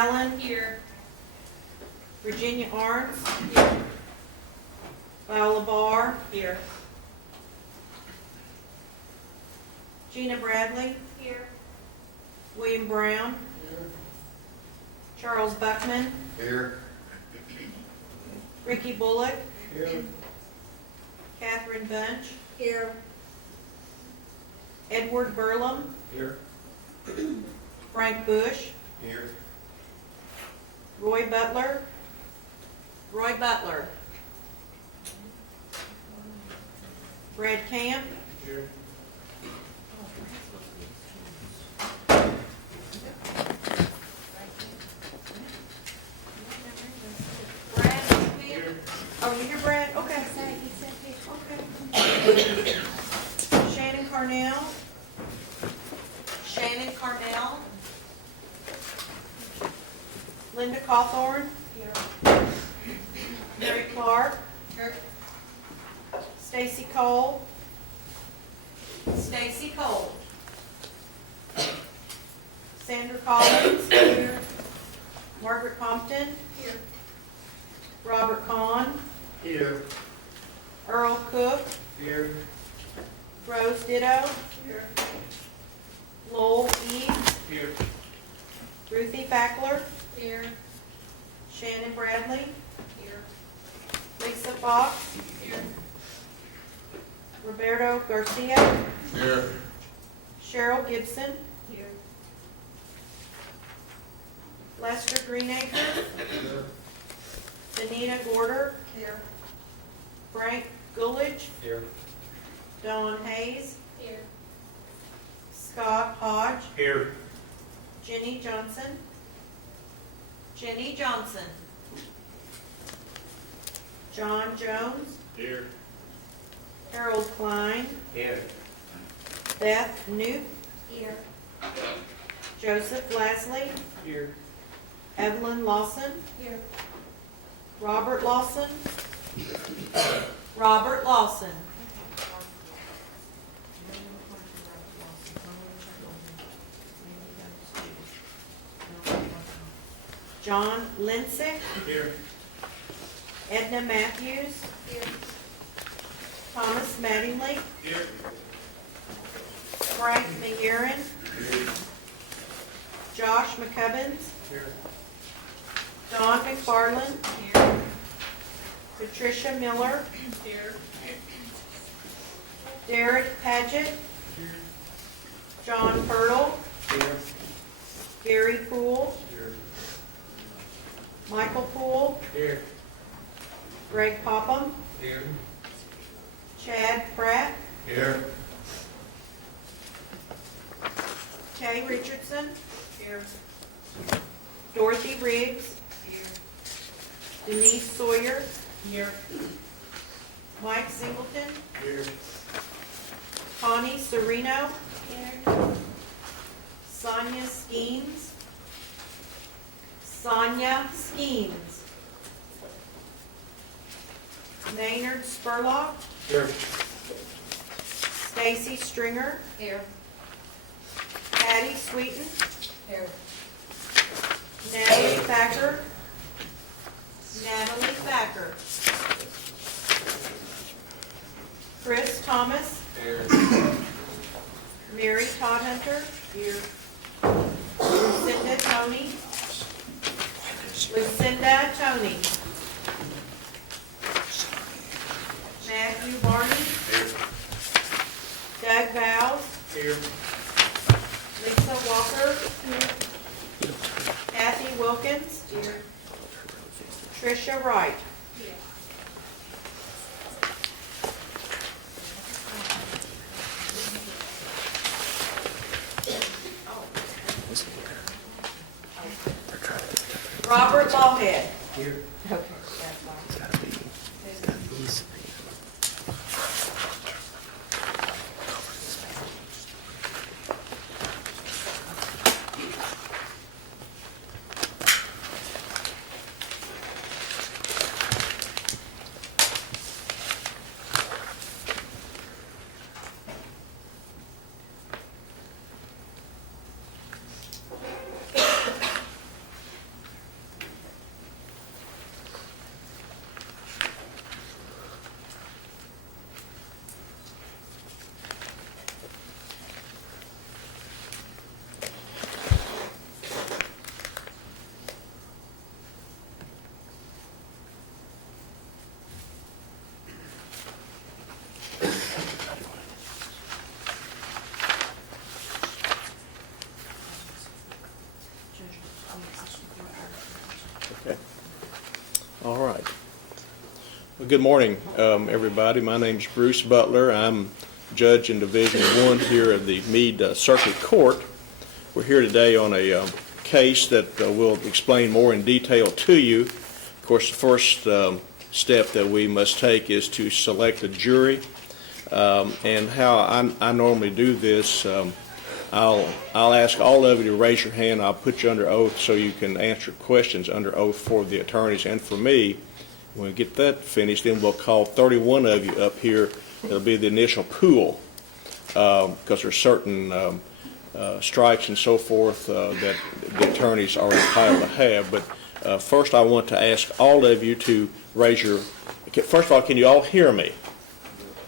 Allen. Here. Virginia Arns. Here. Viola Barr. Here. Gina Bradley. Here. William Brown. Charles Buckman. Here. Ricky Bullock. Here. Catherine Bunch. Here. Edward Burlum. Here. Frank Bush. Here. Roy Butler. Roy Butler. Brad Camp. Here. Brad. Here. Oh, you hear Brad? Okay. Okay. Shannon Carnell. Shannon Carnell. Linda Cawthorn. Here. Mary Clark. Here. Stacy Cole. Stacy Cole. Sandra Collins. Here. Margaret Compton. Here. Robert Kahn. Here. Earl Cook. Here. Rose Ditto. Here. Lowell Eves. Here. Ruthie Fackler. Here. Shannon Bradley. Here. Lisa Fox. Here. Roberto Garcia. Here. Cheryl Gibson. Here. Lester Greenacre. Here. Benita Gorder. Here. Frank Gullidge. Here. Don Hayes. Here. Scott Hodge. Here. Jenny Johnson. Jenny Johnson. John Jones. Here. Harold Klein. Here. Beth Newt. Here. Joseph Lasley. Here. Evelyn Lawson. Here. Robert Lawson. Robert Lawson. John Linsick. Here. Edna Matthews. Here. Thomas Mattingly. Here. Frank McGarren. Josh McCubbins. Here. Don McFarland. Here. Patricia Miller. Here. Derek Paget. John Purtle. Here. Gary Poole. Here. Michael Poole. Here. Greg Popham. Here. Chad Pratt. Here. Kay Richardson. Here. Dorothy Riggs. Here. Denise Sawyer. Here. Mike Singleton. Here. Connie Sereno. Here. Sonia Skeens. Sonia Skeens. Maynard Spurlock. Here. Stacy Stringer. Here. Patty Sweeten. Here. Natalie Thacker. Natalie Thacker. Chris Thomas. Here. Mary Todd Hunter. Here. Lucinda Tony. Lucinda Tony. Matthew Barney. Here. Doug Vowles. Here. Lisa Walker. Kathy Wilkins. Here. Tricia Wright. Here. Robert Lawhead. Here. Okay, that's fine. Well, good morning, everybody. My name is Bruce Butler. I'm Judge in Division 1 here at the Meade Circuit Court. We're here today on a case that we'll explain more in detail to you. Of course, the first step that we must take is to select a jury. And how I normally do this, I'll ask all of you to raise your hand. I'll put you under oath so you can answer questions under oath for the attorneys and for me. When we get that finished, then we'll call 31 of you up here. It'll be the initial pool because there's certain strikes and so forth that the attorneys are entitled to have. But first I want to ask all of you to raise your... First of all, can you all hear me?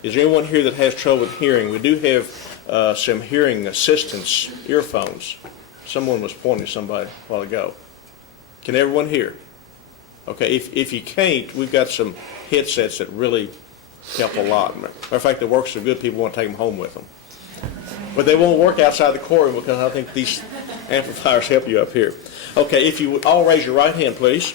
Is there anyone here that has trouble with hearing? We do have some hearing assistance earphones. Someone was pointing to somebody a while ago. Can everyone hear? Okay, if you can't, we've got some headsets that really help a lot. Matter of fact, they work so good, people want to take them home with them. But they won't work outside the courtroom because I think these amplifiers help you up here. Okay, if you would all raise your right hand, please.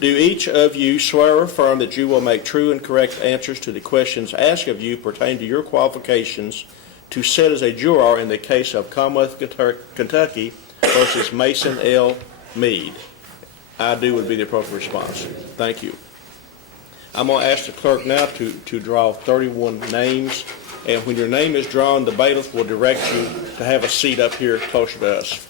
Do each of you swear or affirm that you will make true and correct answers to the questions asked of you pertaining to your qualifications to sit as a juror in the case of Commonwealth, Kentucky versus Mason L. Meade? I do would be the appropriate response. Thank you. I'm going to ask the clerk now to draw 31 names, and when your name is drawn, the bailiff will direct you to have a seat up here closer to us.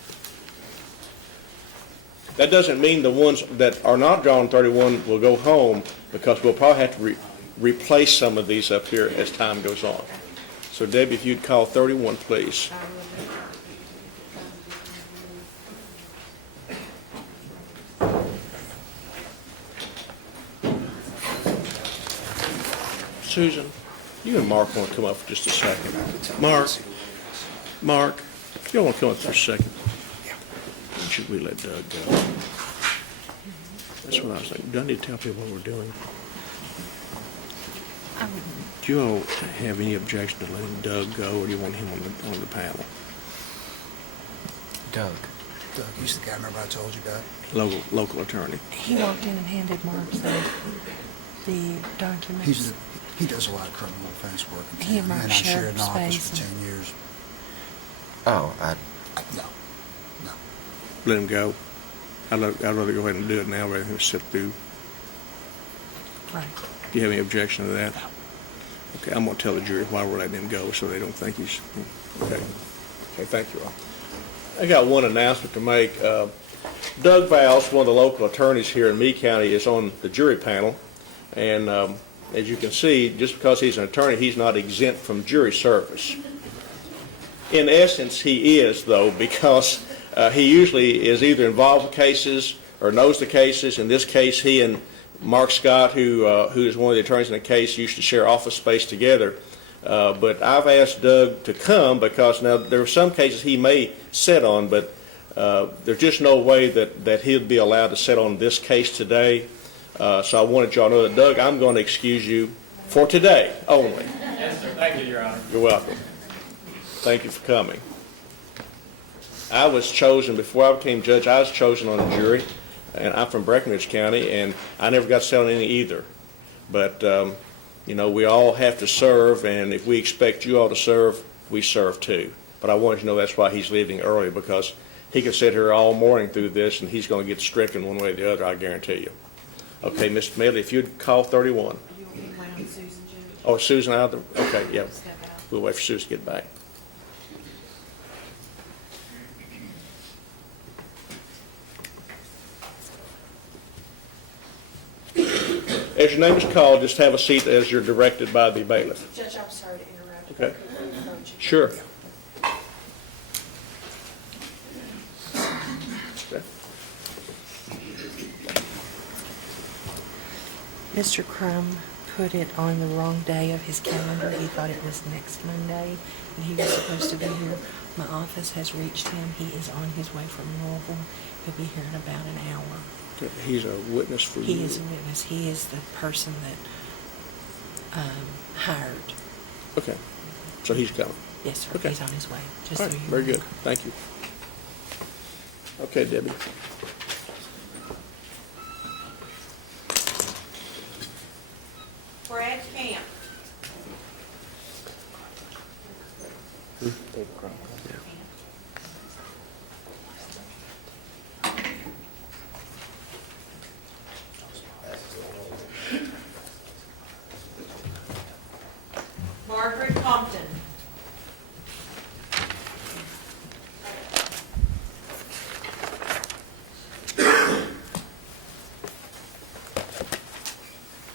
That doesn't mean the ones that are not drawn 31 will go home, because we'll probably have to replace some of these up here as time goes on. So Debbie, if you'd call 31, please. Susan, you and Mark want to come up for just a second. Mark, you don't want to come up for a second? Should we let Doug go? That's what I was thinking. Do I need to tell people what we're doing? Do you all have any objection to letting Doug go, or do you want him on the panel? Doug, he's the guy, remember I told you about? Local attorney. He walked in and handed Mark the documents. He does a lot of criminal defense work in He town, and and Mark I shared an shared office space for 10 years. Oh, No. Let him go. I'd rather go ahead and do it now rather than sit through. Right. Do you have any objection to that? Okay, I'm going to tell the jury why we're letting him go so they don't think he's... Okay. Okay, thank you all. I got one announcement to make. Doug Valls, one of the local attorneys here in Meade County, is on the jury panel. And as you can see, just because he's an attorney, he's not exempt from jury service. In essence, he is, though, because he usually is either involved with cases or knows the cases. In this case, he and Mark Scott, who is one of the attorneys in the case, used to share office space together. But I've asked Doug to come because now there are some cases he may sit on, but there's just no way that he'll be allowed to sit on this case today. So I wanted y'all to know that, Doug, I'm going to excuse you for today only. Yes, sir. Thank you, Your Honor. You're welcome. Thank you for coming. I was chosen, before I became judge, I was chosen on a jury, and I'm from Breckinridge County, and I never got to sit on any either. But, you know, we all have to serve, and if we expect you all to serve, we serve too. But I wanted you to know that's why he's leaving early, because he could sit here all morning through this, and he's going to get stricken one way or the other, I guarantee you. Okay, Mr. Medley, if you'd call 31. You want me to wait on Susan, Judge? Oh, Susan out there? Okay, yeah. Step out. We'll wait for Susan to get back. As your name is called, just have a seat as you're directed by the bailiff. Judge, I'm sorry to interrupt. Okay. Could we approach you? Sure. Okay. Mr. Crum put it on the wrong day of his calendar. He thought it was next Monday, and he was supposed to be here. My office has reached him. He is on his way from Louisville. He'll be here in about an hour. He's a witness for you? He is a witness. He is the person that hired. Okay. So he's coming? Yes, sir. Okay. He's on his way. Just All right. so you Very know. good. Thank you. Okay, Debbie. Fred Camp. Margaret Compton.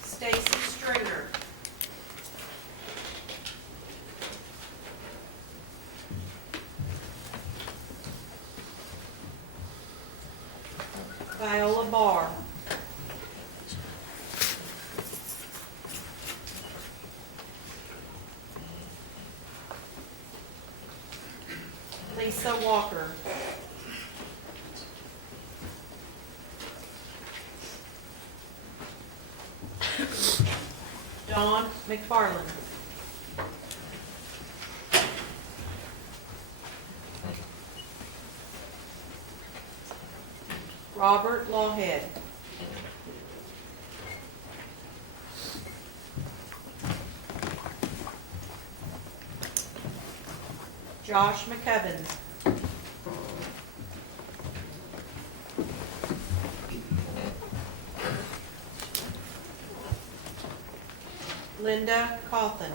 Stacy Stringer. Viola Barr. Lisa Walker. Dawn McFarland. Robert Lawhead. Josh McCubbins. Linda Cawthon.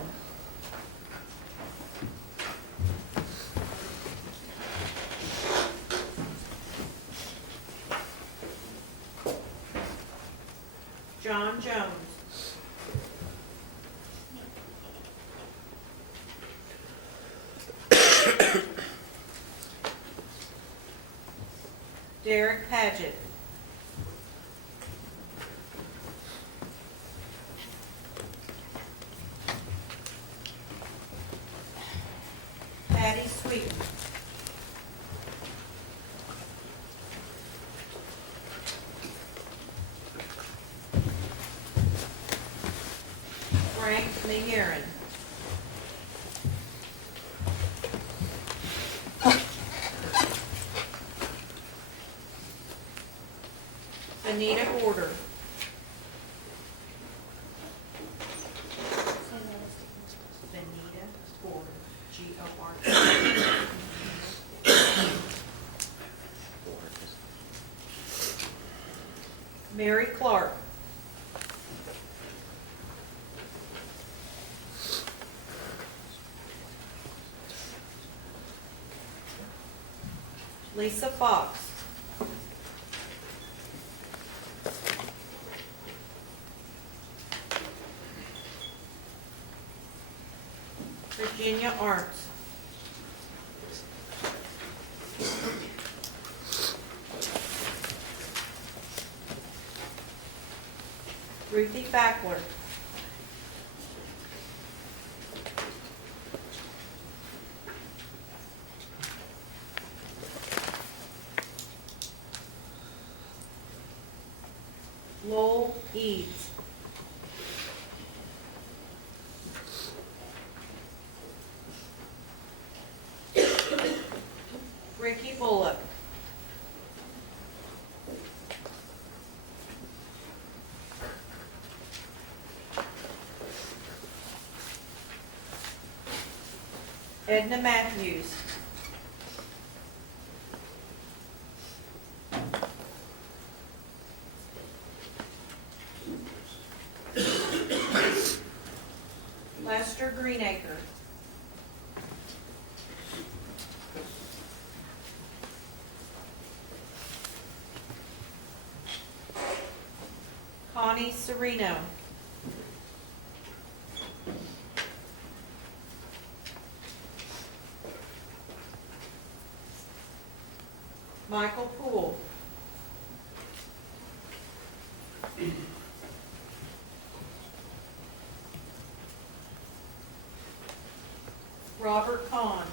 John Jones. Derek Paget. Patty Sweeten. Frank Meharin. Anita Order. Benita Order. G-O-R. Mary Clark. Lisa Fox. Virginia Arts. Ruthie Backler. Lowell Eads. Ricky Bullock. Edna Matthews. Lester Greenacre. Connie Sereno. Michael Poole. Robert Kahn.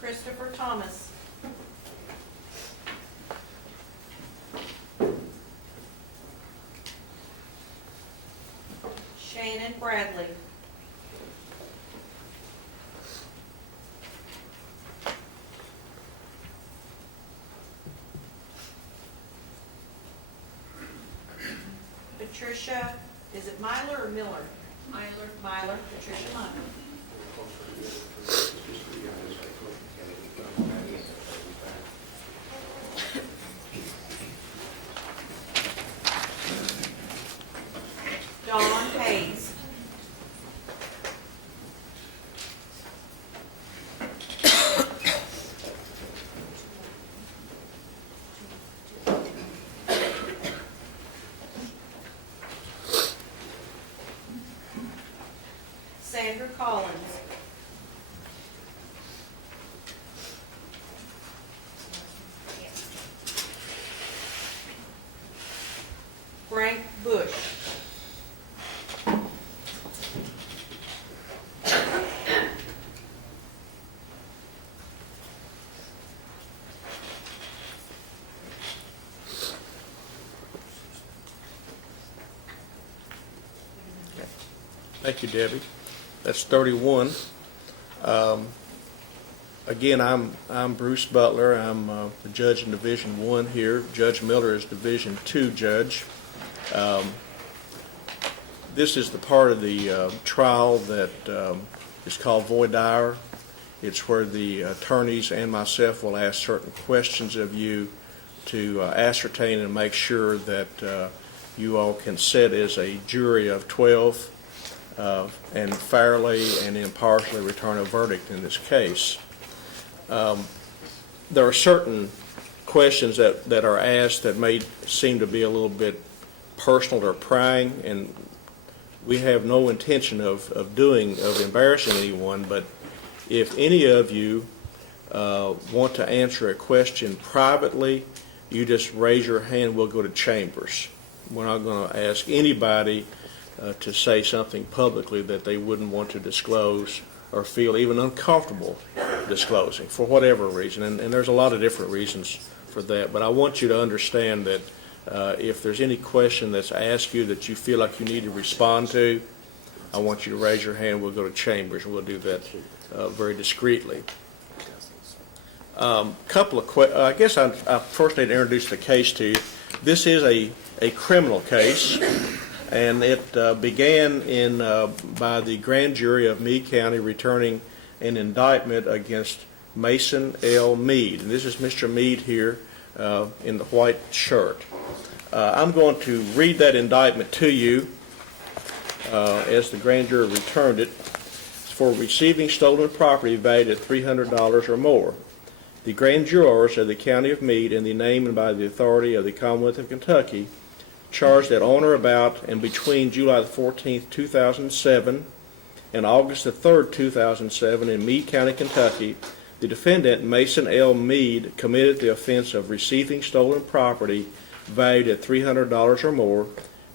Christopher Thomas. Shannon Bradley. Patricia, is it Myler or Miller? Myler. Myler, Patricia Myler. Don Hayes. Sandra Collins. Frank Bush. Thank you, Debbie. That's 31. Again, I'm Bruce Butler. I'm the judge in Division 1 here. Judge Miller is Division 2 judge. This is the part of the trial that is called voir dire. It's where the attorneys and myself will ask certain questions of you to ascertain and make sure that you all can sit as a jury of 12 and fairly and impartially return a verdict in this case. There are certain questions that are asked that may seem to be a little bit personal or prying, and we have no intention of embarrassing anyone, but if any of you want to answer a question privately, you just raise your hand. We'll go to chambers. We're not going to ask anybody to say something publicly that they wouldn't want to disclose or feel even uncomfortable disclosing for whatever reason. And there's a lot of different reasons for that. But I want you to understand that if there's any question that's asked you that you feel like you need to respond to, I want you to raise your hand. We'll go to chambers, and we'll do that very discreetly. I guess I first need to introduce the case to you. This is a criminal case, and it began by the grand jury of Meade County returning an indictment against Mason L. Meade. And this is Mr. Meade here in the white shirt. I'm going to read that indictment to you as the grand jury returned it. It's for receiving stolen property valued at $300 or more. The grand jurors of the County of Meade, in the name and by the authority of the Commonwealth of Kentucky, charged that on or about and between July the 14th, 2007 and August the 3rd, 2007 in Meade County, Kentucky, the defendant, Mason L. Meade, committed the offense of receiving stolen property valued at $300 or more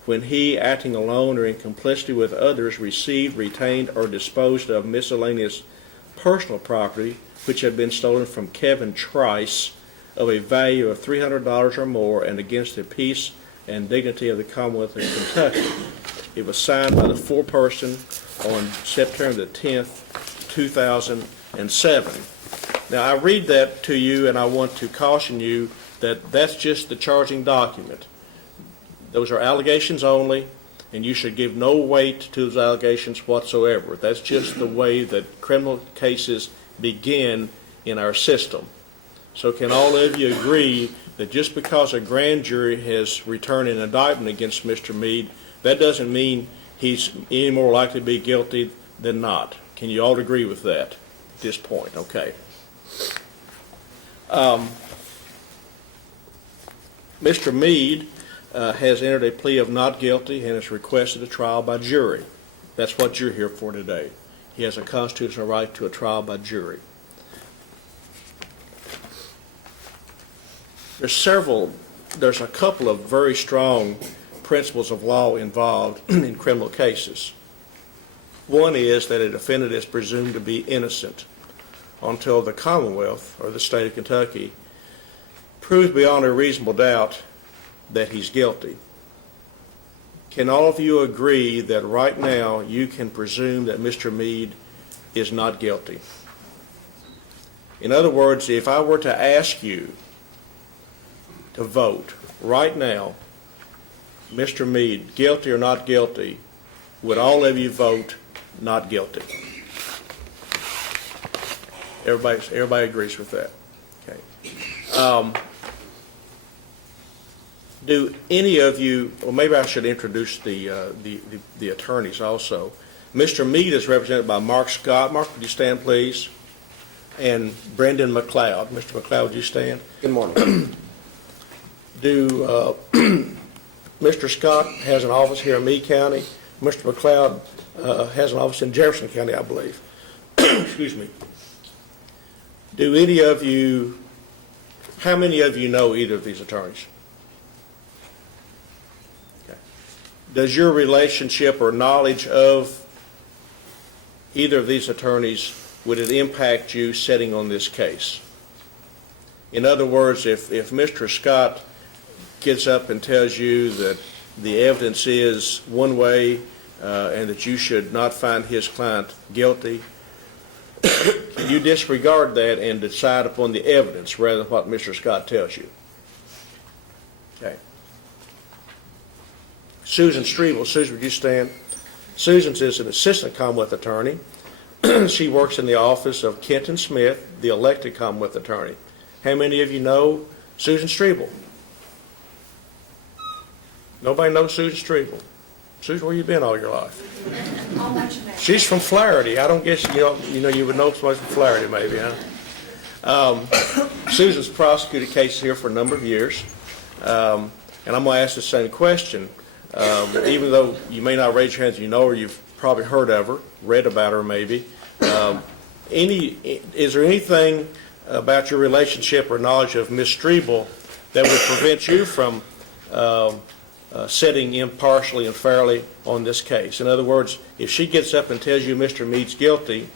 when he, acting alone or in complicity with others, received, retained, or disposed of miscellaneous personal property which had been stolen from Kevin Trice of a value of $300 or more and against the peace and dignity of the Commonwealth of Kentucky. It was signed by the foreperson on September the 10th, 2007. Now, I read that to you, and I want to caution you that that's just the charging document. Those are allegations only, and you should give no weight to those allegations whatsoever. That's just the way that criminal cases begin in our system. So can all of you agree that just because a grand jury has returned an indictment against Mr. Meade, that doesn't mean he's any more likely to be guilty than not? Can you all agree with that at this point? Okay. Mr. Meade has entered a plea of not guilty and has requested a trial by jury. That's what you're here for today. He has a constitutional right to a trial by jury. There's a couple of very strong principles of law involved in criminal cases. One is that a defendant is presumed to be innocent until the Commonwealth or the state of Kentucky proves beyond a reasonable doubt that he's guilty. Can all of you agree that right now you can presume that Mr. Meade is not guilty? In other words, if I were to ask you to vote right now Mr. Meade, guilty or not guilty, would all of you vote not guilty? Everybody agrees with that. Okay. Do any of you, or maybe I should introduce the attorneys also. Mr. Meade is represented by Mark Scott. Mark, would you stand, please? And Brendan McLeod. Mr. McLeod, would you stand? Good morning. Do Mr. Scott has an office here in Meade County. Mr. McLeod has an office in Jefferson County, I believe. Excuse me. Do any of you, how many of you know either of these attorneys? Okay. Does your relationship or knowledge of either of these attorneys, would it impact you sitting on this case? In other words, if Mr. Scott gets up and tells you that the evidence is one way and that you should not find his client guilty, you disregard that and decide upon the evidence rather than what Mr. Scott tells you. Okay. Susan Strebel. Susan, would you stand? Susan is an assistant Commonwealth attorney. She works in the office of Kenton Smith, the elected Commonwealth attorney. How many of you know Susan Strebel? Nobody knows Susan Strebel. Susan, where you been all your life? I'll mention that. She's from Flaherty. I don't guess you would know somebody from Flaherty, maybe, huh? Susan's prosecuted cases here for a number of years, and I'm going to ask the same question. Even though you may not raise your hands, you know her, you've probably heard of her, read about her, maybe. Is there anything about your relationship or knowledge of Ms. Strebel that would prevent you from sitting impartially and fairly on this case? In other words, if she gets up and tells you Mr. Meade's guilty,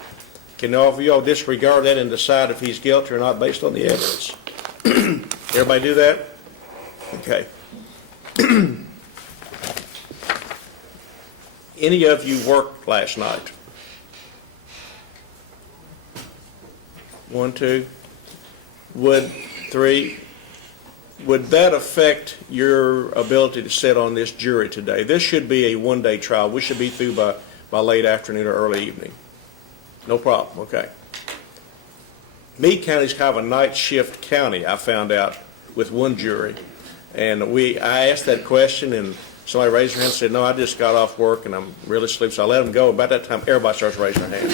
can all of you all disregard that and decide if he's guilty or not based on the evidence? Everybody do that? Okay. Any of you worked last night? 1, 2. Would 3? Would that affect your ability to sit on this jury today? This should be a one-day trial. We should be through by late afternoon or early evening. No problem. Okay. Meade County is kind of a night shift county, I found out, with one jury. And I asked that question, and somebody raised their hand and said, no, I just got off work and I'm really sleepy. So I let them go. About that time, everybody starts raising their hands.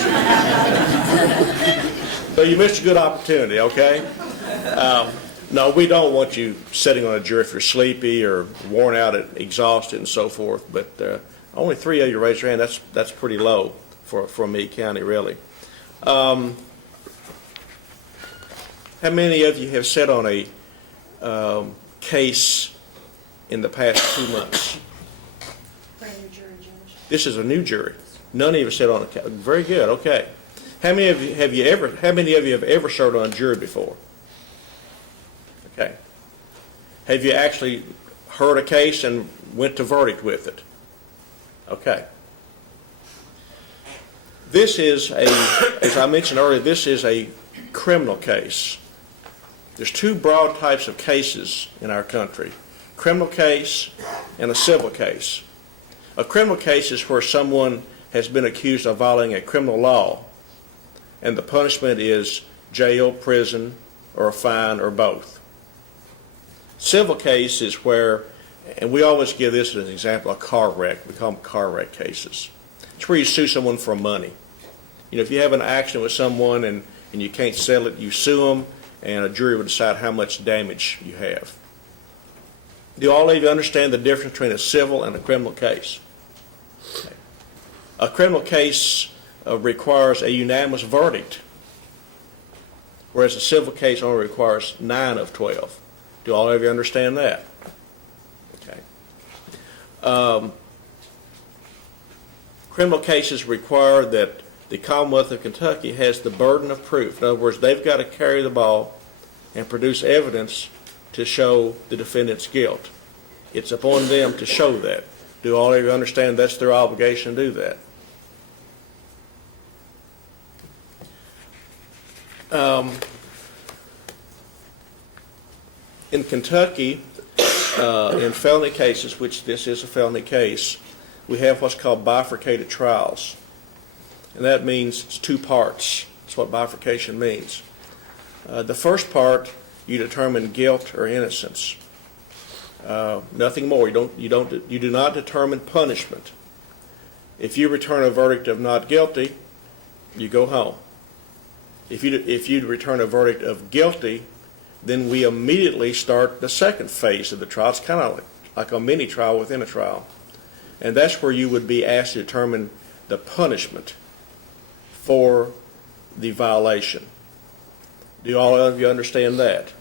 So you missed a good opportunity, okay? No, we don't want you sitting on a jury if you're sleepy or worn out, exhausted, and so forth. But only 3 of you raised your hand. That's pretty low for Meade County, really. How many of you have sat on a case in the past 2 months? Brand new jury, Judge. This is a new jury. None of you have sat on a case. Very good. Okay. How many of you have ever served on a jury before? Okay. Have you actually heard a case and went to verdict with it? Okay. This is as I mentioned earlier, this is a criminal case. There's 2 broad types of cases in our country: criminal case and a civil case. A criminal case is where someone has been accused of violating a criminal law, and the punishment is jail, prison, or a fine, or both. Civil case is where, and we always give this as an example, a car wreck. We call them car wreck cases. It's where you sue someone for money. If you have an accident with someone and you can't settle it, you sue them, and a jury will decide how much damage you have. Do all of you understand the difference between a civil and a criminal case? Okay. A criminal case requires a unanimous verdict, whereas a civil case only requires 9 of 12. Do all of you understand that? Okay. Criminal cases require that the Commonwealth of Kentucky has the burden of proof. In other words, they've got to carry the ball and produce evidence to show the defendant's guilt. It's upon them to show that. Do all of you understand that's their obligation to do that? In Kentucky, in felony cases, which this is a felony case, we have what's called bifurcated trials. And that means it's two parts. That's what bifurcation means. The first part, you determine guilt or innocence. Nothing more. You do not determine punishment. If you return a verdict of not guilty, you go home. If you return a verdict of guilty, then we immediately start the second phase of the trial. It's kind of like a mini trial within a trial. And that's where you would be asked to determine the punishment for the violation. Do all of you understand that?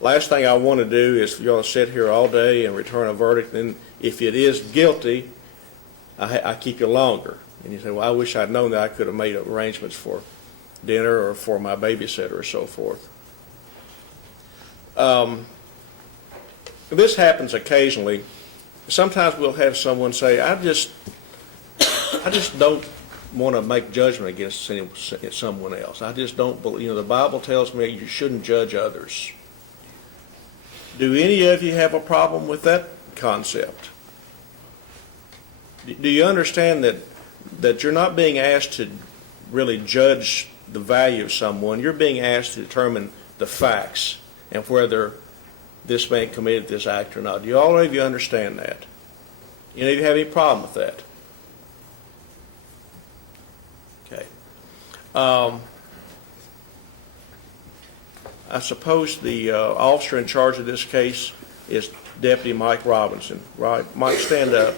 Last thing I want to do is for you all to sit here all day and return a verdict, and if it is guilty, I keep you longer. And you say, well, I wish I'd known that I could have made arrangements for dinner or for my babysitter or so forth. This happens occasionally. Sometimes we'll have someone say, I just don't want to make judgment against someone else. I just don't believe, the Bible tells me you shouldn't judge others. Do any of you have a problem with that concept? Do you understand that you're not being asked to really judge the value of someone? You're being asked to determine the facts and whether this man committed this act or not. Do all of you understand that? Any of you have any problem with that? Okay. I suppose the officer in charge of this case is Deputy Mike Robinson, right? Mike, stand up.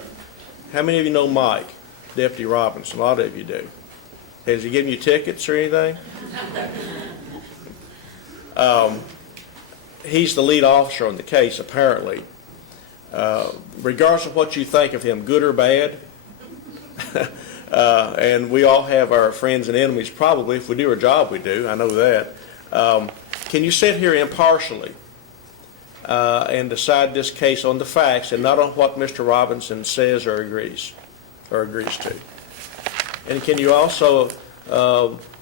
How many of you know Mike, Deputy Robinson? A lot of you do. Has he given you tickets or anything? He's the lead officer on the case, apparently. Regardless of what you think of him, good or bad, and we all have our friends and enemies, probably. If we do our job, we do. I know that. Can you sit here impartially and decide this case on the facts and not on what Mr. Robinson says or agrees to? And can you also,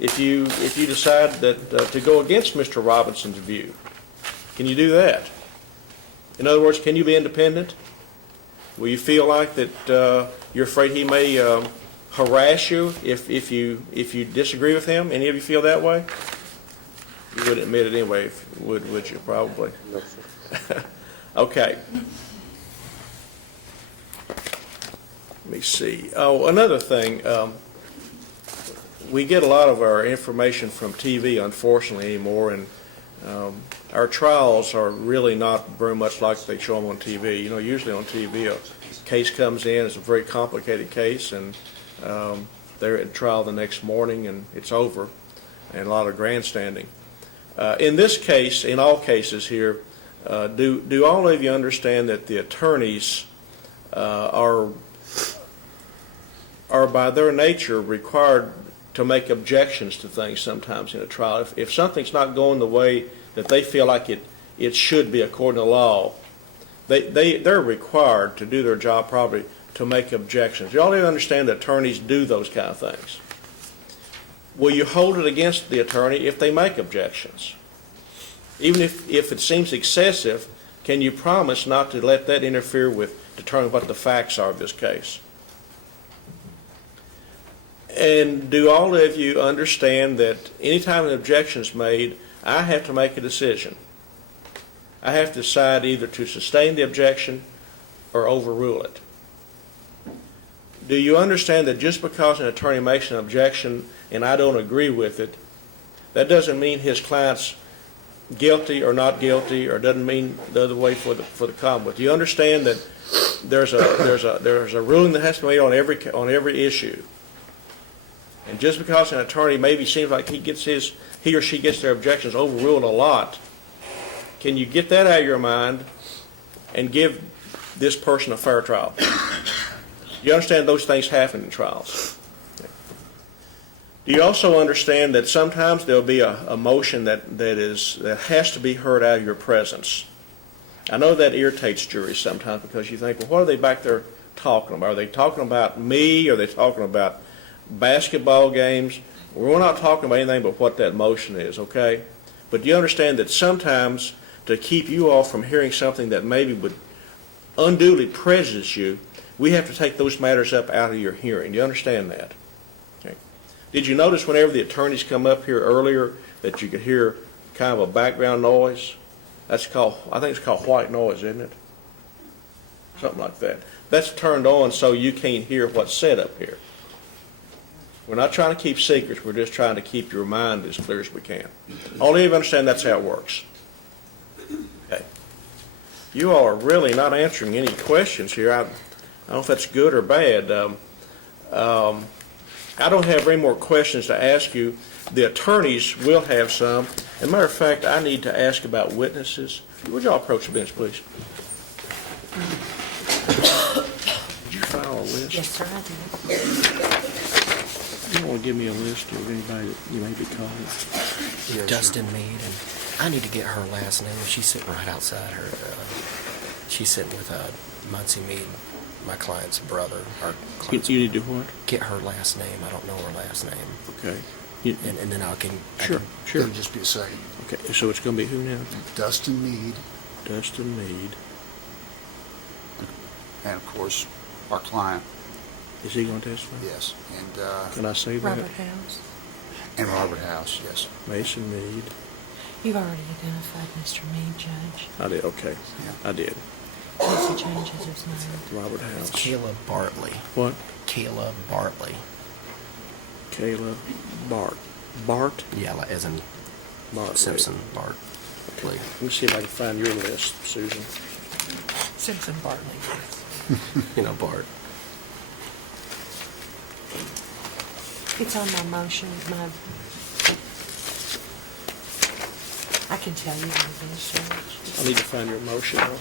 if you decide that to go against Mr. Robinson's view, can you do that? In other words, can you be independent? Will you feel like that you're afraid he may harass you if you disagree with him? Any of you feel that way? You wouldn't admit it anyway, would you? Probably. No, sir. Okay. Let me see. Oh, another thing. We get a lot of our information from TV, unfortunately, anymore, and our trials are really not very much like they show them on TV. Usually on TV, a case comes in, it's a very complicated case, and they're at trial the next morning, and it's over, and a lot of grandstanding. In this case, in all cases here, do all of you understand that the attorneys are by their nature required to make objections to things sometimes in a trial? If something's not going the way that they feel like it should be according to law, they're required to do their job properly to make objections. You all need to understand that attorneys do those kind of things. Will you hold it against the attorney if they make objections? Even if it seems excessive, can you promise not to let that interfere with determining what the facts are of this case? And do all of you understand that anytime an objection is made, I have to make a decision? I have to decide either to sustain the objection or overrule it. Do you understand that just because an attorney makes an objection and I don't agree with it, that doesn't mean his client's guilty or not guilty, or doesn't mean the other way for the Commonwealth? Do you understand that there's a ruling that has to be made on every issue? And just because an attorney maybe seems like he or she gets their objections overruled a lot, can you get that out of your mind and give this person a fair trial? You understand those things happen in trials. Do you also understand that sometimes there'll be a motion that has to be heard out of your presence? I know that irritates juries sometimes because you think, well, what are they back there talking about? Are they talking about me? Are they talking about basketball games? We're not talking about anything but what that motion is, okay? But do you understand that sometimes to keep you all from hearing something that maybe would unduly prejudice you, we have to take those matters up out of your hearing. Do you understand that? Okay. Did you notice whenever the attorneys come up here earlier that you could hear kind of a background noise? That's called, I think it's called white noise, isn't it? Something like that. That's turned on so you can't hear what's said up here. We're not trying to keep secrets. We're just trying to keep your mind as clear as we can. All of you understand that's how it works. Okay. You all are really not answering any questions here. I don't know if that's good or bad. I don't have any more questions to ask you. The attorneys will have some. As a matter of fact, I need to ask about witnesses. Would you all approach the bench, please? Did you file a list? Yes, sir, I did. You want to give me a list of anybody that you may be calling? Yes, Dustin Meade, and I need to get her last name. She's sitting right outside her. She's sitting with Muncie Meade, my client's brother. Our client's You need to do what? get her last name. I don't know her last name, Okay. and then I can. Sure, sure. It'll just be a second. Okay, so it's going to be who now? Dustin Meade, Dustin Meade. and of course, our client, Is he going to testify? yes, Can I say that? Robert House. and Robert House, yes. Mason Meade. You've already identified Mr. Meade, Judge. I did, okay. Yeah. I did. Unless he changes his mind. Robert House. Kayla Bartley. What? Kayla Bartley. Kayla Bart? Yeah, like as in Bartley. Simpson Bart. Okay. Let me see if I can find your list, Susan. Simpson Bartley, yes. You know, Bart. It's on my motion, I can tell you what it is, Judge. I need to find your motion. though.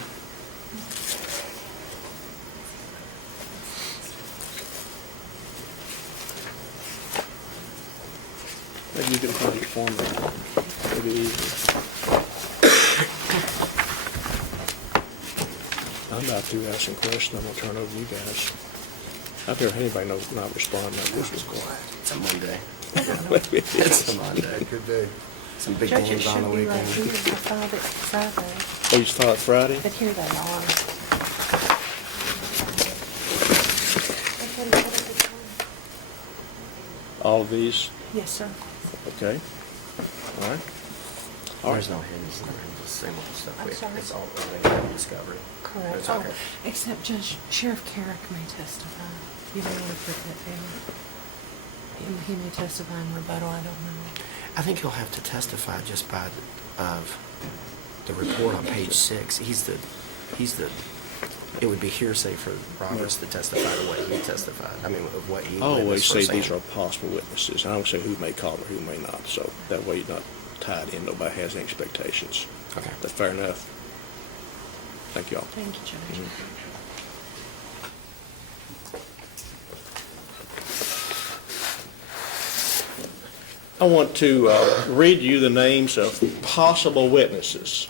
Maybe you can find it for me. It'll be easier. I'm about to ask some questions. I'm going to turn it over to you guys. I've never had anybody not respond like this before. It's a Monday. It's It's a Monday. Good day. Some big Judge, it games on should the be right weekend. here. I filed it Friday, Oh, you start Friday? but here they are. All of these? Yes, sir. Okay. All right. All There's right. no hints, just single stuff. I'm sorry? It's all early discovery. Correct. It's Oh, okay. except Judge, Sheriff Carrick may testify. You don't want to put that down. He may testify in rebuttal, I don't know. I think he'll have to testify just by the report on page 6. It would be hearsay for Roberts to testify the way he testified. I mean, of what he I always witnessed say these firsthand. are possible witnesses. I don't say who may call or who may not, so that way you're not tied in. Nobody has any expectations. Okay. That's fair enough. Thank you all. Thank you, Judge. I want to read you the names of possible witnesses.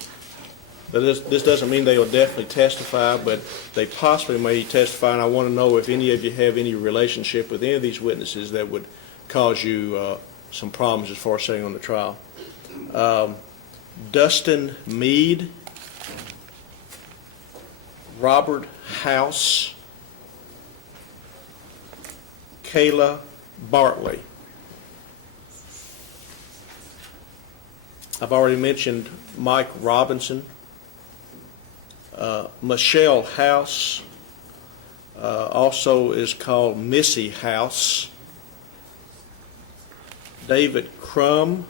Now, this doesn't mean they will definitely testify, but they possibly may testify, and I want to know if any of you have any relationship with any of these witnesses that would cause you some problems as far as sitting on the trial. Dustin Meade, Robert House, Kayla Bartley. I've already mentioned Mike Robinson, Michelle House, also is called Missy House, David Crum,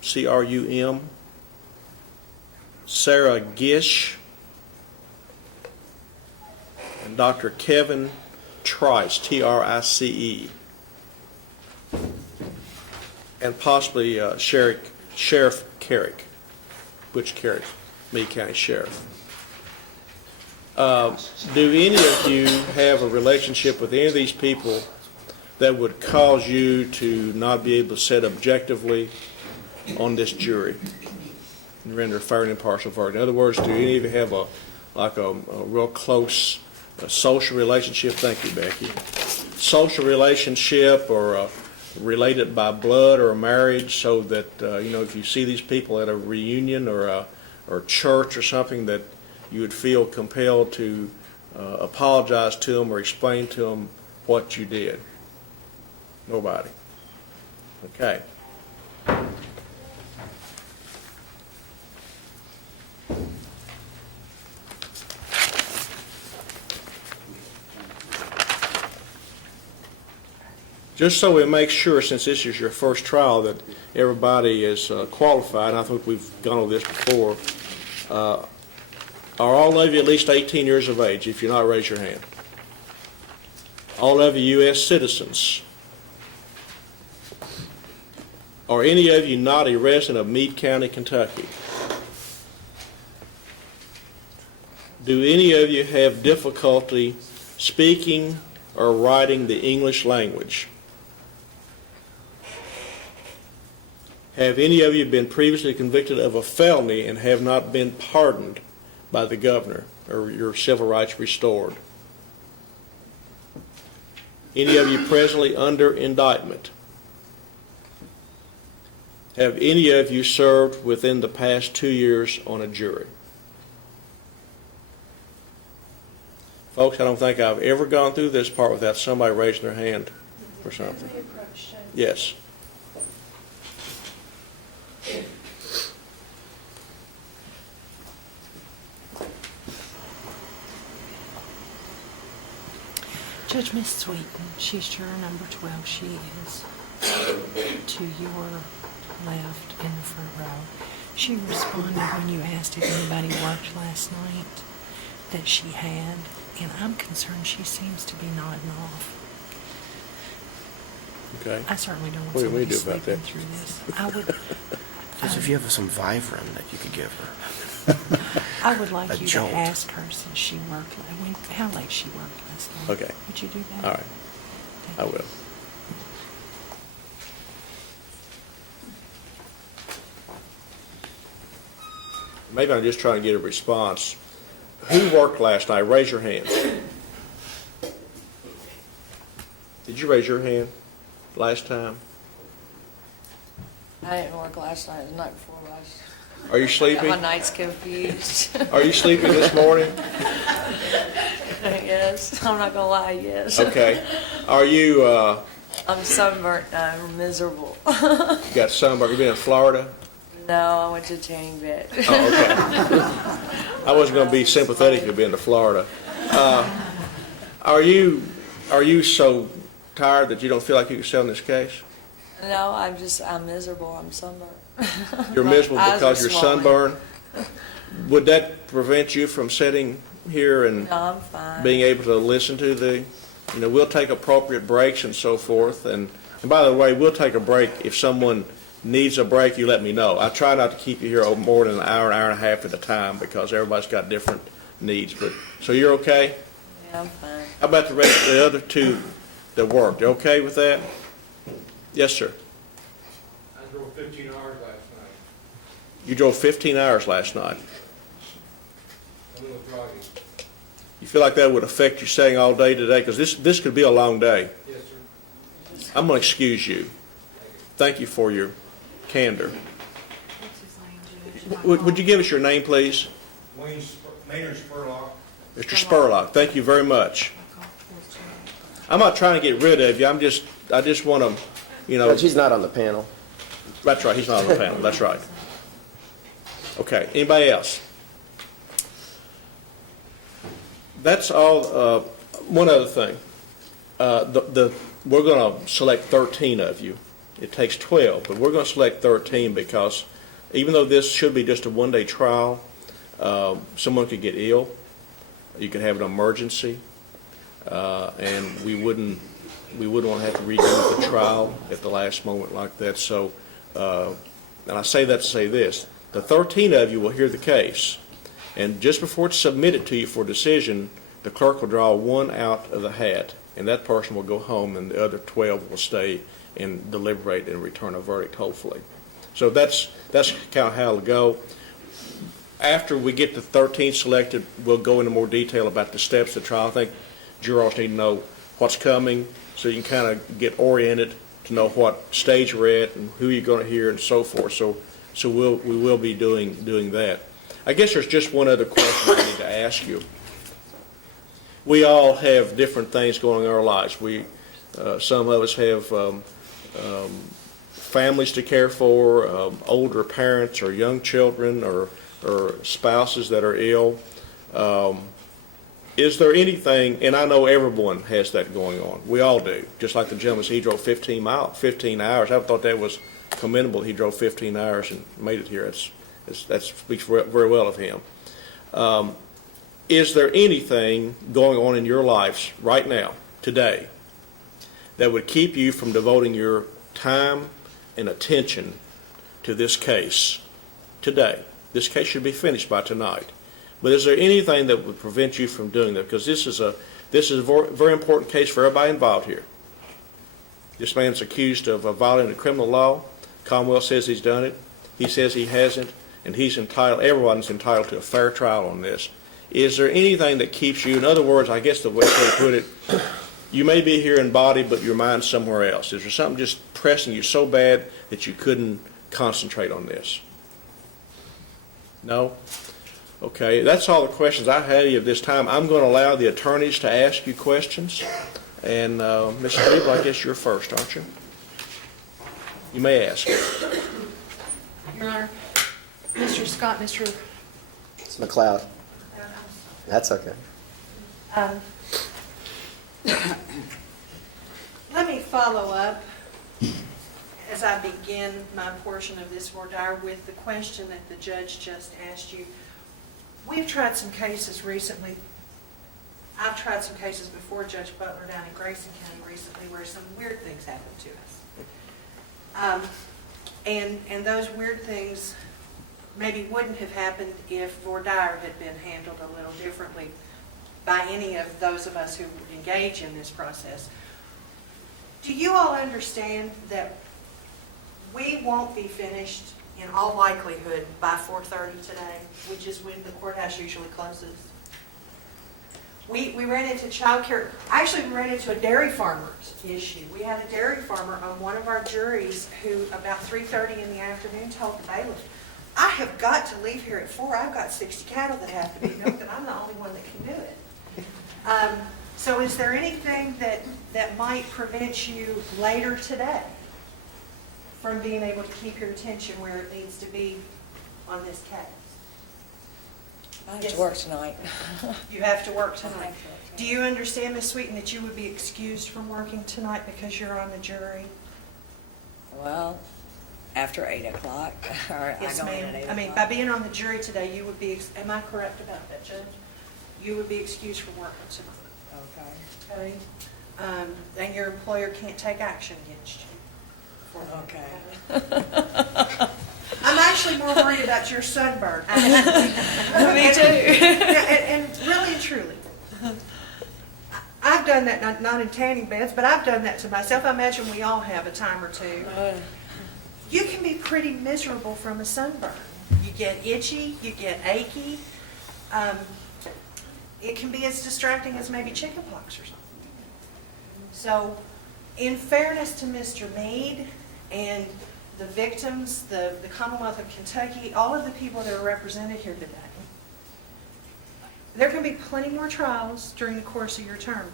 C-R-U-M, Sarah Gish, and Dr. Kevin Trice, T-R-I-C-E, and possibly Sheriff Carrick, Butch Carrick, Meade County Sheriff. Do any of you have a relationship with any of these people that would cause you to not be able to sit objectively on this jury and render a fair and impartial verdict? In other words, do any of you have a real close social relationship? Thank you, Becky. Social relationship or related by blood or marriage, so that if you see these people at a reunion or or church or something that you would feel compelled to apologize to them or explain to them what you did? Nobody. Okay. Just so we make sure, since this is your first trial, that everybody is qualified, and I think we've gone over this before, are all of you at least 18 years of age? If you're not, raise your hand. All of you U.S. citizens? Are any of you not a resident of Meade County, Kentucky? Do any of you have difficulty speaking or writing the English language? Have any of you been previously convicted of a felony and have not been pardoned by the governor or your civil rights restored? Any of you presently under indictment? Have any of you served within the past 2 years on a jury? Folks, I don't think I've ever gone through this part without somebody raising their hand for something. Yes. Judge Miss Sweeten, she's juror number 12. She is to your left in the front row. She responded when you asked if anybody worked last night that she had, and I'm concerned she seems to be nodding off. Okay. I certainly don't want What do we somebody do about sleeping that? through this. I would, Because if you have some Vivarin that you could give her. I would like A you jolt. to ask her since she worked, how late she worked last night. Okay. Would you do that? All right. Thank I you. will. Maybe I'm just trying to get a response. Who worked last night? Raise your hand. Did you raise your hand last time? I didn't work last night, the night before last. Are you Got sleepy? my nights confused. Are you sleepy this morning? Yes, I'm not gonna lie, yes. Okay. Are you, I'm sunburnt, I'm miserable. you got sunburn? You been in Florida? No, I went to tanning bed. Oh, okay. I wasn't going to be sympathetic to being to Florida. Are you so tired that you don't feel like you can sell in this case? No, I'm miserable, I'm sunburnt. You're My miserable eyes are because you're swollen. sunburned? Would that prevent you from sitting here and No, I'm fine. being able to listen to we'll take appropriate breaks and so forth. And by the way, we'll take a break. If someone needs a break, you let me know. I try not to keep you here more than an hour and a half at a time because everybody's got different needs. So you're okay? Yeah, I'm fine. How about the other two that worked? You okay with that? Yes, sir. I drove 15 hours last night. You drove 15 hours last night. I'm going to drive you. You feel like that would affect your staying all day today? Because this could be a long day. Yes, sir. I'm going to excuse you. Thank you for your candor. Would you give us your name, please? Maynard Spurlock. Mr. Spurlock, thank you very much. I'm not trying to get rid of you. I just want to, Judge, he's not on the panel. That's right, he's not on the panel, that's right. Okay, anybody else? That's all. One other thing. We're going to select 13 of you. It takes 12, but we're going to select 13 because even though this should be just a one-day trial, someone could get ill. You could have an emergency, and we wouldn't want to have to redo the trial at the last moment like that. So, and I say that to say this: the 13 of you will hear the case, and just before it's submitted to you for decision, the clerk will draw one out of the hat, and that person will go home, and the other 12 will stay and deliberate and return a verdict, hopefully. So that's kind of how it'll go. After we get the 13 selected, we'll go into more detail about the steps of the trial. I think jurors need to know what's coming so you can kind of get oriented to know what stage we're at and who you're going to hear and so forth. So we will be doing that. I guess there's just one other question I need to ask you. We all have different things going on in our lives. Some of us have families to care for, older parents or young children or spouses that are ill. Is there anything, and I know everyone has that going on. We all do. Just like the gentleman, he drove 15 hours. I thought that was commendable. He drove 15 hours and made it here. That speaks very well of him. Is there anything going on in your lives right now, today, that would keep you from devoting your time and attention to this case today? This case should be finished by tonight. But is there anything that would prevent you from doing that? Because this is a very important case for everybody involved here. This man's accused of violating the criminal law. Commonwealth says he's done it. He says he hasn't, and everyone's entitled to a fair trial on this. Is there anything that keeps you, in other words, I guess the way to put it, you may be here in body, but your mind's somewhere else. Is there something just pressing you so bad that you couldn't concentrate on this? No? Okay, that's all the questions I had at this time. I'm going to allow the attorneys to ask you questions. And Ms. Cleveland, I guess you're first, aren't you? You may ask. Your Honor, Mr. Scott, Mr. It's McLeod. That's okay. Let me follow up as I begin my portion of this voir dire with the question that the judge just asked you. We've tried some cases recently. I've tried some cases before Judge Butler down in Grayson County recently where some weird things happened to us. And those weird things maybe wouldn't have happened if voir dire had been handled a little differently by any of those of us who engage in this process. Do you all understand that we won't be finished in all likelihood by 4:30 today, which is when the courthouse usually closes? We ran into childcare. Actually, we ran into a dairy farmer's issue. We had a dairy farmer on one of our juries who, about 3:30 in the afternoon, told the bailiff, "I have got to leave here at 4. I've got 60 cattle that have to be milked, and I'm the only one that can do it." So is there anything that might prevent you later today from being able to keep your attention where it needs to be on this case? I have to work tonight. You have to work tonight. Do you understand, Ms. Sweeten, that you would be excused from working tonight because you're on the jury? Well, after 8 o'clock, or Yes, I go in ma'am. at 8 I mean, o'clock. by being on the jury today, you would be, am I correct about that, Judge? You would be excused from working tonight. Okay. Okay? And your employer can't take action against you. Okay. I'm actually more worried about your sunburn. Me too. And really and truly, I've done that, not in tanning beds, but I've done that to myself. I imagine we all have a time or two. You can be pretty miserable from a sunburn. You get itchy, you get achy. It can be as distracting as maybe chickenpox or something. So, in fairness to Mr. Meade and the victims, the Commonwealth of Kentucky, all of the people that are represented here today, there can be plenty more trials during the course of your term.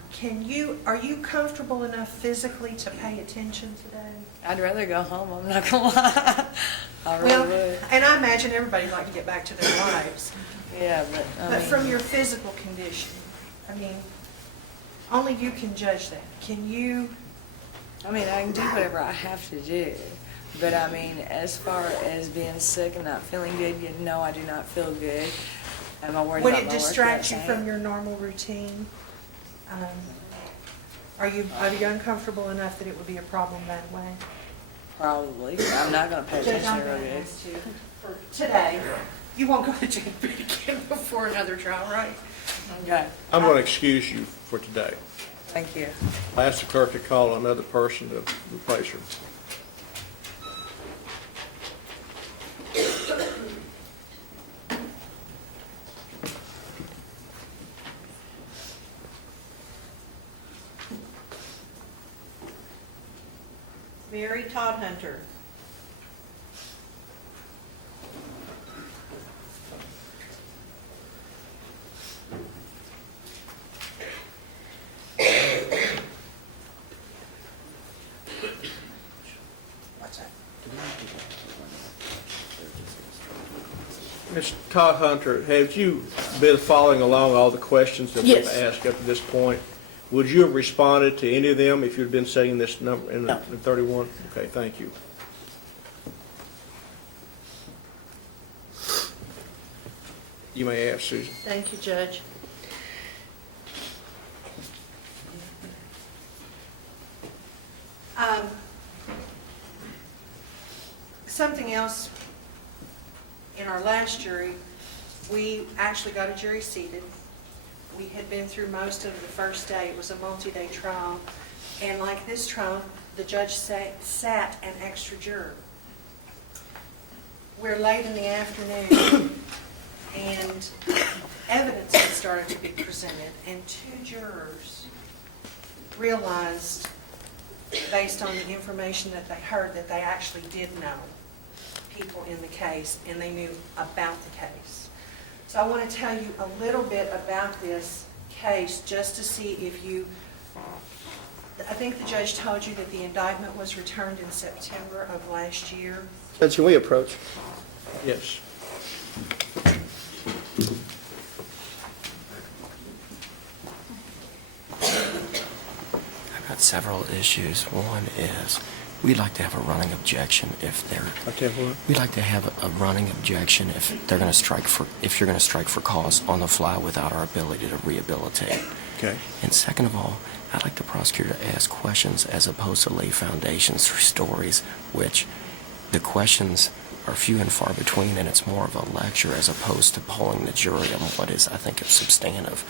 Are you comfortable enough physically to pay attention today? I'd rather go home, I'm not gonna lie. I really would. And I imagine everybody'd like to get back to their lives. Yeah, but But from your physical condition, I mean, only you can judge that. Can you? I mean, I can do whatever I have to do. But I mean, as far as being sick and not feeling good, no, I do not feel good. Am I worried Would about it my work distract you that from day? your normal routine? Are you uncomfortable enough that it would be a problem that way? Probably. I'm not gonna pay Judge, attention I'm real going to good. ask you for today. You won't go to jail again before another trial, right? Okay, I'm going to excuse you for today. thank you. I ask the clerk to call another person to replace her. Mary Todhunter. Ms. Todd Hunter, have you been following along all the questions that we've Yes. asked up to this point? Would you have responded to any of them if you'd been saying this number in No. 31? Okay, thank you. You may ask, Susan. Thank you, Judge. Something else, in our last jury, we actually got a jury seated. We had been through most of the first day. It was a multi-day trial. And like this trial, the judge sat an extra juror. We're late in the afternoon, and evidence had started to be presented, and 2 jurors realized, based on the information that they heard, that they actually did know people in the case, and they knew about the case. So I want to tell you a little bit about this case, just to see if you, I think the judge told you that the indictment was returned in September of last year. Judge, can we approach? Yes. I've got several issues. One is, we'd like to have a running objection if they're... We'd like to have a running objection if they're going to strike for, if you're going to strike for cause on the fly without our ability to rehabilitate. Okay. And second of all, I'd like the prosecutor to ask questions as opposed to lay foundations for stories, which the questions are few and far between, and it's more of a lecture as opposed to polling the jury on what is, I think, substantive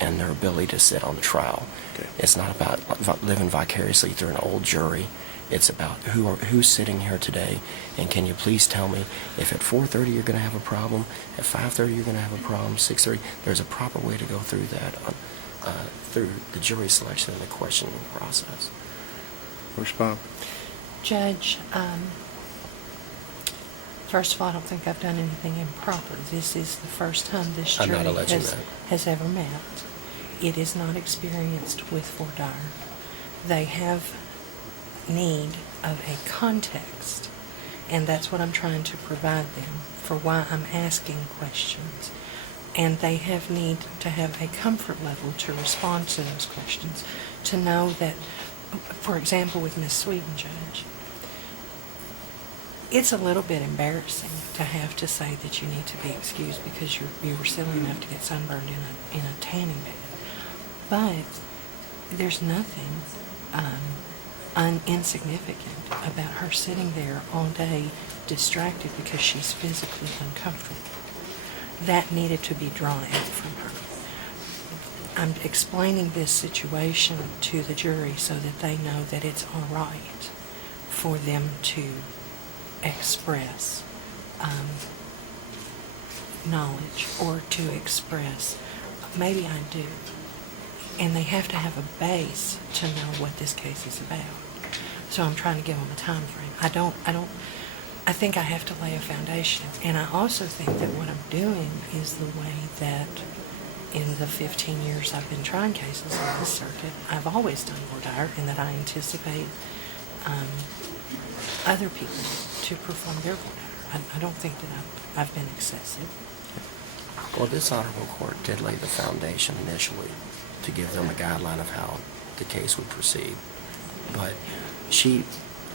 and their ability to sit on the trial. Okay. It's not about living vicariously through an old jury. It's about who's sitting here today, and can you please tell me if at 4:30 you're going to have a problem, at 5:30 you're going to have a problem, 6:30, there's a proper way to go through that through the jury selection and the questioning process. Respond. Judge, first of all, I don't think I've done anything improper. This is the first time this I'm jury not alleging has ever met. It is not experienced with voir dire. They have need of a context, and that's what I'm trying to provide them for why I'm asking questions. And they have need to have a comfort level to respond to those questions, to know that, for example, with Miss Sweden, Judge, it's a little bit embarrassing to have to say that you need to be excused because you were silly enough to get sunburned in a tanning bed. But there's nothing insignificant about her sitting there all day distracted because she's physically uncomfortable. That needed to be drawn out from her. I'm explaining this situation to the jury so that they know that it's all right for them to express knowledge or to express, maybe I do. And they have to have a base to know what this case is about. So I'm trying to give them a time frame. I think I have to lay a foundation. And I also think that what I'm doing is the way that in the 15 years I've been trying cases on this circuit, I've always done voir dire, and that I anticipate other people to perform their voir dire. I don't think that I've been excessive. Well, this honorable court did lay the foundation initially to give them a guideline of how the case would proceed. But she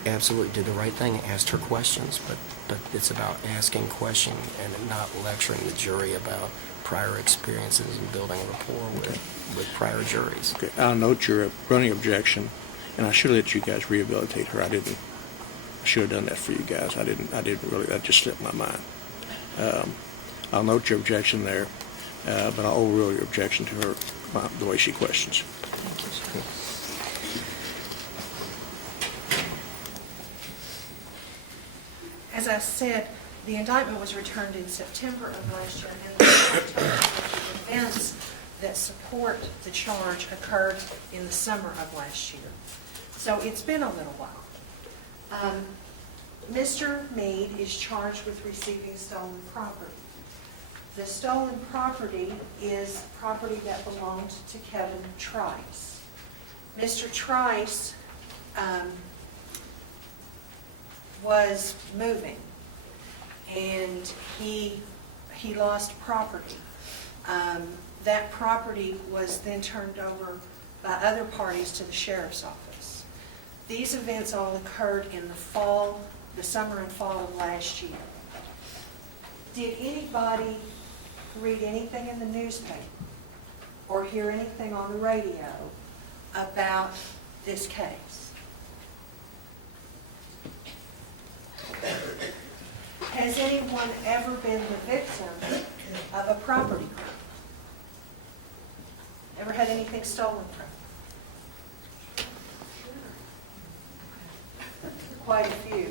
absolutely did the right thing, asked her questions, but it's about asking questions and not lecturing the jury about prior experiences and building rapport with prior juries. Okay, I'll note your running objection, and I should have let you guys rehabilitate her. I didn't. I should have done that for you guys. I didn't really. That just slipped my mind. I'll note your objection there, but I'll overrule your objection to her, the way she questions. Thank you, sir. As I said, the indictment was returned in September of last year, and the events that support the charge occurred in the summer of last year. So it's been a little while. Mr. Meade is charged with receiving stolen property. The stolen property is property that belonged to Kevin Trice. Mr. Trice was moving, and he he lost property. That property was then turned over by other parties to the sheriff's office. These events all occurred in the summer and fall of last year. Did anybody read anything in the newspaper or hear anything on the radio about this case? Has anyone ever been the victim of a property crime? Ever had anything stolen from? Quite a few.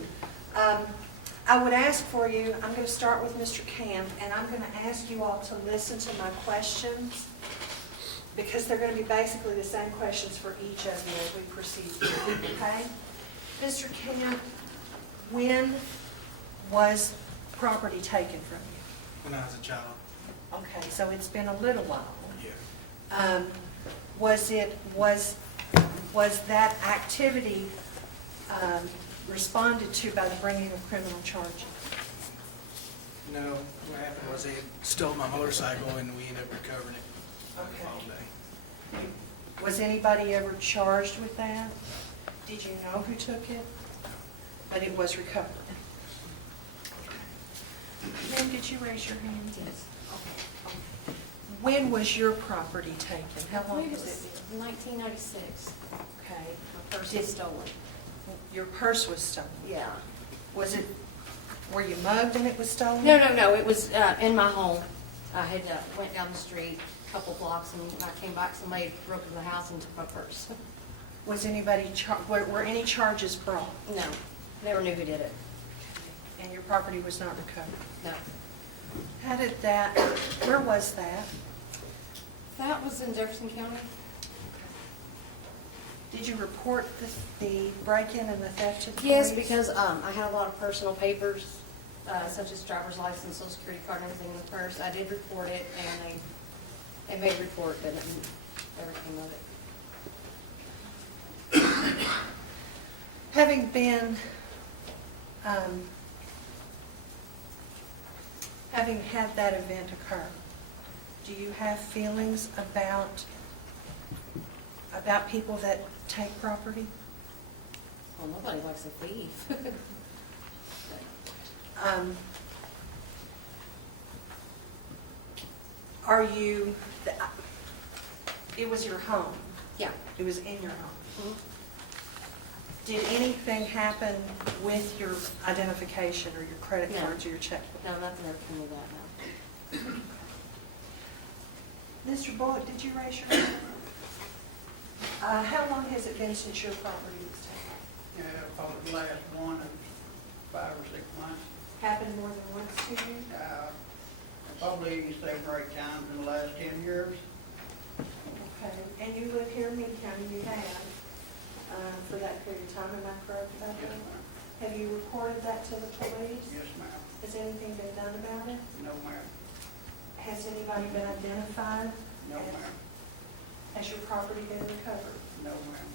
I would ask for you, I'm going to start with Mr. Camp, and I'm going to ask you all to listen to my questions, because they're going to be basically the same questions for each of you as we proceed. Okay? Mr. Camp, when was property taken from you? When I was a child. Okay, so it's been a little while. Yeah. Was that activity responded to by the bringing of criminal charges? No, what happened was they had stole my motorcycle and we ended up recovering it on the Okay. fall day. Was anybody ever charged with that? Did you know who took it? But it was recovered. Ma'am, did you raise your hand? Yes. Okay. When was your property taken? How long has it been? 1996. Okay. My purse was stolen. Your purse was stolen? Yeah. Were you mugged and it was stolen? No. It was in my home. I had went down the street a couple blocks, and when I came back, somebody broke into the house and took my purse. Was anybody, were any charges brought? No, never knew who did it. And your property was not recovered? No. How did that, where was that? That was in Jefferson County. Did you report the break-in and the theft to the police? Yes, because I had a lot of personal papers, such as driver's license, social security card, and everything in the purse. I did report it, and they made a report, but it never came of it. Having been, having had that event occur, do you have feelings about people that take property? Well, nobody likes a thief. Are you, it was your home? Yeah. It was in your home? Did anything happen with your identification or your credit No. cards or your checkbook? No, nothing ever came of that, no. Mr. Bullock, did you raise your hand? How long has it been since your property was taken? Yeah, probably the last one of 5 or 6 months. Happened more than once to you? Probably 7 or 8 times in the last 10 years. Okay, and you live here in Meade County, you have, for that period of time, am I correct about Yes, that? ma'am. Have you reported that to the police? Yes, ma'am. Has anything been done about it? No, ma'am. Has anybody been identified? No, ma'am. Has your property been recovered? No, ma'am.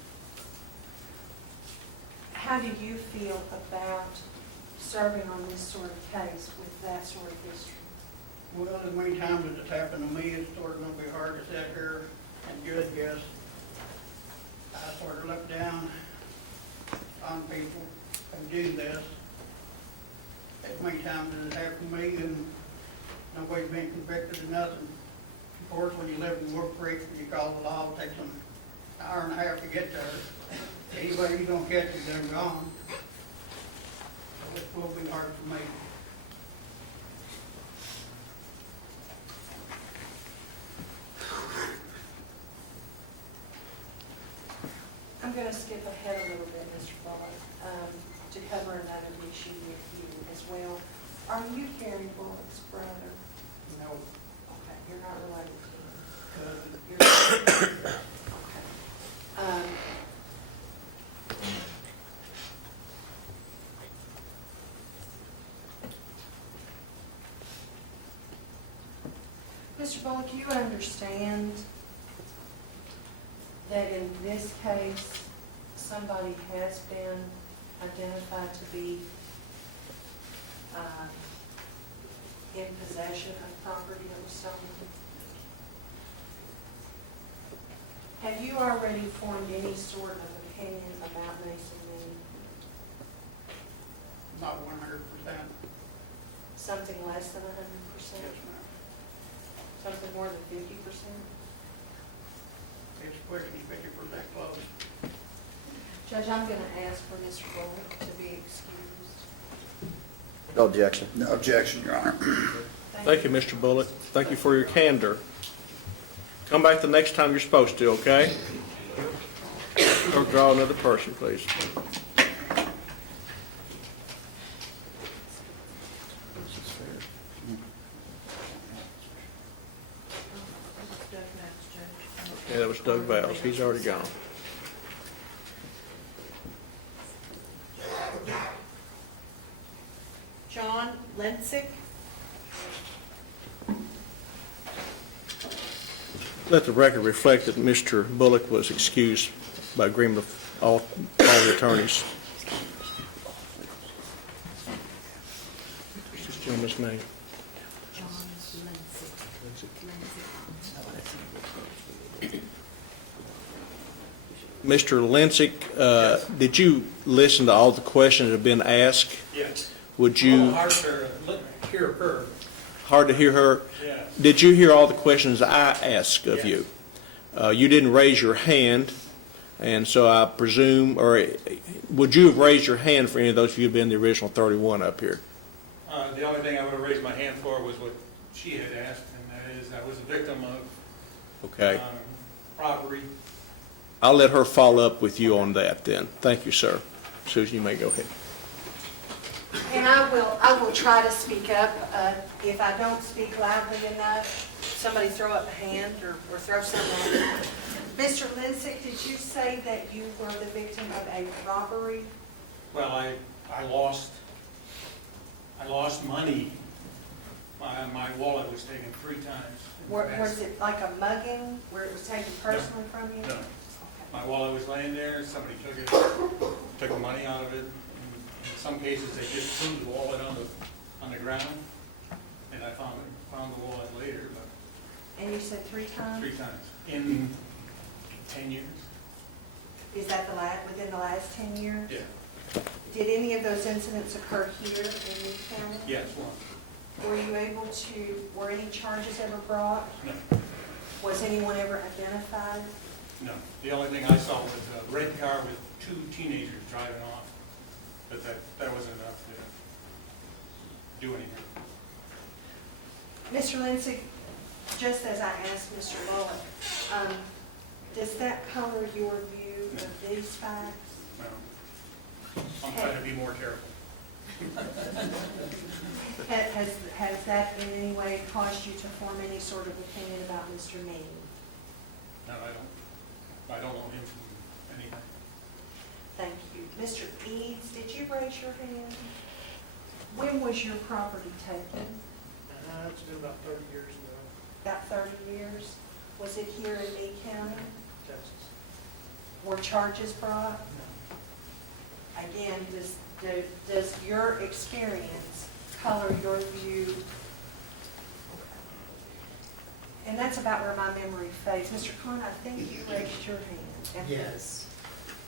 How do you feel about serving on this sort of case with that sort of history? Well, as many times as it's happened to me, it's sort of going to be hard to sit here and judge this. I sort of look down on people who do this. As many times as it's happened to me, and nobody's been convicted of nothing. Of course, when you live in Wolf Creek, you call the law, it takes them an hour and a half to get there. Anybody you're going to catch is they're gone. So it will be hard for me. I'm going to skip ahead a little bit, Mr. Bullock, to cover another issue with you as well. Are you Gary Bullock's brother? No. Okay, you're not related to him. You're okay. Mr. Bullock, you understand that in this case, somebody has been identified to be in possession possession of property that was stolen? Have you already formed any sort of opinion about Mason Meade? Not 100%. Something less than 100%? Yes, ma'am. Something more than 50%? It's pushing 50% close. Judge, I'm going to ask for Mr. Bullock to be excused. No objection. No objection, Your Honor. Thank you, Mr. Bullock. Thank you for your candor. Come back the next time you're supposed to, okay? Or draw another person, please. Yeah, that was Doug Vales. He's already gone. John Lensick? Let the record reflect that Mr. Bullock was excused by agreement of all the attorneys. What's this gentleman's name? John Lensick. Mr. Lensick, did you listen to all the questions that have been asked? Yes. Would you, Hard to hear her. hard to hear her? Yes. Did you hear all the questions I asked of you? You didn't raise your hand, and so I presume, or would you have raised your hand for any of those if you'd been the original 31 up here? The only thing I would have raised my hand for was what she had asked, and that is, I was a victim of Okay. robbery. I'll let her follow up with you on that then. Thank you, sir. Susan, you may go ahead. And I will try to speak up. If I don't speak loudly enough, somebody throw up a hand or throw something at me. Mr. Lensick, did you say that you were the victim of a robbery? Well, I lost money. My wallet was taken 3 times. Was it like a mugging where it was taken personally from you? No. Okay. My wallet was laying there, somebody took it, took the money out of it. In some cases, they just threw the wallet on the ground, and I found the wallet later, but And you said 3 times? 3 times in 10 years. Is that within the last 10 years? Yeah. Did any of those incidents occur here in Meade County? Yes, one. Were any charges ever brought? No. Was anyone ever identified? No. The only thing I saw was a red car with 2 teenagers driving off, but that wasn't enough to do anything. Mr. Lensick, just as I asked Mr. Bullock, does that color your view of these facts? No. I'm trying to be more careful. Has that in any way caused you to form any sort of opinion about Mr. Meade? No, I don't know him from anything. Thank you. Mr. Eads, did you raise your hand? When was your property taken? It's been about 30 years ago, About 30 years? Was it here in Meade County? Texas. Were charges brought? No. Again, does your experience color your view? And that's about where my memory fades. Mr. Kahn, I think you raised your hand. Yes.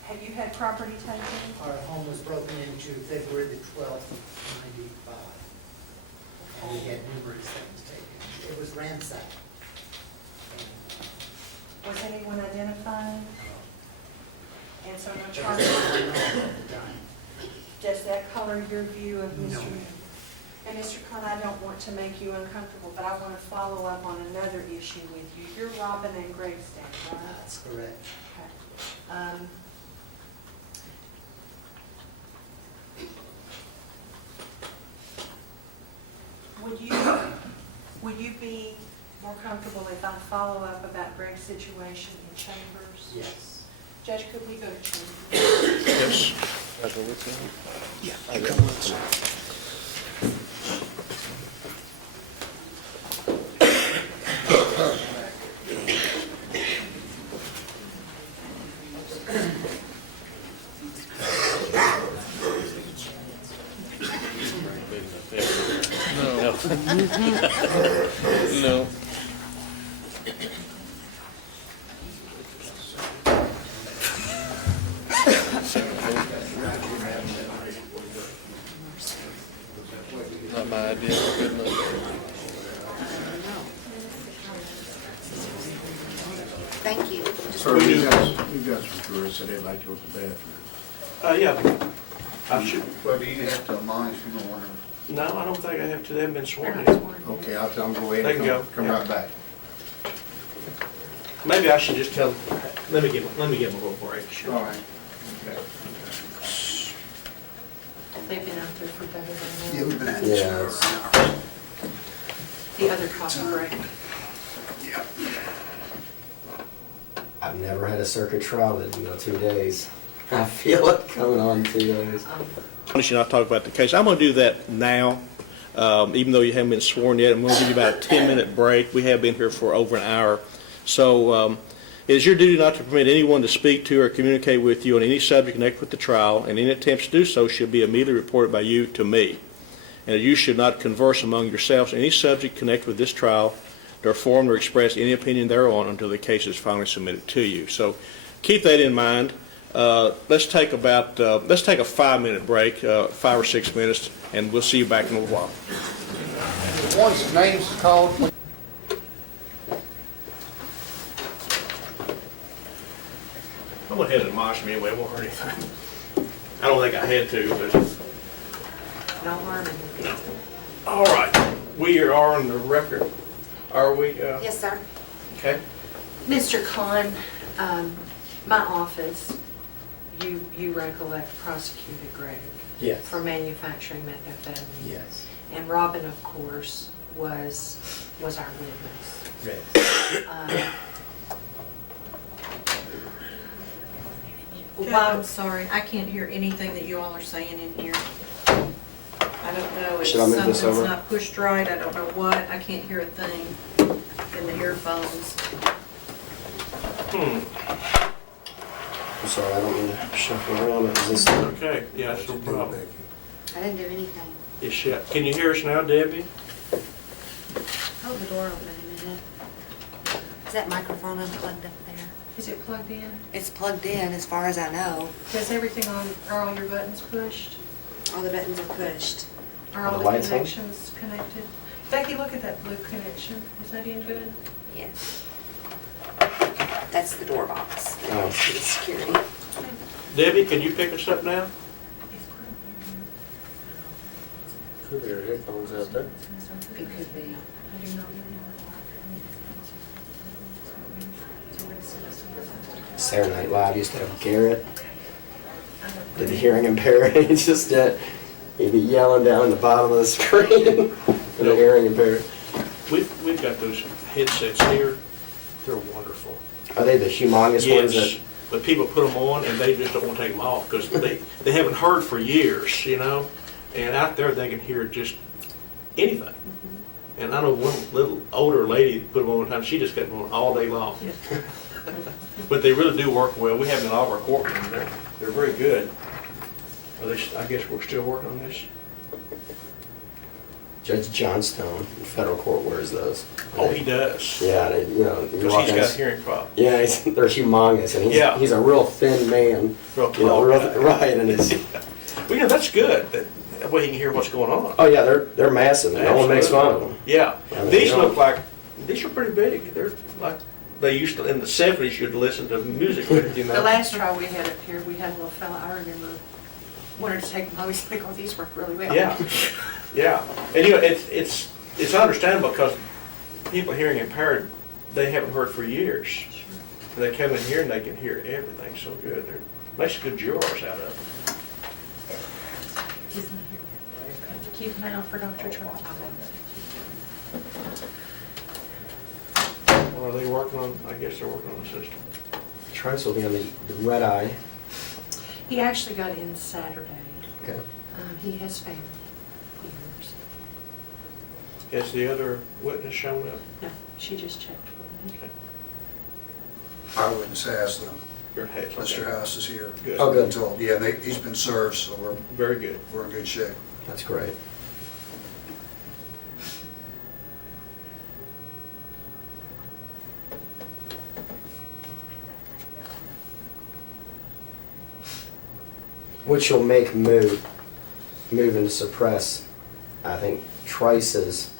Have you had property taken? Our home was broken into February the 12th, 95. And we had numerous things taken. It was ransacked. Was anyone identified? And so no There was charges? no one at the time. Does that color your view of Mr. No. Meade? And Mr. Kahn, I don't want to make you uncomfortable, but I want to follow up on another issue with you. You're Robin and Graveston, right? That's correct. Okay. Would you be more comfortable if I follow up about Greg's situation in chambers? Yes. Judge, could we go to chambers? Yes. Yeah, come on, sir. No. No. Not my idea. Good enough. Thank you. Sir, you got some tourists that they'd like to go to the bathroom. Yeah. I should, Well, do you have to admonish them or? no, I don't think I have to. They haven't been sworn They're in. not sworn. Okay, I'll tell them go ahead They and can go, come yeah. right back. Maybe I should just tell them, let me give them a little break. All right. Okay. They've been out there for better Yeah, than we've been at this Yeah, for it's- over an hour. the other coffee break. Yeah. I've never had a circuit trial that, 2 days. I feel it coming on 2 days. I should not talk about the case. I'm going to do that now, even though you haven't been sworn yet. I'm going to give you about a 10-minute break. We have been here for over an hour. So it is your duty not to permit anyone to speak to or communicate with you on any subject connected with the trial, and any attempts to do so should be immediately reported by you to me. And you should not converse among yourselves on any subject connected with this trial, nor form or express any opinion thereon until the case is finally submitted to you. So keep that in mind. Let's take a 5-minute break, 5 or 6 minutes, and we'll see you back in a little while. Once names is called. I went ahead and admonish me anyway. It won't hurt anything. I don't think I had to, but. No harm in it. All right. We are on the record. Are we? Yes, sir. Okay. Mr. Khan, my office, you recollect prosecuted Greg Yes. for manufacturing methamphetamine. Yes. And Robin, of course, was our witness. Right. Well, I'm sorry, I can't hear anything that you all are saying in here. I don't know, if Should I move this something's over? not pushed right, I don't know what, I can't hear a thing in the earphones. I'm sorry, I don't mean to shuffle around, but is this? Okay. Yeah, that's no problem. I didn't do anything. Yes, yeah. Can you hear us now, Debbie? Hold the door open a minute. Is that microphone unplugged up there? Is it plugged in? It's plugged in as far as I know. Is everything on, are all your buttons pushed? All the buttons are pushed. Are Are all the the lights on? connections connected? Becky, look at that blue connection, is that in good? Yes. That's the door box. Oh. Security. Debbie, can you pick us up now? Could be your headphones out there. It could be. Saturday Night Live used to have Garrett, did the hearing impaired. It's just he'd be yelling down in the bottom of the screen for the hearing impaired. We've got those headsets here. They're wonderful. Are they the humongous ones Yes, that? but people put them on and they just don't want to take them off because they haven't heard for years, And out there they can hear just anything. And I know one little older lady put them on one time. She just kept them on all day long. But they really do work well. We have them in all of our courtrooms. They're very good. I guess we're still working on this. Judge Johnstone in federal court wears those. Oh, he does. Yeah, you Because walk he's in- got a hearing problem. Yeah, they're humongous, and Yeah. he's a real thin man. Real tall guy. Right, and it's. Well, that's good. That way he can hear what's going on. Oh yeah, they're massive. And no one makes fun of them. Yeah. I mean, These you know. look like, these are pretty big. They're like, they used to, in the 70s, you'd listen to music with, The last trial we had up here, we had a little fella, I remember, wanted to take them, I was like, oh, these work really well. Yeah, yeah. And it's understandable because people hearing impaired, they haven't heard for years. And they come in here and they can hear everything so good. They're makes good jurors out of He's not here yet. Keep an eye out for Dr. Charles. Well, are they working on, I guess they're working on the system. Trice will be on the red eye. He actually got in Saturday. Okay. He has family here. Has the other witness shown up? No, she just checked for me. Okay. Our witness has them. Your head. Mr. House is here. Good. Oh, good. Until, yeah, he's been served, so Very good. we're in good shape. That's great. which will make moving to suppress, I think, traces,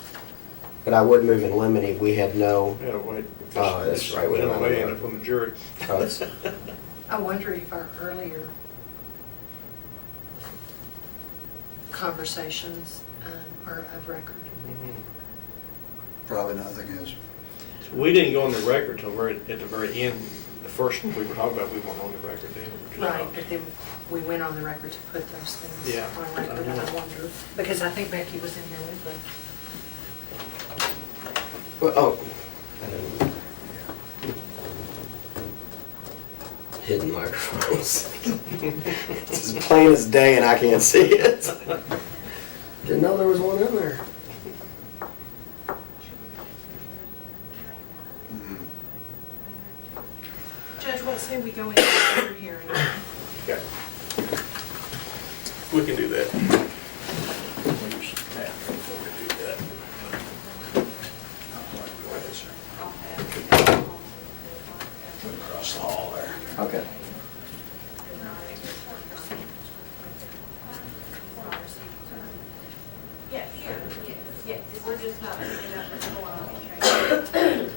but I would move in limine. We had no, Yeah, wait. Oh, that's right, we don't have Way a- end up on the jury. I wonder if our earlier conversations are of record. Probably nothing is. We didn't go on the record till at the very end. The first one we were talking about, we weren't on the record then. Right, but then we went on the record to put those things Yeah. on record, and I wonder, because I think Becky was in here with us. well, oh, I don't know. Hidden microphones. It's as plain as day and I can't see it. Didn't know there was one in there. Judge, what say we go into the hearing? Okay. We can do that. Across the hall there. Okay. We're just not picking up what's going on.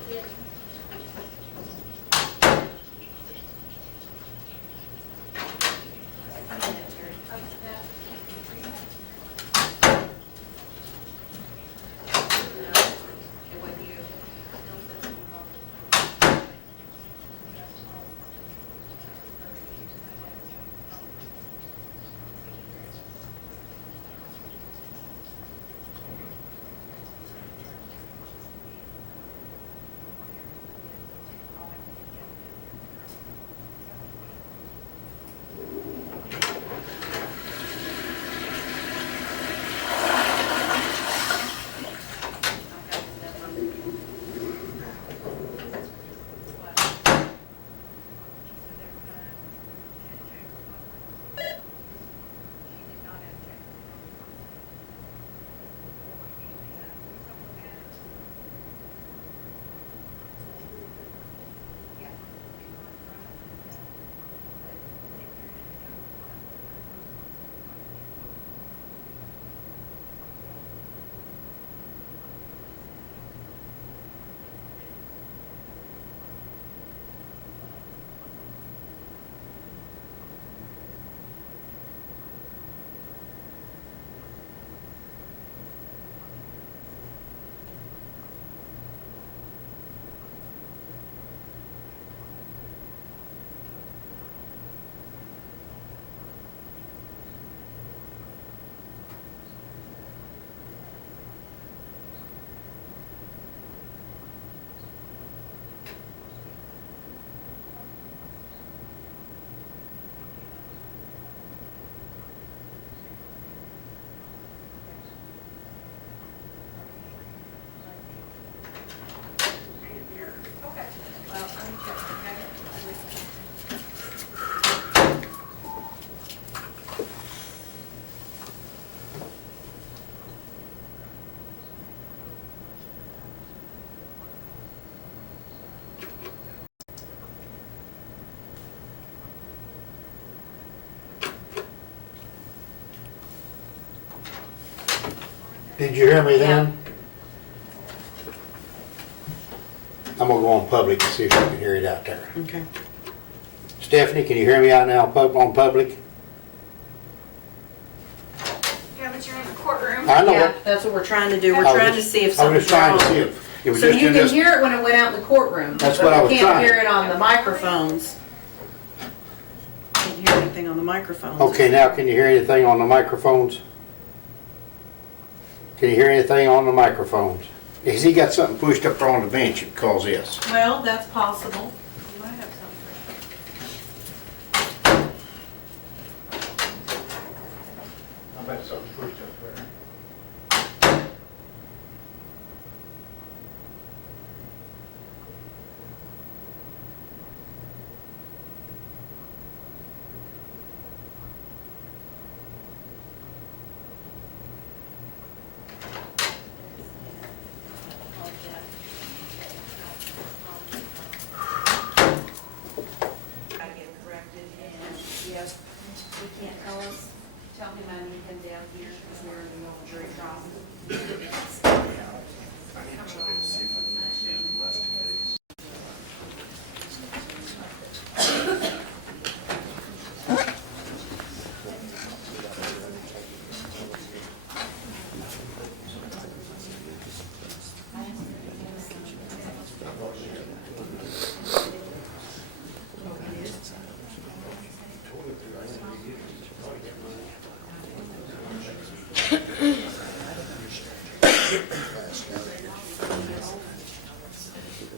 Did you hear me then? I'm gonna go on public and see if you can hear it out there. Okay. Stephanie, can you hear me out now on public? Yeah, but you're in the courtroom. I know Yeah, it. that's what we're trying to do. I We're was trying to just- see if I was something's just trying to wrong. see if it was So just you in can this. hear it when it went out in the courtroom. That's what I was But we can't trying. hear it on the microphones. Can't hear anything on the microphones. Okay, now can you hear anything on the microphones? Can you hear anything on the microphones? Has he got something pushed up there on the bench that caused this? Well, that's possible. You might have something. I bet something pushed up there.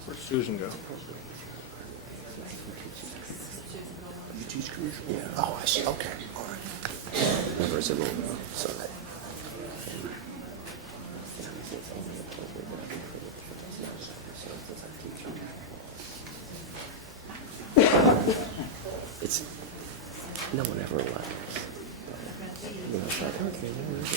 Where'd Susan go? You teach crucial? Yeah. Oh, I see. Okay. All right. Remember, it's a little side. It's no one ever likes. You know, it's like, okay, there we go.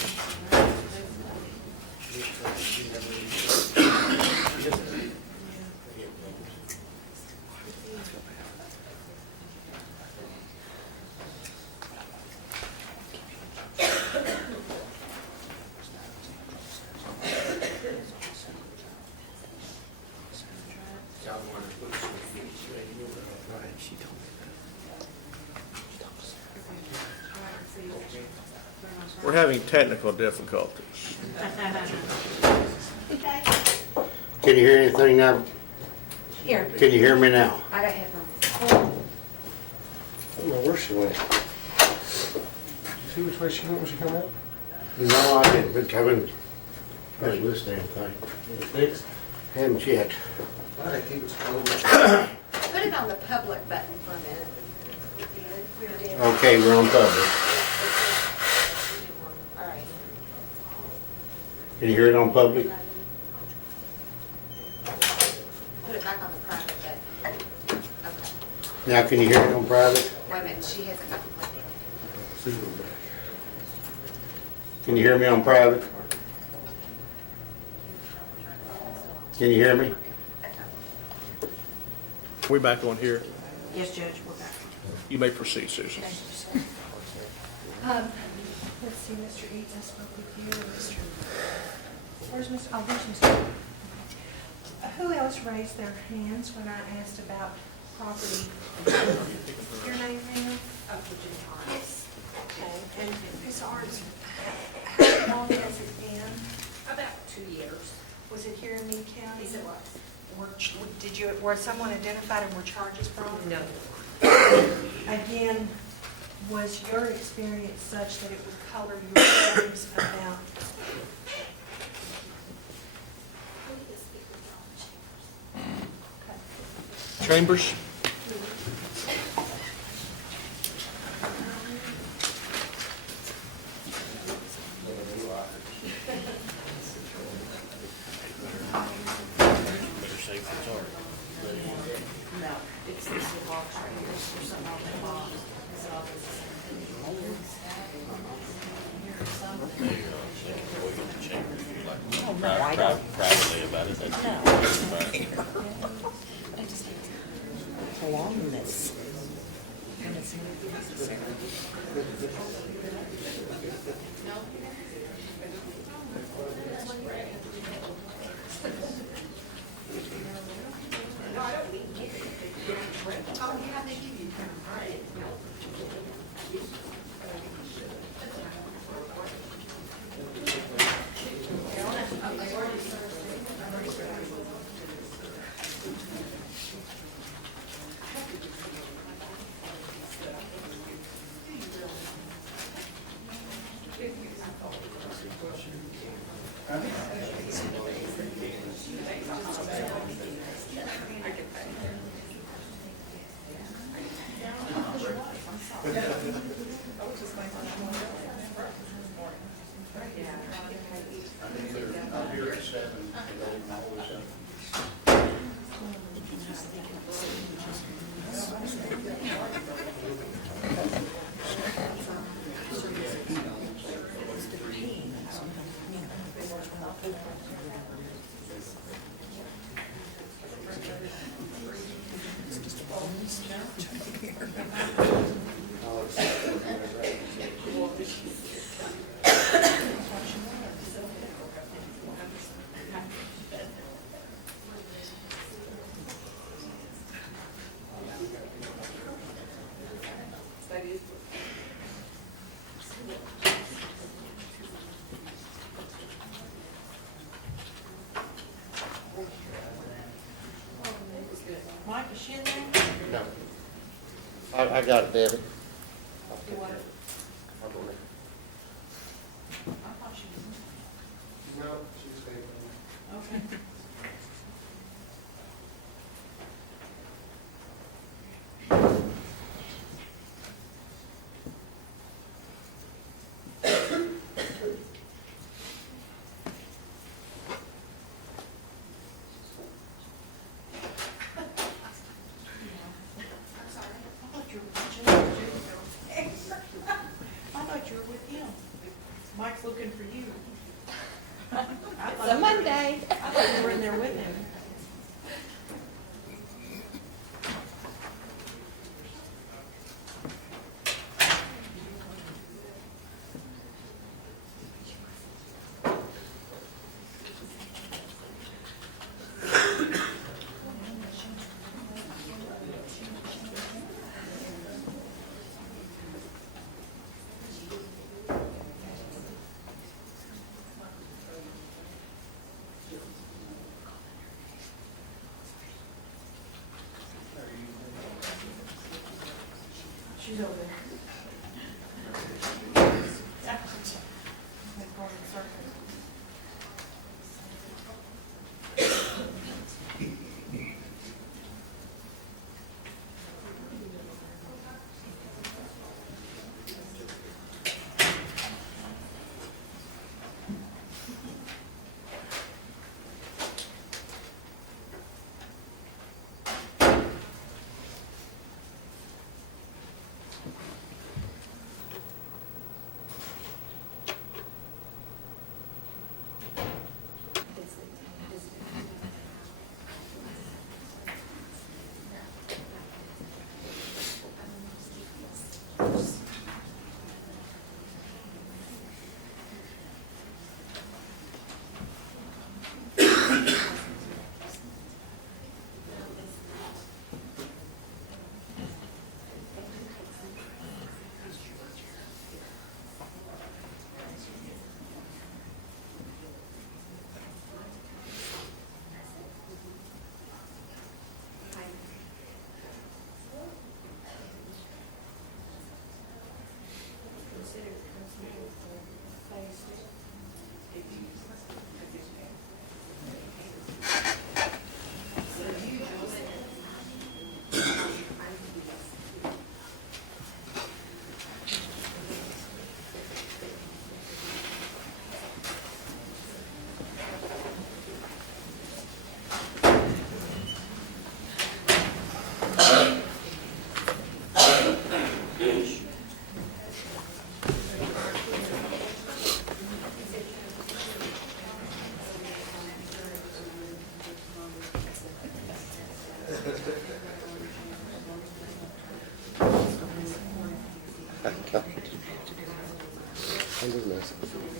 Right, she told me that. We're having technical difficulties. Can you hear anything now? Here, Can you hear me now? I got headphones. I don't know where she went. See which way she went when she come out? No, I didn't, been coming, I was listening to thing. Fixed? Haven't yet. Why they keep it closed? Put it on the public button for a minute. Okay, we're on public. All right. Can you hear it on public? Put it back on the private button. Okay. Now, can you hear it on private? Wait a minute, she hasn't got the button. Can you hear me on private? Can you hear me? We back on here. Yes, Judge, we're back. You may proceed, Susan. Let's see, Mr. Eads, I spoke with you, and Mr. Where's Mr. Oh, there's Mr. Who else raised their hands when I asked about property? Your name, ma'am? Yes. Okay, and Ms. Arts, how long has it been? About 2 years. Was it here in Meade County? Yes, it was. Was someone identified and were charges brought? No. Again, was your experience such that it would color your feelings about? Chambers? No, it's this little box right here. There's something on the box. Is it all the same thing? Oh, no, I don't. Privately about it, that's. No. Prolong this. When it's necessary. I'm here at 7, and I'm always up. Mike, is she in there? No. I got it, Debbie. You want it? I'll go with it. I thought she was in there. No, she's staying. I thought you were with him. Mike's looking for you. It's a Monday. I thought you were in there with him. She's over there.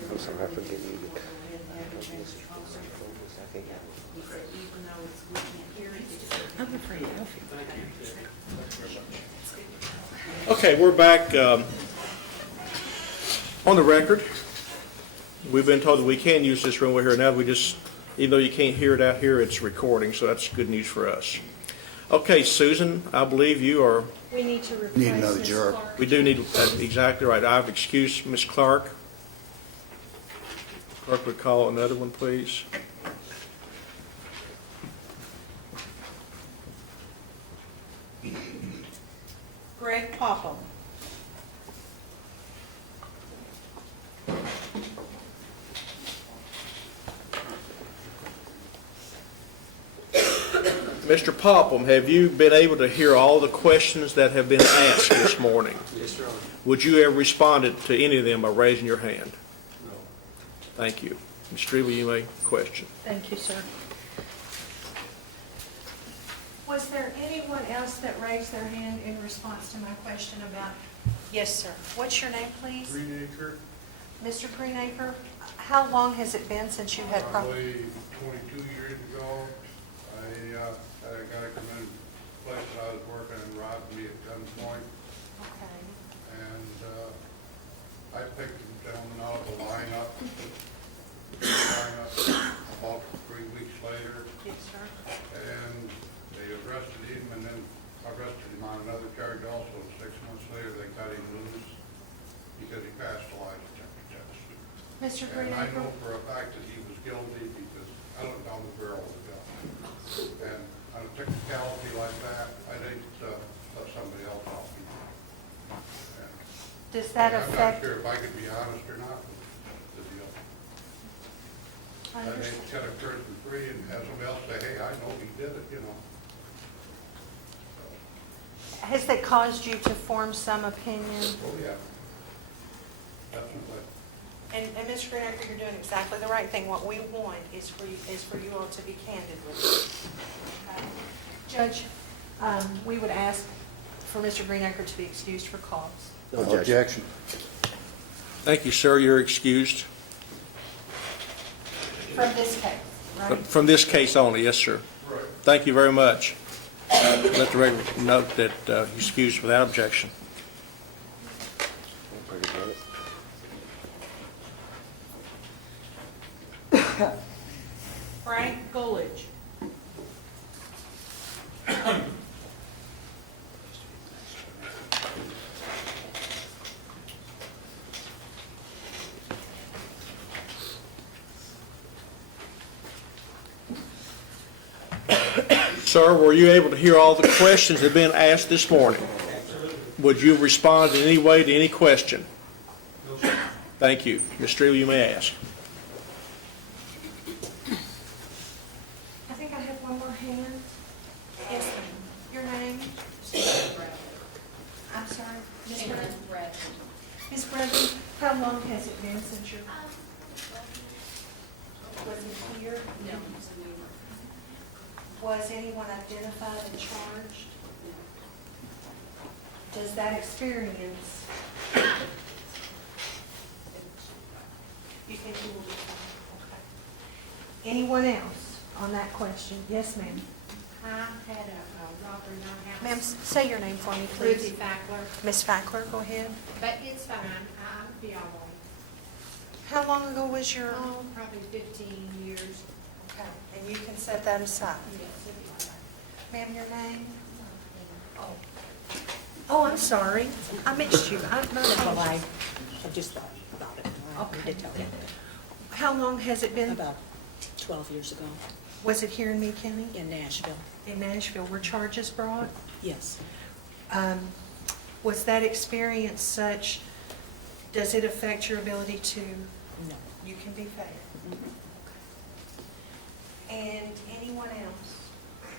I'm sorry, I forget you. I'm afraid of it. Okay, we're back on the record. We've been told that we can use this room over here now. Even though you can't hear it out here, it's recording, so that's good news for us. Okay, Susan, I believe you are... We need to replace Need another Ms. juror. Clark. We do need, exactly right. I've excused Ms. Clark. Clerk would call another one, please. Greg Popham. Mr. Popham, have you been able to hear all the questions that have been asked this morning? Yes, Your Honor. Would you have responded to any of them by raising your hand? No. Thank you. Ms. Strebe, you may question. Thank you, sir. Was there anyone else that raised their hand in response to my question about? Yes, sir. What's your name, please? Greenacre, Mr. Greenacre, how long has it been since you had problems? probably 22 years ago, I got to come in the place that I was working and robbed me at gunpoint. Okay. And I picked the gentleman out of the lineup about 3 weeks later, Yes, sir. and they arrested him and then arrested him on another charge also. 6 months later, they cut him loose because he passed the lie detector test. Mr. And I Greenacre? know for a fact that he was guilty because I looked down Does that I'm not affect? sure if I could be honest or not with the deal. I I may understand. set a person free and have somebody else say, hey, I know he did it, you know. Has that caused you to form some opinion? Oh, yeah. Definitely. And Mr. Greenacre, you're doing exactly the right thing. What we want is for you all to be candid with us. Okay? Judge, we would ask for Mr. Greenacre to be excused for cause. No objection. Thank you, sir. You're excused. From this case, right? From this case only, yes, sir. Right. Thank you very much. Let the record note that you're excused without objection. Frank Gullidge. Sir, were you able to hear all the questions that have been asked this morning? Would you respond in any way to any question? Thank you. Ms. Strebe, you may ask. I think I have one more hand. Yes, ma'am. Your name? I'm sorry? Ms. Bradley. Ms. Bradley, how long has it been since your... Was it here? No, it's a new one. Was anyone identified and charged? Does that experience, you think you will be fine? Okay. Anyone else on that question? Yes, ma'am. I had a robbery in our house. Ma'am, say your name for me, Ruthie please. Fackler, Miss Fackler, go ahead. but it's fine. I'll be all right. How long ago was your... Oh, probably 15 years. Okay, and you can set that aside. Yes, it'll be all right. Ma'am, your name? Oh, I'm sorry. I missed you. I just thought about it. Okay. Did tell you. How long has it been? About 12 years ago Was it here in Meade County? in Nashville. In Nashville, were charges brought? Yes. Was that experience such, does it affect your ability to, No. you can be fair? Okay. And anyone else?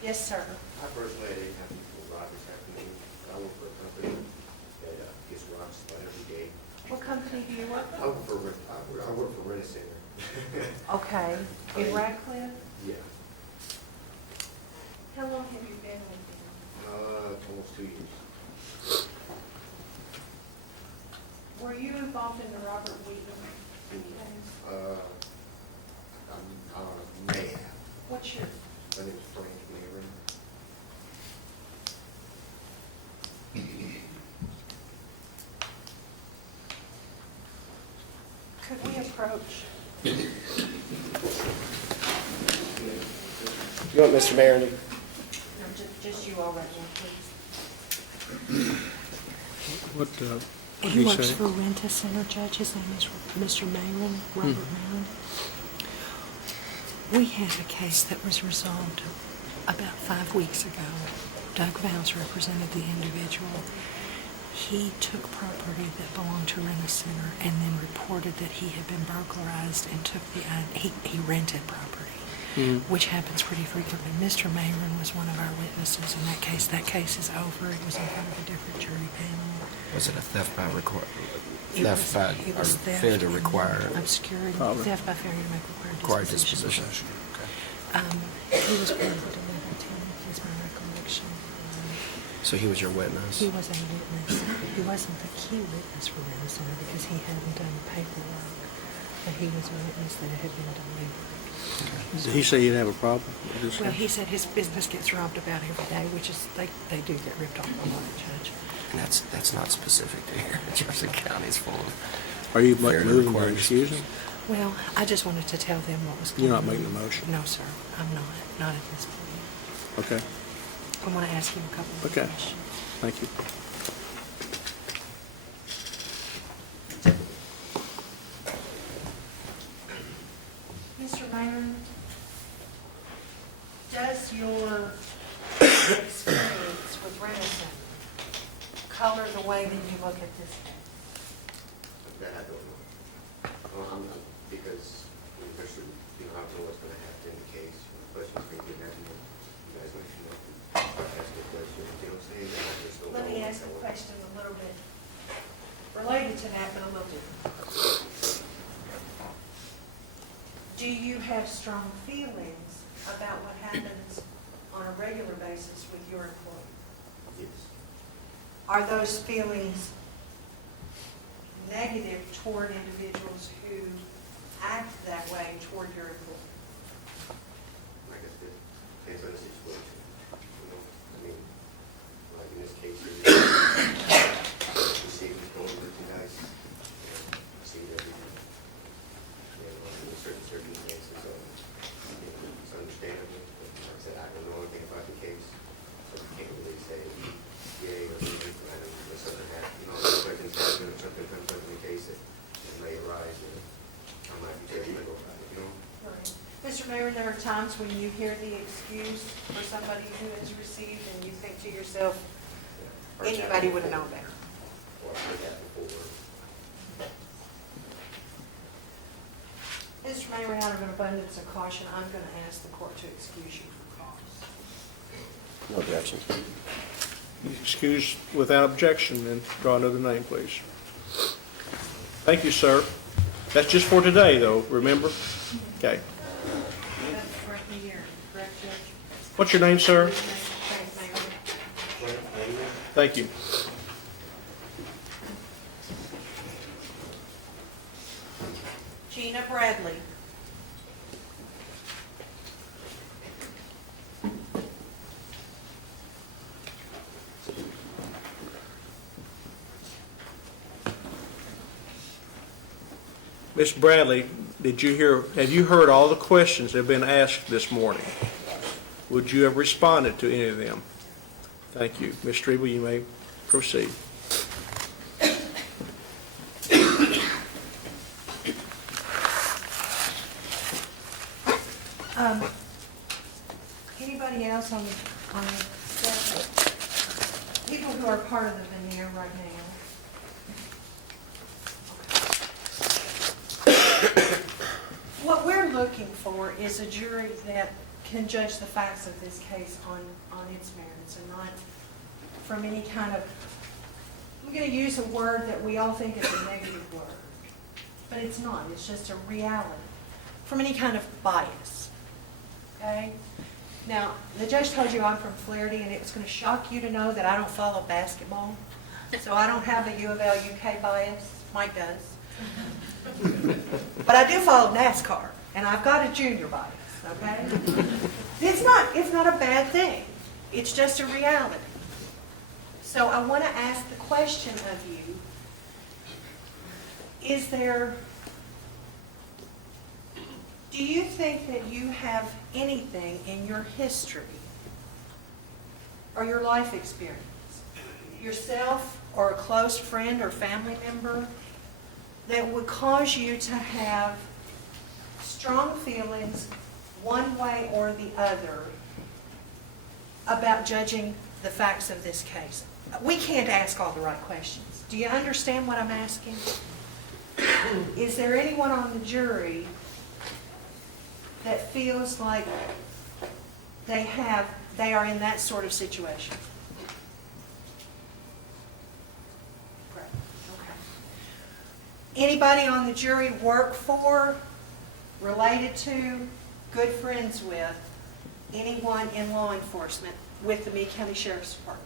Yes, sir. I personally had 8 people rob this afternoon. I work for a company that gets robbed just about every day. What company do you work I for? work for Rent Center. Okay, in Radcliffe? Yeah, How long have you been with them? almost 2 years. Were you involved in the Robert Wheaton case? I may have. What's your, My name is Frank Marin. could we approach? You want Mr. Mayor to? No, just you all right now, please. What He works for Rent Center, Judge. His name is Mr. Mayron, Robert Mayron. We had a case that was resolved about 5 weeks ago. Doug Vance represented the individual. He took property that belonged to Rent Center and then reported that he had been burglarized and took he rented property, which happens pretty frequently. Mr. Mayron was one of our witnesses in that case. That case is over. It was in front of a different jury panel. Was it a theft by It was theft failure to require obscuring, Probably. theft by failure to make required disposition? He was part of the delivery team, is my recollection. So he was your witness? He was a witness. He wasn't the key witness for Rent Center because he hadn't done paperwork, but he was a witness that it had been delivered. Did he say he'd have a problem with this? Well, he said his business gets robbed about every day, which is, they do get ripped off a lot, Judge. And that's not specific to here. Jefferson County's full of. Are you failure to moving to require excuse him? Well, I just wanted to tell them what was going on. You're not making a motion? No, sir, I'm not at this point. Okay, I want to ask you a couple of Okay. questions. thank you. Mr. Mayor, does your experience with Rent Center color the way that you look at this case? That I don't know. Because, especially, I don't know what's gonna happen in the case, questions may be happening, you guys let me know. Ask a question, you know what I'm saying? I just don't know. Let me ask a question a little bit related to that, but a little different. Do you have strong feelings about what happens on a regular basis with your employee? Yes. Are those feelings negative toward individuals who act that way toward your employee? Like I said, depends on the situation. I mean, like in this case, you see what's going with you guys. You see everything. In certain circumstances, it's understandable. But like I said, I don't know anything about the case, so I can't really say yay or nay. I know if something happens, questions happen, or something comes up in the case that may arise, and I might be judgmental about it, Right. Mr. Mayor, there are times when you hear the excuse for somebody who has received and you think to yourself, anybody would have known better. Or I've heard that before. Mr. Mayor, out of an abundance of caution, I'm going to ask the court to excuse you from cause. No objection. Excused without objection, then draw another name, please. Thank you, sir. That's just for today, though, remember? Okay. That's right here, correct, Judge? What's your name, sir? Thanks, Mayor. Thank you. Gina Bradley. Ms. Bradley, have you heard all the questions that have been asked this morning? Would you have responded to any of them? Thank you. Ms. Strebel, you may proceed. Anybody else on the staff? People who are part of the veneer right now? What we're looking for is a jury that can judge the facts of this case on its merits and not from any kind of, I'm going to use a word that we all think is a negative word, but it's not. It's just a reality. From any kind of bias. Okay? Now, the judge told you I'm from Flaherty, and it's going to shock you to know that I don't follow basketball. So I don't have a U of L UK bias. Mike does. But I do follow NASCAR, and I've got a junior bias, okay? It's not a bad thing. It's just a reality. So I want to ask the question of you, do you think that you have anything in your history or your life experience, yourself or a close friend or family member, that would cause you to have strong feelings one way or the other about judging the facts of this case? We can't ask all the right questions. Do you understand what I'm asking? Is there anyone on the jury that feels like they are in that sort of situation? Great. Okay. Anybody on the jury work for, related to, good friends with anyone in law enforcement with the Meade County Sheriff's Department?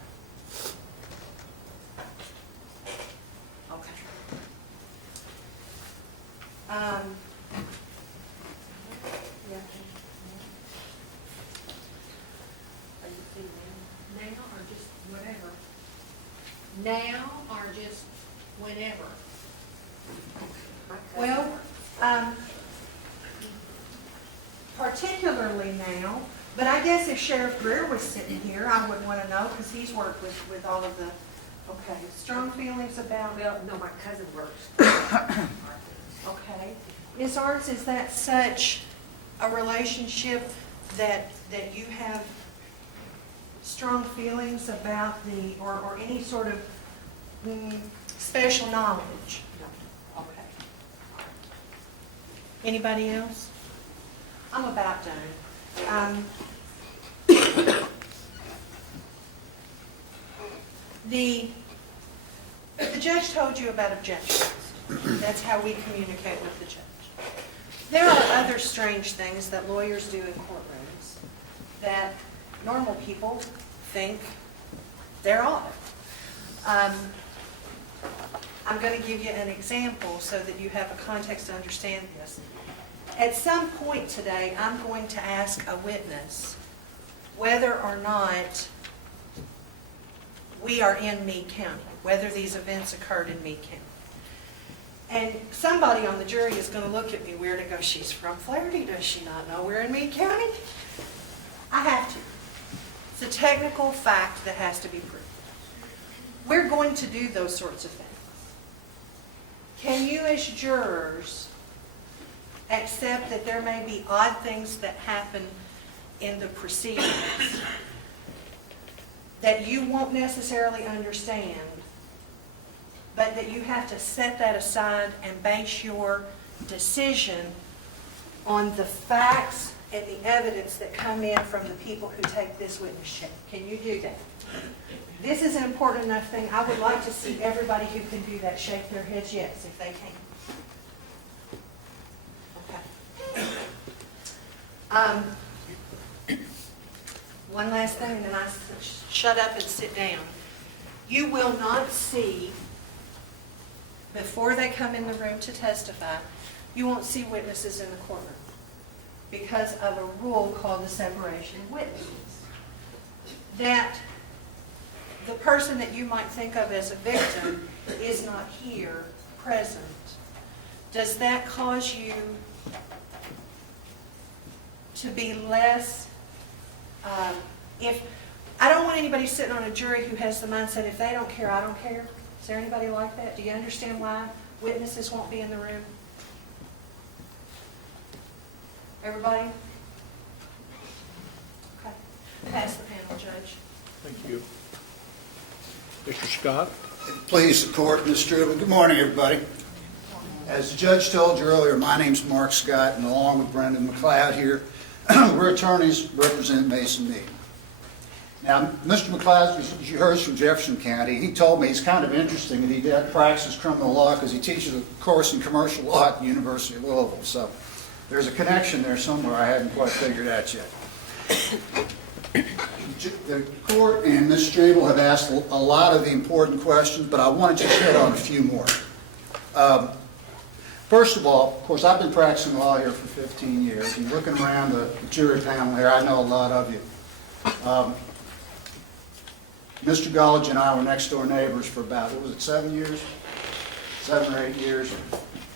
Okay. Yeah. Are you saying now or just whatever? Now or just whenever? Well, particularly now, but I guess if Sheriff Greer was sitting here, I would want to know, because he's worked with all of the, okay, strong feelings about. Well, no, my cousin works. Okay. Ms. Arts, is that such a relationship that you have strong feelings about or any sort of special knowledge? Always Anybody else? I'm about done. The judge told you about objections. That's how we communicate with the judge. There are other strange things that lawyers do in courtrooms that normal people think they're odd. I'm going to give you an example so that you have a context to understand this. At some point today, I'm going to ask a witness whether or not we are in Meade County, whether these events occurred in Meade County. And somebody on the jury is going to look at me weird and go, she's from Flaherty, does she not know we're in Meade County? I have to. It's a technical fact that has to be proved. We're going to do those sorts of things. Can you as jurors accept that there may be odd things that happen in the proceedings that you won't necessarily understand, but that you have to set that aside and base your decision on the facts and the evidence that come in from the people who take this witness check? Can you do that? This is an important enough thing. I would like to see everybody who can do that shake their heads yes, if they can. Okay. One last thing, and then I shut up and sit down. You will not see, before they come in the room to testify, you won't see witnesses in the courtroom because of a rule called the separation of witnesses. That the person that you might think of as a victim is not here, present. Does that cause you to be less, if I don't want anybody sitting on a jury who has the mindset, if they don't care, I don't care. Is there anybody like that? Do you understand why witnesses won't be in the room? Everybody? Okay. Pass the panel, Judge. Thank you. Mr. Scott? Please, the court, Ms. Struble. Good morning, everybody. As the judge told you earlier, my name's Mark Scott, and along with Brendan McLeod here, we're attorneys representing Mason Meade. Now, Mr. McLeod, as you heard from Jefferson County, he told me it's kind of interesting that he did practice criminal law because he teaches a course in commercial law at the University of Louisville. So there's a connection there somewhere I haven't quite figured out yet. The court and Ms. Struble have asked a lot of the important questions, but I wanted to hit on a few more. First of all, of course, I've been practicing law here for 15 years, and looking around the jury panel here, I know a lot of you. Mr. Gullidge and I were next door neighbors for about, 7 years? 7 or 8 years.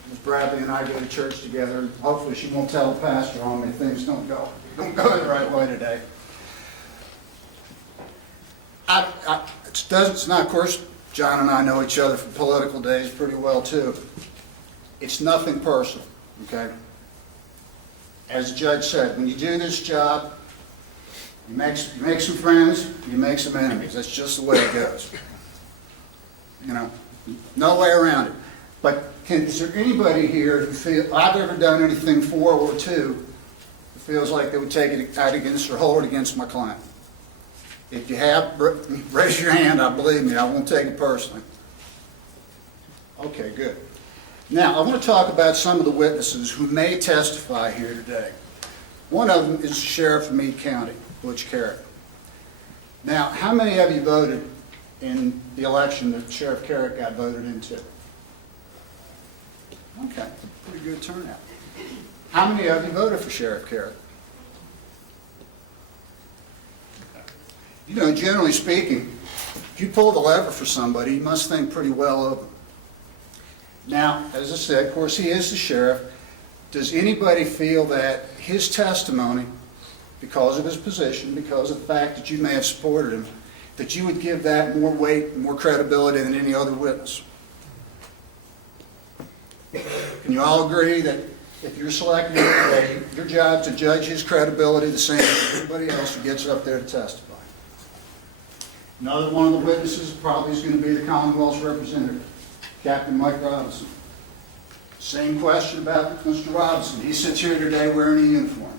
Ms. Bradley and I go to church together. Hopefully she won't tell the pastor on me if things don't go the right way today. It's not, of course, John and I know each other from political days pretty well too. It's nothing personal, okay? As the judge said, when you do this job, you make some friends, you make some enemies. That's just the way it goes. You know, no way around it. But is there anybody here who feels I've ever done anything for or to who feels like they would take it out against or hold it against my client? If you have, raise your hand. I believe me, I won't take it personally. Okay, good. Now, I want to talk about some of the witnesses who may testify here today. One of them is the Sheriff of Meade County, Butch Carrick. Now, how many of you voted in the election that Sheriff Carrick got voted into? Okay, pretty good turnout. How many of you voted for Sheriff Carrick? You know, generally speaking, if you pull the lever for somebody, you must think pretty well of them. Now, as I said, of course, he is the sheriff. Does anybody feel that his testimony, because of his position, because of the fact that you may have supported him, that you would give that more weight and more credibility than any other witness? Can you all agree that if you're selected, your job is to judge his credibility the same as everybody else who gets up there to testify? Another one of the witnesses probably is going to be the Commonwealth's representative, Captain Mike Robinson. Same question about Mr. Robinson. He sits here today wearing a uniform.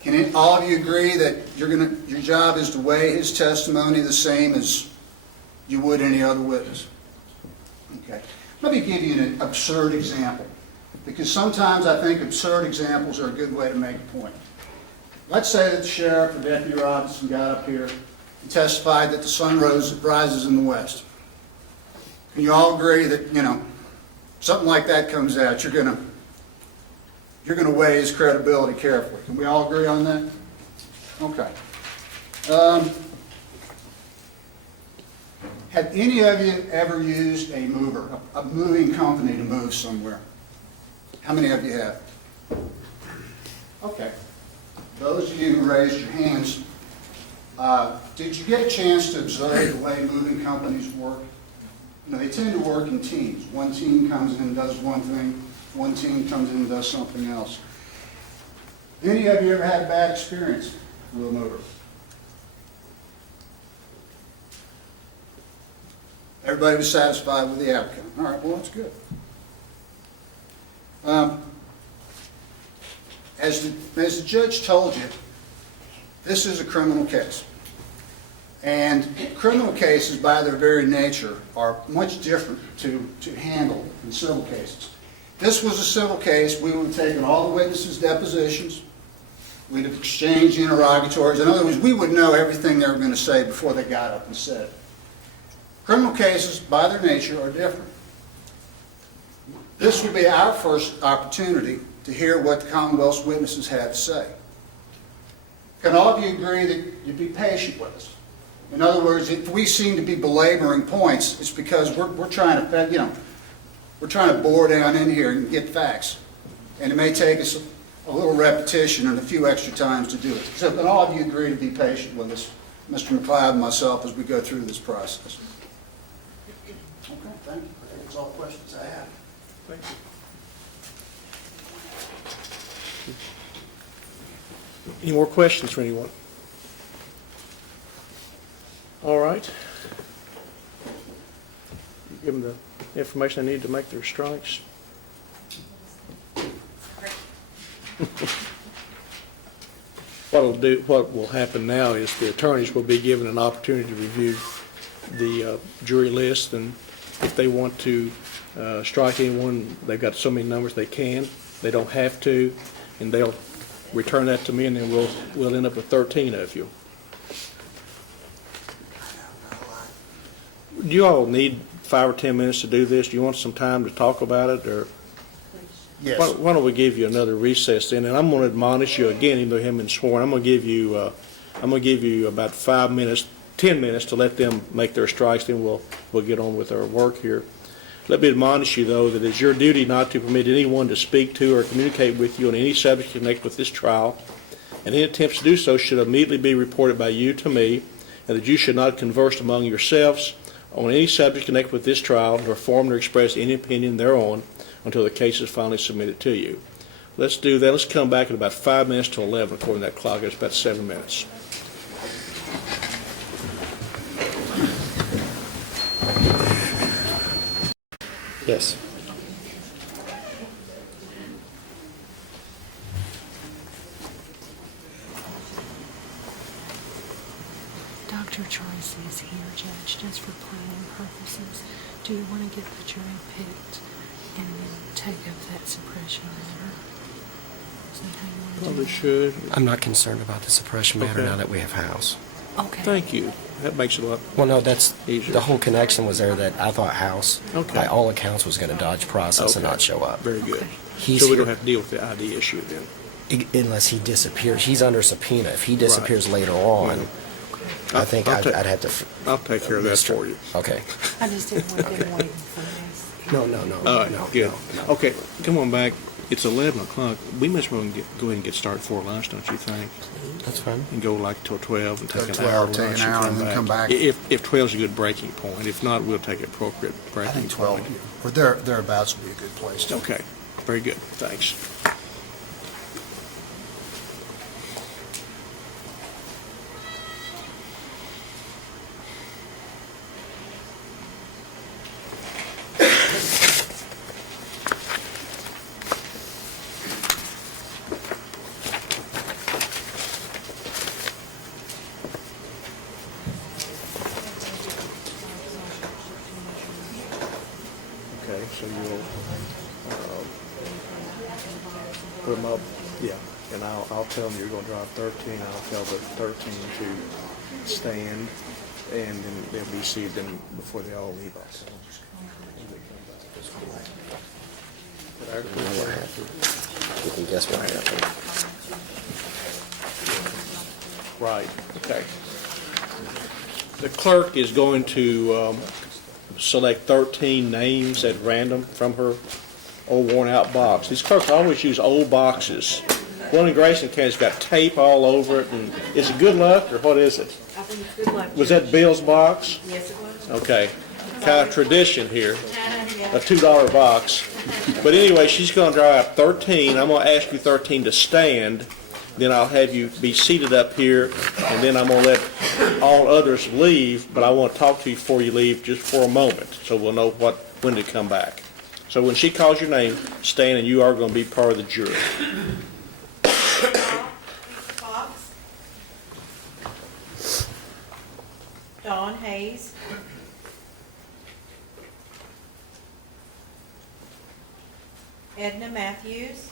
Can all of you agree that your job is to weigh his testimony the same as you would any other witness? Okay. Let me give you an absurd example, because sometimes I think absurd examples are a good way to make a point. Let's say that the sheriff or Deputy Robinson got up here and testified that the sun rises in the west. Can you all agree that, something like that comes out, you're going to weigh his credibility carefully? Can we all agree on that? Okay. Have any of you ever used a mover, a moving company to move somewhere? How many of you have? Okay. Those of you who raised your hands, did you get a chance to observe the way moving companies work? They tend to work in teams. One team comes in and does one thing, one team comes in and does something else. Any of you ever had a bad experience with a mover? Everybody was satisfied with the outcome. All right, well, that's good. As the judge told you, this is a criminal case. And criminal cases, by their very nature, are much different to handle than civil cases. This was a civil case. We would have taken all the witnesses' depositions. We'd have exchanged interrogatories. In other words, we would know everything they were going to say before they got up and said it. Criminal cases, by their nature, are different. This would be our first opportunity to hear what the Commonwealth's witnesses had to say. Can all of you agree that you'd be patient with us? In other words, if we seem to be belaboring points, it's because we're trying to bore down in here and get facts. And it may take us a little repetition and a few extra times to do it. So can all of you agree to be patient with us, Mr. McLeod and myself, as we go through this process? Okay, thank you. I think that's all the questions I have. Thank you. Any more questions for anyone? All right. You give them the information they need to make their strikes. What will happen now is the attorneys will be given an opportunity to review the jury list, and if they want to strike anyone, they've got so many numbers they can. They don't have to, and they'll return that to me, and then we'll end up with 13 of you. Do you all need 5 or 10 minutes to do this? Do you want some time to talk about it, or? Yes. Why don't we give you another recess then? And I'm going to admonish you again, even though you haven't been sworn. I'm going to give you about 5 minutes, 10 minutes to let them make their strikes. Then we'll get on with our work here. Let me admonish you, though, that it's your duty not to permit anyone to speak to or communicate with you on any subject connected with this trial, and any attempts to do so should immediately be reported by you to me, and that you should not converse among yourselves on any subject connected with this trial, nor form nor express any opinion thereon until the case is finally submitted to you. Let's do that. Let's come back in about 5 minutes to 11, according to that clock. It's about 7 minutes. Yes. Dr. Tracy is here, Judge, just for planning purposes. Do you want to get the jury picked and then take up that suppression matter? Is that how you want to do Probably it? should. I'm not concerned about the suppression matter Okay. now that we have House. Okay. Thank you. That makes it a lot. Well, no, that's Easier. the whole connection was there that I thought House, Okay. by all accounts, was going to dodge process and Okay. not show up. Very good. Okay. He's So we here- don't have to deal with the ID issue then. Unless he disappears. He's under subpoena. If he disappears later on, I think I'll I'd have to. I'll take care of that for you. Okay. I just didn't want them waiting for this. No. All right, no, good. no. Okay, come on back. It's 11 o'clock. We must well go ahead and get started for lunch, don't you think? That's fine. And go like till 12 and Till take an 12, hour take an lunch hour and then come back. If 12 is a good breaking point. If not, we'll take an appropriate I breaking think 12, point. or thereabouts would be a good place to. Okay, very good. Thanks. put them up, yeah, and I'll tell them you're gonna drive 13, I'll tell the 13 to stand, and then they'll be seated in before they all leave us. You know what happened? You can guess what happened. Right, okay. The clerk is going to select 13 names at random from her old worn-out box. These clerks always use old boxes. One in Grayson County's got tape all over it, and is it good luck, or what is it? I think it's good luck. Was that Bill's box? Yes, it was. Okay, kind of tradition here, a $2 box. But anyway, she's going to draw out 13. I'm going to ask you 13 to stand. Then I'll have you be seated up here, and then I'm going to let all others leave, but I want to talk to you before you leave just for a moment, so we'll know when to come back. So when she calls your name, stand, and you are going to be part of the jury. Fox. Dawn Hayes. Edna Matthews.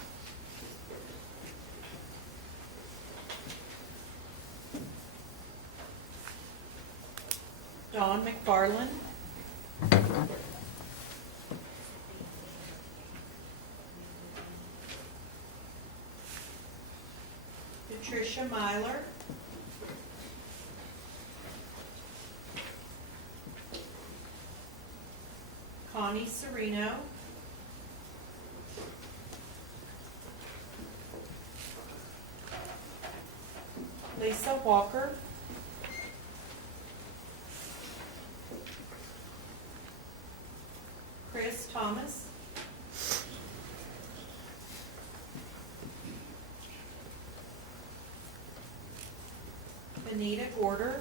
Dawn McFarland. Patricia Myler. Connie Sereno. Lisa Walker. Chris Thomas. Benita Gorder.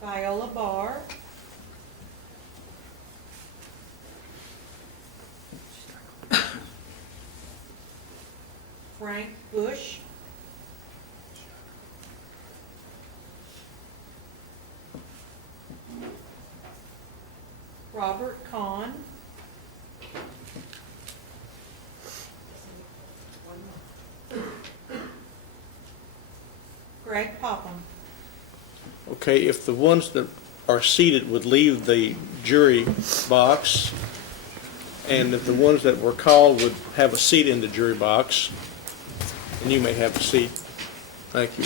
Viola Barr. Frank Bush. Robert Kahn. Greg Popham. Okay, if the ones that are seated would leave the jury box, and if the ones that were called would have a seat in the jury box, and you may have a seat. Thank you.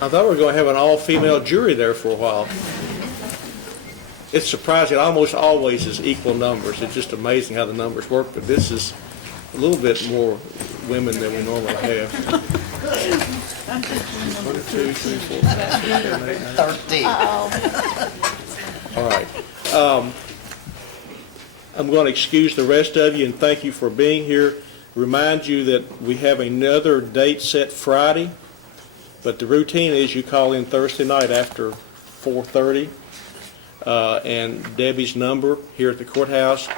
I thought we were going to have an all-female jury there for a while. It's surprising. It almost always is equal numbers. It's just amazing how the numbers work, but this is a little bit more women than we normally have. 1, 2, 3, 4, 5, 6, 7, 8, 9. 13. All right. I'm going to excuse the rest of you and thank you for being here. Remind you that we have another date set Friday. But the routine is you call in Thursday night after 4:30, and Debbie's number here at the courthouse.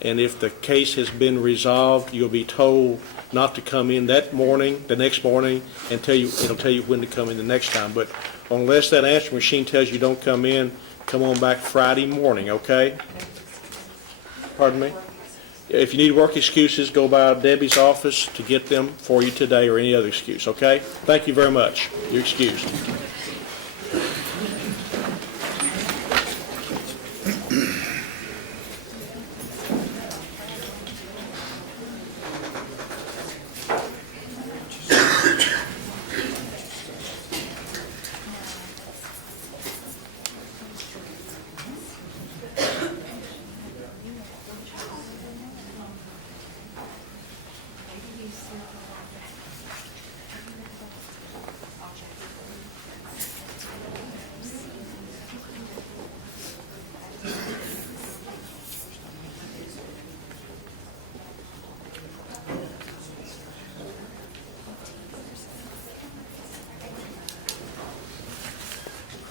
And if the case has been resolved, you'll be told not to come in that morning, the next morning, and it'll tell you when to come in the next time. But unless that answering machine tells you don't come in, come on back Friday morning, okay? Pardon me? If you need work excuses, go by Debbie's office to get them for you today or any other excuse, okay? Thank you very much. You're excused.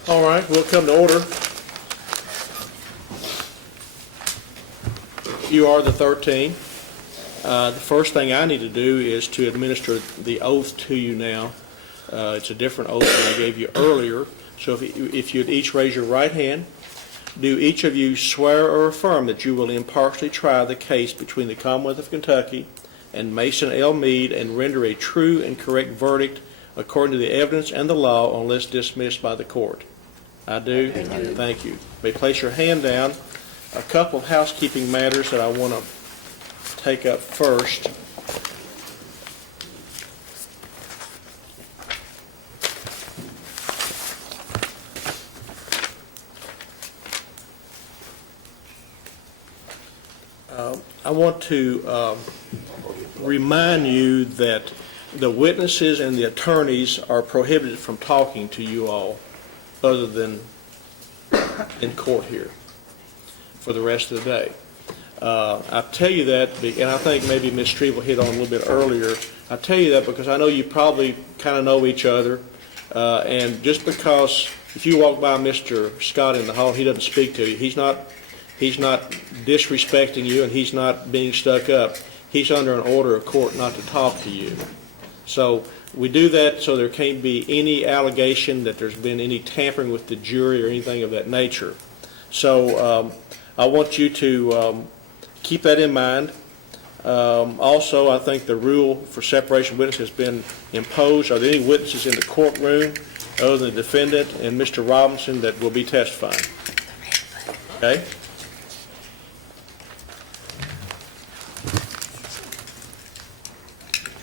All right, we'll come to order. You are the 13. The first thing I need to do is to administer the oath to you now. It's a different oath than I gave you earlier. So if you'd each raise your right hand, do each of you swear or affirm that you will impartially try the case between the Commonwealth of Kentucky and Mason L. Meade and render a true and correct verdict according to the evidence and the law unless dismissed by the court? I do. Thank you. You may place your hand down. A couple of housekeeping matters that I want to take up first. I want to remind you that the witnesses and the attorneys are prohibited from talking to you all other than in court here for the rest of the day. I tell you that, and I think maybe Ms. Strevel hit on a little bit earlier, I tell you that because I know you probably kind of know each other, and just because if you walk by Mr. Scott in the hall and he doesn't speak to you, he's not disrespecting you and he's not being stuck up. He's under an order of court not to talk to you. So we do that so there can't be any allegation that there's been any tampering with the jury or anything of that nature. So I want you to keep that in mind. Also, I think the rule for separation of witnesses has been imposed. Are there any witnesses in the courtroom other than the defendant and Mr. Robinson that will be testifying? Okay?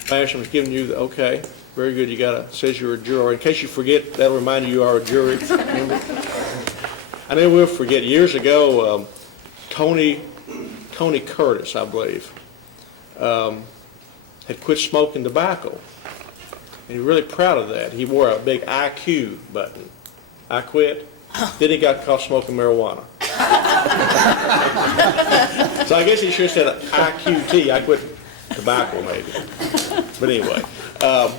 Ashton was giving you the okay. Very good. You got says you're a juror. In case you forget, that'll remind you are a jury. I never will forget. Years ago, Tony Curtis, I believe, had quit smoking tobacco, and he was really proud of that. He wore a big IQ button. I quit. Then he got caught smoking marijuana. So I guess he should have said IQT. I quit tobacco, maybe. But anyway, let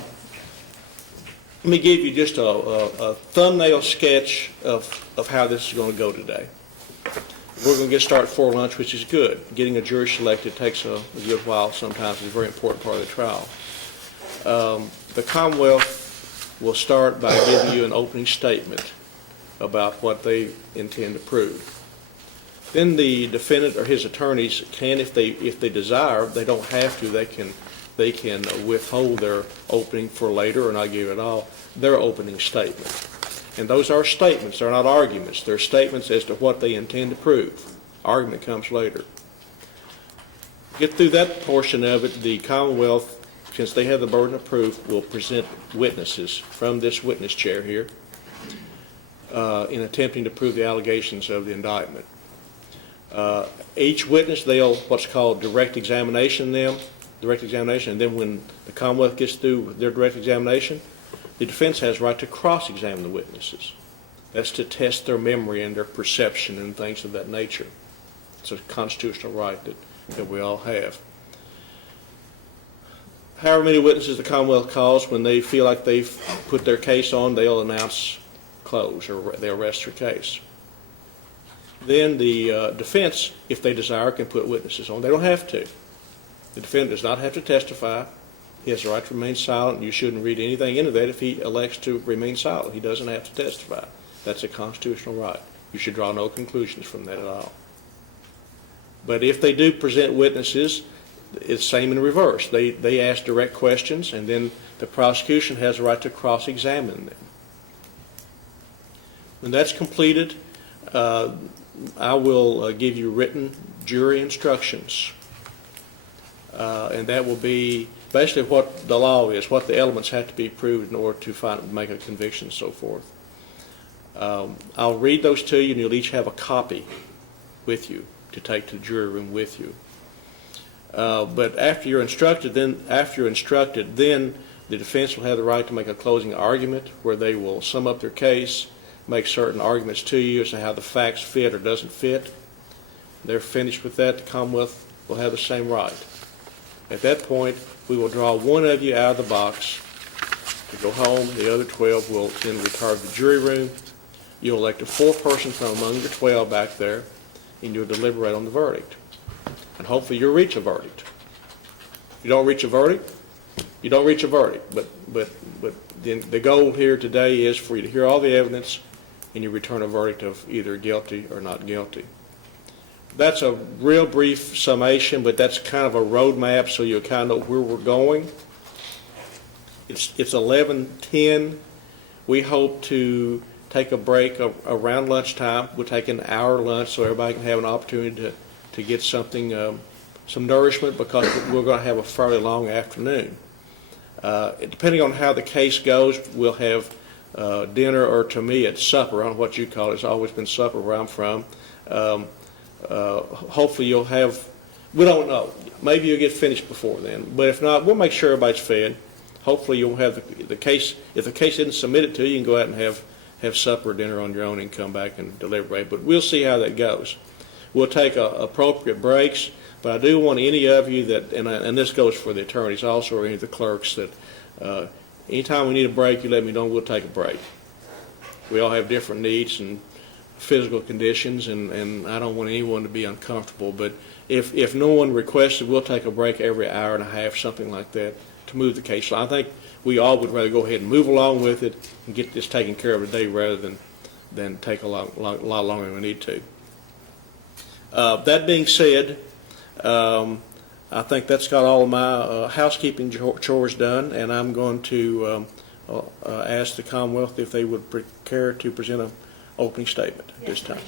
me give you just a thumbnail sketch of how this is going to go today. We're going to get started before lunch, which is good. Getting a jury selected takes a good while sometimes. It's a very important part of the trial. The Commonwealth will start by giving you an opening statement about what they intend to prove. Then the defendant or his attorneys can, if they desire, they don't have to, they can withhold their opening for later or not give it all, their opening statement. And those are statements, they're not arguments. They're statements as to what they intend to prove. Argument comes later. Get through that portion of it, the Commonwealth, since they have the burden of proof, will present witnesses from this witness chair here in attempting to prove the allegations of the indictment. Each witness, they'll what's called direct examination them, and then when the Commonwealth gets through with their direct examination, the defense has the right to cross-examine the witnesses. That's to test their memory and their perception and things of that nature. It's a constitutional right that we all have. However many witnesses the Commonwealth calls, when they feel like they've put their case on, they'll announce close or they'll rest their case. Then the defense, if they desire, can put witnesses on. They don't have to. The defendant does not have to testify. He has the right to remain silent. You shouldn't read anything into that if he elects to remain silent. He doesn't have to testify. That's a constitutional right. You should draw no conclusions from that at all. But if they do present witnesses, it's same in reverse. They ask direct questions, and then the prosecution has the right to cross-examine them. When that's completed, I will give you written jury instructions. And that will be basically what the law is, what the elements have to be proved in order to make a conviction and so forth. I'll read those to you, and you'll each have a copy with you to take to the jury room with you. But after you're instructed, then the defense will have the right to make a closing argument where they will sum up their case, make certain arguments to you as to how the facts fit or doesn't fit. They're finished with that. The Commonwealth will have the same right. At that point, we will draw one of you out of the box to go home. The other 12 will then retire to the jury room. You'll elect a fourth person from among your 12 back there, and you'll deliberate on the verdict. And hopefully you'll reach a verdict. If you don't reach a verdict, you don't reach a verdict. But the goal here today is for you to hear all the evidence and you return a verdict of either guilty or not guilty. That's a real brief summation, but that's kind of a roadmap so you'll kind of know where we're going. It's 11:10. We hope to take a break around lunchtime. We'll take an hour lunch so everybody can have an opportunity to get something, some nourishment, because we're going to have a fairly long afternoon. Depending on how the case goes, we'll have dinner, or to me it's supper. I don't know what you call it. It's always been supper where I'm from. Hopefully you'll have, we don't know, maybe you'll get finished before then, but if not, we'll make sure everybody's fed. Hopefully you'll have the case, if the case isn't submitted to you, you can go out and have supper or dinner on your own and come back and deliberate, but we'll see how that goes. We'll take appropriate breaks, but I do want any of you that, and this goes for the attorneys also, or any of the clerks, that anytime we need a break, you let me know, we'll take a break. We all have different needs and physical conditions, and I don't want anyone to be uncomfortable, but if no one requests it, we'll take a break every hour and a half, something like that, to move the case. So I think we all would rather go ahead and move along with it and get this taken care of today rather than take a lot longer than we need to. That being said, I think that's got all of my housekeeping chores done, and I'm going to ask the Commonwealth if they would care to present an opening statement at this time.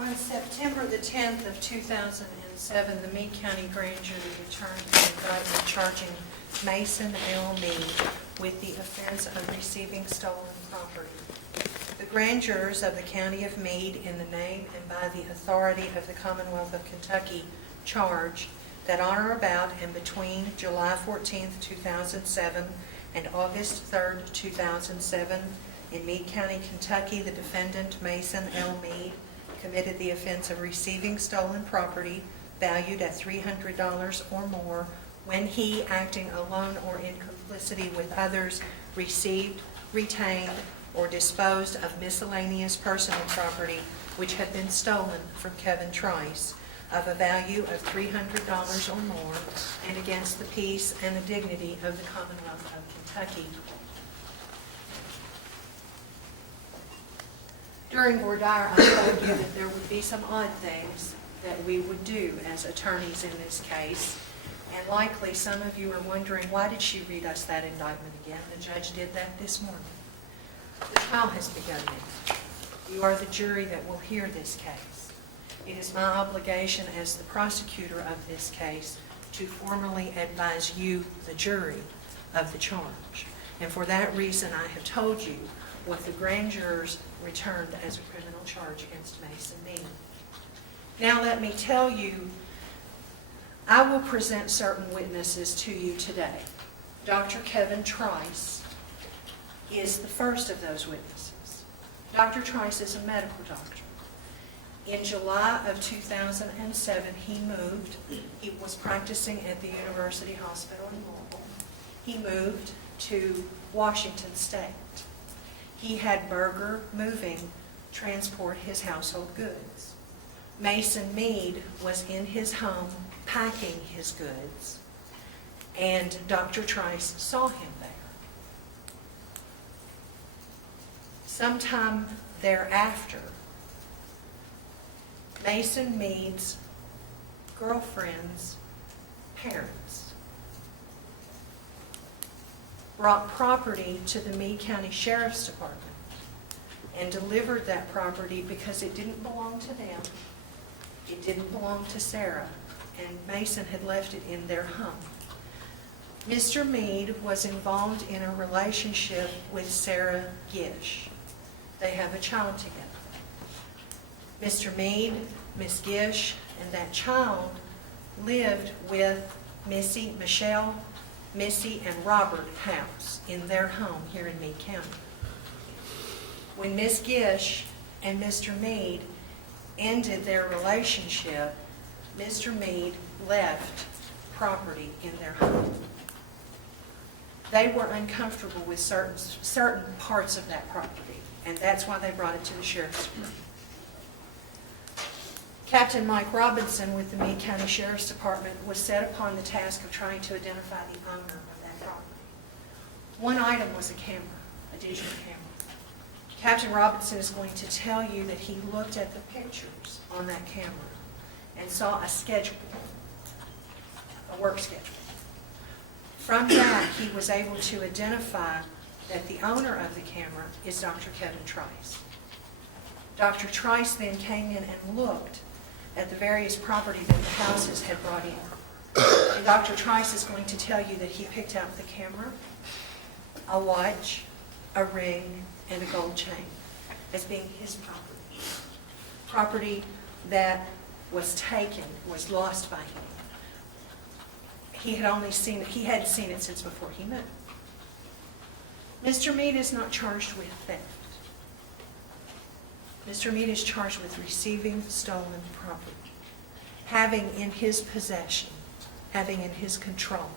On September the 10th of 2007, the Meade County Grand Jury returned an indictment charging Mason L. Meade with the offense of receiving stolen property. The grand jurors of the County of Meade, in the name and by the authority of the Commonwealth of Kentucky, charge that on or about and between July 14th, 2007 and August 3rd, 2007, in Meade County, Kentucky, the defendant, Mason L. Meade, committed the offense of receiving stolen property valued at $300 or more when he, acting alone or in complicity with others, received, retained, or disposed of miscellaneous personal property which had been stolen from Kevin Trice of a value of $300 or more, and against the peace and the dignity of the Commonwealth of Kentucky. During voir dire, I told you that there would be some odd things that we would do as attorneys in this case. And likely some of you are wondering, why did she read us that indictment again? The judge did that this morning. The trial has begun now. You are the jury that will hear this case. It is my obligation as the prosecutor of this case to formally advise you, the jury, of the charge. And for that reason, I have told you what the grand jurors returned as a criminal charge against Mason Meade. Now let me tell you, I will present certain witnesses to you today. Dr. Kevin Trice is the first of those witnesses. Dr. Trice is a medical doctor. In July of 2007, he moved. He was practicing at the University Hospital in Louisville. He moved to Washington State. He had Berger Moving transport his household goods. Mason Meade was in his home packing his goods, and Dr. Trice saw him there. Sometime thereafter, Mason Meade's girlfriend's parents brought property to the Meade County Sheriff's Department and delivered that property because it didn't belong to them. It didn't belong to Sarah, and Mason had left it in their home. Mr. Meade was involved in a relationship with Sarah Gish. They have a child together. Mr. Meade, Miss Gish, and that child lived with Missy, Michelle, Missy, and Robert House in their home here in Meade County. When Miss Gish and Mr. Meade ended their relationship, Mr. Meade left property in their home. They were uncomfortable with certain parts of that property, and that's why they brought it to the sheriff's department. Captain Mike Robinson with the Meade County Sheriff's Department was set upon the task of trying to identify the owner of that property. One item was a camera, a digital camera. Captain Robinson is going to tell you that he looked at the pictures on that camera and saw a schedule, a work schedule. From that, he was able to identify that the owner of the camera is Dr. Kevin Trice. Dr. Trice then came in and looked at the various property that the houses had brought in. And Dr. Trice is going to tell you that he picked out the camera, a watch, a ring, and a gold chain as being his property. Property that was taken, was lost by him. He hadn't seen it since before he moved. Mr. Meade is not charged with theft. Mr. Meade is charged with receiving stolen property, having in his possession, having in his control,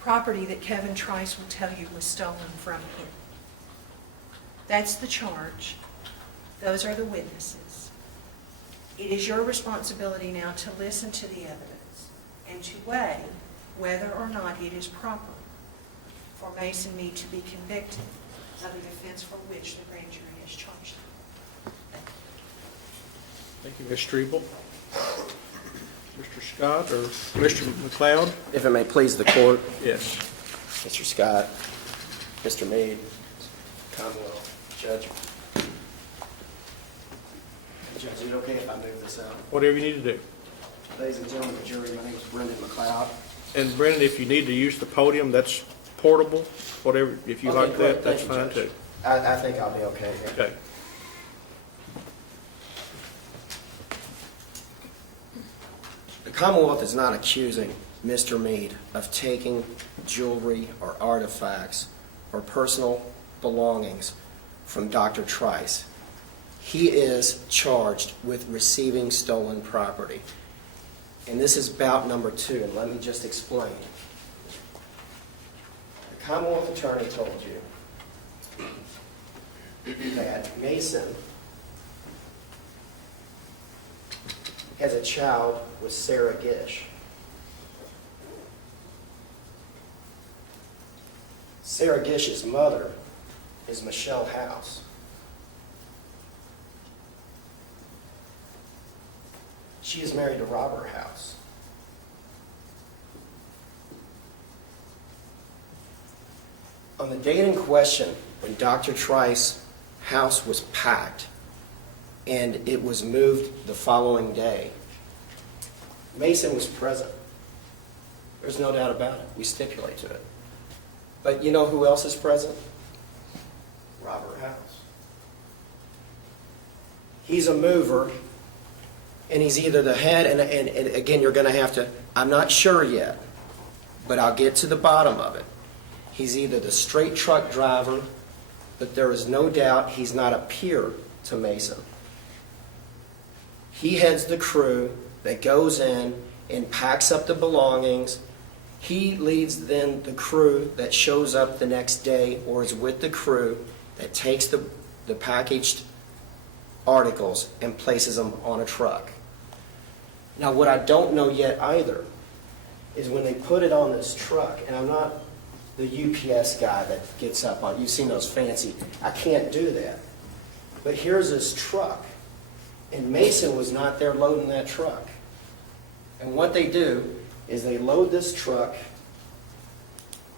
property that Kevin Trice will tell you was stolen from him. That's the charge. Those are the witnesses. It is your responsibility now to listen to the evidence and to weigh whether or not it is proper for Mason Meade to be convicted of the offense for which the grand jury has charged him. Thank you, Ms. Strebel. Mr. Scott or Mr. McLeod? If it may please the court, Yes. Mr. Scott, Mr. Meade, Commonwealth, Judge. Judge, is it okay if I move this out? Whatever you need to do. Ladies and gentlemen of the jury, my name is Brendan McLeod. And Brendan, if you need to use the podium, that's portable, whatever, if you Okay, like great. that, that's Thank you, fine Judge. too. I think I'll be okay here. Okay. The Commonwealth is not accusing Mr. Meade of taking jewelry or artifacts or personal belongings from Dr. Trice. He is charged with receiving stolen property. And this is bout number 2, and let me just explain. The Commonwealth attorney told you that Mason has a child with Sarah Gish. Sarah Gish's mother is Michelle House. She is married to Robert House. On the date in question, when Dr. Trice's house was packed and it was moved the following day, Mason was present. There's no doubt about it. We stipulate to it. But you know who else is present? Robert House. He's a mover, and he's either the head, and again, you're going to have to, I'm not sure yet, but I'll get to the bottom of it. He's either the straight truck driver, but there is no doubt he's not a peer to Mason. He heads the crew that goes in and packs up the belongings. He leads then the crew that shows up the next day or is with the crew that takes the packaged articles and places them on a truck. Now, what I don't know yet either is when they put it on this truck, and I'm not the UPS guy that gets up on, you've seen those fancy, I can't do that. But here's this truck, and Mason was not there loading that truck. And what they do is they load this truck,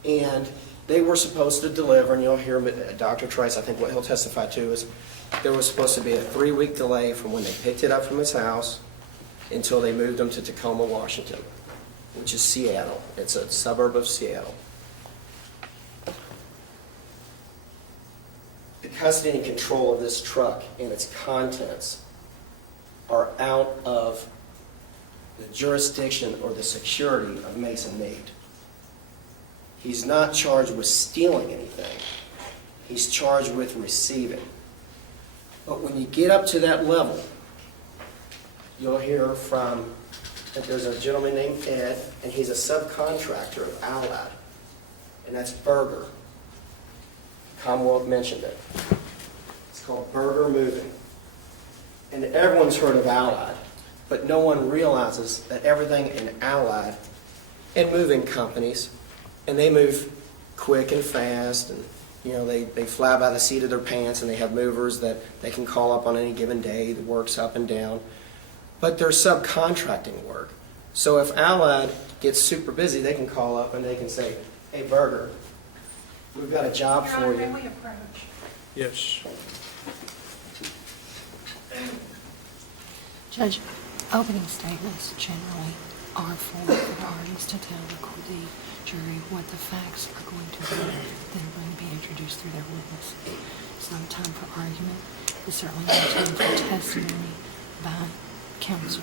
and they were supposed to deliver, and you'll hear Dr. Trice, I think what he'll testify to is there was supposed to be a 3-week delay from when they picked it up from his house until they moved him to Tacoma, Washington, which is Seattle. It's a suburb of Seattle. The custody and control of this truck and its contents are out of the jurisdiction or the security of Mason Meade. He's not charged with stealing anything. He's charged with receiving. But when you get up to that level, you'll hear from that there's a gentleman named Ed, and he's a subcontractor of Allied, and that's Berger. Commonwealth mentioned it. It's called Berger Moving. And everyone's heard of Allied, but no one realizes that everything in Allied and moving companies, and they move quick and fast, and they fly by the seat of their pants, and they have movers that they can call up on any given day that works up and down. But they're subcontracting work. So if Allied gets super busy, they can call up and they can say, "Hey, Berger, we've got a job Your for Honor, you." may we approach? Yes. Judge, opening statements generally are for the parties to tell the jury what the facts are going to be that are going to be introduced through their witness. It's not time for argument. It's certainly not time for testimony by counsel.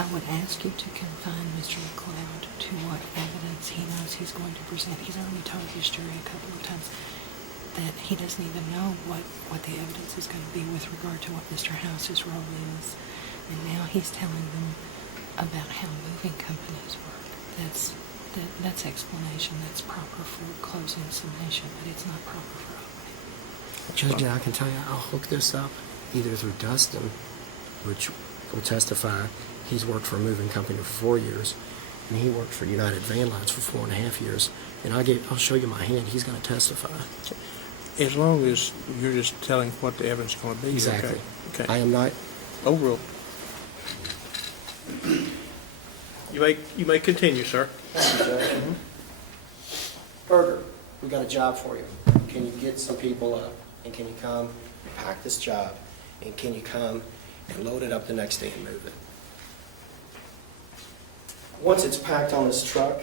I would ask you to confine Mr. McLeod to what evidence he knows he's going to present. He's already told his jury a couple of times that he doesn't even know what the evidence is going to be with regard to what Mr. House's role is. And now he's telling them about how moving companies work. That's explanation. That's proper for closing summation, but it's not proper for opening. Judge, I can tell you, I'll hook this up either through Dustin, which will testify. He's worked for a moving company for 4 years, and he worked for United Van Lines for 4.5 years. And I'll show you my hand. He's going to testify. As long as you're just telling what the evidence is going to be. Exactly. Okay. I am not. Overruled. You may continue, sir. Thank you, Judge. Berger, we've got a job for you. Can you get some people up? And can you come and pack this job? And can you come and load it up the next day and move it? Once it's packed on this truck,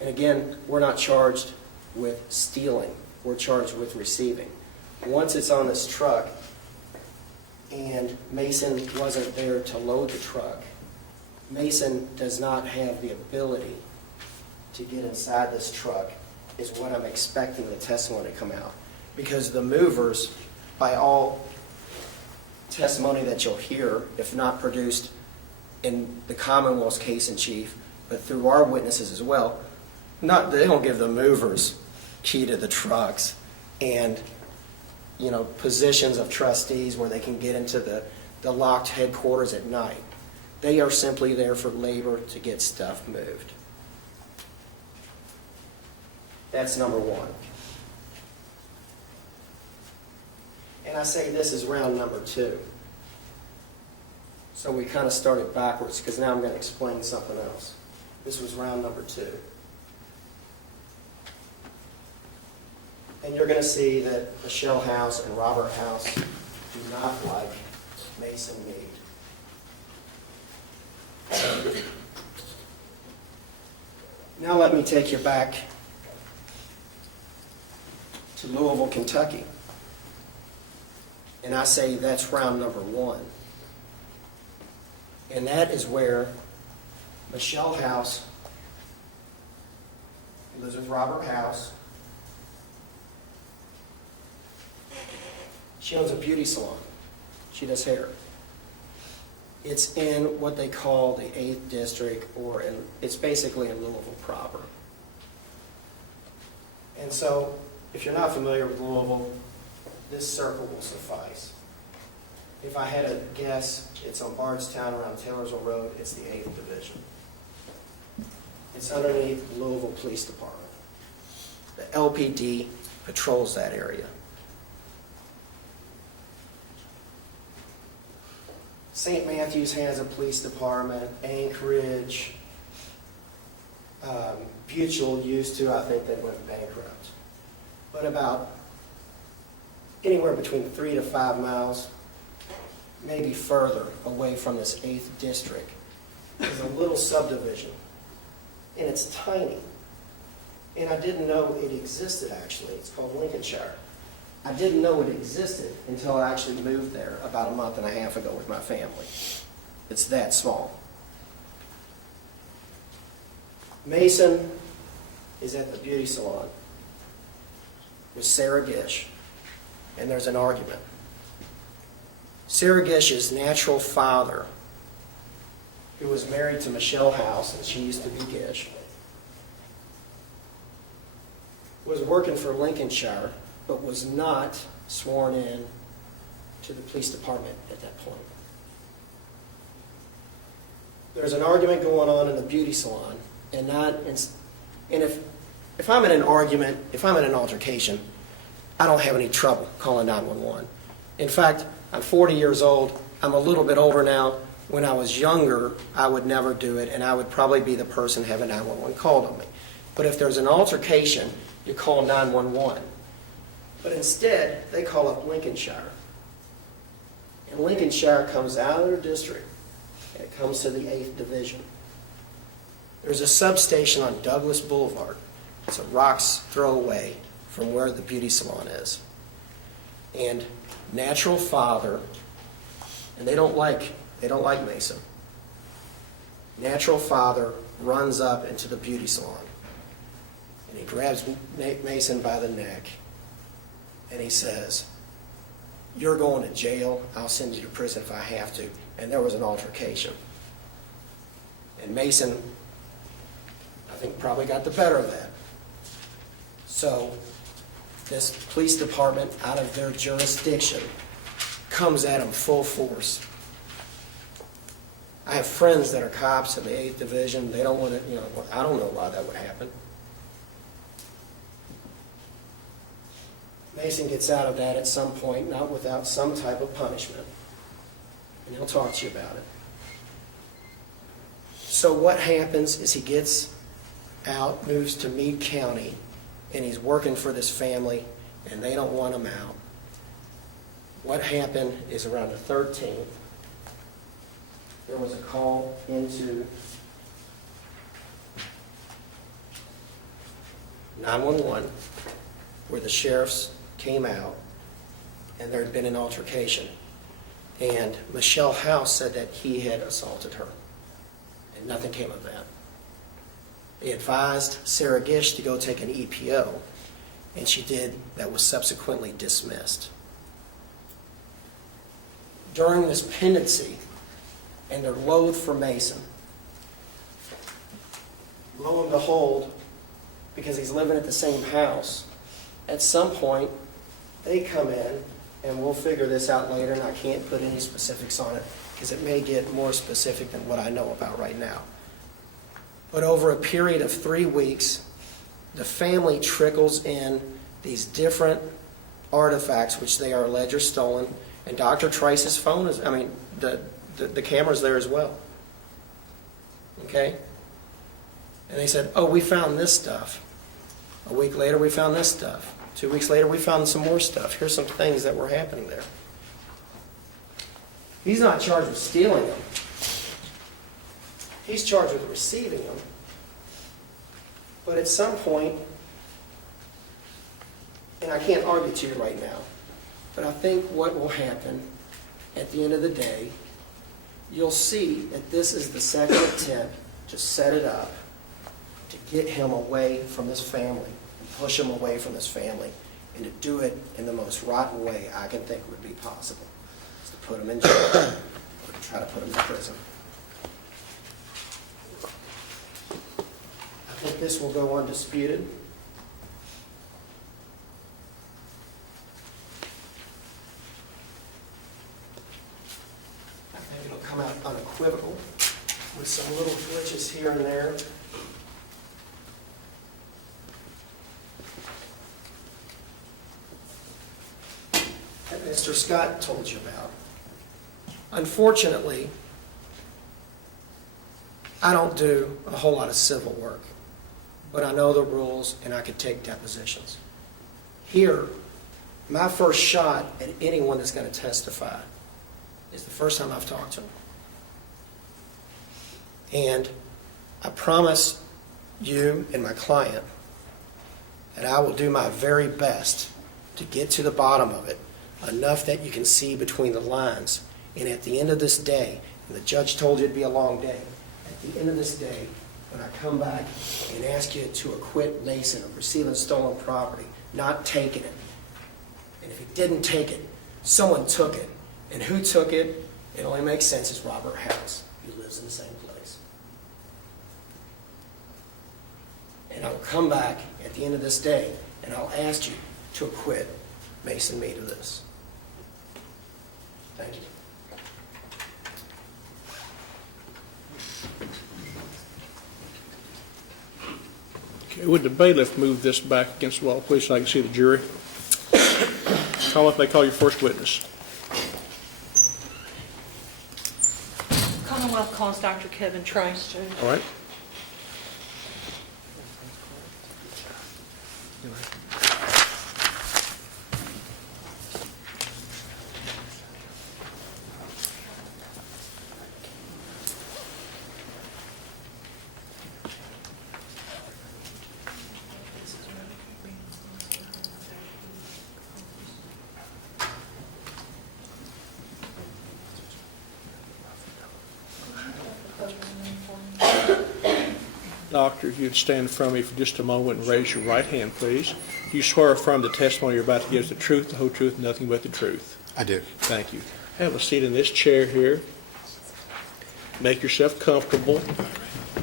and again, we're not charged with stealing. We're charged with receiving. Once it's on this truck, and Mason wasn't there to load the truck, Mason does not have the ability to get inside this truck, is what I'm expecting the testimony to come out. Because the movers, by all testimony that you'll hear, if not produced in the Commonwealth's case in chief, but through our witnesses as well, they don't give the movers key to the trucks and positions of trustees where they can get into the locked headquarters at night. They are simply there for labor to get stuff moved. That's number one. And I say this is round number 2. So we kind of started backwards because now I'm going to explain something else. This was round number 2. And you're going to see that Michelle House and Robert House do not like Mason Meade. Now let me take you back to Louisville, Kentucky. And I say that's round number 1. And that is where Michelle House lives with Robert House. She owns a beauty salon. She does hair. It's in what they call the 8th District, it's basically in Louisville proper. And so, if you're not familiar with Louisville, this circle will suffice. If I had to guess, it's on Bardstown around Taylorsville Road. It's the 8th Division. It's underneath the Louisville Police Department. The LPD patrols that area. St. Matthews has a police department. Anchorage, Butyl used to. I think they went bankrupt. But about anywhere between 3 to 5 miles, maybe further away from this 8th District, is a little subdivision. And it's tiny. And I didn't know it existed, actually. It's called Lincolnshire. I didn't know it existed until I actually moved there about a month and a half ago with my family. It's that small. Mason is at the beauty salon with Sarah Gish, and there's an argument. Sarah Gish's natural father who was married to Michelle House, and she used to be Gish, was working for Lincolnshire, but was not sworn in to the police department at that point. There's an argument going on in the beauty salon, and if I'm in an argument, if I'm in an altercation, I don't have any trouble calling 911. In fact, I'm 40 years old. I'm a little bit older now. When I was younger, I would never do it, and I would probably be the person having 911 called on me. But if there's an altercation, you call 911. But instead, they call up Lincolnshire. And Lincolnshire comes out of their district, and it comes to the 8th Division. There's a substation on Douglas Boulevard. It's a rock's throw away from where the beauty salon is. And natural father, and they don't like Mason. Natural father runs up into the beauty salon, and he grabs Mason by the neck, and he says, "You're going to jail. I'll send you to prison if I have to." And there was an altercation. And Mason, I think, probably got the better of that. So this police department, out of their jurisdiction, comes at him full force. I have friends that are cops in the 8th Division. They don't want to, I don't know why that would happen. Mason gets out of that at some point, not without some type of punishment. And he'll talk to you about it. So what happens is he gets out, moves to Meade County, and he's working for this family, and they don't want him out. What happened is around the 13th, there was a call into 911 where the sheriffs came out, and there had been an altercation. And Michelle House said that he had assaulted her, and nothing came of that. They advised Sarah Gish to go take an EPO, and she did. That was subsequently dismissed. During this pendency, and they're loathed for Mason, lo and behold, because he's living at the same house, at some point, they come in, and we'll figure this out later, and I can't put any specifics on it, because it may get more specific than what I know about right now. But over a period of 3 weeks, the family trickles in these different artifacts, which they are alleged are stolen, and Dr. Trice's phone is, the camera's there as well. Okay? And they said, "Oh, we found this stuff." A week later, we found this stuff. 2 weeks later, we found some more stuff. Here's some things that were happening there. He's not charged with stealing them. He's charged with receiving them. But at some point, and I can't argue to you right now, but I think what will happen at the end of the day, you'll see that this is the second attempt to set it up to get him away from his family, and push him away from his family, and to do it in the most rotten way I can think would be possible, is to put him in jail or to try to put him in prison. I think this will go undisputed. I think it'll come out unequivocal with some little glitches here and there. That Mr. Scott told you about. Unfortunately, I don't do a whole lot of civil work, but I know the rules and I could take depositions. Here, my first shot at anyone that's going to testify is the first time I've talked to them. And I promise you and my client that I will do my very best to get to the bottom of it, enough that you can see between the lines. And at the end of this day, and the judge told you it'd be a long day, at the end of this day, when I come back and ask you to acquit Mason of receiving stolen property, not taking it, and if he didn't take it, someone took it. And who took it? It only makes sense is Robert House. He lives in the same place. come back at the end of this day, and I'll ask you to acquit Mason Meade of this. Thank you. Okay, would the bailiff move this back against the wall, please, so I can see the jury? Commonwealth, may call your first witness. Commonwealth calls Dr. Kevin Trice, Judge. All right. Doctor, if you'd stand in front of me for just a moment and raise your right hand, please. You swear or affirm the testimony you're about to give is the truth, the whole truth, and nothing but the truth? I do. Thank you. Have a seat in this chair here. Make yourself comfortable.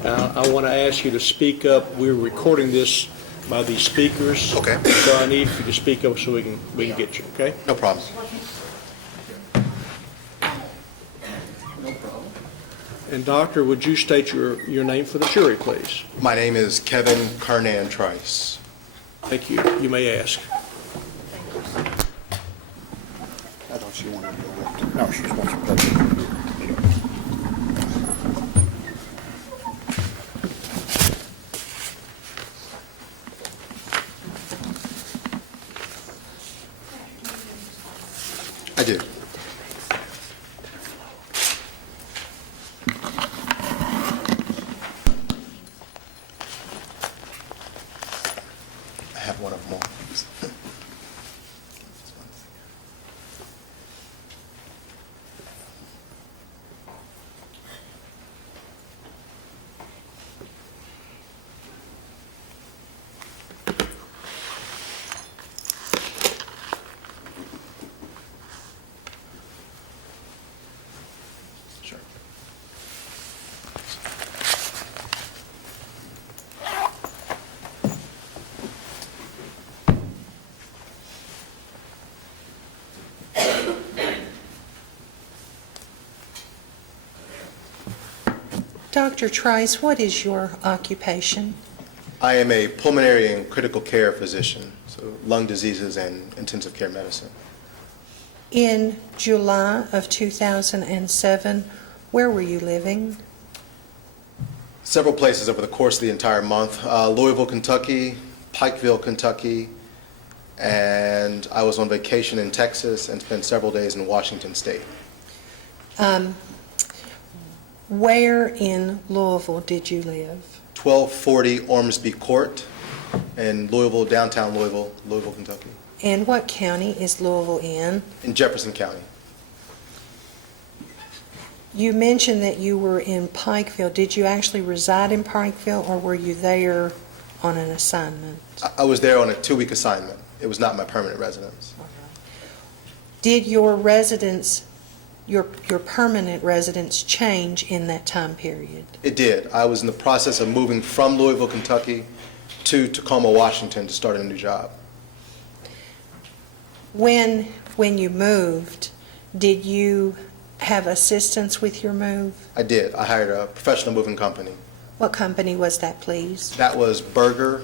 I want to ask you to speak up. We're recording this by these speakers. Okay. So I need for you to speak up so we can get you, okay? No problem. And doctor, would you state your name for the jury, please? My name is Kevin Carnan Trice. Thank you. You may ask. I thought she wanted to go with. No, she just wants to play. I do. I have one of them all. Sure. Dr. Trice, what is your occupation? I am a pulmonary and critical care physician, so lung diseases and intensive care medicine. In July of 2007, where were you living? Several places over the course of the entire month. Louisville, Kentucky, Pikeville, Kentucky, and I was on vacation in Texas and spent several days in Washington State. Where in Louisville did you live? 1240 Ormsby Court in Louisville, downtown Louisville, Kentucky, And what county is Louisville in? in Jefferson County. You mentioned that you were in Pikeville. Did you actually reside in Pikeville, or were you there on an assignment? I was there on a 2-week assignment. It was not my permanent residence. Did your residence, your permanent residence change in that time period? It did. I was in the process of moving from Louisville, Kentucky to Tacoma, Washington to start a new job. When you moved, did you have assistance with your move? I did. I hired a professional moving company. What company was that, please? That was Berger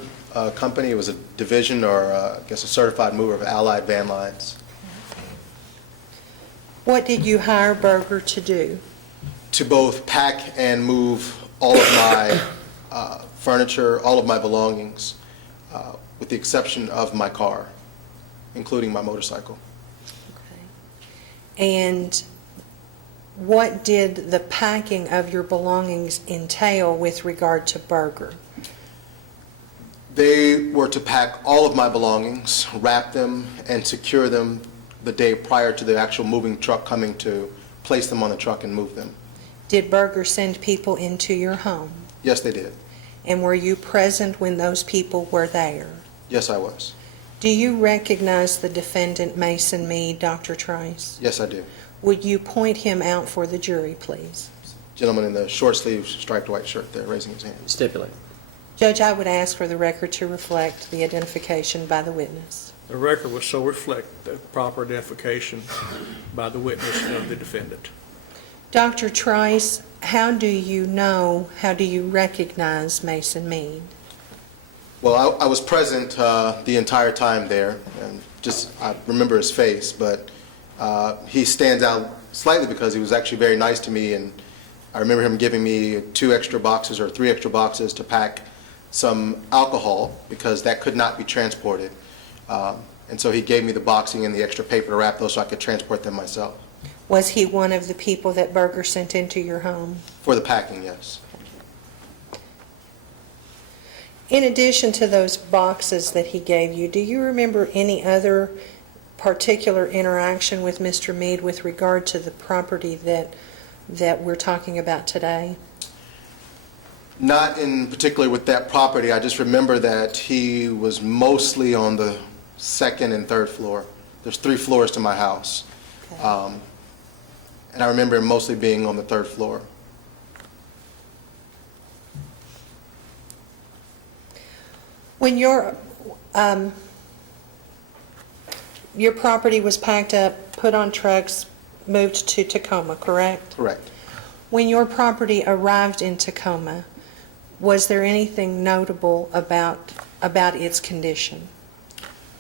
Company. It was a division, or I guess a certified mover of Allied Van Lines. What did you hire Berger to do? To both pack and move all of my furniture, all of my belongings, with the exception of my car, including my motorcycle. And what did the packing of your belongings entail with regard to Berger? They were to pack all of my belongings, wrap them, and secure them the day prior to the actual moving truck coming to place them on the truck and move them. Did Berger send people into your home? Yes, they did. And were you present when those people were there? Yes, I was. Do you recognize the defendant, Mason Meade, Dr. Trice? Yes, I do. Would you point him out for the jury, please? Gentleman in the short sleeve striped white shirt there, raising his hand. Stipulate. Judge, I would ask for the record to reflect the identification by the witness. The record will so reflect the proper identification by the witness of the defendant. Dr. Trice, how do you recognize Mason Meade? Well, I was present the entire time there, and I remember his face, but he stands out slightly because he was actually very nice to me, and I remember him giving me 2 extra boxes or 3 extra boxes to pack some alcohol because that could not be transported. And so he gave me the boxing and the extra paper to wrap those so I could transport them myself. Was he one of the people that Berger sent into your home? For the packing, yes. In addition to those boxes that he gave you, do you remember any other particular interaction with Mr. Meade with regard to the property that we're talking about today? Not in particular with that property. I just remember that he was mostly on the 2nd and 3rd floor. There's 3 floors to my house. Okay. And I remember him mostly being on the 3rd floor. When your property was packed up, put on trucks, moved to Tacoma, correct? Correct. When your property arrived in Tacoma, was there anything notable about its condition?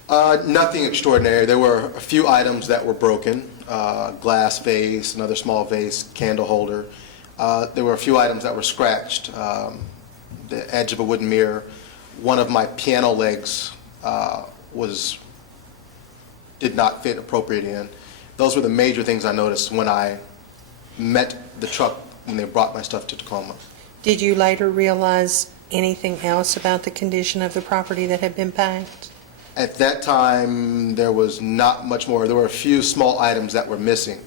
Nothing extraordinary. There were a few items that were broken, glass vase, another small vase, candle holder. There were a few items that were scratched, the edge of a wooden mirror. One of my piano legs did not fit appropriately in. Those were the major things I noticed when I met the truck when they brought my stuff to Tacoma. Did you later realize anything else about the condition of the property that had been packed? At that time, there was not much more. There were a few small items that were missing,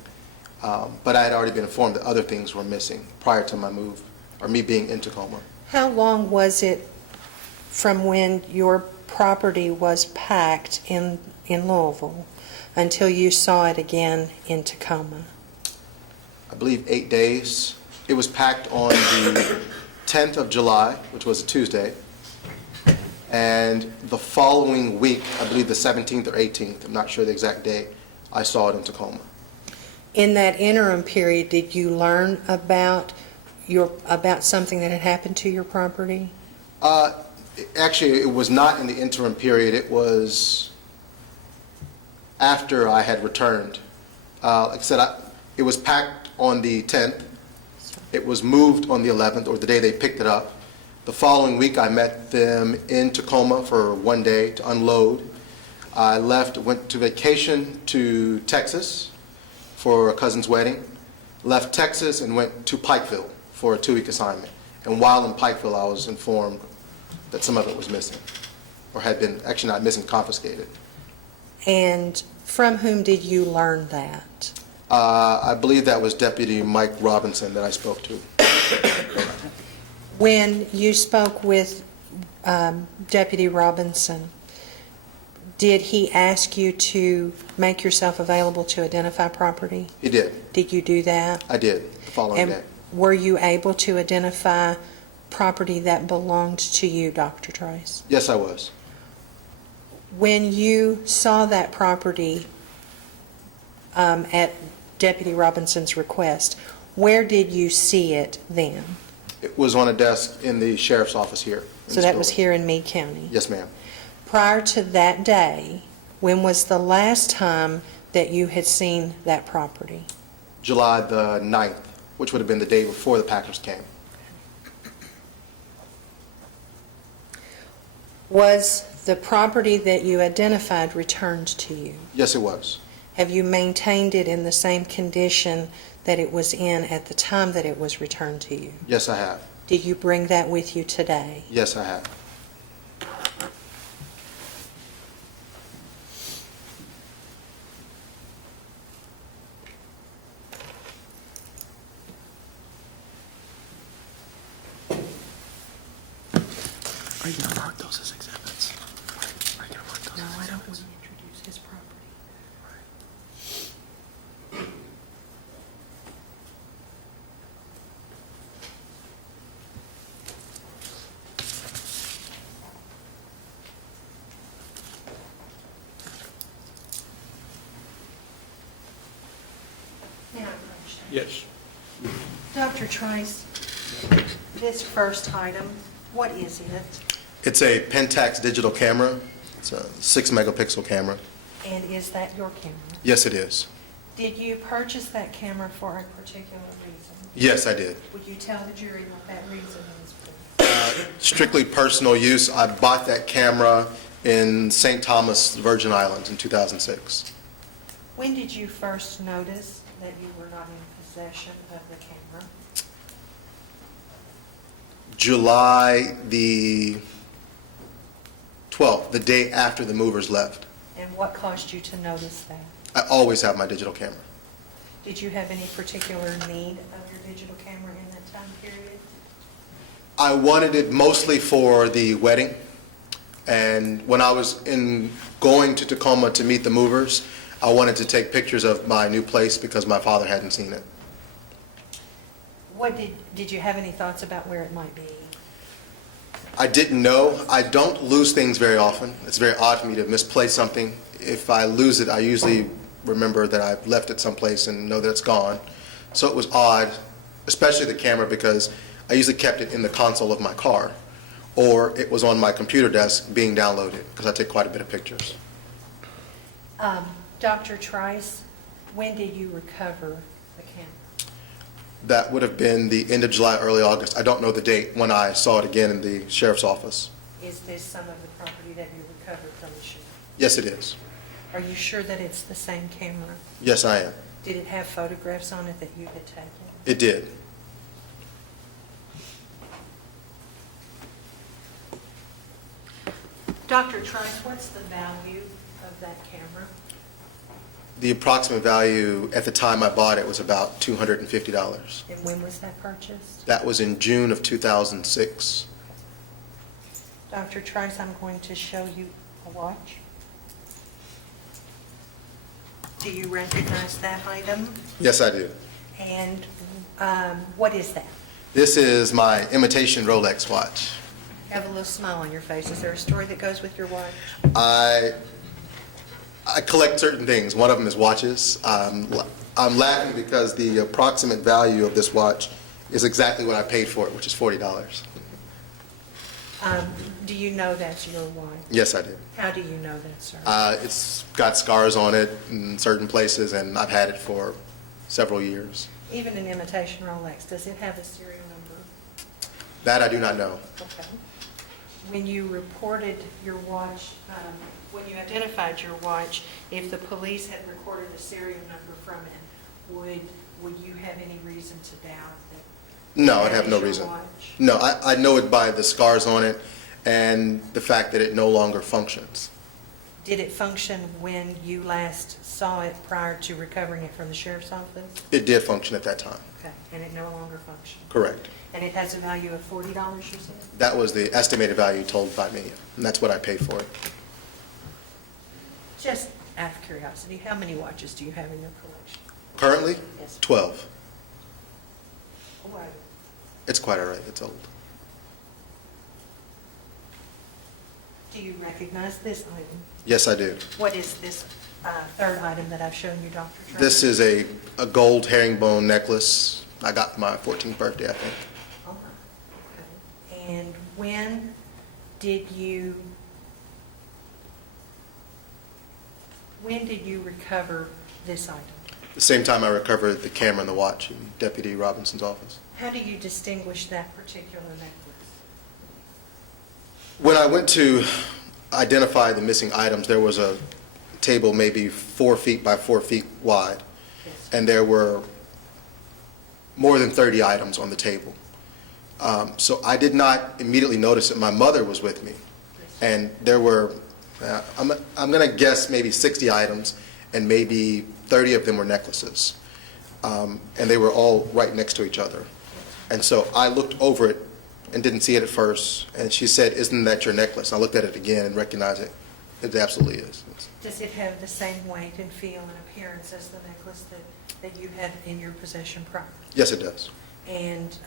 but I had already been informed that other things were missing prior to my move, or me being in Tacoma. How long was it from when your property was packed in Louisville until you saw it again in Tacoma? I believe 8 days. It was packed on the 10th of July, which was a Tuesday, and the following week, I believe the 17th or 18th, I'm not sure the exact date, I saw it in Tacoma. In that interim period, did you learn about something that had happened to your property? Actually, it was not in the interim period. It was after I had returned. Like I said, it was packed on the 10th. It was moved on the 11th, or the day they picked it up. The following week, I met them in Tacoma for 1 day to unload. I went to vacation to Texas for a cousin's wedding, left Texas and went to Pikeville for a 2-week assignment. And while in Pikeville, I was informed that some of it was missing, or had been, actually not missing, confiscated. And from whom did you learn that? I believe that was Deputy Mike Robinson that I spoke to. When you spoke with Deputy Robinson, did he ask you to make yourself available to identify property? He did. Did you do that? I did, the following day. Were you able to identify property that belonged to you, Dr. Trice? Yes, I was. When you saw that property at Deputy Robinson's request, where did you see it then? It was on a desk in the sheriff's office here. So that was here in Meade County? Yes, ma'am. Prior to that day, when was the last time that you had seen that property? July the 9th, which would have been the day before the Packers came. Was the property that you identified returned to you? Yes, it was. Have you maintained it in the same condition that it was in at the time that it was returned to you? Yes, I have. Did you bring that with you today? Yes, I have. Are you going to mark those as exhibits? Are you going to mark those No, as I don't want exhibits? to introduce his property. Yes. Dr. Trice, this first item, what is it? It's a Pentax digital camera. It's a 6-megapixel camera. And is that your camera? Yes, it is. Did you purchase that camera for a particular reason? Yes, I did. Would you tell the jury what that reason is, please? Strictly personal use. I bought that camera in St. Thomas, Virgin Islands in 2006. When did you first notice that you were not in possession of the camera? July the 12th, the day after the movers left. And what caused you to notice that? I always have my digital camera. Did you have any particular need of your digital camera in that time period? I wanted it mostly for the wedding. And when I was going to Tacoma to meet the movers, I wanted to take pictures of my new place because my father hadn't seen it. What did you have any thoughts about where it might be? I didn't know. I don't lose things very often. It's very odd for me to misplace something. If I lose it, I usually remember that I've left it someplace and know that it's gone. So it was odd, especially the camera, because I usually kept it in the console of my car, or it was on my computer desk being downloaded, because I take quite a bit of pictures. Dr. Trice, when did you recover the camera? That would have been the end of July, early August. I don't know the date when I saw it again in the sheriff's office. Is this some of the property that you recovered from the shooting? Yes, it is. Are you sure that it's the same camera? Yes, I am. Did it have photographs on it that you had taken? It did. Dr. Trice, what's the value of that camera? The approximate value at the time I bought it was about $250. And when was that purchased? That was in June of 2006. Dr. Trice, I'm going to show you a watch. Do you recognize that item? Yes, I do. And what is that? This is my imitation Rolex watch. You have a little smile on your face. Is there a story that goes with your watch? I collect certain things. One of them is watches. I'm laughing because the approximate value of this watch is exactly what I paid for it, which is $40. Do you know that's your watch? Yes, I do. How do you know that, sir? It's got scars on it in certain places, and I've had it for several years. Even an imitation Rolex, does it have a serial number? That I do not know. Okay. When you reported your watch, when you identified your watch, if the police had recorded a serial number from it, would you have any reason to doubt that? No, I'd have no your reason. watch? No, I know it by the scars on it and the fact that it no longer functions. Did it function when you last saw it prior to recovering it from the sheriff's office? It did function at that time. Okay, and it no longer functions? Correct. And it has a value of $40, you said? That was the estimated value told by me, and that's what I paid for it. Just out of curiosity, how many watches do you have in your collection? Currently, Yes. 12. Oh, wow. It's quite all right. It's old. Do you recognize this item? Yes, I do. What is this third item that I've shown you, Dr. Trump? This is a gold herringbone necklace I got for my 14th birthday, I think. Oh, okay. And when did you recover this item? The same time I recovered the camera and the watch in Deputy Robinson's office. How do you distinguish that particular necklace? When I went to identify the missing items, there was a table maybe 4 feet by 4 feet wide, Yes. and there were more than 30 items on the table. So I did not immediately notice that my mother was with me, and there were, I'm going to guess maybe 60 items, and maybe 30 of them were necklaces, and they were all right next to each other. And so I looked over it and didn't see it at first, and she said, "Isn't that your necklace?" I looked at it again and recognized it. It absolutely is. Does it have the same weight and feel and appearance as the necklace that you had in your possession prior? Yes, it does. And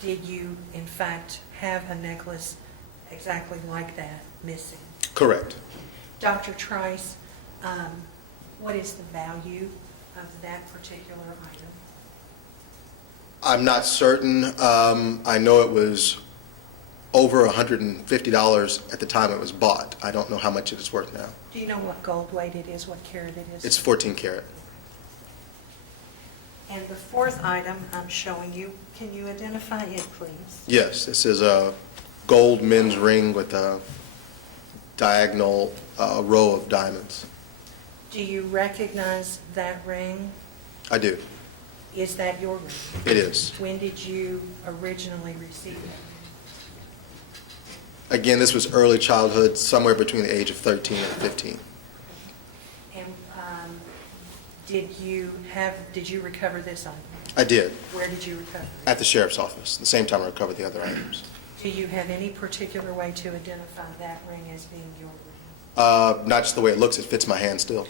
did you, in fact, have a necklace exactly like that missing? Correct. Dr. Trice, what is the value of that particular item? I'm not certain. I know it was over $150 at the time it was bought. I don't know how much it is worth now. Do you know what gold weight it is, what carat it is? It's 14 karat. And the fourth item I'm showing you, can you identify it, please? Yes, this is a gold men's ring with a diagonal row of diamonds. Do you recognize that ring? I do. Is that your ring? It is. When did you originally receive it? Again, this was early childhood, somewhere between the age of 13 and 15. And did you recover this item? I did, Where did you recover it? at the sheriff's office, the same time I recovered the other items. Do you have any particular way to identify that ring as being your ring? Not just the way it looks, it fits my hand still.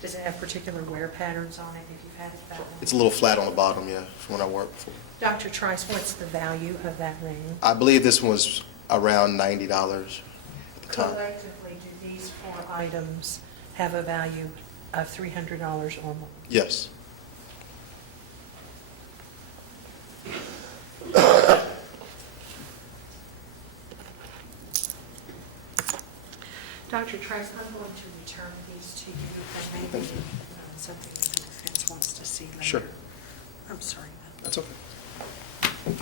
Does it have particular wear patterns on it if you've had it that long? It's a little flat on the bottom, yeah, from when I worked before. Dr. Trice, what's the value of that ring? I believe this one was around $90 at the time. Collectively, do these four items have a value of $300 or more? Yes. Dr. Trice, I'm going to return these to you because maybe something that the defense wants to see later. Sure. I'm sorry about that. That's okay.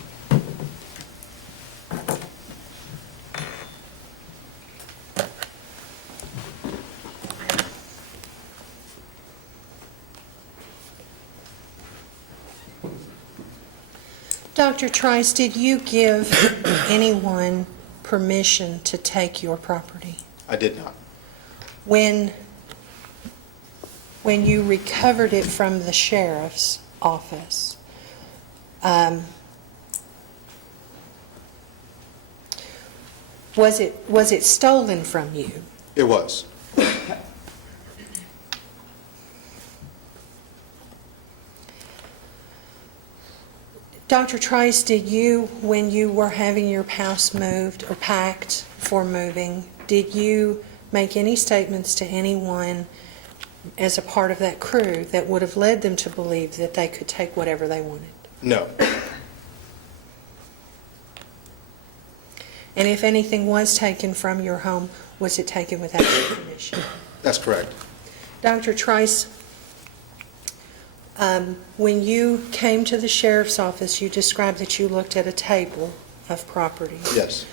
Dr. Trice, did you give anyone permission to take your property? I did not. When you recovered it from the sheriff's office, was it stolen from you? It was. Dr. Trice, did you, when you were having your house moved or packed for moving, did you make any statements to anyone as a part of that crew that would have led them to believe that they could take whatever they wanted? No. And if anything was taken from your home, was it taken without your permission? That's correct. Dr. Trice, when you came to the sheriff's office, you described that you looked at a table of property. Yes.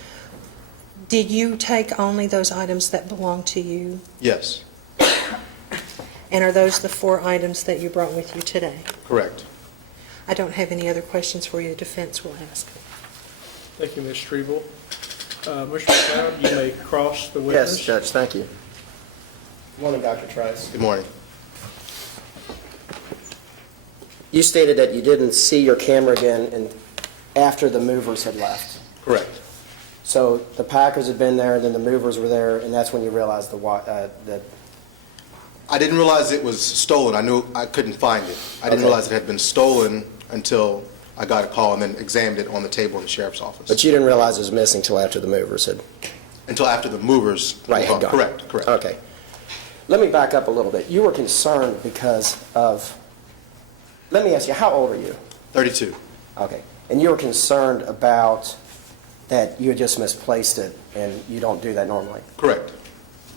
Did you take only those items that belonged to you? Yes. And are those the four items that you brought with you today? Correct. I don't have any other questions for you. The defense will ask. Thank you, Ms. Strebel. Mr. McLeod, you may cross the witness. Yes, Judge, thank you. Good morning, Dr. Trice. Good morning. You stated that you didn't see your camera again after the movers had left. Correct. So the Packers had been there, then the movers were there, and that's when you realized that. I didn't realize it was stolen. I knew I couldn't find it. I didn't Okay. realize it had been stolen until I got a call and then examined it on the table in the sheriff's office. But you didn't realize it was missing until after the movers had. Until after the movers. Right, had gone. Correct, correct. Okay. Let me back up a little bit. You were concerned because of. Let me ask you, how old are you? 32. Okay. And you were concerned about that you had just misplaced it, and you don't do that normally. Correct.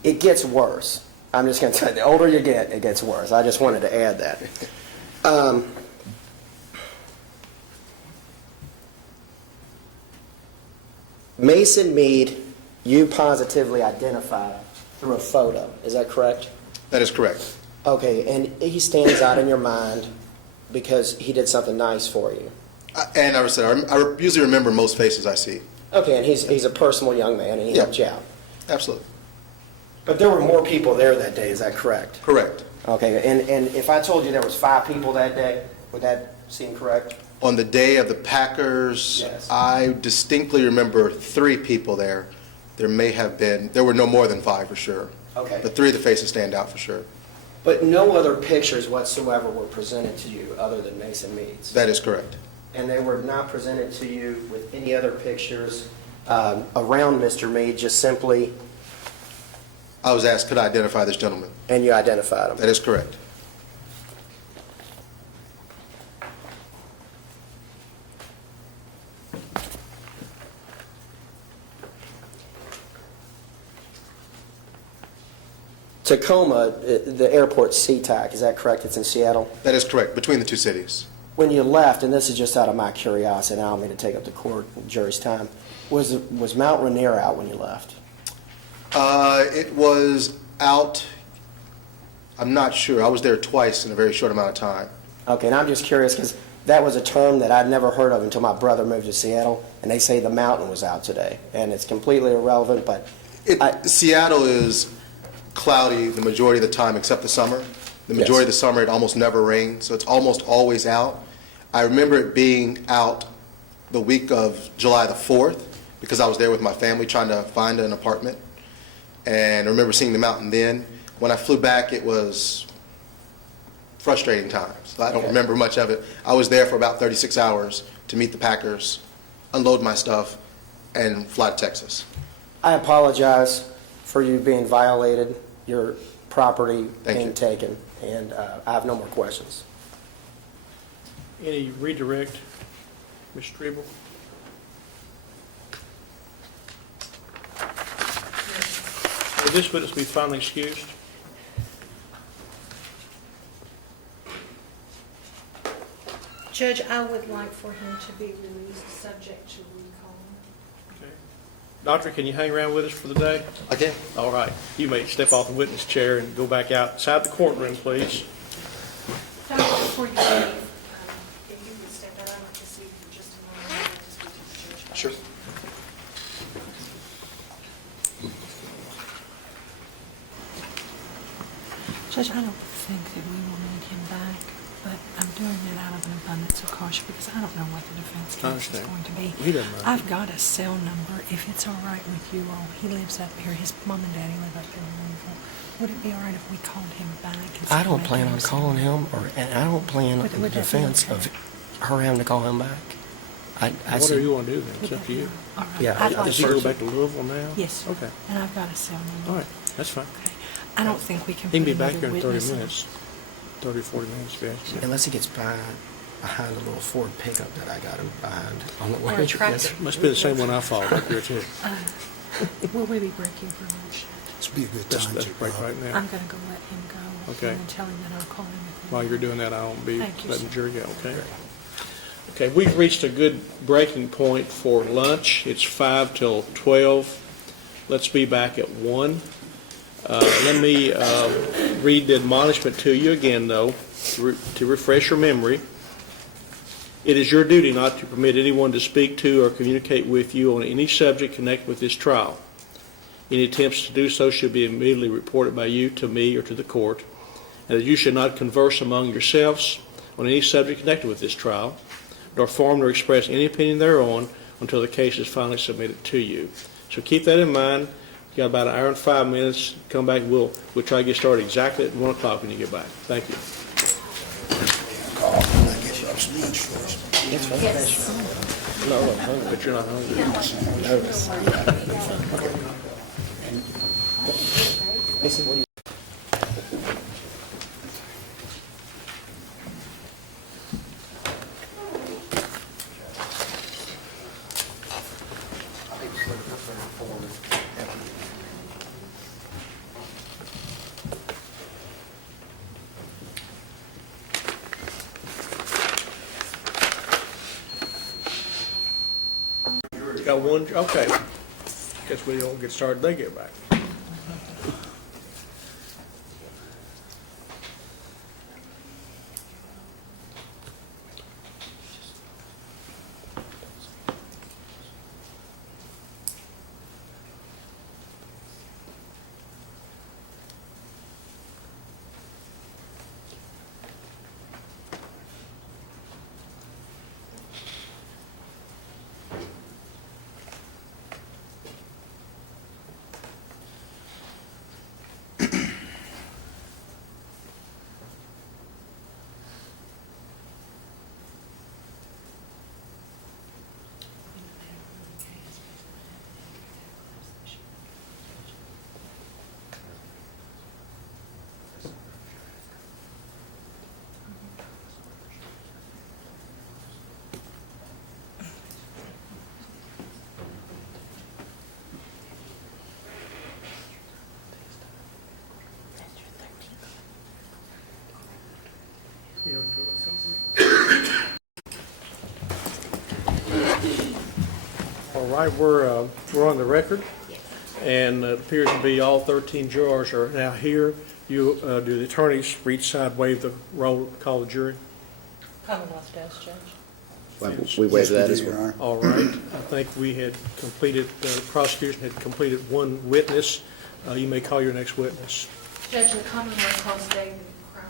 It gets worse. I'm just going to tell you, the older you get, it gets worse. I just wanted to add that. Mason Meade, you positively identified through a photo. Is that correct? That is correct. Okay, and he stands out in your mind because he did something nice for you. And I said, I usually remember most faces I see. Okay, and he's a personal young man, and he helped you out. Absolutely. But there were more people there that day, is that correct? Correct. Okay, and if I told you there was 5 people that day, would that seem correct? On the day of the Packers, Yes. I distinctly remember 3 people there. There were no more than 5 for sure. Okay. But 3 of the faces stand out for sure. But no other pictures whatsoever were presented to you other than Mason Meade's? That is correct. And they were not presented to you with any other pictures around Mr. Meade, just simply... I was asked, could I identify this gentleman? And you identified him? That is correct. Tacoma, the airport's SeaTac, is that correct? It's in Seattle? That is correct, between the two cities. When you left, and this is just out of my curiosity, and I don't mean to take up the court jury's time, was Mount Rainier out when you left? It was out, I'm not sure. I was there twice in a very short amount of time. Okay, and I'm just curious because that was a term that I'd never heard of until my brother moved to Seattle, and they say the mountain was out today, and it's completely irrelevant, but Seattle is cloudy the majority of the time except the summer. The majority of the summer it almost never rains, so it's almost always out. I remember it being out the week of July the 4th because I was there with my family trying to find an apartment, and I remember seeing the mountain then. When I flew back, it was frustrating times. I don't remember much of it. I was there for about 36 hours to meet the Packers, unload my stuff, and fly to Texas. I apologize for you being violated, your property being taken, and I have no more questions. Any redirect, Ms. Strebel? Will this witness be finally excused? Judge, I would like for him to be released, subject to recall. Okay. Doctor, can you hang around with us for the day? I can. All right. You may step off the witness chair and go back outside the courtroom, please. Doctor, before you leave, if you would step out, I'd like to see you for just a moment. I'd like to speak to the judge. Sure. Judge, I don't think that we will need him back, but I'm doing it out of an abundance of caution because I don't know what the defense case is going to be. He doesn't mind. I've got a cell number, if it's all right with you all. He lives up here. His mom and daddy live up here in Louisville. Would it be all right if we called him back? I don't plan on calling him, and I don't plan on the defense of her having to call him back. Whatever you want to do then, it's up to you. All right. Yeah, Does he go back to Louisville now? Yes, sir. Okay. And I've got a cell number. All right, that's fine. Okay. I don't think we can. He can be put back another here in 30 witness in. minutes, 30, 40 minutes, if you ask me. Unless he gets behind the little Ford pickup that I got him behind on the way. Or a tractor. Must be the same one I followed up here, too. Will we be breaking for lunch? This would be a good Let's time. break right now. I'm gonna go let him go. Okay. And tell him that I'll call him. if While we- you're doing that, I won't be Thank you, letting the sir. jury go, okay? Okay, we've reached a good breaking point for lunch. It's 5 till 12. Let's be back at 1. Let me read the admonishment to you again, though, to refresh your memory. It is your duty not to permit anyone to speak to or communicate with you on any subject connected with this trial. Any attempts to do so should be immediately reported by you to me or to the court, and that you should not converse among yourselves on any subject connected with this trial, nor form nor express any opinion thereon until the case is finally submitted to you. So keep that in mind. You got about an hour and 5 minutes. Come back. We'll try to get started exactly at 1 o'clock when you get back. Thank you. I guess you have some lunch first. No, but you're not hungry. Got one, okay. Guess we don't get started, they get back. All right, we're on the record, and it appears to be all 13 jurors are now here. Do the attorneys for each side waive the roll, call the jury? Commonwealth does, Judge. We waive that as well. All right, I think we had completed, the prosecution had completed one witness. You may call your next witness. Judge, the Commonwealth calls David Crumb.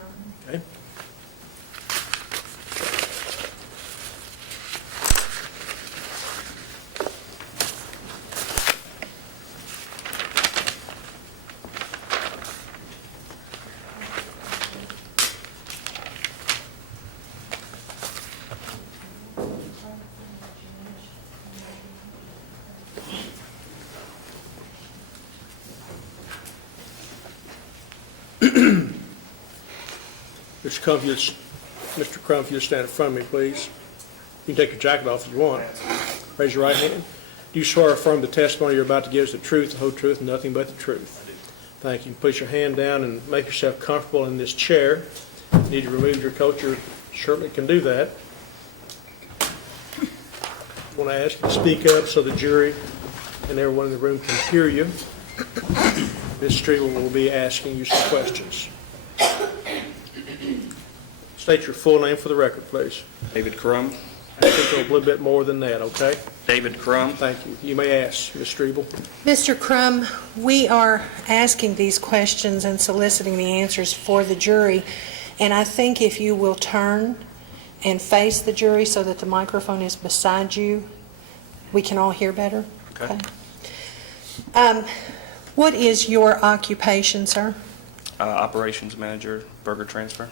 Okay. Mr. Crumb, if you'll stand in front of me, please. You can take your jacket off if you want. Raise your right hand. Do you swear or affirm the testimony you're about to give is the truth, the whole truth, and nothing but the truth? I do. Thank you. Place your hand down and make yourself comfortable in this chair. If you need to remove your coat, you certainly can do that. I want to ask you to speak up so the jury and everyone in the room can hear you. Ms. Striegel will be asking you some questions. State your full name for the record, please. David Crumb. I think a little bit more than that, okay? David Crumb. Thank you. You may ask, Ms. Striegel. Mr. Crumb, we are asking these questions and soliciting the answers for the jury, and I think if you will turn and face the jury so that the microphone is beside you, we can all hear better. Okay. What is your occupation, sir? Operations Manager, Burger Transfer.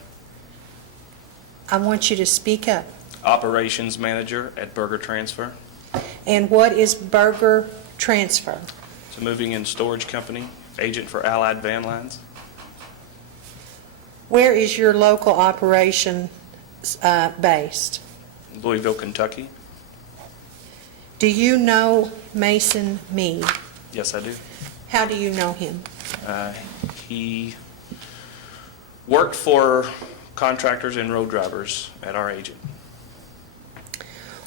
I want you to speak up. Operations Manager at Burger Transfer. And what is Burger Transfer? It's a moving and storage company, agent for Allied Van Lines. Where is your local operation based? Louisville, Kentucky. Do you know Mason Meade? Yes, I do. How do you know him? He worked for contractors and road drivers at our agent.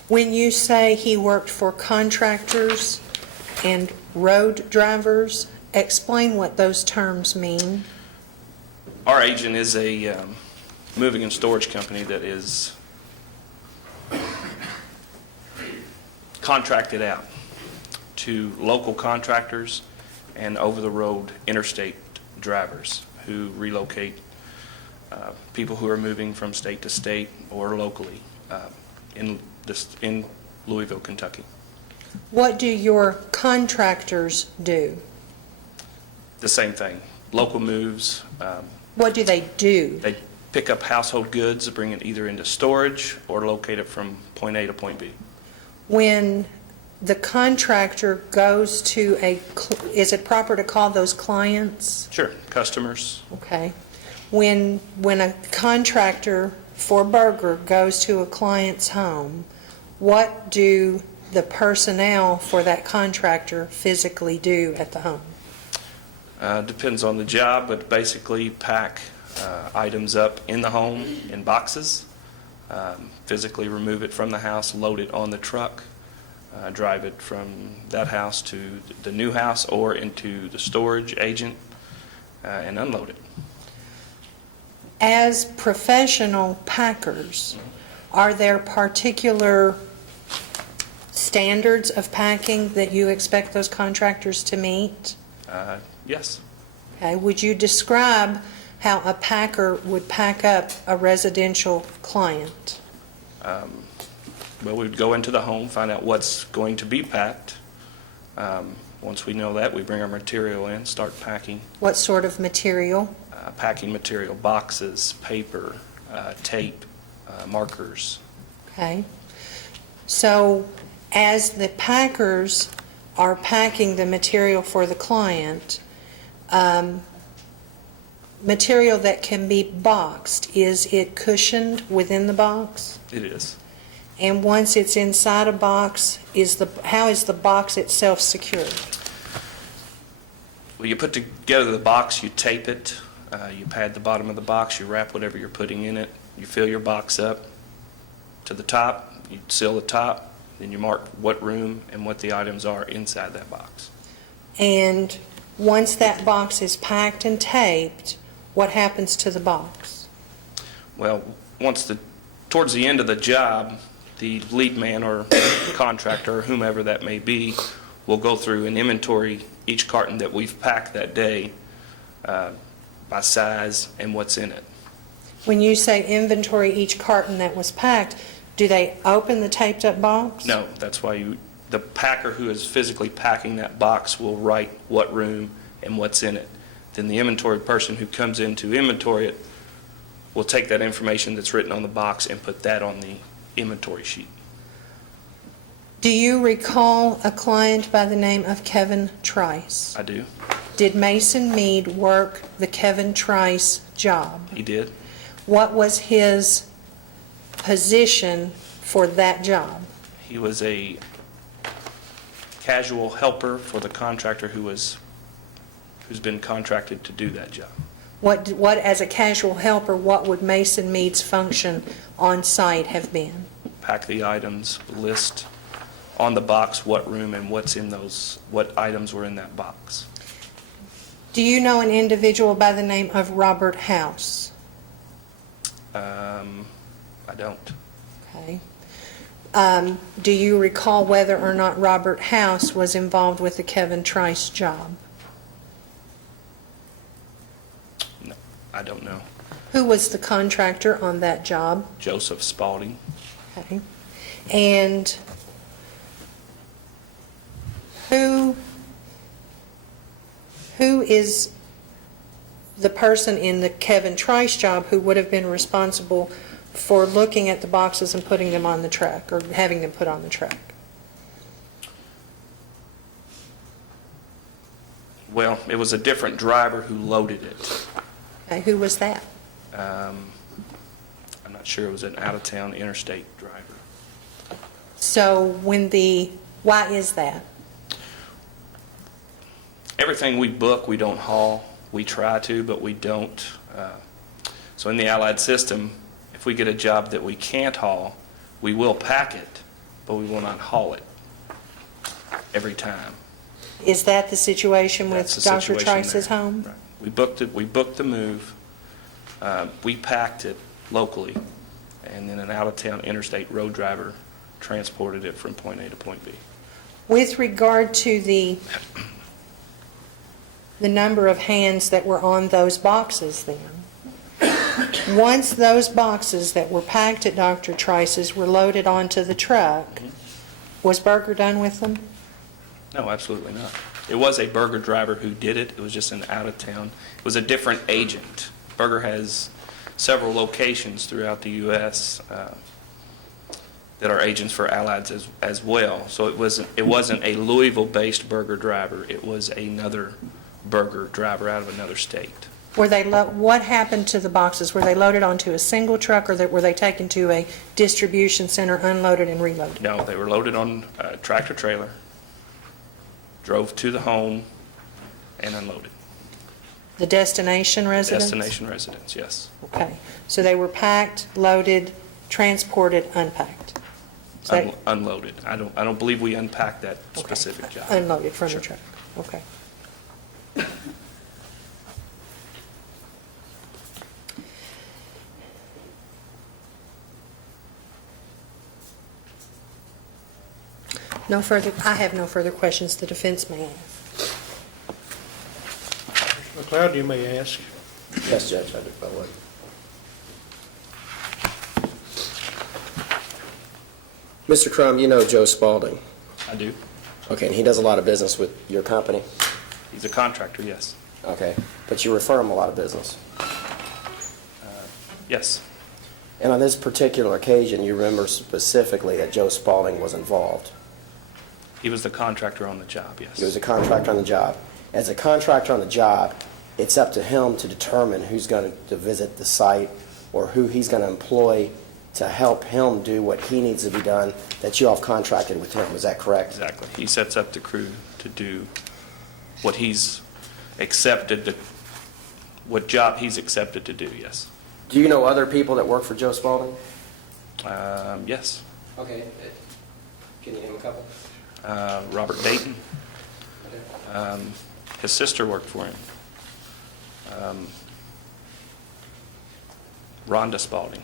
When you say he worked for contractors and road drivers, explain what those terms mean. Our agent is a moving and storage company that is contracted out to local contractors and over-the-road interstate drivers who relocate people who are moving from state to state or locally in Louisville, Kentucky. What do your contractors do? The same thing. Local moves. What do they do? They pick up household goods, bring it either into storage or locate it from point A to point B. When the contractor goes to is it proper to call those clients? Sure. Customers. Okay. When a contractor for Burger goes to a client's home, what do the personnel for that contractor physically do at the home? Depends on the job, but basically pack items up in the home in boxes, physically remove it from the house, load it on the truck, drive it from that house to the new house or into the storage agent, and unload it. As professional packers, are there particular standards of packing that you expect those contractors to meet? Yes. Okay. Would you describe how a packer would pack up a residential client? Well, we'd go into the home, find out what's going to be packed. Once we know that, we bring our material in, start packing. What sort of material? Packing material, boxes, paper, tape, markers. Okay. So as the packers are packing the material for the client, material that can be boxed, is it cushioned within the box? It is. And once it's inside a box, how is the box itself secured? Well, you put together the box, you tape it, you pad the bottom of the box, you wrap whatever you're putting in it, you fill your box up to the top, you seal the top, Then you mark what room and what the items are inside that box. And once that box is packed and taped, what happens to the box? Well, towards the end of the job, the lead man or contractor or whomever that may be will go through and inventory each carton that we've packed that day by size and what's in it. When you say inventory each carton that was packed, do they open the taped up box? No, that's why the packer who is physically packing that box will write what room and what's in it. Then the inventory person who comes in to inventory it will take that information that's written on the box and put that on the inventory sheet. Do you recall a client by the name of Kevin Trice? I do. Did Mason Meade work the Kevin Trice job? He did. What was his position for that job? He was a casual helper for the contractor who's been contracted to do that job. What, as a casual helper, what would Mason Meade's function on site have been? Pack the items, list on the box what room and what's in those, what items were in that box. Do you know an individual by the name of Robert House? I don't. Okay. Do you recall whether or not Robert House was involved with the Kevin Trice job? No, I don't know. Who was the contractor on that job? Joseph Spalding. Okay. And who is the person in the Kevin Trice job who would have been responsible for looking at the boxes and putting them on the truck, or having them put on the truck? Well, it was a different driver who loaded it. Okay, who was that? I'm not sure. It was an out-of-town interstate driver. So why is that? Everything we book, we don't haul. We try to, but we don't. So in the Allied system, if we get a job that we can't haul, we will pack it, but we will not haul it every time. Is that the situation with That's the Dr. situation Trice's there. home? Right. We booked it. We booked the move. We packed it locally, and then an out-of-town interstate road driver transported it from point A to point B. With regard to the number of hands that were on those boxes then, once those boxes that were packed at Dr. Trice's were loaded onto the truck, was Berger done with them? No, absolutely not. It was a Berger driver who did it. It was just an out-of-town. It was a different agent. Berger has several locations throughout the U.S. That are agents for Allieds as well. So it wasn't a Louisville-based Berger driver. It was another Berger driver out of another state. What happened to the boxes? Were they loaded onto a single truck, or were they taken to a distribution center, unloaded and reloaded? No, they were loaded on a tractor trailer, drove to the home, and unloaded. The destination residence? Destination residence, yes. Okay. So they were packed, loaded, transported, unpacked? Unloaded. I don't believe we unpacked that specific job. Unloaded from Sure. the truck. Okay. I have no further questions the defense may ask. McLeod, you may ask. Yes, Judge, I would. Mr. Crum, you know Joe Spalding. I do. Okay, and he does a lot of business with your company? He's a contractor, yes. Okay, but you refer him a lot of business? Yes. And on this particular occasion, you remember specifically that Joe Spalding was involved? He was the contractor on the job, yes. He was a contractor on the job. As a contractor on the job, it's up to him to determine who's going to visit the site or who he's going to employ to help him do what he needs to be done, that you all have contracted with him. Is that correct? Exactly. He sets up the crew to do what he's accepted to, what job he's accepted to do, yes. Do you know other people that work for Joe Spalding? Yes. Okay. Can you name a couple? Robert Dayton. His sister worked for him. Rhonda Spalding.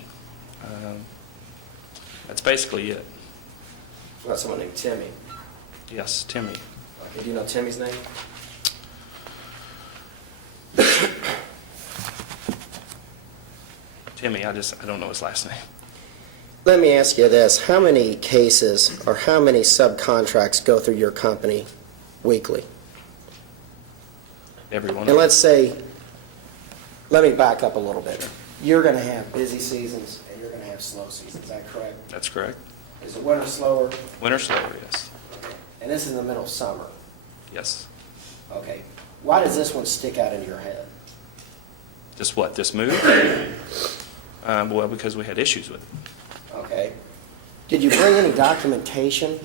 That's basically it. What about someone named Timmy? Yes, Timmy. Okay, do you know Timmy's name? Timmy, I don't know his last name. Let me ask you this. How many cases or how many subcontracts go through your company weekly? Everyone. And let's say, let me back up a little bit. You're going to have busy seasons and you're going to have slow seasons. Is that correct? That's correct. Is the winter slower? Winter slower, yes. And this is in the middle of summer. Yes. Okay. Why does this one stick out in your head? Just what, this move? Well, because we had issues with it. Okay. Did you bring any documentation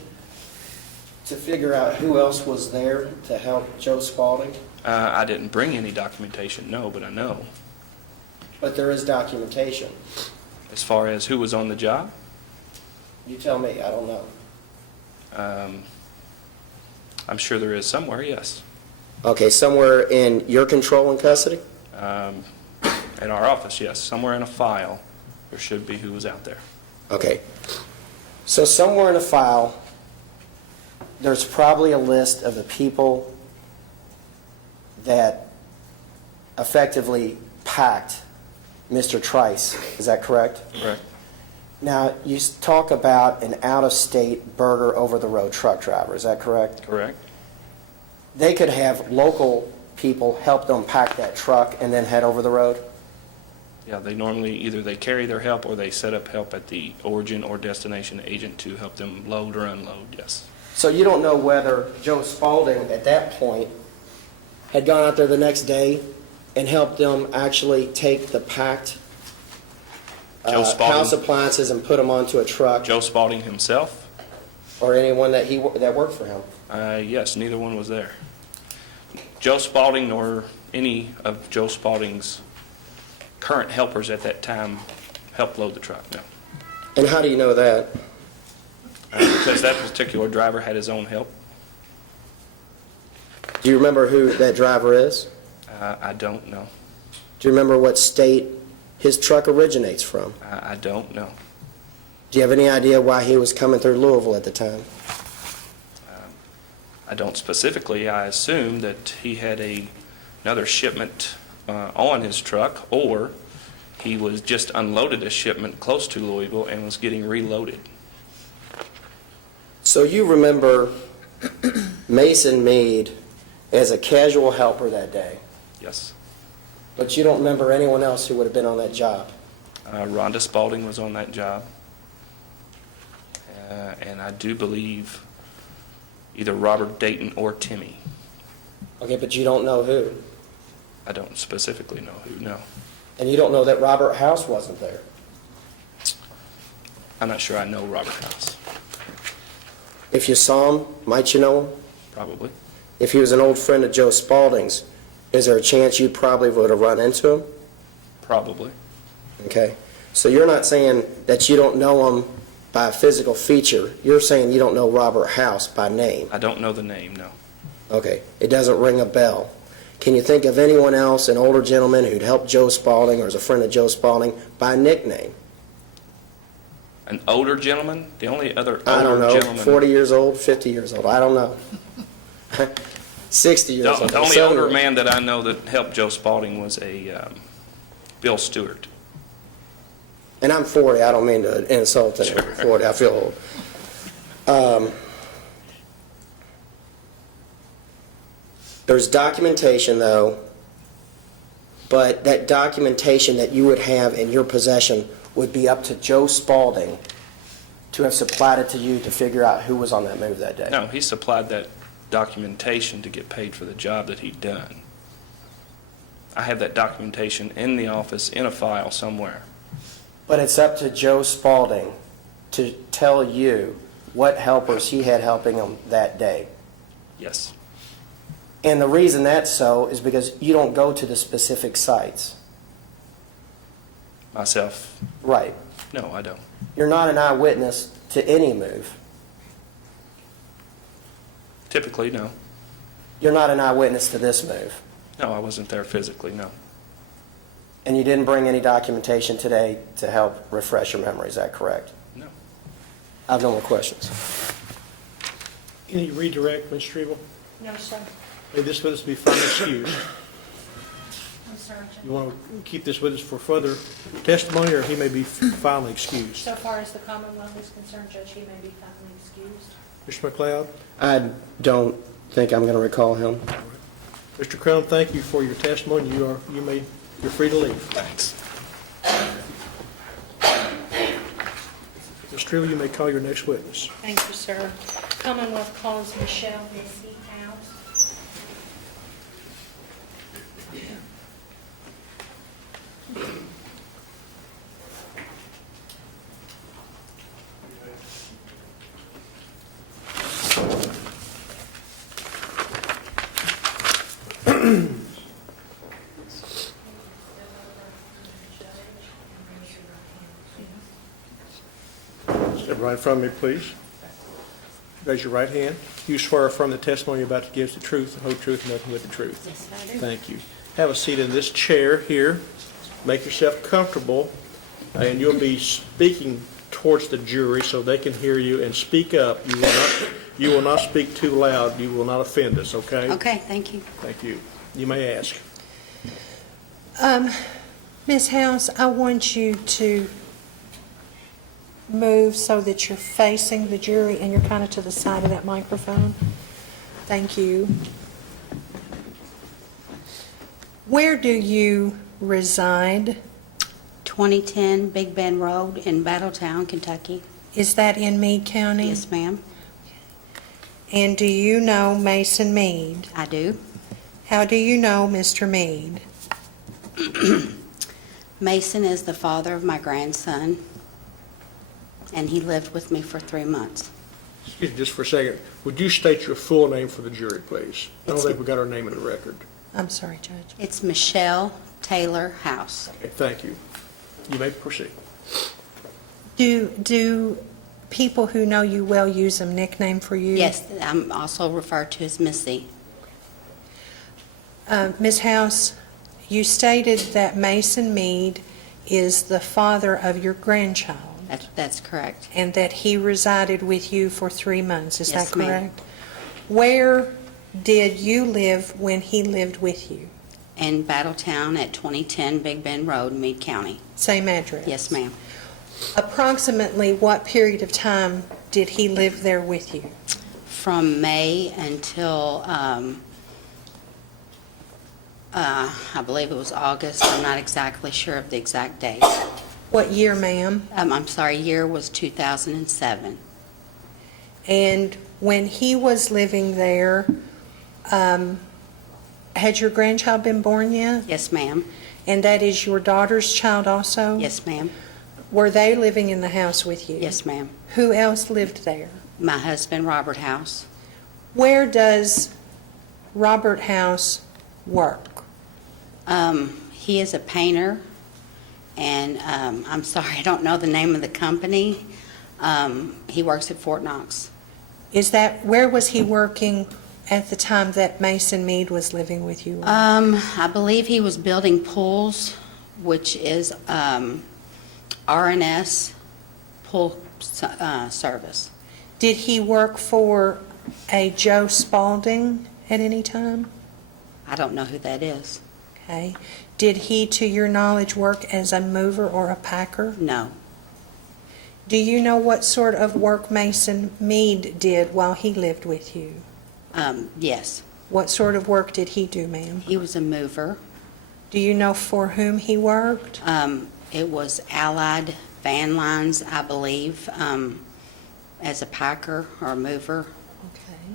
to figure out who else was there to help Joe Spalding? I didn't bring any documentation, no, but I know. But there is documentation. As far as who was on the job, You tell me. I don't know. I'm sure there is somewhere, yes. Okay, somewhere in your control and custody? At our office, yes. Somewhere in a file, there should be who was out there. Okay. So somewhere in a file, there's probably a list of the people that effectively packed Mr. Trice. Is that correct? Correct. Now, you talk about an out-of-state burger over-the-road truck driver. Is that correct? Correct. They could have local people help them pack that truck and then head over the road? Yeah, they normally, either they carry their help or they set up help at the origin or destination agent to help them load or unload, yes. So you don't know whether Joe Spalding, at that point, had gone out there the next day and helped them actually take the packed Joe Spalding- house appliances and put them onto a truck, Joe Spalding himself? or anyone that that worked for him? Yes, neither one was there. Joe Spalding nor any of Joe Spalding's current helpers at that time helped load the truck, no. And how do you know that? Because that particular driver had his own help. Do you remember who that driver is? I don't know. Do you remember what state his truck originates from? I don't know. Do you have any idea why he was coming through Louisville at the time? I don't specifically. I assume that he had another shipment on his truck, or he was just unloaded a shipment close to Louisville and was getting reloaded. So you remember Mason Meade as a casual helper that day, Yes. but you don't remember anyone else who would have been on that job? Rhonda Spalding was on that job. And I do believe either Robert Dayton or Timmy. Okay, but you don't know who. I don't specifically know who, no. And you don't know that Robert House wasn't there. I'm not sure I know Robert House. If you saw him, might you know him? Probably. If he was an old friend of Joe Spalding's, is there a chance you probably would have run into him? Probably. Okay. So you're not saying that you don't know him by a physical feature. You're saying you don't know Robert House by name. I don't know the name, no. Okay. It doesn't ring a bell. Can you think of anyone else, an older gentleman who'd helped Joe Spalding or is a friend of Joe Spalding by nickname? An older gentleman? The only other I don't older know, gentleman. 40 years old, 50 years old, I don't know. 60 years old. The only 70. older man that I know that helped Joe Spalding was Bill Stewart. And I'm 40, I don't mean to insult anyone. Sure. 40, I feel old. There's documentation, though, but that documentation that you would have in your possession would be up to Joe Spalding to have supplied it to you to figure out who was on that move that day. No, he supplied that documentation to get paid for the job that he'd done. I have that documentation in the office in a file somewhere. But it's up to Joe Spalding to tell you what helpers he had helping him that day. Yes. And the reason that's so is because you don't go to the specific sites. Myself? Right. No, I don't. You're not an eyewitness to any move. Typically, no. You're not an eyewitness to this move, No, I wasn't there physically, no. and you didn't bring any documentation today to help refresh your memory, is that correct? No. I have no more questions. Any redirect, Ms. Strebel? No, sir. May this witness be finally excused. I'm sorry, Judge. You want to keep this witness for further testimony, or he may be finally excused? So far as the Commonwealth is concerned, Judge, he may be finally excused. Mr. McLeod? I don't think I'm going to recall him. Mr. Crum, thank you for your testimony. You're free to leave. Thanks. Ms. Strebel, you may call your next witness. Thank you, sir. Commonwealth calls Michelle Missy House. Step right in front of me, please. Raise your right hand. You swear affirm the testimony you're about to give is the truth, the whole truth, and nothing but the truth. Yes, I do. Thank you. Have a seat in this chair here. Make yourself comfortable, and you'll be speaking towards the jury so they can hear you, and speak up. You will not speak too loud. You will not offend us, okay? Okay, thank you. Thank you. You may ask. Ms. House, I want you to move so that you're facing the jury and you're kind of to the side of that microphone. Thank you. Where do you reside? 2010 Big Bend Road in Battletown, Kentucky. Is that in Meade County? Yes, ma'am. And do you know Mason Meade? I do. How do you know Mr. Meade? Mason is the father of my grandson, and he lived with me for 3 months. Excuse me just for a second. Would you state your full name for the jury, please? I don't think we got our name in the record. I'm sorry, Judge. It's Michelle Taylor House. Okay, thank you. You may proceed. Do people who know you well use a nickname for you? Yes, I'm also referred to as Missy. Ms. House, you stated that Mason Meade is the father of your grandchild. That's correct. And that he resided with you for 3 months, is Yes, that ma'am. correct? Where did you live when he lived with you? In Battletown at 2010 Big Bend Road, Meade County. Same address? Yes, ma'am. Approximately what period of time did he live there with you? From May until, I believe it was August. I'm not exactly sure of the exact date. What year, ma'am? I'm sorry, year was 2007. And when he was living there, had your grandchild been born yet? Yes, ma'am. And that is your daughter's child also? Yes, ma'am. Were they living in the house with you? Yes, ma'am. Who else lived there? My husband, Robert House. Where does Robert House work? He is a painter, and I'm sorry, I don't know the name of the company. He works at Fort Knox. Where was he working at the time that Mason Meade was living with you? I believe he was building pools, which is R&S pool service. Did he work for a Joe Spalding at any time? I don't know who that is. Okay. Did he, to your knowledge, work as a mover or a packer? No. Do you know what sort of work Mason Meade did while he lived with you? Yes. What sort of work did he do, ma'am? He was a mover. Do you know for whom he worked? It was Allied Van Lines, I believe, as a packer or a mover. Okay.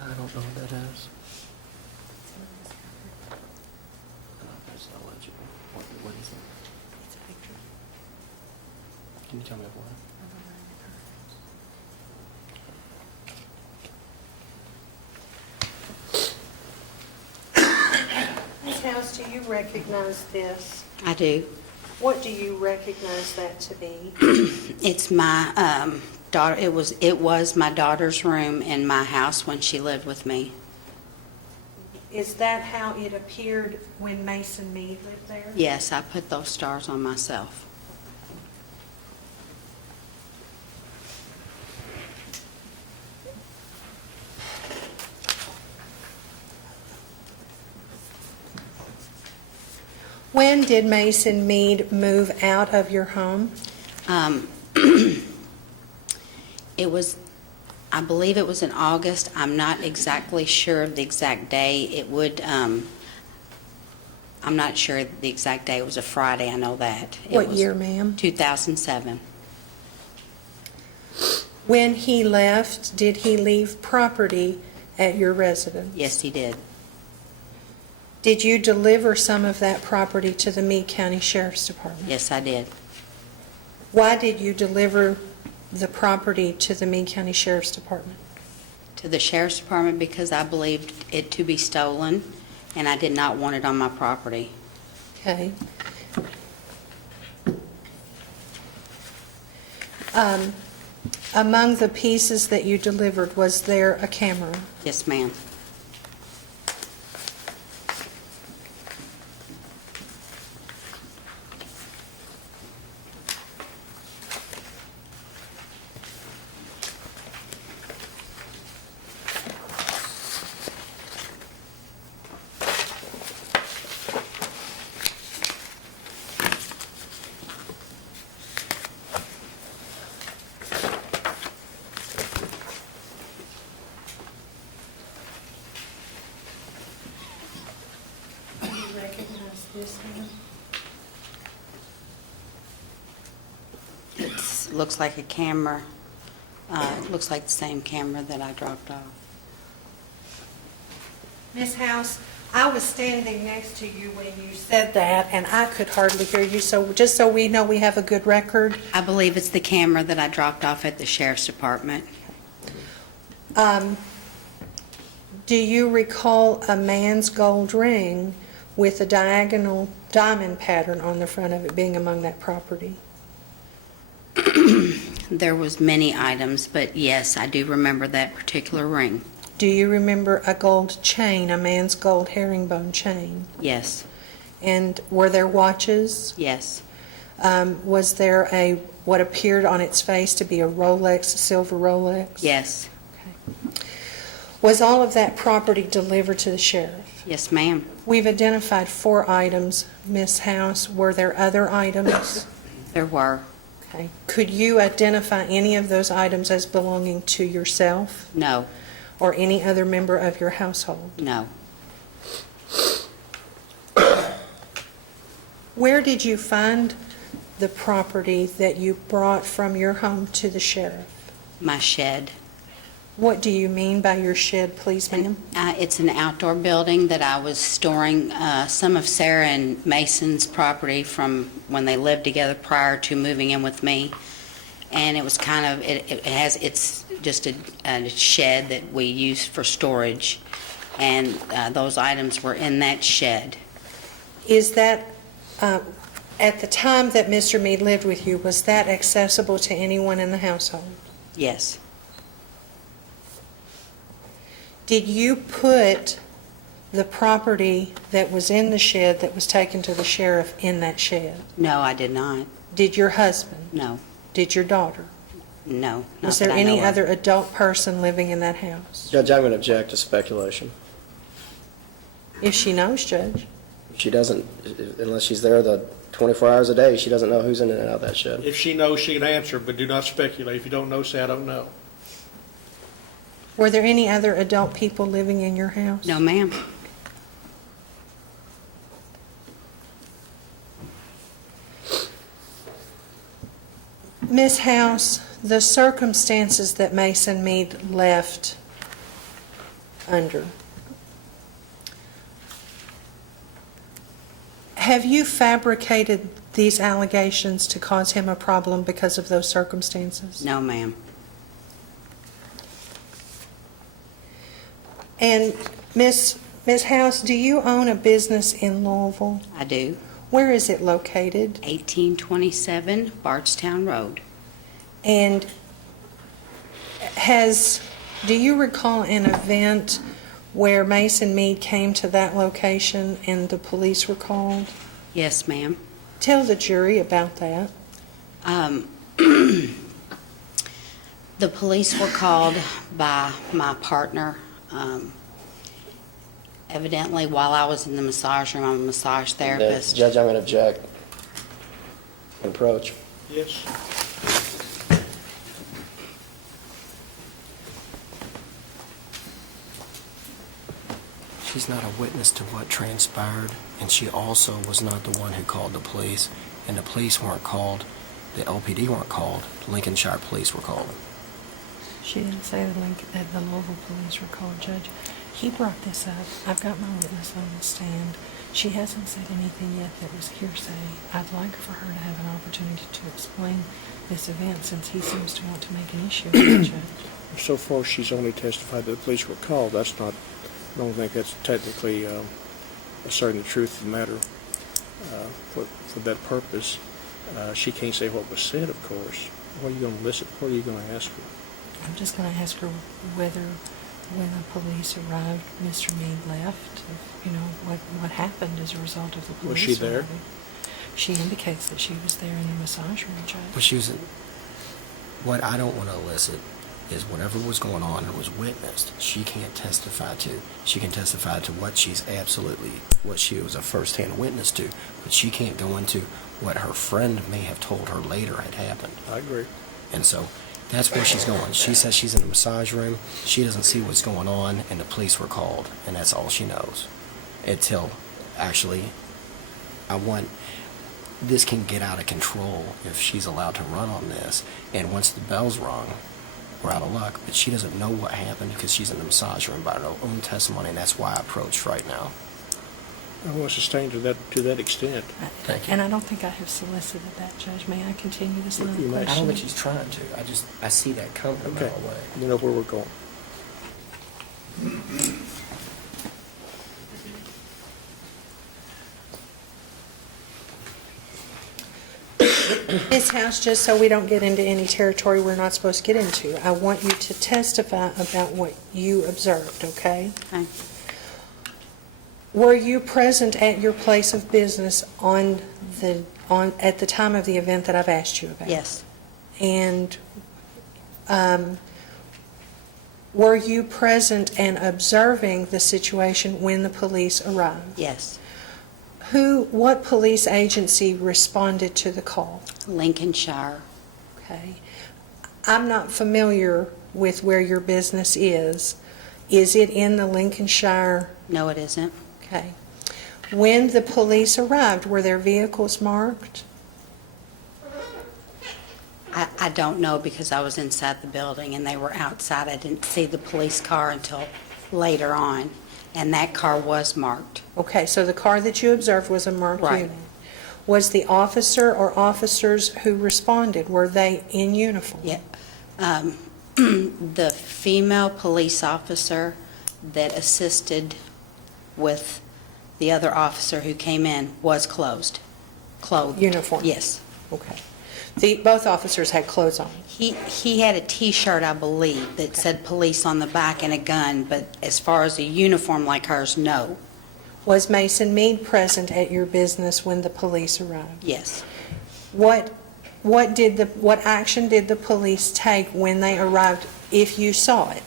I don't know what that is. What is it? It's a picture. Can you tell me what? Ms. House, do you recognize this? I do. What do you recognize that to be? It's my daughter, it was my daughter's room in my house when she lived with me. Is that how it appeared when Mason Meade lived there? Yes, I put those stars on myself. When did Mason Meade move out of your home? It was, I believe it was in August. I'm not exactly sure of the exact day. It would, I'm not sure the exact day. It was a Friday, I know that. It What was year, ma'am? 2007. When he left, did he leave property at your residence? Yes, he did. Did you deliver some of that property to the Meade County Sheriff's Department? Yes, I did. Why did you deliver the property to the Meade County Sheriff's Department? To the Sheriff's Department because I believed it to be stolen, and I did not want it on my property. Okay. Among the pieces that you delivered, was there a camera? Yes, ma'am. Do you recognize this one? It looks like a camera. It looks like the same camera that I dropped off. Ms. House, I was standing next to you when you said that, and I could hardly hear you, so just so we know we have a good record. I believe it's the camera that I dropped off at the Sheriff's Department. Do you recall a man's gold ring with a diagonal diamond pattern on the front of it being among that property? There was many items, but yes, I do remember that particular ring. Do you remember a gold chain, a man's gold herringbone chain? Yes. And were there watches? Yes. Was there what appeared on its face to be a Rolex, a silver Rolex? Yes. Was all of that property delivered to the sheriff? Yes, ma'am. We've identified 4 items, Ms. House. Were there other items? There were. Okay. Could you identify any of those items as belonging to yourself? No. Or any other member of your household? No. Where did you find the property that you brought from your home to the sheriff? My shed. What do you mean by your shed, please, ma'am? It's an outdoor building that I was storing some of Sarah and Mason's property from when they lived together prior to moving in with me. And it was kind of, it's just a shed that we use for storage. And those items were in that shed. Is that, at the time that Mr. Meade lived with you, was that accessible to anyone in the household? Yes. Did you put the property that was in the shed that was taken to the sheriff in that shed? No, I did not. Did your husband? No. Did your daughter? No. Was there any other adult person living in that house? Judge, I'm going to object to speculation. If she knows, Judge. She doesn't, unless she's there the 24 hours a day, she doesn't know who's in and out of that shed. If she knows, she can answer, but do not speculate. If you don't know, say, I don't know. Were there any other adult people living in your house? No, ma'am. Ms. House, the circumstances that Mason Meade left under, have you fabricated these allegations to cause him a problem because of those circumstances? No, ma'am. And Ms. Ms. House, do you own a business in Louisville? I do. Where is it located? 1827 Bardstown Road. And do you recall an event where Mason Meade came to that location and the police were called? Yes, ma'am. Tell the jury about that. The police were called by my partner. Evidently, while I was in the massage room, I'm a massage therapist. Judge, I'm going to object. Approach. Yes. She's not a witness to what transpired, and she also was not the one who called the police, and the police weren't called, the LPD weren't called, the Lincolnshire police were called. She didn't say that the Louisville police were called, Judge. He brought this up. I've got my witness on the stand. She hasn't said anything yet that was hearsay. I'd like for her to have an opportunity to explain this event since he seems to want to make an issue of it, Judge. So far, she's only testified that the police were called. I don't think that's technically asserting the truth of the matter for that purpose. She can't say what was said, of course. What are you going to listen? What are you going to ask her? I'm just going to ask her whether, when the police arrived, Mr. Meade left. You know, what happened as a result of the police Was she there? arriving. She indicates that she was there in the massage room, Judge. But she was, what I don't want to elicit is whatever was going on and was witnessed, she can't testify to. She can testify to what she was a first-hand witness to, but she can't go into what her friend may have told her later had happened. I agree. And so that's where she's going. She says she's in the massage room, she doesn't see what's going on, and the police were called, and that's all she knows. Until, actually, this can get out of control if she's allowed to run on this, and once the bell's rung, we're out of luck, but she doesn't know what happened because she's in the massage room by her own testimony, and that's why I approached right now. I want to sustain to that extent. Thank you. And I don't think I have solicited that, Judge. May I continue this line of You may. questioning? I don't think she's trying to. I see that coming a Okay. mile away. You know where we're going. Ms. House, just so we don't get into any territory we're not supposed to get into, I want you to testify about what you observed, okay? Okay. Were you present at your place of business at the time of the event that I've asked you about? Yes. And were you present and observing the situation when the police arrived? Yes. What police agency responded to the call? Lincolnshire. Okay. I'm not familiar with where your business is. Is it in the Lincolnshire? No, it isn't. Okay. When the police arrived, were their vehicles marked? I don't know because I was inside the building and they were outside. I didn't see the police car until later on, and that car was marked. Okay, so the car that you observed was a marked Right. unit. Was the officer or officers who responded, were they in uniform? Yeah. The female police officer that assisted with the other officer who came in was clothed. Uniform? Yes. Okay. Both officers had clothes on. He had a T-shirt, I believe, that said police on the back and a gun, but as far as a uniform like hers, no. Was Mason Meade present at your business when the police arrived? Yes. What action did the police take when they arrived, if you saw it?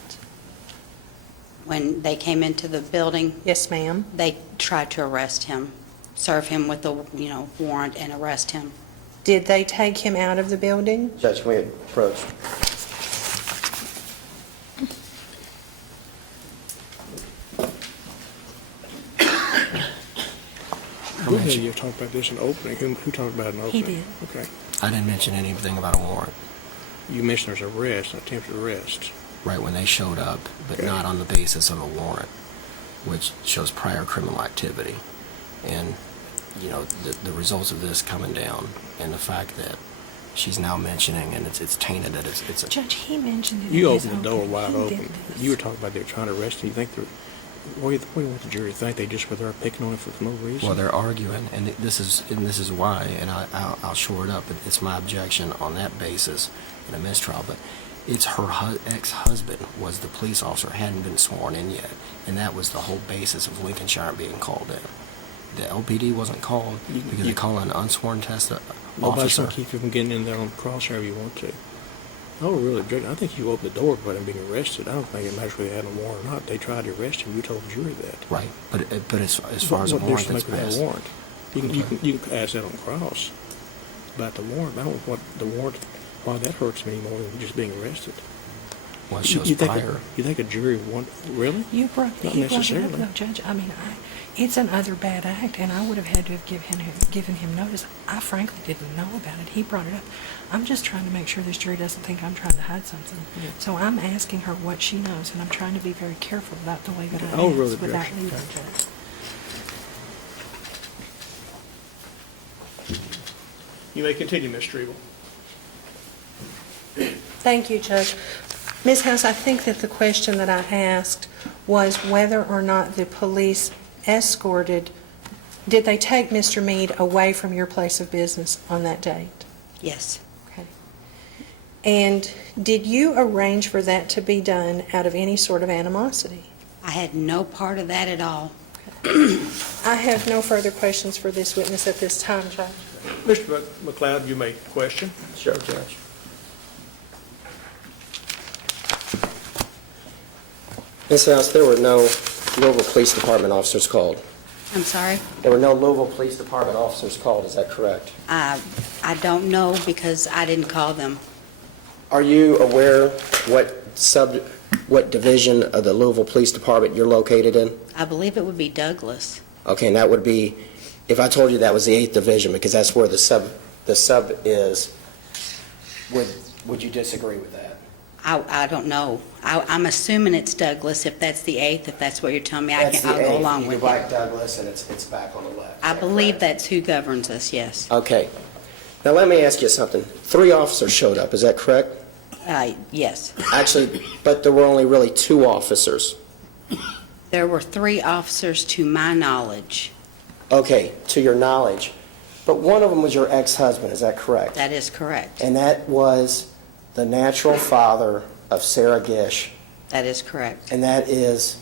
When they came into the building, Yes, ma'am. they tried to arrest him, serve him with a, warrant and arrest him. Did they take him out of the building? Judge, can we approach? Go ahead, you talked about this in opening. Who talked about it in opening? He did. Okay. I didn't mention anything about a warrant. You mentioned there's arrest, an attempted arrest. Right when they showed up, but not on the basis of a warrant, which shows prior criminal activity. And, the results of this coming down, and the fact that she's now mentioning, and it's tainted that it's a... Judge, he mentioned it. You in his opened the door opening. wide He did open. this. You were talking about they're trying to arrest him. You think What do you want the jury to think? They just were there picking on it for no reason? Well, they're arguing, and this is why, and I'll shore it up. It's my objection on that basis in a mistrial, but it's her ex-husband was the police officer, hadn't been sworn in yet, and that was the whole basis of Lincolnshire being called in. The LPD wasn't called because they call an unsworn officer. Nobody's going to keep you from getting in there on the cross however you want to. I don't really object. I think you opened the door for him being arrested. I don't think it matters whether they had a warrant or not. They tried to arrest him. You told the jury that. Right, but as far as a warrant that's passed. Warrant? You can ask that on cross about the warrant. I don't know what the warrant, why that hurts me more than just being arrested. Well, it shows prior. You think a jury really? You brought Not it up, necessarily. though, Judge. I mean, it's another bad act, and I would have had to have given him notice. I frankly didn't know about it. He brought it up. I'm just trying to make sure this jury doesn't think I'm trying to hide something. Yeah. So I'm asking her what she knows, and I'm trying to be very careful about the way that I Oh, ask really, without Judge. leaving, Judge. You may continue, Ms. Strebel. Thank you, Judge. Ms. House, I think that the question that I asked was whether or not the police did they take Mr. Meade away from your place of business on that date? Yes. Okay. And did you arrange for that to be done out of any sort of animosity? I had no part of that at all. I have no further questions for this witness at this time, Judge. Mr. McLeod, you may question. Sure, Judge. Ms. House, there were no Louisville Police Department officers called. I'm sorry? There were no Louisville Police Department officers called, is that correct? I don't know because I didn't call them. Are you aware what division of the Louisville Police Department you're located in? I believe it would be Douglas. Okay, and that would be, if I told you that was the 8th Division, because that's where the sub is, would you disagree with that? I don't know. I'm assuming it's Douglas, if that's the 8th, if that's what you're telling me. I'll That's the go 8th. along You with go back it. Douglas, and it's back on the left. I believe that's who governs us, yes. Okay. Now, let me ask you something. 3 officers showed up, is that correct? Yes. Actually, but there were only really 2 officers. There were 3 officers to my knowledge. Okay, to your knowledge. But one of them was your ex-husband, is that correct? That is correct. And that was the natural father of Sarah Gish. That is correct. And that is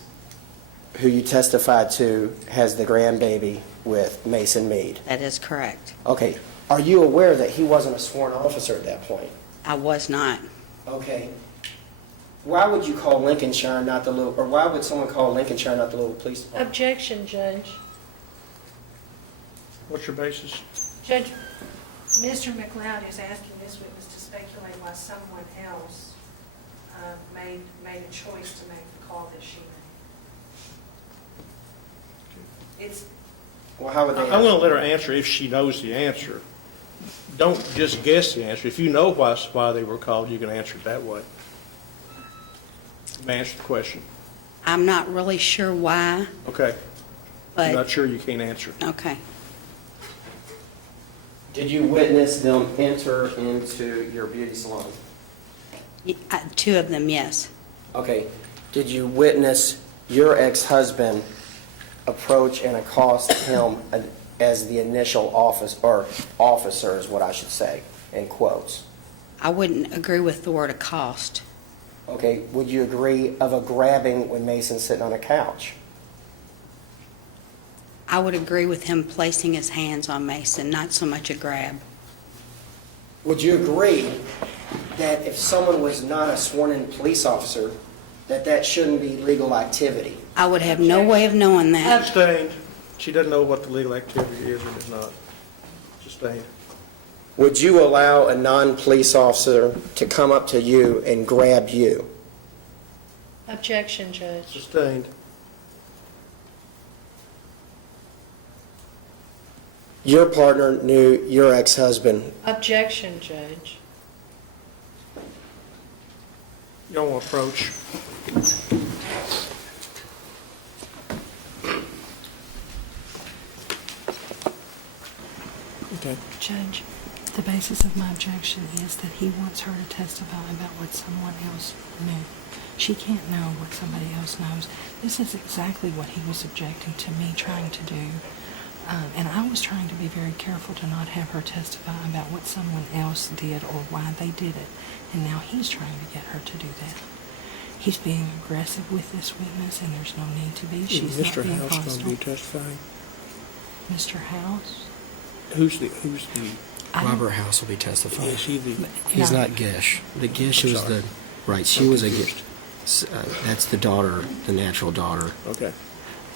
who you testified to has the grandbaby with Mason Meade. That is correct. Okay. Are you aware that he wasn't a sworn officer at that point? I was not. Okay. Why would you call Lincolnshire not the Louisville, or why would someone call Lincolnshire not the Louisville Police Department? Objection, Judge. What's your basis? Judge, Mr. McLeod is asking this witness to speculate why someone else made a choice to make the call that she made. It's. Well, how would they? I'm going to let her answer if she knows the answer. Don't just guess the answer. If you know why they were called, you can answer it that way. You may answer the question. I'm not really sure why, Okay. but. You're not sure, you can't answer. Okay. Did you witness them enter into your beauty salon? 2 of them, yes. Okay. Did you witness your ex-husband approach and accost him as the initial officer is what I should say, in quotes? I wouldn't agree with the word accost. Okay. Would you agree of a grabbing when Mason's sitting on a couch? I would agree with him placing his hands on Mason, not so much a grab. Would you agree that if someone was not a sworn-in police officer, that shouldn't be legal activity? I would have no way of knowing that. Sustained. She doesn't know what the legal activity is and is not. Sustained. Would you allow a non-police officer to come up to you and grab you? Objection, Judge. Sustained. Your partner knew your ex-husband. Objection, Judge. You don't want to approach. Okay. Judge, the basis of my objection is that he wants her to testify about what someone else knew. She can't know what somebody else knows. This is exactly what he was objecting to me trying to do. And I was trying to be very careful to not have her testify about what someone else did or why they did it. And now he's trying to get her to do that. He's being aggressive with this witness, and there's no need to be. She's not Mr. being House going to hostile. be testifying? Mr. House? Who's the? Robert House will be testifying. Is he the? He's No. not Gish. The Gish I'm was sorry. right, she was a Gish. That's the daughter, the natural daughter. Okay.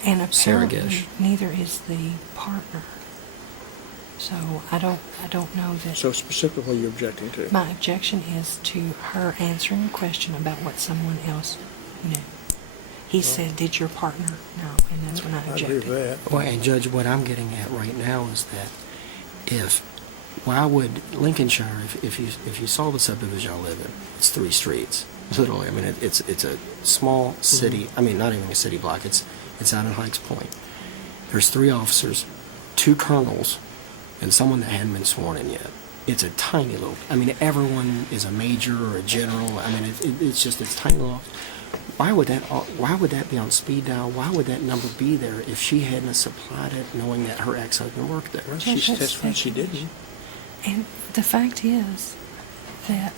And Sarah apparently Gish. neither is the partner. So I don't know that. So specifically, what you're objecting to? My objection is to her answering a question about what someone else knew. He said, "Did your partner know?" And that's when I I agree objected. with that. Well, and Judge, what I'm getting at right now is that why would Lincolnshire, if you saw the subdivision I live in, it's 3 streets, literally. I mean, it's a small city. I mean, not even a city block. It's out in Heights Point. There's 3 officers, 2 colonels, and someone that hadn't been sworn in yet. It's a tiny little. I mean, everyone is a major or a general. I mean, it's tiny little. Why would that be on speed dial? Why would that number be there if she hadn't supplied it, knowing that her ex-husband worked there? Well, she's testified she didn't. And the fact is that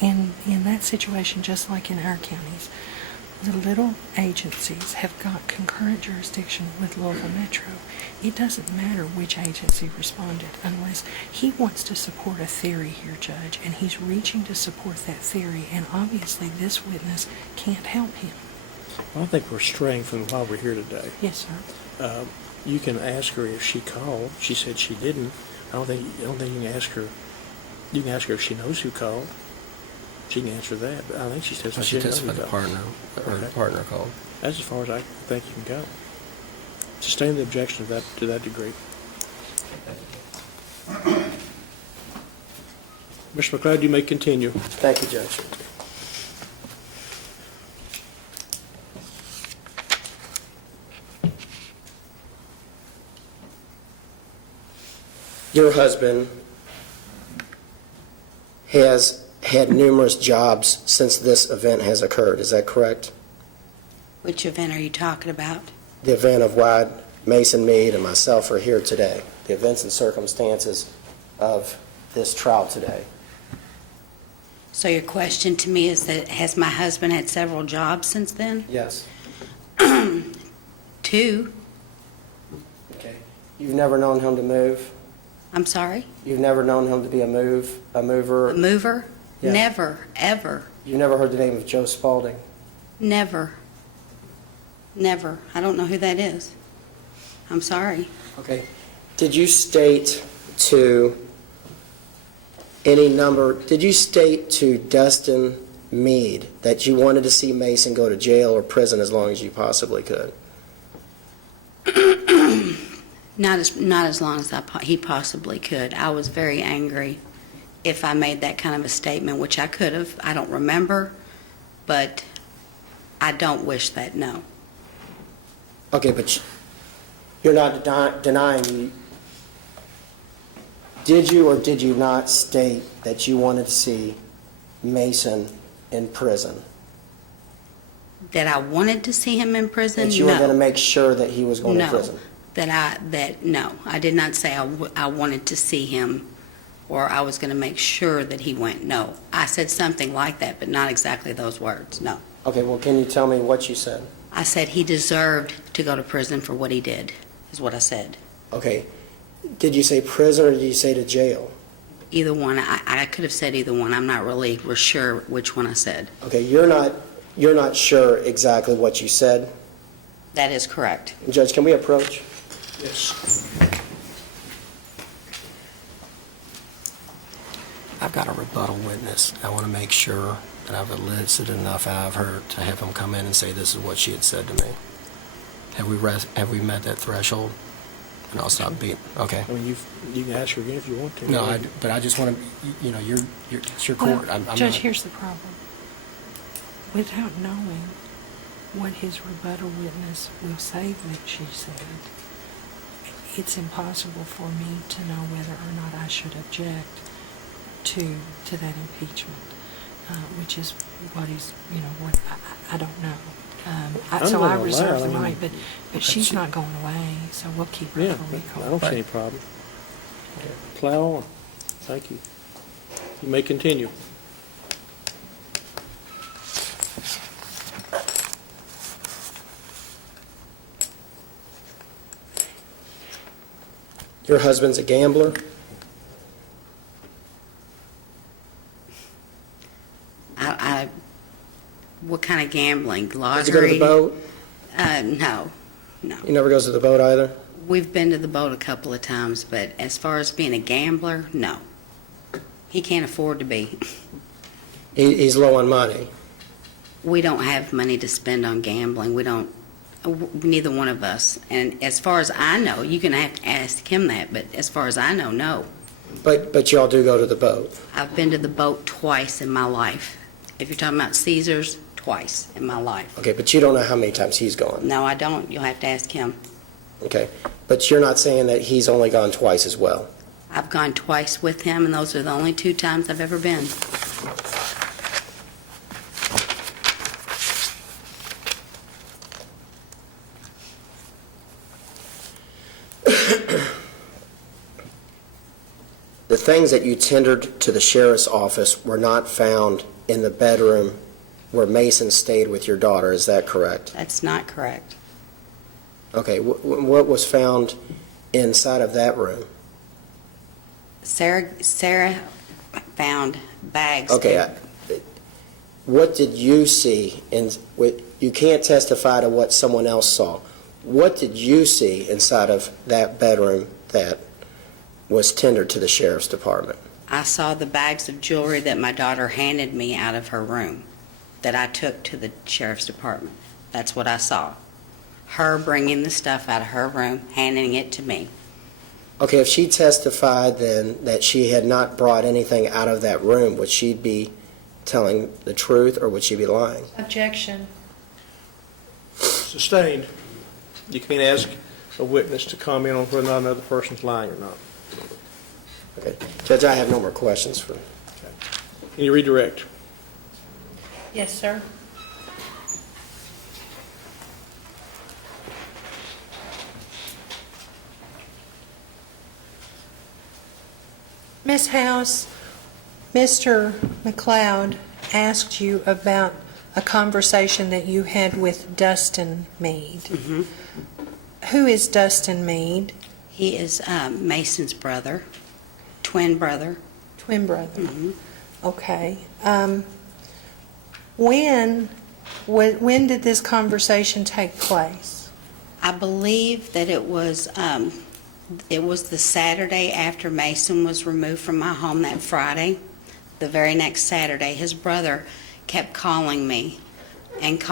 in that situation, just like in our counties, the little agencies have got concurrent jurisdiction with Louisville Metro. It doesn't matter which agency responded unless he wants to support a theory here, Judge, and he's reaching to support that theory, and obviously this witness can't help him. Well, I think we're straying from why we're here today. Yes, sir. You can ask her if she called. She said she didn't. I don't think you can ask her. You can ask her if she knows who called. She can answer that, but I think she testified She didn't know testified who the called. partner, or the partner called. That's as far as I think you can go. Sustain the objection to that degree. Mr. McLeod, you may continue. Thank you, Judge. Your husband has had numerous jobs since this event has occurred, is that correct? Which event are you talking about? The event of why Mason Meade and myself are here today, the events and circumstances of this trial today. So your question to me is that, has my husband had several jobs since then? Yes. 2. Okay. You've never known him to move? I'm sorry? You've never known him to be a mover? A mover? Yeah. Never, ever, You've never heard the name of Joe Spalding? never, never. I don't know who that is. I'm sorry. Okay. Did you state to Dustin Meade that you wanted to see Mason go to jail or prison as long as you possibly could? Not as long as he possibly could. I was very angry if I made that kind of a statement, which I could have. I don't remember, but I don't wish that, no. Okay, but you're not denying. Did you or did you not state that you wanted to see Mason in prison? That I wanted to see him in prison? That you were going to make sure that he was going to prison? No. I did not say I wanted to see him or I was going to make sure that he went. No. I said something like that, but not exactly those words, no. Okay, well, can you tell me what you said? I said he deserved to go to prison for what he did, is what I said. Okay. Did you say prison or did you say to jail? Either one. I could have said either one. I'm not really sure which one I said. Okay, you're not sure exactly what you said? That is correct. Judge, can we approach? Yes. I've got a rebuttal witness. I want to make sure that I've elicited enough out of her to have him come in and say this is what she had said to me. Have we met that threshold? And I'll stop beating. Okay. I mean, you can ask her again if you want to. No, but I just want to, it's your court. Well, I'm Judge, not- here's the problem. Without knowing what his rebuttal witness will say that she said, it's impossible for me to know whether or not I should object to that impeachment. which is what he's, what, I don't know. I'm So I gonna reserve allow the it. I right, mean, but she's not going away, so we'll keep her Yeah, for recall. I don't see any problem. Plow on. Thank you. You may continue. Your husband's a gambler? What kind of gambling? Lottery? Does he go to the boat? No. He never goes to the boat either? We've been to the boat a couple of times, but as far as being a gambler, no. He can't afford to be. He's low on money. We don't have money to spend on gambling. We don't, neither one of us. And as far as I know, you can have to ask him that, but as far as I know, no. But y'all do go to the boat? I've been to the boat twice in my life. If you're talking about Caesars, twice in my life. Okay, but you don't know how many times he's gone? No, I don't. You'll have to ask him. Okay, but you're not saying that he's only gone twice as well? I've gone twice with him, and those are the only 2 times I've ever been. The things that you tendered to the sheriff's office were not found in the bedroom where Mason stayed with your daughter, is that correct? That's not correct. Okay, what was found inside of that room? Sarah found bags. Okay, what did you see? You can't testify to what someone else saw. What did you see inside of that bedroom that was tendered to the sheriff's department? I saw the bags of jewelry that my daughter handed me out of her room that I took to the sheriff's department. That's what I saw. Her bringing the stuff out of her room, handing it to me. Okay, if she testified then that she had not brought anything out of that room, would she be telling the truth or would she be lying? Objection. Sustained. You can't ask a witness to comment on whether or not another person's lying or not. Okay. Judge, I have no more questions for you. Can you redirect? Yes, sir. Ms. House, Mr. McLeod asked you about a conversation that you had with Dustin Meade. Mm-hmm. Who is Dustin Meade? He is Mason's brother, twin brother. Twin brother. Mm-hmm. Okay. When did this conversation take place? I believe that it was the Saturday after Mason was removed from my home that Friday. The very next Saturday, his brother kept calling me. And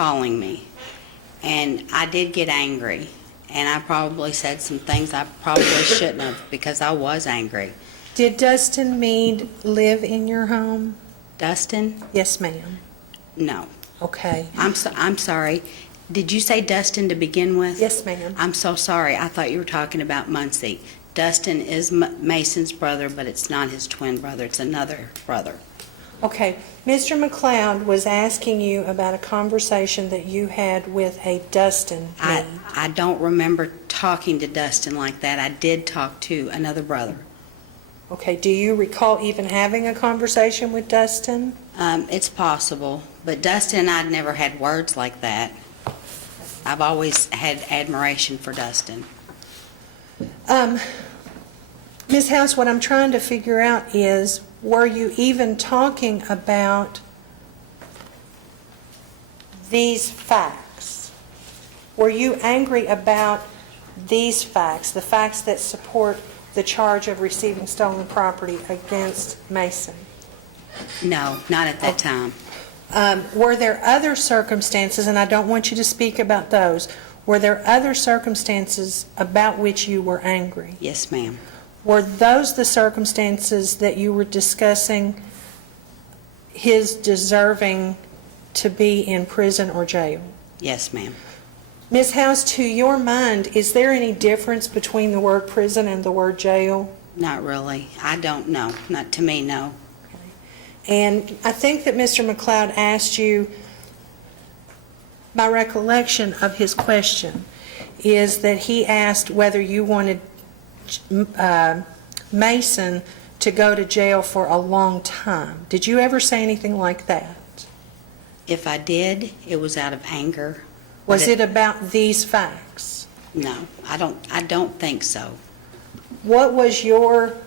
I did get angry. And I probably said some things I probably shouldn't have because I was angry. Did Dustin Meade live in your home? Dustin? Yes, ma'am. No. Okay. I'm sorry. Did you say Dustin to begin with? Yes, ma'am. I'm so sorry. I thought you were talking about Muncie. Dustin is Mason's brother, but it's not his twin brother. It's another brother. Okay. Mr. McLeod was asking you about a conversation that you had with a Dustin Meade. I don't remember talking to Dustin like that. I did talk to another brother. Okay. Do you recall even having a conversation with Dustin? It's possible, but Dustin and I never had words like that. I've always had admiration for Dustin. Ms. House, what I'm trying to figure out is, were you even talking about these facts? Were you angry about these facts, the facts that support the charge of receiving stolen property against Mason? No, not at that time. Were there other circumstances, and I don't want you to speak about those, were there other circumstances about which you were angry? Yes, ma'am. Were those the circumstances that you were discussing his deserving to be in prison or jail? Yes, ma'am. Ms. House, to your mind, is there any difference between the word prison and the word jail? Not really. I don't know. Not to me, no. And I think that Mr. McLeod asked you, my recollection of his question is that he asked whether you wanted Mason to go to jail for a long time. Did you ever say anything like that? If I did, it was out of anger. Was it about these facts? No, I don't think so. What was your,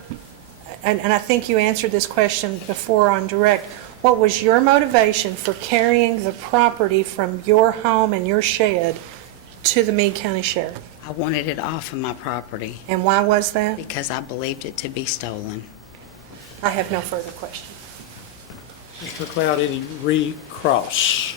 and I think you answered this question before on direct, what was your motivation for carrying the property from your home and your shed to the Meade County Sheriff? I wanted it off of my property. And why was that? Because I believed it to be stolen. I have no further questions. Mr. McLeod, any recross?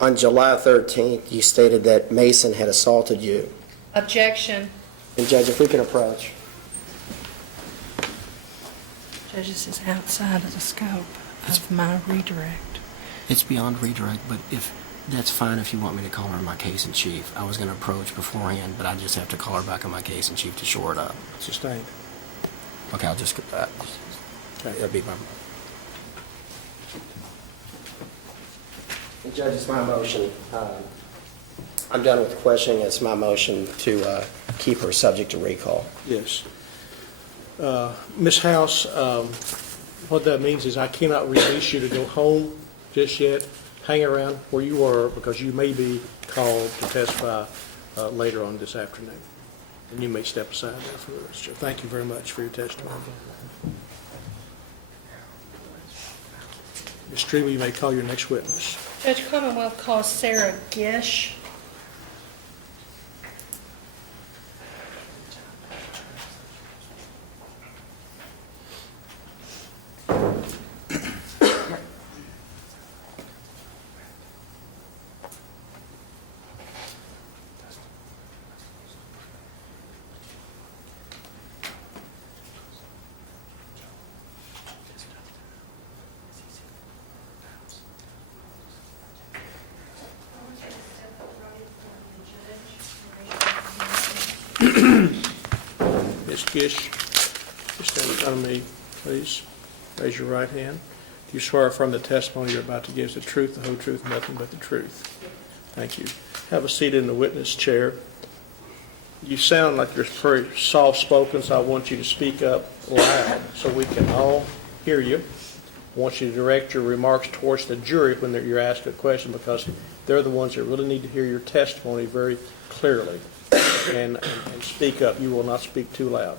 On July 13th, you stated that Mason had assaulted you. Objection. And Judge, if we can approach. Judge, this is outside of the scope of my redirect. It's beyond redirect, but if that's fine if you want me to call her my case in chief. I was going to approach beforehand, but I just have to call her back on my case in chief to shore it up. Sustained. Okay, I'll just get that. That'd be my. Judge, it's my motion. I'm done with the questioning. It's my motion to keep her subject to recall. Yes. Ms. House, what that means is I cannot release you to go home just yet. Hang around where you are because you may be called to testify later on this afternoon. And you may step aside after the rest. Thank you very much for your testimony. Ms. Tree, you may call your next witness. Judge Commonwealth calls Sarah Gish. Ms. Gish, just stand in front of me, please. Raise your right hand. Do you swear affirm the testimony you're about to give is the truth, the whole truth, and nothing but the truth? Thank you. Have a seat in the witness chair. You sound like you're very soft-spoken, so I want you to speak up loud so we can all hear you. I want you to direct your remarks towards the jury when you're asked a question because they're the ones that really need to hear your testimony very clearly. And speak up. You will not speak too loud.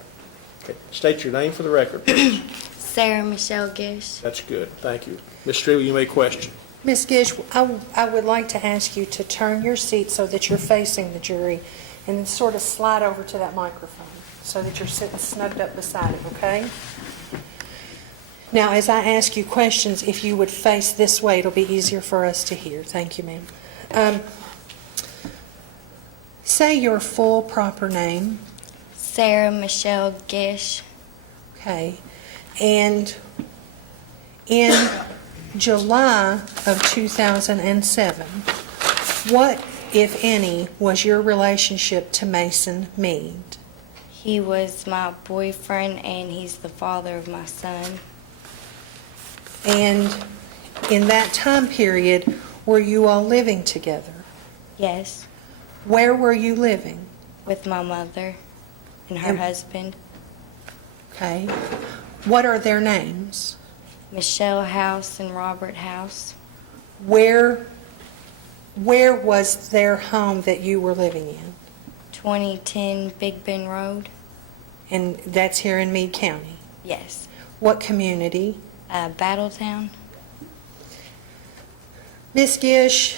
Okay. State your name for the record, please. Sarah Michelle Gish. That's good. Thank you. Ms. Strebe, you may question. Ms. Gish, I would like to ask you to turn your seat so that you're facing the jury and sort of slide over to that microphone so that you're sitting snugged up beside it, okay? Now, as I ask you questions, if you would face this way, it'll be easier for us to hear. Thank you, ma'am. Say your full proper name. Sarah Michelle Gish. Okay. And in July of 2007, what, if any, was your relationship to Mason Meade? He was my boyfriend and he's the father of my son. And in that time period, were you all living together? Yes. Where were you living? With my mother and her husband. Okay. What are their names? Michelle House and Robert House. Where was their home that you were living in? 2010 Big Bend Road. And that's here in Meade County? Yes. What community? Battletown. Miss Gish,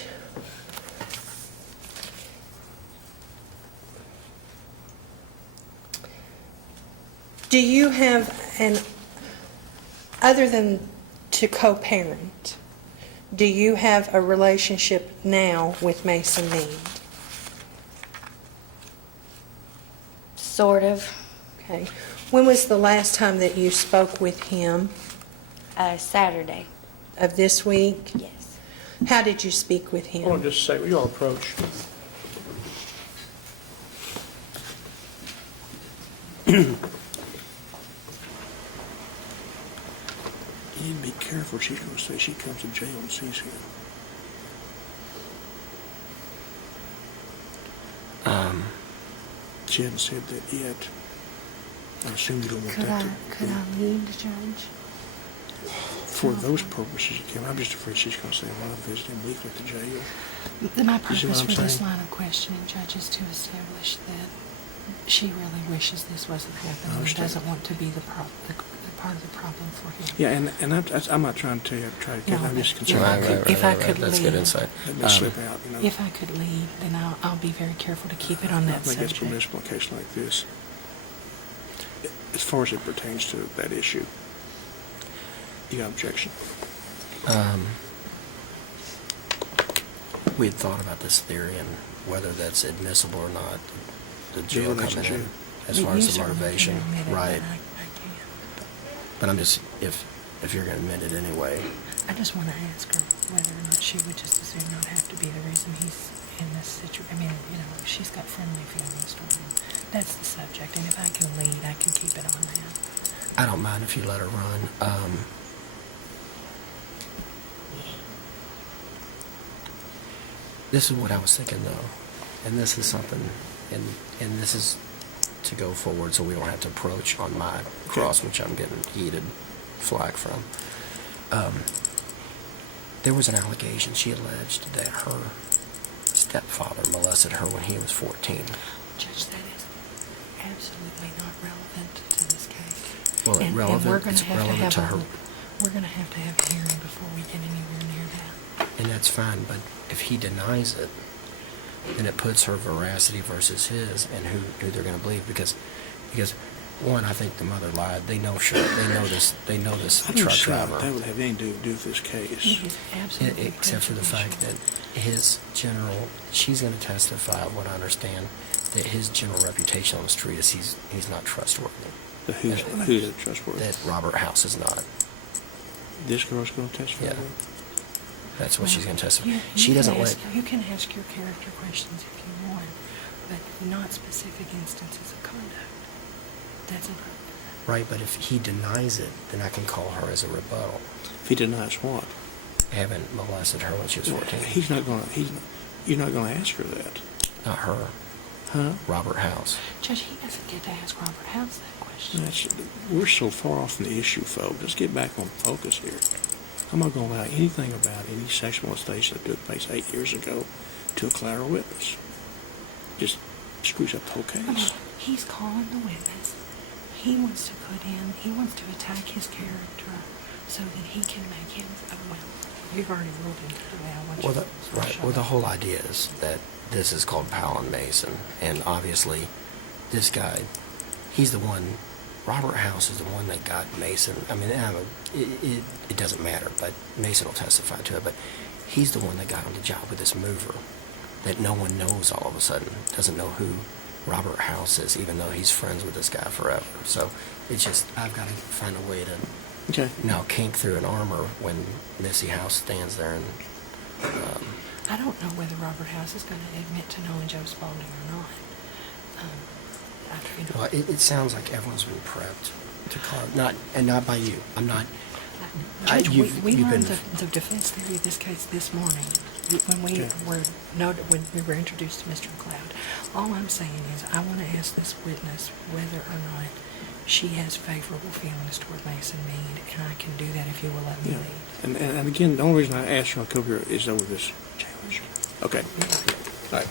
do you have other than to co-parent, do you have a relationship now with Mason Meade? Sort of. Okay. When was the last time that you spoke with him? Saturday. Of this week? Yes. How did you speak with him? Hold on just a second. Will you all approach? You need to be careful. She's going to say she comes to jail and sees him. She hasn't said that yet. I assume you don't want that to... Could I lead, Judge? For those purposes, you can. I'm just afraid she's going to say, well, I'm visiting weekly at the jail. My You see what purpose I'm for this saying? line of questioning, Judge, is to establish that she really wishes this wasn't I happening and understand. doesn't want to be the part of the problem for him. Yeah, and I'm not trying to tell you, I'm just concerned. If I could That's lead, good insight. Let me slip out, you know. if I could lead, then I'll be very careful to keep it on I that think it's subject. permissible in a case like this. As far as it pertains to that issue. You got objection? We had thought about this theory and whether that's admissible or not, the jail Jail coming in, relationship. as far as the certainly can motivation, admit it, right? but I But I'm just, if you're going to admit it anyway, I just want to ask her whether or not she would just as soon not have to be the reason he's in this situation. I mean, you know, she's got friendly feelings toward him. That's the subject, and if I can lead, I can keep it on that. I don't mind if you let her run. This is what I was thinking, though, and this is something, and this is to go forward so we don't have to approach on my cross, which I'm getting heated flack from. There was an allegation, she alleged that her stepfather molested her when he was 14. Judge, that is absolutely not relevant to this case. Well, And relevant, we're it's gonna have to relevant to have her. We're going to have a hearing before we get anywhere near that. And that's fine, but if he denies it, then it puts her veracity versus his and who they're going to believe because one, I think the mother lied. They know this I don't truck see how driver. that would have anything to do with this case. He is absolutely Except for the fact that she's going to testify, what I understand, that his general reputation on the street is he's not trustworthy. Who's trustworthy? That Robert House is not. This girl's going to testify? Yeah. That's what she's going to testify. You can ask your character questions if you want, but not specific instances of conduct. That's it. Right, but if he denies it, then I can call her as a rebuttal. If he denies what? Having molested her when she was 14. You're not going to ask her that. Not her. Huh? Robert House. Judge, he doesn't get to ask Robert House that question. We're so far off from the issue, folks. Let's get back on focus here. I'm not going to allow anything about any sexual molestation that took place 8 years ago to a collateral witness. Just screws up the whole case. I mean, he's calling the witness. He wants to attack his character so that he can make him, you've already ruled into that. Well, the whole idea is that this is called Powell and Mason, and obviously, this guy, he's the one. Robert House is the one that got Mason. I mean, it doesn't matter, but Mason will testify to it. But he's the one that got him the job with this mover that no one knows all of a sudden. Doesn't know who Robert House is, even though he's friends with this guy forever. So it's just, I've got to find a way to kink through an armor when Missy House stands there and... I don't know whether Robert House is going to admit to knowing Joe Spalding or not. Well, it sounds like everyone's been prepped to call, not by you. I'm not... Judge, we you've learned been... the defense theory of this case this morning when we were introduced to Mr. McLeod. All I'm saying is I want to ask this witness whether or not she has favorable feelings toward Mason Meade, and I can do that if you will let me lead. And again, the only reason I asked you to come here is over this challenge. Okay. All right.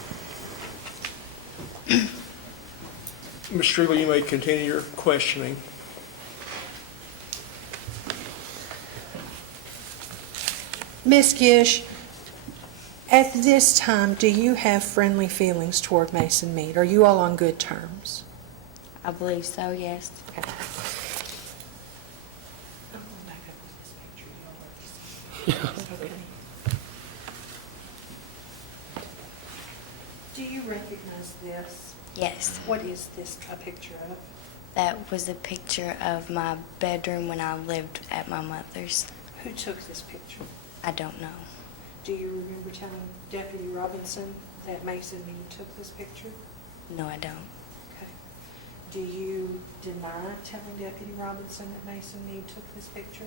Ms. Striegel, you may continue your questioning. Ms. Gish, at this time, do you have friendly feelings toward Mason Meade? Are you all on good terms? I believe so, yes. Do you recognize this? Yes. What is this a picture of? That was a picture of my bedroom when I lived at my mother's. Who took this picture? I don't know. Do you remember telling Deputy Robinson that Mason Meade took this picture? No, I don't. Okay. Do you deny telling Deputy Robinson that Mason Meade took this picture?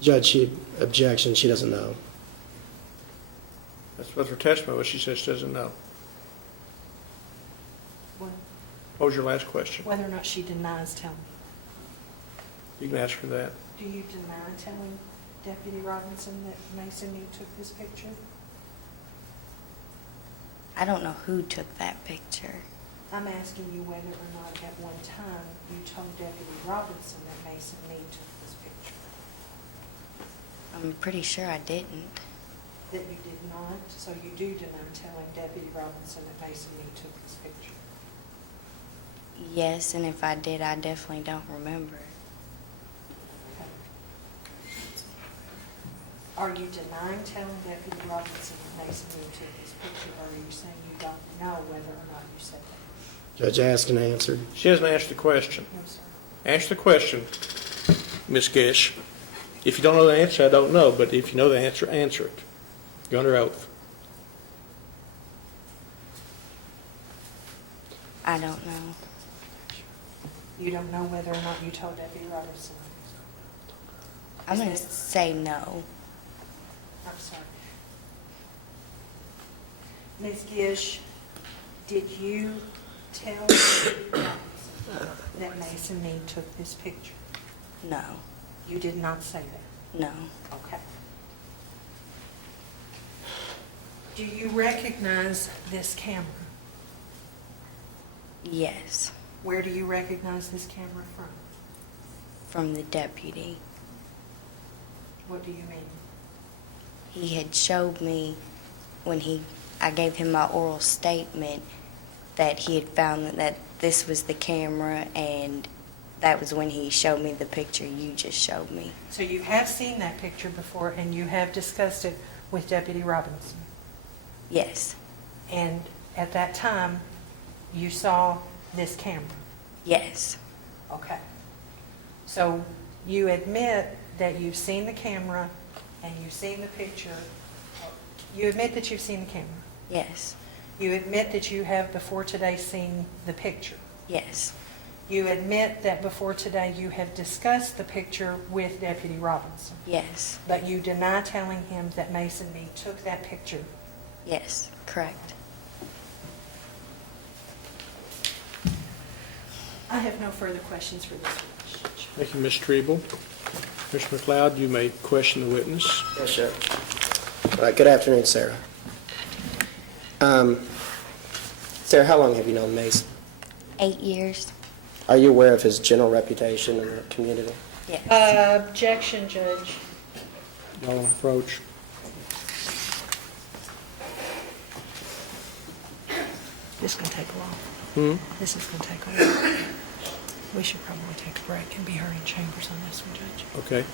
Judge, objection, she doesn't know. That's what her testimony was. She says she doesn't know. Well, What was your last question? whether or not she denies telling. You can ask her that. Do you deny telling Deputy Robinson that Mason Meade took this picture? I don't know who took that picture. I'm asking you whether or not at one time you told Deputy Robinson that Mason Meade took this picture. I'm pretty sure I didn't. That you did not, so you do deny telling Deputy Robinson that Mason Meade took this picture. Yes, and if I did, I definitely don't remember. Are you denying telling Deputy Robinson that Mason Meade took this picture, or are you saying you don't know whether or not you said that? Judge asked and answered. She hasn't answered the question. No, sir. Answer the question, Ms. Gish. If you don't know the answer, I don't know, but if you know the answer, answer it. You're under oath. I don't know. You don't know whether or not you told Deputy Robinson? I'm going to say no. I'm sorry. Ms. Gish, did you tell Deputy Robinson that Mason Meade took this picture? No. You did not say that? No. Okay. Do you recognize this camera? Yes. Where do you recognize this camera from? From the deputy. What do you mean? He had showed me when I gave him my oral statement that he had found that this was the camera, and that was when he showed me the picture you just showed me. So you have seen that picture before, and you have discussed it with Deputy Robinson? Yes. And at that time, you saw this camera? Yes. Okay. So you admit that you've seen the camera and you've seen the picture. You admit that you've seen the camera? Yes. You admit that you have before today seen the picture? Yes. You admit that before today you have discussed the picture with Deputy Robinson? Yes. But you deny telling him that Mason Meade took that picture? Yes, correct. I have no further questions for this witness. Thank you, Ms. Treble. Mr. McLeod, you may question the witness. Yes, sir. Good afternoon, Sarah. Sarah, how long have you known Mason? 8 years. Are you aware of his general reputation in the community? Yes. Objection, Judge. No approach. This is going to take a while. This is going to take a while. We should probably take a break and be heard in chambers on this one, Judge. Okay.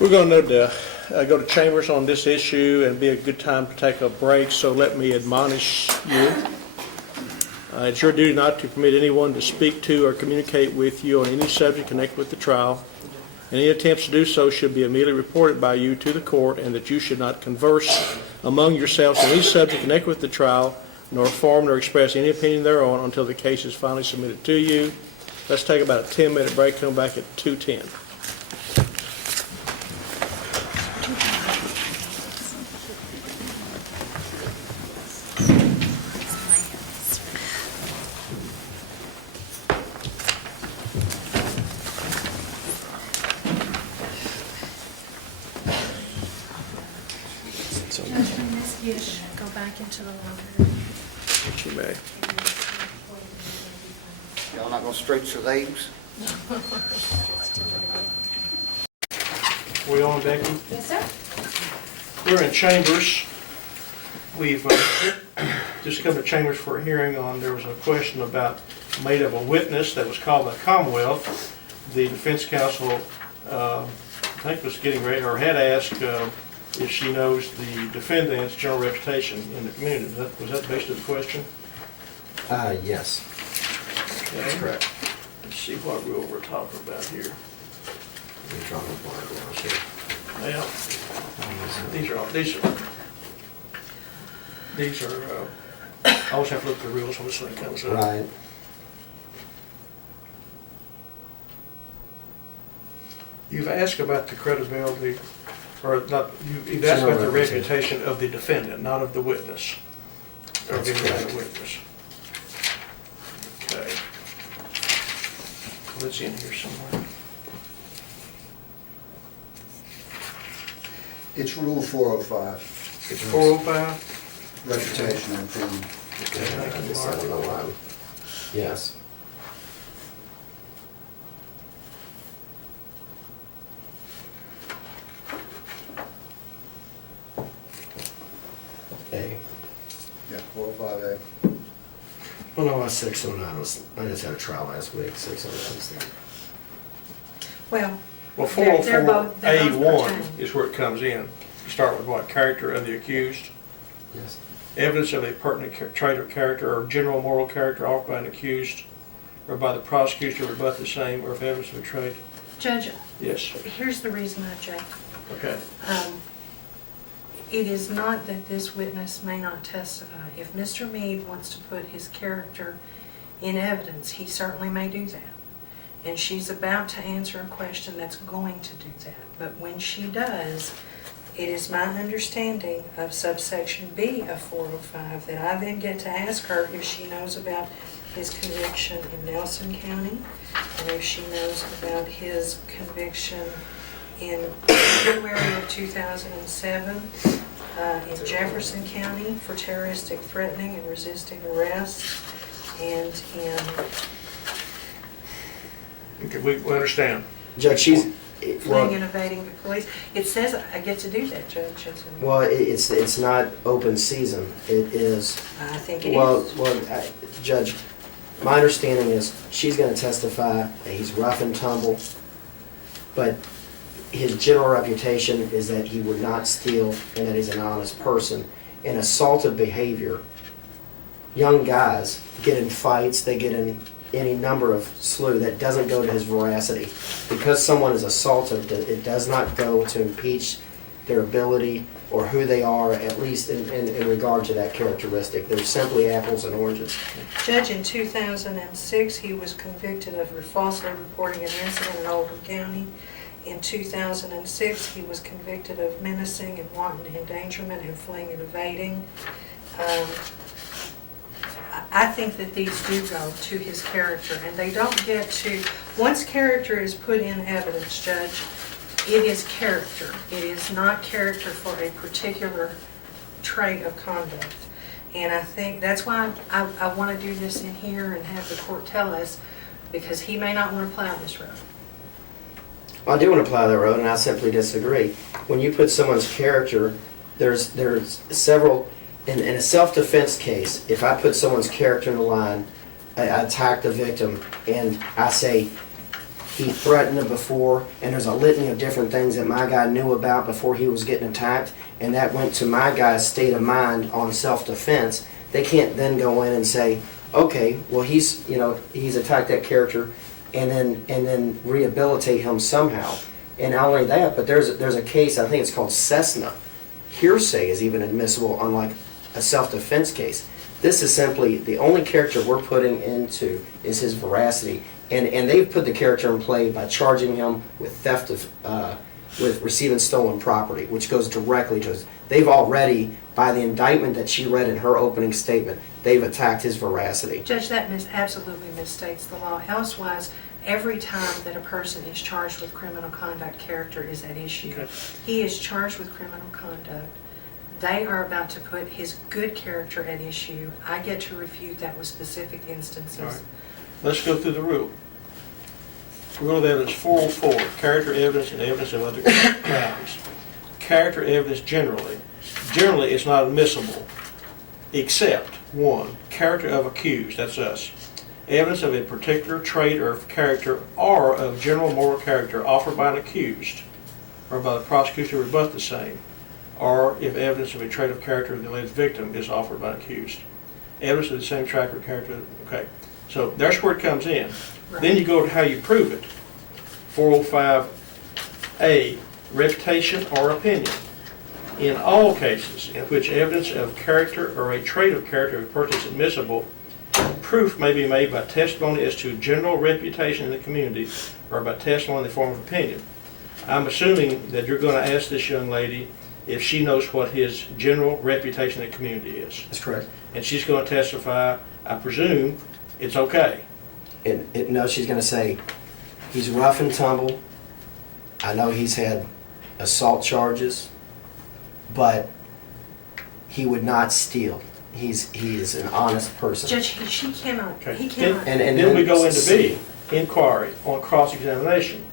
We're going to go to chambers on this issue, and be a good time to take a break, so let me admonish you. It's your duty not to permit anyone to speak to or communicate with you on any subject connected with the trial. Any attempts to do so should be immediately reported by you to the court, and that you should not converse among yourselves on any subject connected with the trial, nor form nor express any opinion thereon until the case is finally submitted to you. Let's take about a 10-minute break, come back at 2:10. Go back into the laundry. What you may. Y'all not gonna stretch the legs? We on, Becky? Yes, sir. We're in chambers. We've just come to chambers for a hearing on, there was a question made of a witness that was called by Commonwealth. The defense counsel, I think, was getting ready, or had asked if she knows the defendant's general reputation in the community. Was that basically the question? Yes. That's correct. see what rule we're talking about here. You're drawing a blank now, sure. Well, these are, I always have to look at the rules when this thing comes up. Right. You've asked about the credibility, or not, you've asked about the reputation of the defendant, not of the witness. Or of any other witness. Okay. Let's in here somewhere. It's Rule 405. It's 405? Reputation and opinion. Okay, thank you, This Mark. I don't know why. Yes. A. Yeah, 405A. Oh, no, 609 was, I just had a trial last week, 609 was there. Well, Well, they're both 404A1 pertaining. is where it comes in. You start with what? Character of the accused. Yes. Evidence of a pertinent trait of character or general moral character offered by an accused or by the prosecutor to rebut the same, or if evidence of a trait. Judge, Yes. here's the reason I object. Okay. It is not that this witness may not testify. If Mr. Meade wants to put his character in evidence, he certainly may do that. And she's about to answer a question that's going to do that. But when she does, it is my understanding of subsection B of 405 that I then get to ask her if she knows about his conviction in Nelson County, and if she knows about his conviction in January of 2007 in Jefferson County for terroristic threatening and resisting arrest, and in... Okay, we understand. Judge, she's, fleeing and evading the police. It says I get to do that, Judge. well, it's not open season. It is. I think it Well, is. Judge, my understanding is she's going to testify that he's rough and tumble, but his general reputation is that he would not steal and that he's an honest person. And assaultive behavior, young guys get in fights, they get in any number of slew that doesn't go to his veracity. Because someone is assaulted, it does not go to impeach their ability or who they are, at least in regard to that characteristic. They're simply apples and oranges. Judge, in 2006, he was convicted of falsely reporting an incident in Oldham County. In 2006, he was convicted of menacing and wanton endangerment and fleeing and evading. I think that these do go to his character, and they don't get to, once character is put in evidence, Judge, it is character. It is not character for a particular trait of conduct. And I think that's why I want to do this in here and have the court tell us, because he may not want to plow this road. Well, I do want to plow that road, and I simply disagree. When you put someone's character, there's several. In a self-defense case, if I put someone's character in the line, I attack the victim, and I say he threatened him before, and there's a litany of different things that my guy knew about before he was getting attacked, and that went to my guy's state of mind on self-defense, they can't then go in and say, okay, well he's attacked that character, and then rehabilitate him somehow. And not only that, but there's a case, I think it's called Cessna. Hearsay is even admissible, unlike a self-defense case. This is simply the only character we're putting into is his veracity, and they've put the character in play by charging him with theft of, with receiving stolen property, which goes directly to his. They've already, by the indictment that she read in her opening statement, they've attacked his veracity. Judge, that absolutely misstates the law. Elsewise, every time that a person is charged with criminal conduct, character is at issue. Okay. He is charged with criminal conduct. They are about to put his good character at issue. I get to refute that with specific instances. All right. Let's go through the rule. Rule of evidence 404, character evidence and evidence of other crimes. Character evidence generally is not admissible, except 1, character of accused, that's us. Evidence of a particular trait or character or of general moral character offered by an accused or by the prosecutor to rebut the same, or if evidence of a trait of character of the alleged victim is offered by an accused. Evidence of the same trait or character, okay. So there's where it comes in. Then you go to how you prove it. 405A, reputation or opinion. In all cases in which evidence of character or a trait of character of a person is admissible, proof may be made by testimony as to general reputation in the community or by testimony in the form of opinion. I'm assuming that you're going to ask this young lady if she knows what his general reputation in the community is. That's correct. And she's going to testify, I presume, it's okay. No, she's going to say, he's rough and tumble. I know he's had assault charges, but he would not steal. He is an honest person. Judge, she cannot, Okay. he cannot. And Then we go into B, inquiry on cross-examination.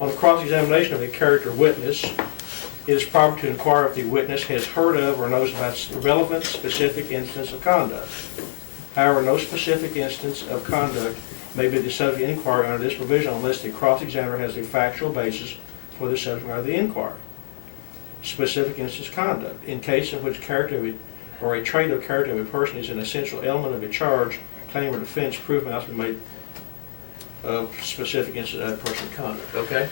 On the cross-examination of a character witness, it is proper to inquire if the witness has heard of or knows about relevant specific instance of conduct. However, no specific instance of conduct may be the subject of inquiry under this provision unless the cross-examiner has a factual basis for the subject matter of the inquiry. Specific instance of conduct. In case in which character or a trait of character of a person is an essential element of a charge, claim, or defense, proof must be made of specific instance of that person's conduct. Okay?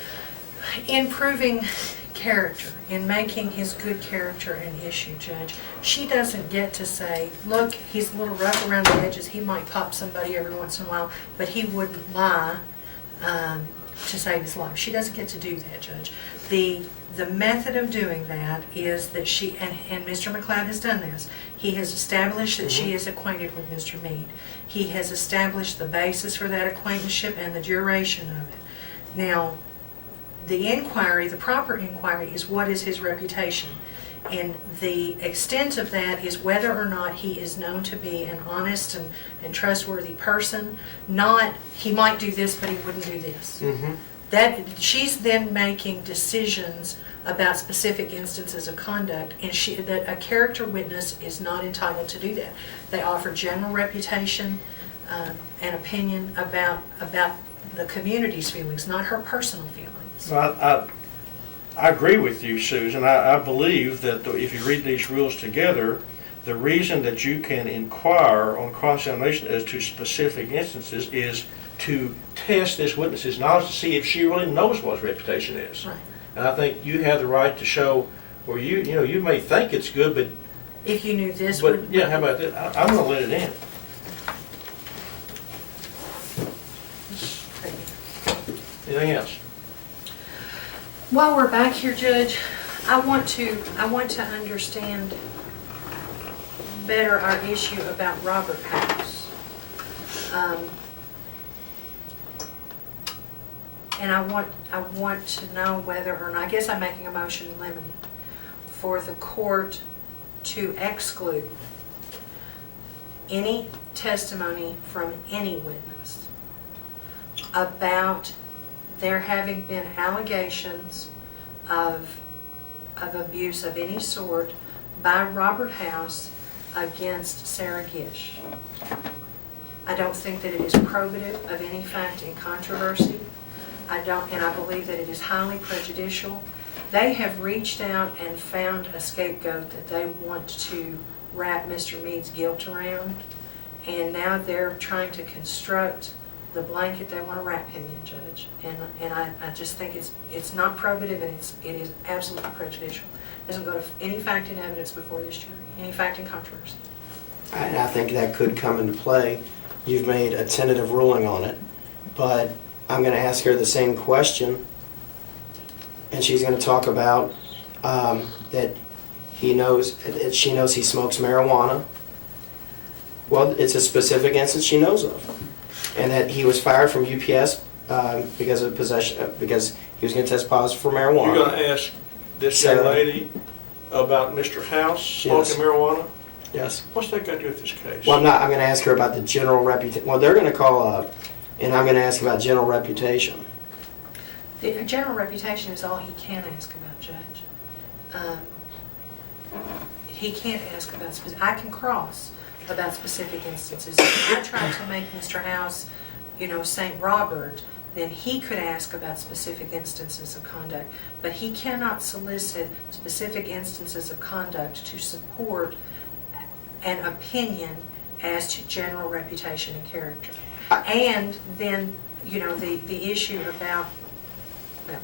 In proving character, in making his good character an issue, Judge, she doesn't get to say, look, he's a little rough around the edges, he might pop somebody every once in a while, but he wouldn't lie to save his life. She doesn't get to do that, Judge. The method of doing that is that she, and Mr. McLeod has done this, he has established that she is acquainted with Mr. Meade. He has established the basis for that acquaintanceship and the duration of it. Now, the inquiry, the proper inquiry, is what is his reputation? And the extent of that is whether or not he is known to be an honest and trustworthy person, not he might do this but he wouldn't do this. That she's then making decisions about specific instances of conduct, and that a character witness is not entitled to do that. They offer general reputation and opinion about the community's feelings, not her personal feelings. Well, I agree with you, Susan. I believe that if you read these rules together, the reason that you can inquire on cross-examination as to specific instances is to test this witness's knowledge to see if she really knows what his reputation is. Right. And I think you have the right to show, or you may think it's good, but If you knew this but would... yeah, how about this? I'm going to let it in. Anything else? While we're back here, Judge, I want to understand better our issue about Robert House. And I want to know whether or not, I guess I'm making a motion in limine for the court to exclude any testimony from any witness about there having been allegations of abuse of any sort by Robert House against Sarah Gish. I don't think that it is probative of any fact in controversy. And I believe that it is highly prejudicial. They have reached out and found a scapegoat that they want to wrap Mr. Meade's guilt around, and now they're trying to construct the blanket they want to wrap him in, Judge. And I just think it's not probative, and it is absolutely prejudicial. It doesn't go to any fact in evidence before this jury, any fact in controversy. And I think that could come into play. You've made a tentative ruling on it, but I'm going to ask her the same question, and she's going to talk about that she knows he smokes marijuana. Well, it's a specific instance she knows of, and that he was fired from UPS because of possession, because he was going to test positive for marijuana. You're going to ask this young lady about Mr. House smoking marijuana? Yes. What's that got to do with this case? Well, I'm going to ask her about the general reputation. Well, they're going to call up, and I'm going to ask about general reputation. The general reputation is all he can ask about, Judge. He can't ask about specific. I can cross about specific instances. If I tried to make Mr. House, St. Robert, then he could ask about specific instances of conduct. But he cannot solicit specific instances of conduct to support an opinion as to general reputation and character. And then the issue about, well,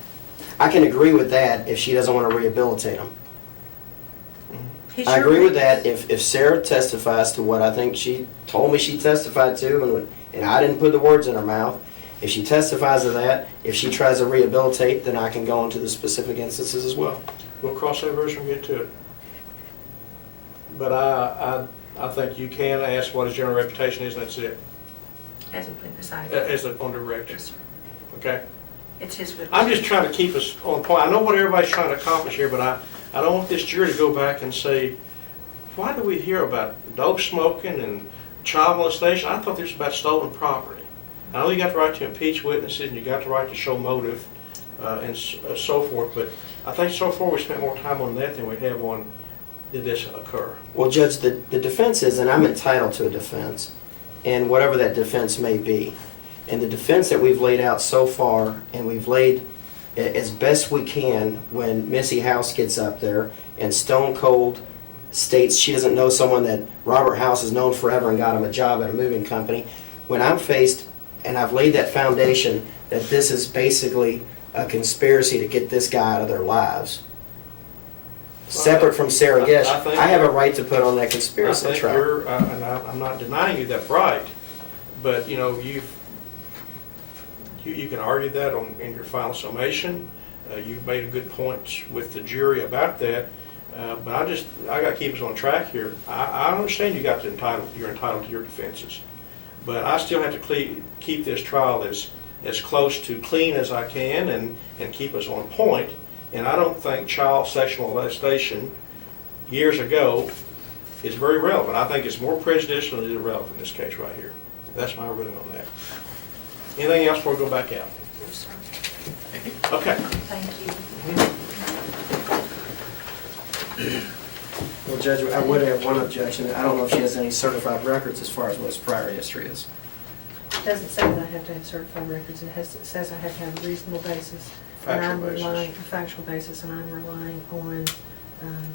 I can agree with that if she doesn't want to rehabilitate him. he's I your agree with witness. that if Sarah testifies to what I think she told me she testified to, and I didn't put the words in her mouth. If she testifies to that, if she tries to rehabilitate, then I can go into the specific instances as well. We'll cross that bridge when we get to it. But I think you can ask what his general reputation is, and that's it, As a witness, as a on direct. Yes, sir. Okay? It's his witness. I'm just trying to keep us on point. I know what everybody's trying to accomplish here, but I don't want this jury to go back and say, why do we hear about dope smoking and child molestation? I thought this was about stolen property. I know you got the right to impeach witnesses and you got the right to show motive and so forth, but I think so far we spent more time on that than we have on did this occur. Well, Judge, the defense is, and I'm entitled to a defense, and whatever that defense may be. And the defense that we've laid out so far, and we've laid as best we can when Missy House gets up there and stone cold states she doesn't know someone that Robert House has known forever and got him a job at a moving company. When I'm faced, and I've laid that foundation that this is basically a conspiracy to get this guy out of their lives, separate from Sarah Gish, I have a right to put on that conspiracy trial. And I'm not denying you that right, but you know, you can argue that in your final summation. You've made a good point with the jury about that, but I got to keep us on track here. I understand you're entitled to your defenses, but I still have to keep this trial as close to clean as I can and keep us on point. And I don't think child sexual molestation years ago is very relevant. I think it's more prejudicial than it is relevant in this case right here. That's my ruling on that. Anything else before we go back out? Yes, sir. Okay. Thank you. Well, Judge, I would have one objection. I don't know if she has any certified records as far as what his prior history is. It doesn't say that I have to have certified records. It says I have to have a reasonable basis. Factual basis, and I'm relying on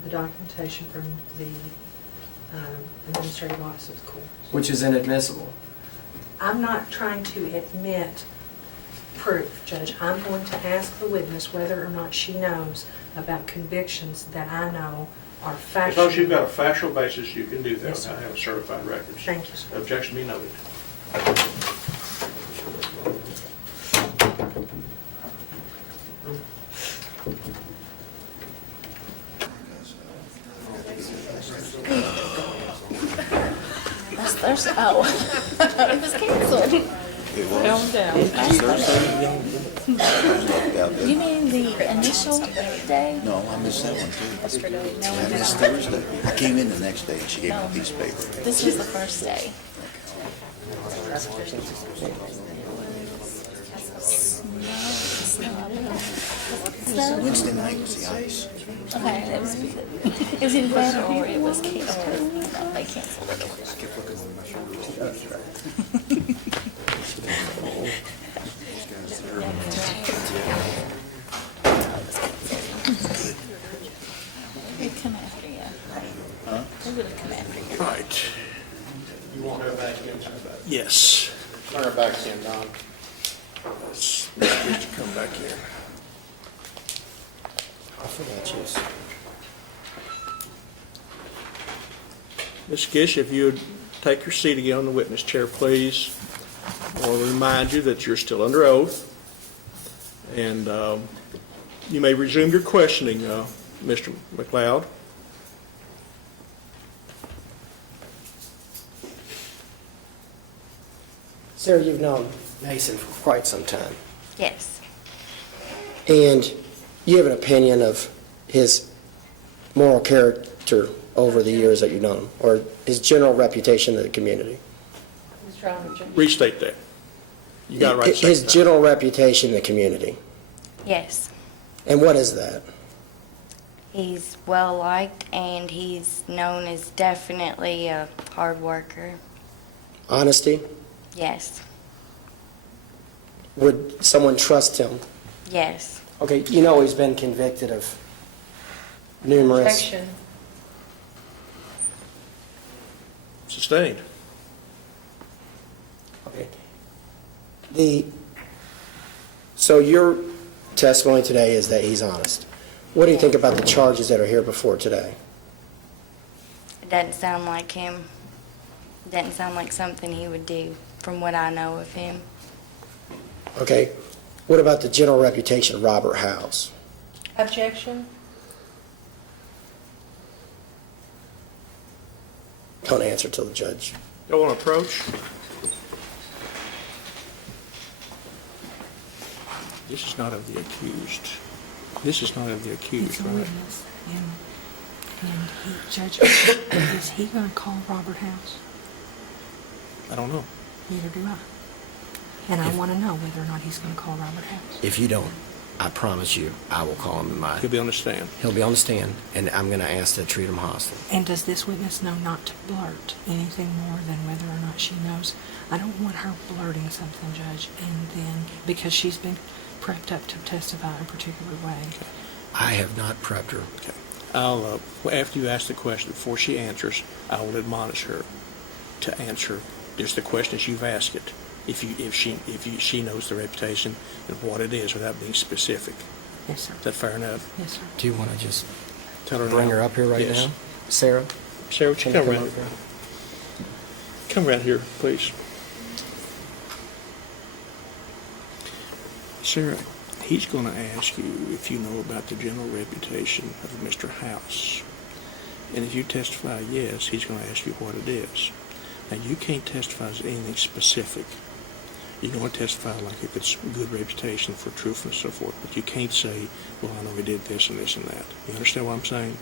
the documentation from the administrative office of the court. Which is inadmissible. I'm not trying to admit proof, Judge. I'm going to ask the witness whether or not she knows about convictions that I know are factual. As long as you've got a factual basis, you can do that. Yes, sir. I have certified records. Thank you, sir. Objection be noted. It was canceled. Calm down. You mean the initial day? No, I missed that one too. I missed Thursday. I came in the next day and she gave me a piece of paper. This was the first day. Wednesday night was the ice. Okay, it was either that or it was canceled. No, they canceled it. I kept looking on my shoulder. They'd come after you. Huh? They would have come after you. Right. You want her back in? Yes. Turn her back in, Don. Let's get you come back in. I forgot you. Ms. Gish, if you would take your seat again on the witness chair, please. I want to remind you that you're still under oath. And you may resume your questioning, Mr. McLeod. Sarah, you've known Mason for quite some time. Yes. And you have an opinion of his moral character over the years that you've known him, or his general reputation in the community? Restate that. You got it right. His general reputation in the community. Yes. And what is that? He's well liked and he's known as definitely a hard worker. Honesty? Yes. Would someone trust him? Yes. Okay, you know he's been convicted of numerous... Objection. Sustained. Okay. The So your testimony today is that he's honest. What do you think about the charges that are here before today? It doesn't sound like him. It doesn't sound like something he would do from what I know of him. Okay. What about the general reputation of Robert House? Objection? Don't answer till the judge. Y'all want to approach? This is not of the accused. This is not of the accused, He's a right? witness, and he, Judge, is he going to call Robert House? I don't know. Neither do I. And I want to know whether or not he's going to call Robert House. If you don't, I promise you, I will call him in my... He'll be on the stand. He'll be on the stand, and I'm going to ask to treat him hostile. And does this witness know not to blurt anything more than whether or not she knows? I don't want her blurting something, Judge, and then, because she's been prepped up to testify a particular way. Okay. I have not prepped her. Okay. I'll, after you ask the question, before she answers, I will admonish her to answer just the questions you've asked it. If she knows the reputation and what it is without being specific. Yes, sir. Is that fair enough? Yes, sir. Do you want to just Tell her bring now. her up here right Yes. now? Sarah? Sarah, would you Can come you around? over? Come around here, please. Sarah, he's going to ask you if you know about the general reputation of Mr. House. And if you testify yes, he's going to ask you what it is. Now, you can't testify as anything specific. You're going to testify like if it's good reputation for truthfulness and so forth, but you can't say, well, I know he did this and this and that. You understand what I'm saying?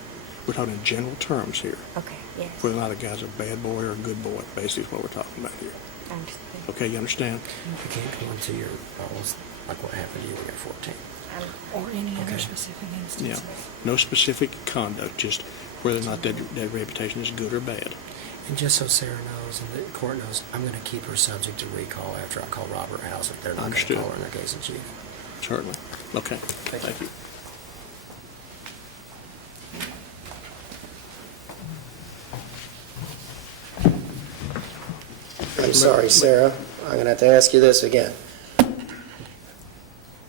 We're talking in general terms here. Okay, yes. Whether or not a guy's a bad boy or a good boy, basically is what we're talking about here. I understand. Okay, you understand? You can't go into your, like what happened to you when you were 14. Or any other Okay. specific Yeah. instances. No specific conduct, just whether or not that reputation is good or bad. And just so Sarah knows and the court knows, I'm going to keep her subject to recall after I call Robert House if they're not going to Understood. call her in their case in chief. Certainly. Okay. Thank you. I'm sorry, Sarah. I'm going to have to ask you this again.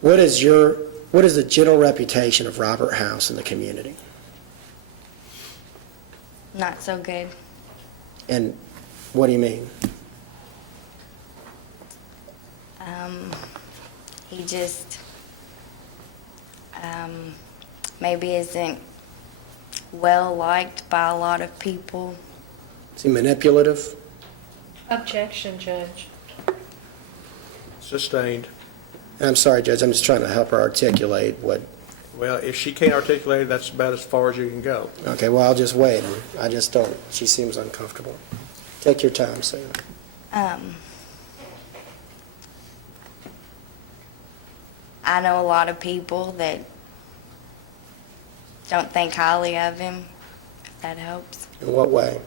What is the general reputation of Robert House in the community? Not so good. And what do you mean? He just maybe isn't well liked by a lot of people. Is he manipulative? Objection, Judge. Sustained. And I'm sorry, Judge, I'm just trying to help her articulate what... Well, if she can't articulate it, that's about as far as you can go. Okay, well, I'll just wait. I just don't... She seems uncomfortable. Take your time, Sarah. I know a lot of people that don't think highly of him, if that helps. In what way?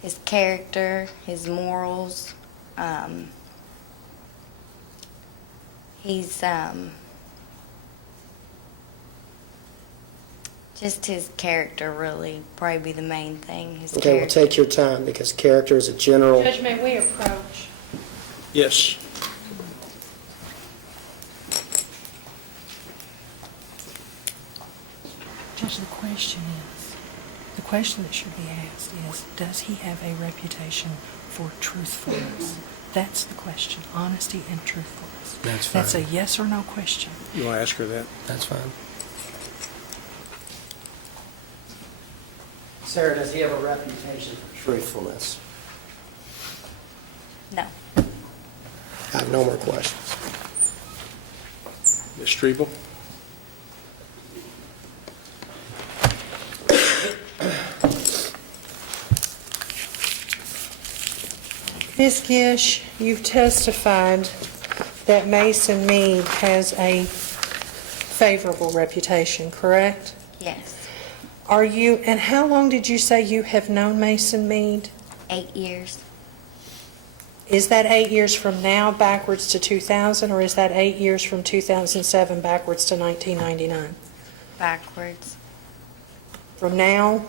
His character, his morals. He's just his character really probably be the main thing. His Okay, well, character. take your time, because character is a general... Judge, may we approach? Yes. Judge, the question that should be asked is, does he have a reputation for truthfulness? That's the question, honesty and truthfulness. That's fine. That's a yes or no question. You want to ask her that? That's fine. Sarah, does he have a reputation for truthfulness? No. I have no more questions. Ms. Strebel? Ms. Gish, you've testified that Mason Meade has a favorable reputation, correct? Yes. Are you, and how long did you say you have known Mason Meade? 8 years. Is that 8 years from now backwards to 2000, or is that 8 years from 2007 backwards to 1999? Backwards. From now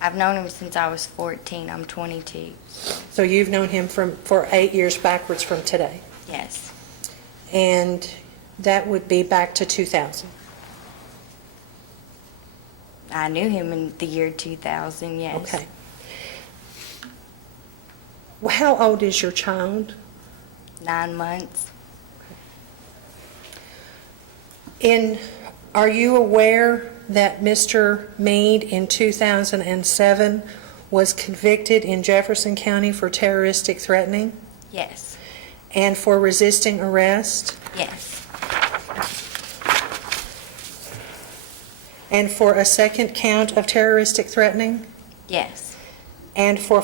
I've known him since I was 14. I'm 22. So you've known him for 8 years backwards from today? Yes. And that would be back to 2000? I knew him in the year 2000, yes. Okay. Well, how old is your child? 9 months. Are you aware that Mr. Meade in 2007 was convicted in Jefferson County for terroristic threatening Yes. and for resisting arrest Yes. and for a second count of terroristic threatening Yes. and for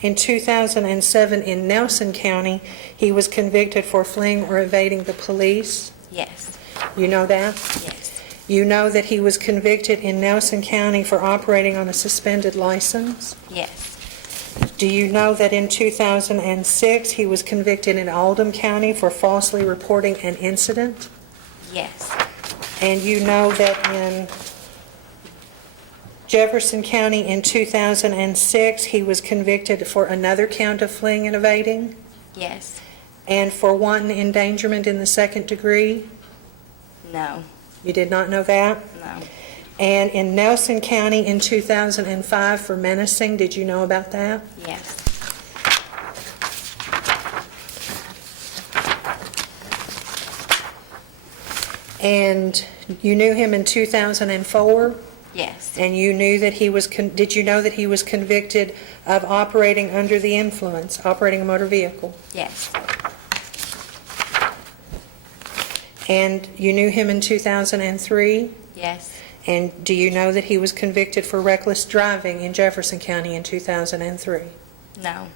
in 2007 in Nelson County, he was convicted for fleeing or evading the police? Yes. You know that? Yes. You know that he was convicted in Nelson County for operating on a suspended license? Yes. Do you know that in 2006 he was convicted in Oldham County for falsely reporting an incident? Yes. And you know that in Jefferson County in 2006 he was convicted for another count of fleeing and evading? Yes. And for wanton endangerment in the second degree? No. You did not know that? No. And in Nelson County in 2005 for menacing, did you know about that? Yes. And you knew him in 2004? Yes. And you knew that he was, did you know that he was convicted of operating under the influence, operating a motor vehicle? Yes. And you knew him in 2003? Yes. And do you know that he was convicted for reckless driving in Jefferson County in 2003? No.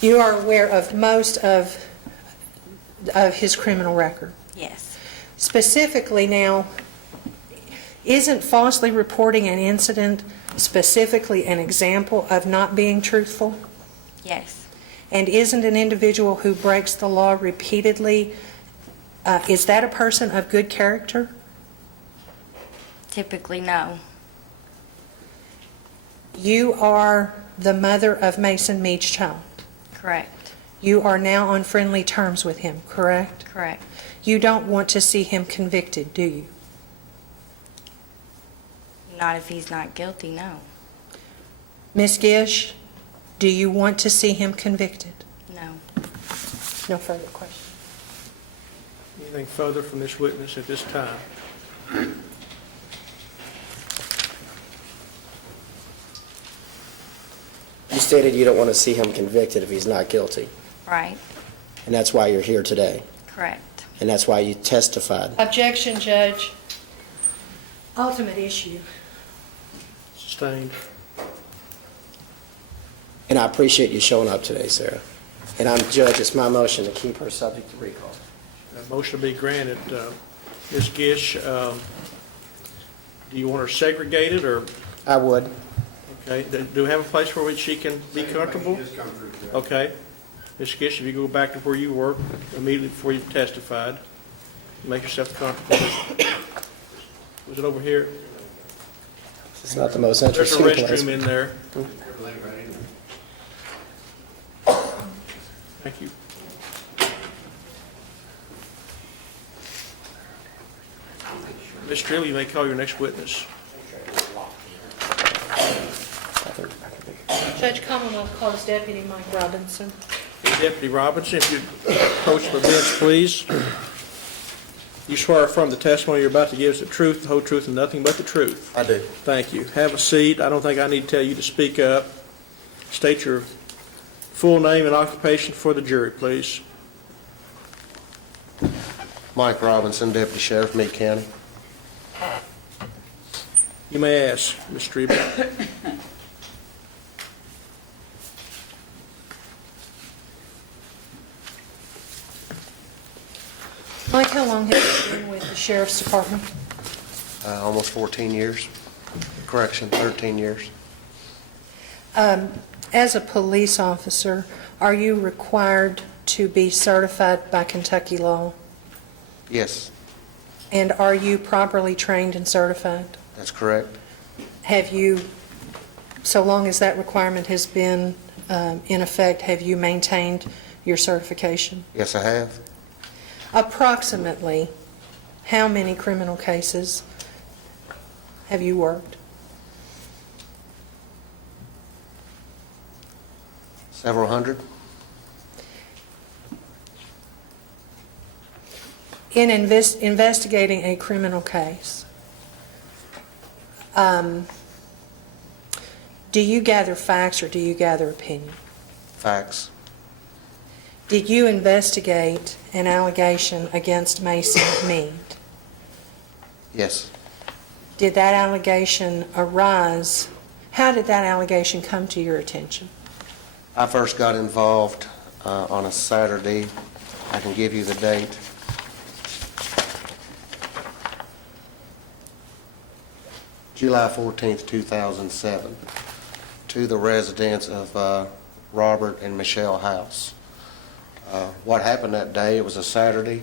You are aware of most of his criminal record? Yes. Specifically now, isn't falsely reporting an incident specifically an example of not being truthful? Yes. And isn't an individual who breaks the law repeatedly, is that a person of good character? Typically, no. You are the mother of Mason Meade's child. Correct. You are now on friendly terms with him, correct? Correct. You don't want to see him convicted, do you? Not if he's not guilty, no. Ms. Gish, do you want to see him convicted? No. No further questions. Anything further from this witness at this time? You stated you don't want to see him convicted if he's not guilty, Right. and that's why you're here today, Correct. and that's why you testified. Objection, Judge. Ultimate issue. Sustained. And I appreciate you showing up today, Sarah. And I'm Judge, it's my motion to keep her subject to recall. Motion to be granted. Ms. Gish, do you want her segregated, or? I would. Okay, do we have a place where she can be comfortable? Okay. Ms. Gish, if you go back to where you were immediately before you testified, make yourself comfortable. Was it over here? It's not the most interesting place. There's a restroom in there. Thank you. Ms. Streel, you may call your next witness. Judge Commonwealth calls Deputy Mike Robinson. Deputy Robinson, if you'd approach the bench, please. You swear or affirm the testimony you're about to give is the truth, the whole truth, and nothing but the truth? I do. Thank you. Have a seat. I don't think I need to tell you to speak up. State your full name and occupation for the jury, please. Mike Robinson, Deputy Sheriff, Meade County. You may ask, Ms. Strebe. Mike, how long have you been with the Sheriff's Department? Almost 14 years. Correction, 13 years. As a police officer, are you required to be certified by Kentucky law? Yes, And are you properly trained and certified? that's correct. have you, so long as that requirement has been in effect, have you maintained your certification? Yes, I have. Approximately, how many criminal cases have you worked? Several hundred. In investigating a criminal case, do you gather facts or do you gather opinion? Facts. Did you investigate an allegation against Mason Meade? Yes. Did that allegation arise? How did that allegation come to your attention? I first got involved on a Saturday. I can give you the date. July 14th, 2007, to the residence of Robert and Michelle House. What happened that day, it was a Saturday.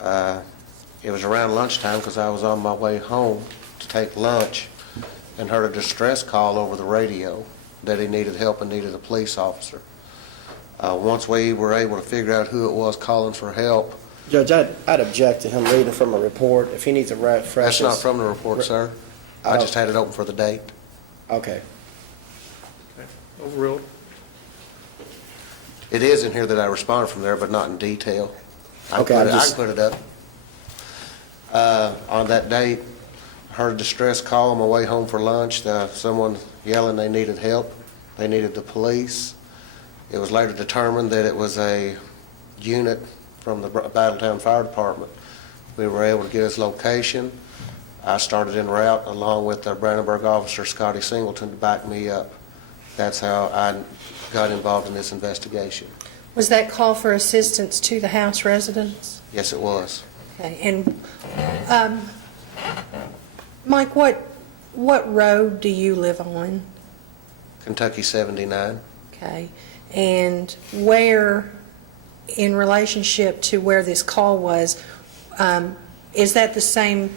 It was around lunchtime because I was on my way home to take lunch and heard a distress call over the radio that he needed help and needed a police officer. Once we were able to figure out who it was calling for help. Judge, I'd object to him reading from a report. If he needs a refresh. That's not from the report, sir. I just had it open for the date. Okay. Overruled. It is in here that I responded from there, but not in detail. Okay, I can put it up. On that date, I heard a distress call on my way home for lunch. Someone yelling they needed help. They needed the police. It was later determined that it was a unit from the Battletown Fire Department. We were able to get his location. I started en route along with the Brandenburg officer, Scotty Singleton, to back me up. That's how I got involved in this investigation. Was that call for assistance to the house residents? Yes, it was. Okay, and Mike, what road do you live on? Kentucky 79. Okay, and where, in relationship to where this call was, is that the same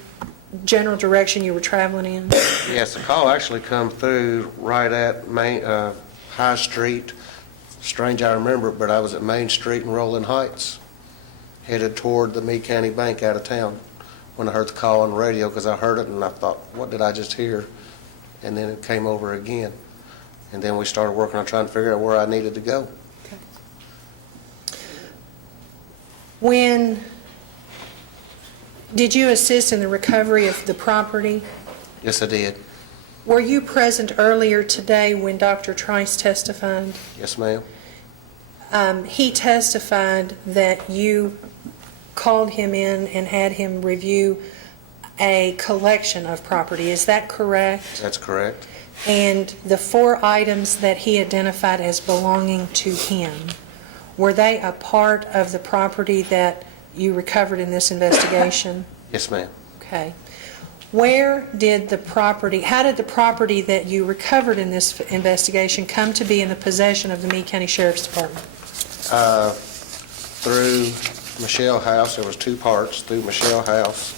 general direction you were traveling in? Yes, the call actually come through right at Main High Street. Strange I remember it, but I was at Main Street in Rolling Heights, headed toward the Meade County Bank out of town when I heard the call on the radio, because I heard it and I thought, what did I just hear? And then it came over again. And then we started working on trying to figure out where I needed to go. Okay. When did you assist in the recovery of the property? Yes, I did. Were you present earlier today when Dr. Trice testified? Yes, ma'am. He testified that you called him in and had him review a collection of property. Is that correct? That's correct. And the 4 items that he identified as belonging to him, were they a part of the property that you recovered in this investigation? Yes, ma'am. Okay. Where did the property, how did the property that you recovered in this investigation come to be in the possession of the Meade County Sheriff's Department? Through Michelle House, there was 2 parts. Through Michelle House,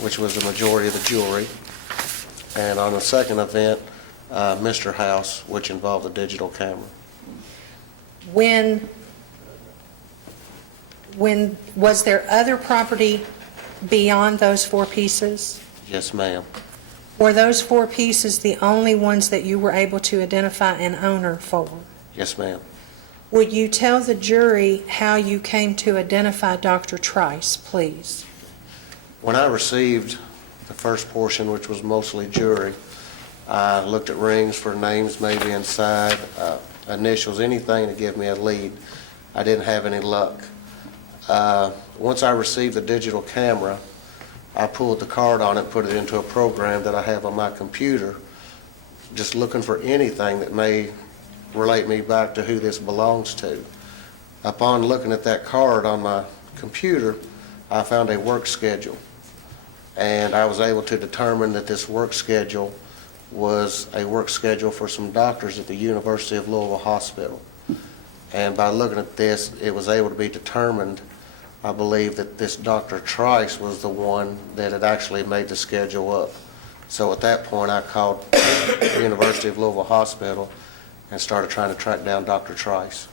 which was the majority of the jewelry. And on the second event, Mr. House, which involved a digital camera. When was there other property beyond those 4 pieces? Yes, ma'am. Were those 4 pieces the only ones that you were able to identify an owner for? Yes, ma'am. Would you tell the jury how you came to identify Dr. Trice, please? When I received the first portion, which was mostly jewelry, I looked at rings for names maybe inside, initials, anything to give me a lead. I didn't have any luck. Once I received the digital camera, I pulled the card on it, put it into a program that I have on my computer, just looking for anything that may relate me back to who this belongs to. Upon looking at that card on my computer, I found a work schedule, and I was able to determine that this work schedule was a work schedule for some doctors at the University of Louisville Hospital. And by looking at this, it was able to be determined, I believe, that this Dr. Trice was the one that had actually made the schedule up. So at that point, I called the University of Louisville Hospital and started trying to track down Dr. Trice.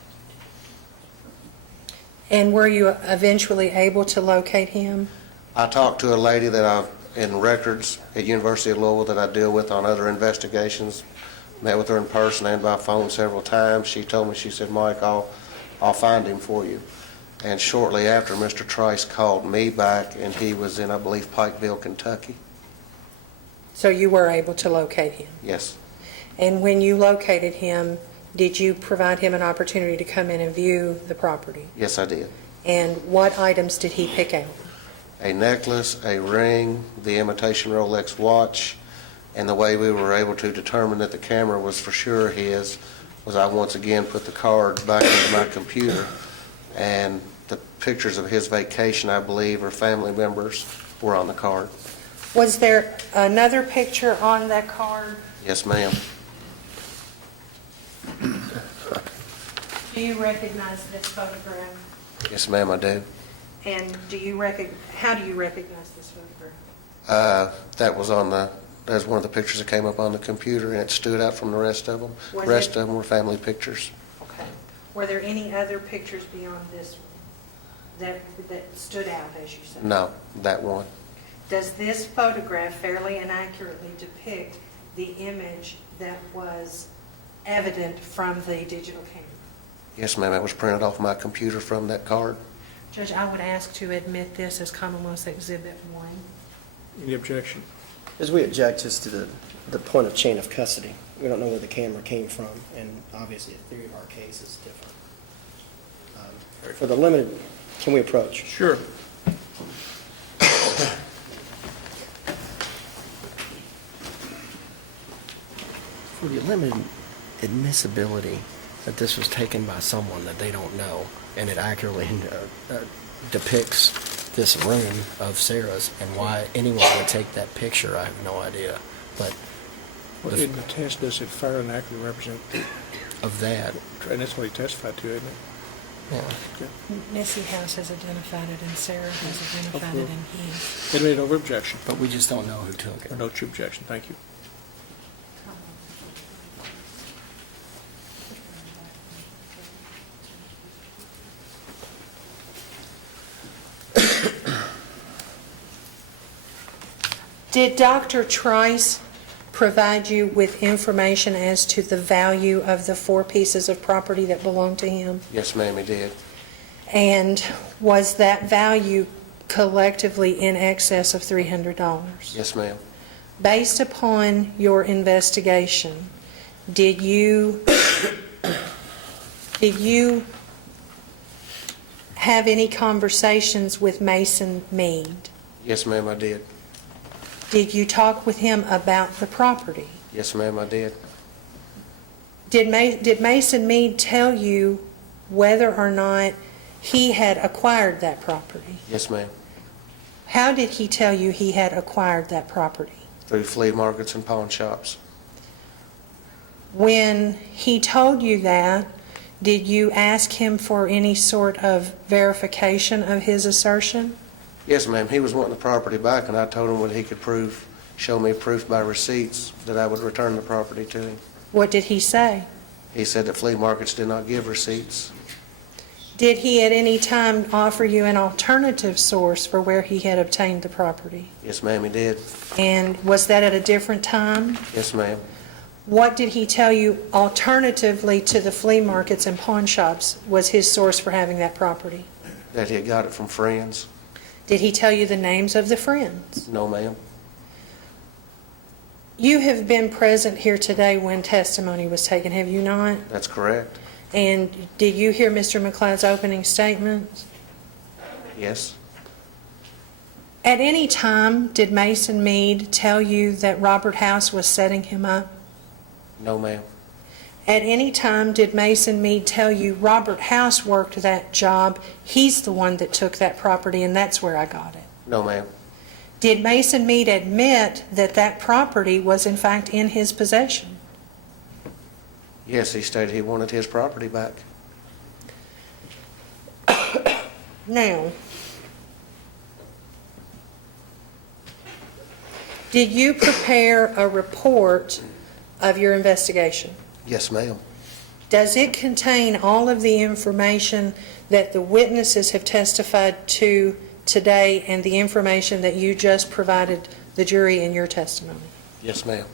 And were you eventually able to locate him? I talked to a lady that I've, in records at University of Louisville that I deal with on other investigations. Met with her in person and by phone several times. She told me, she said, Mike, I'll find him for you. And shortly after, Mr. Trice called me back, and he was in, I believe, Pikeville, Kentucky. So you were able to locate him? Yes. And when you located him, did you provide him an opportunity to come in and view the property? Yes, I did. And what items did he pick out? A necklace, a ring, the imitation Rolex watch, and the way we were able to determine that the camera was for sure his was I once again put the card back into my computer, and the pictures of his vacation, I believe, or family members were on the card. Was there another picture on that card? Yes, ma'am. Do you recognize this photograph? Yes, ma'am, I do. And how do you recognize this photograph? That was on the, that's one of the pictures that came up on the computer, and it stood out from the rest of them. The rest of them were family pictures. Okay. Were there any other pictures beyond this one that stood out, as you said? No, that one. Does this photograph fairly and accurately depict the image that was evident from the digital camera? Yes, ma'am, it was printed off my computer from that card. Judge, I would ask to admit this as Commonwealth's Exhibit 1. Any objection? As we object just to the point of chain of custody. We don't know where the camera came from, and obviously the theory of our case is different. For the limited, can we approach? Sure. For the limited admissibility that this was taken by someone that they don't know, and it accurately depicts this room of Sarah's, and why anyone would take that picture, I have no idea. But Well, in the test, does it fair and accurately represent of that? And that's what he testified to, isn't it? Yeah. Okay. Missy House has identified it, and Sarah has identified it, and he. Admitted over objection. But we just don't know who took it. I note your objection. Thank you. Did Dr. Trice provide you with information as to the value of the 4 pieces of property that belonged to him? Yes, ma'am, he did. And was that value collectively in excess of $300? Yes, ma'am. Based upon your investigation, did you have any conversations with Mason Meade? Yes, ma'am, I did. Did you talk with him about the property? Yes, ma'am, I did. Did Mason Meade tell you whether or not he had acquired that property? Yes, ma'am. How did he tell you he had acquired that property? Through flea markets and pawn shops. When he told you that, did you ask him for any sort of verification of his assertion? Yes, ma'am. He was wanting the property back, and I told him what he could prove, show me proof by receipts that I would return the property to him. What did he say? He said that flea markets did not give receipts. Did he at any time offer you an alternative source for where he had obtained the property? Yes, ma'am, he did. And was that at a different time? Yes, ma'am. What did he tell you alternatively to the flea markets and pawn shops was his source for having that property? That he had got it from friends. Did he tell you the names of the friends? No, ma'am. You have been present here today when testimony was taken, have you not? That's correct. And did you hear Mr. McLeod's opening statement? Yes. At any time, did Mason Meade tell you that Robert House was setting him up? No, ma'am. At any time, did Mason Meade tell you Robert House worked that job, he's the one that took that property, and that's where I got it? No, ma'am. Did Mason Meade admit that that property was in fact in his possession? Yes, he stated he wanted his property back. Now, Did you prepare a report of your investigation? Yes, ma'am. Does it contain all of the information that the witnesses have testified to today and the information that you just provided the jury in your testimony? Yes, ma'am.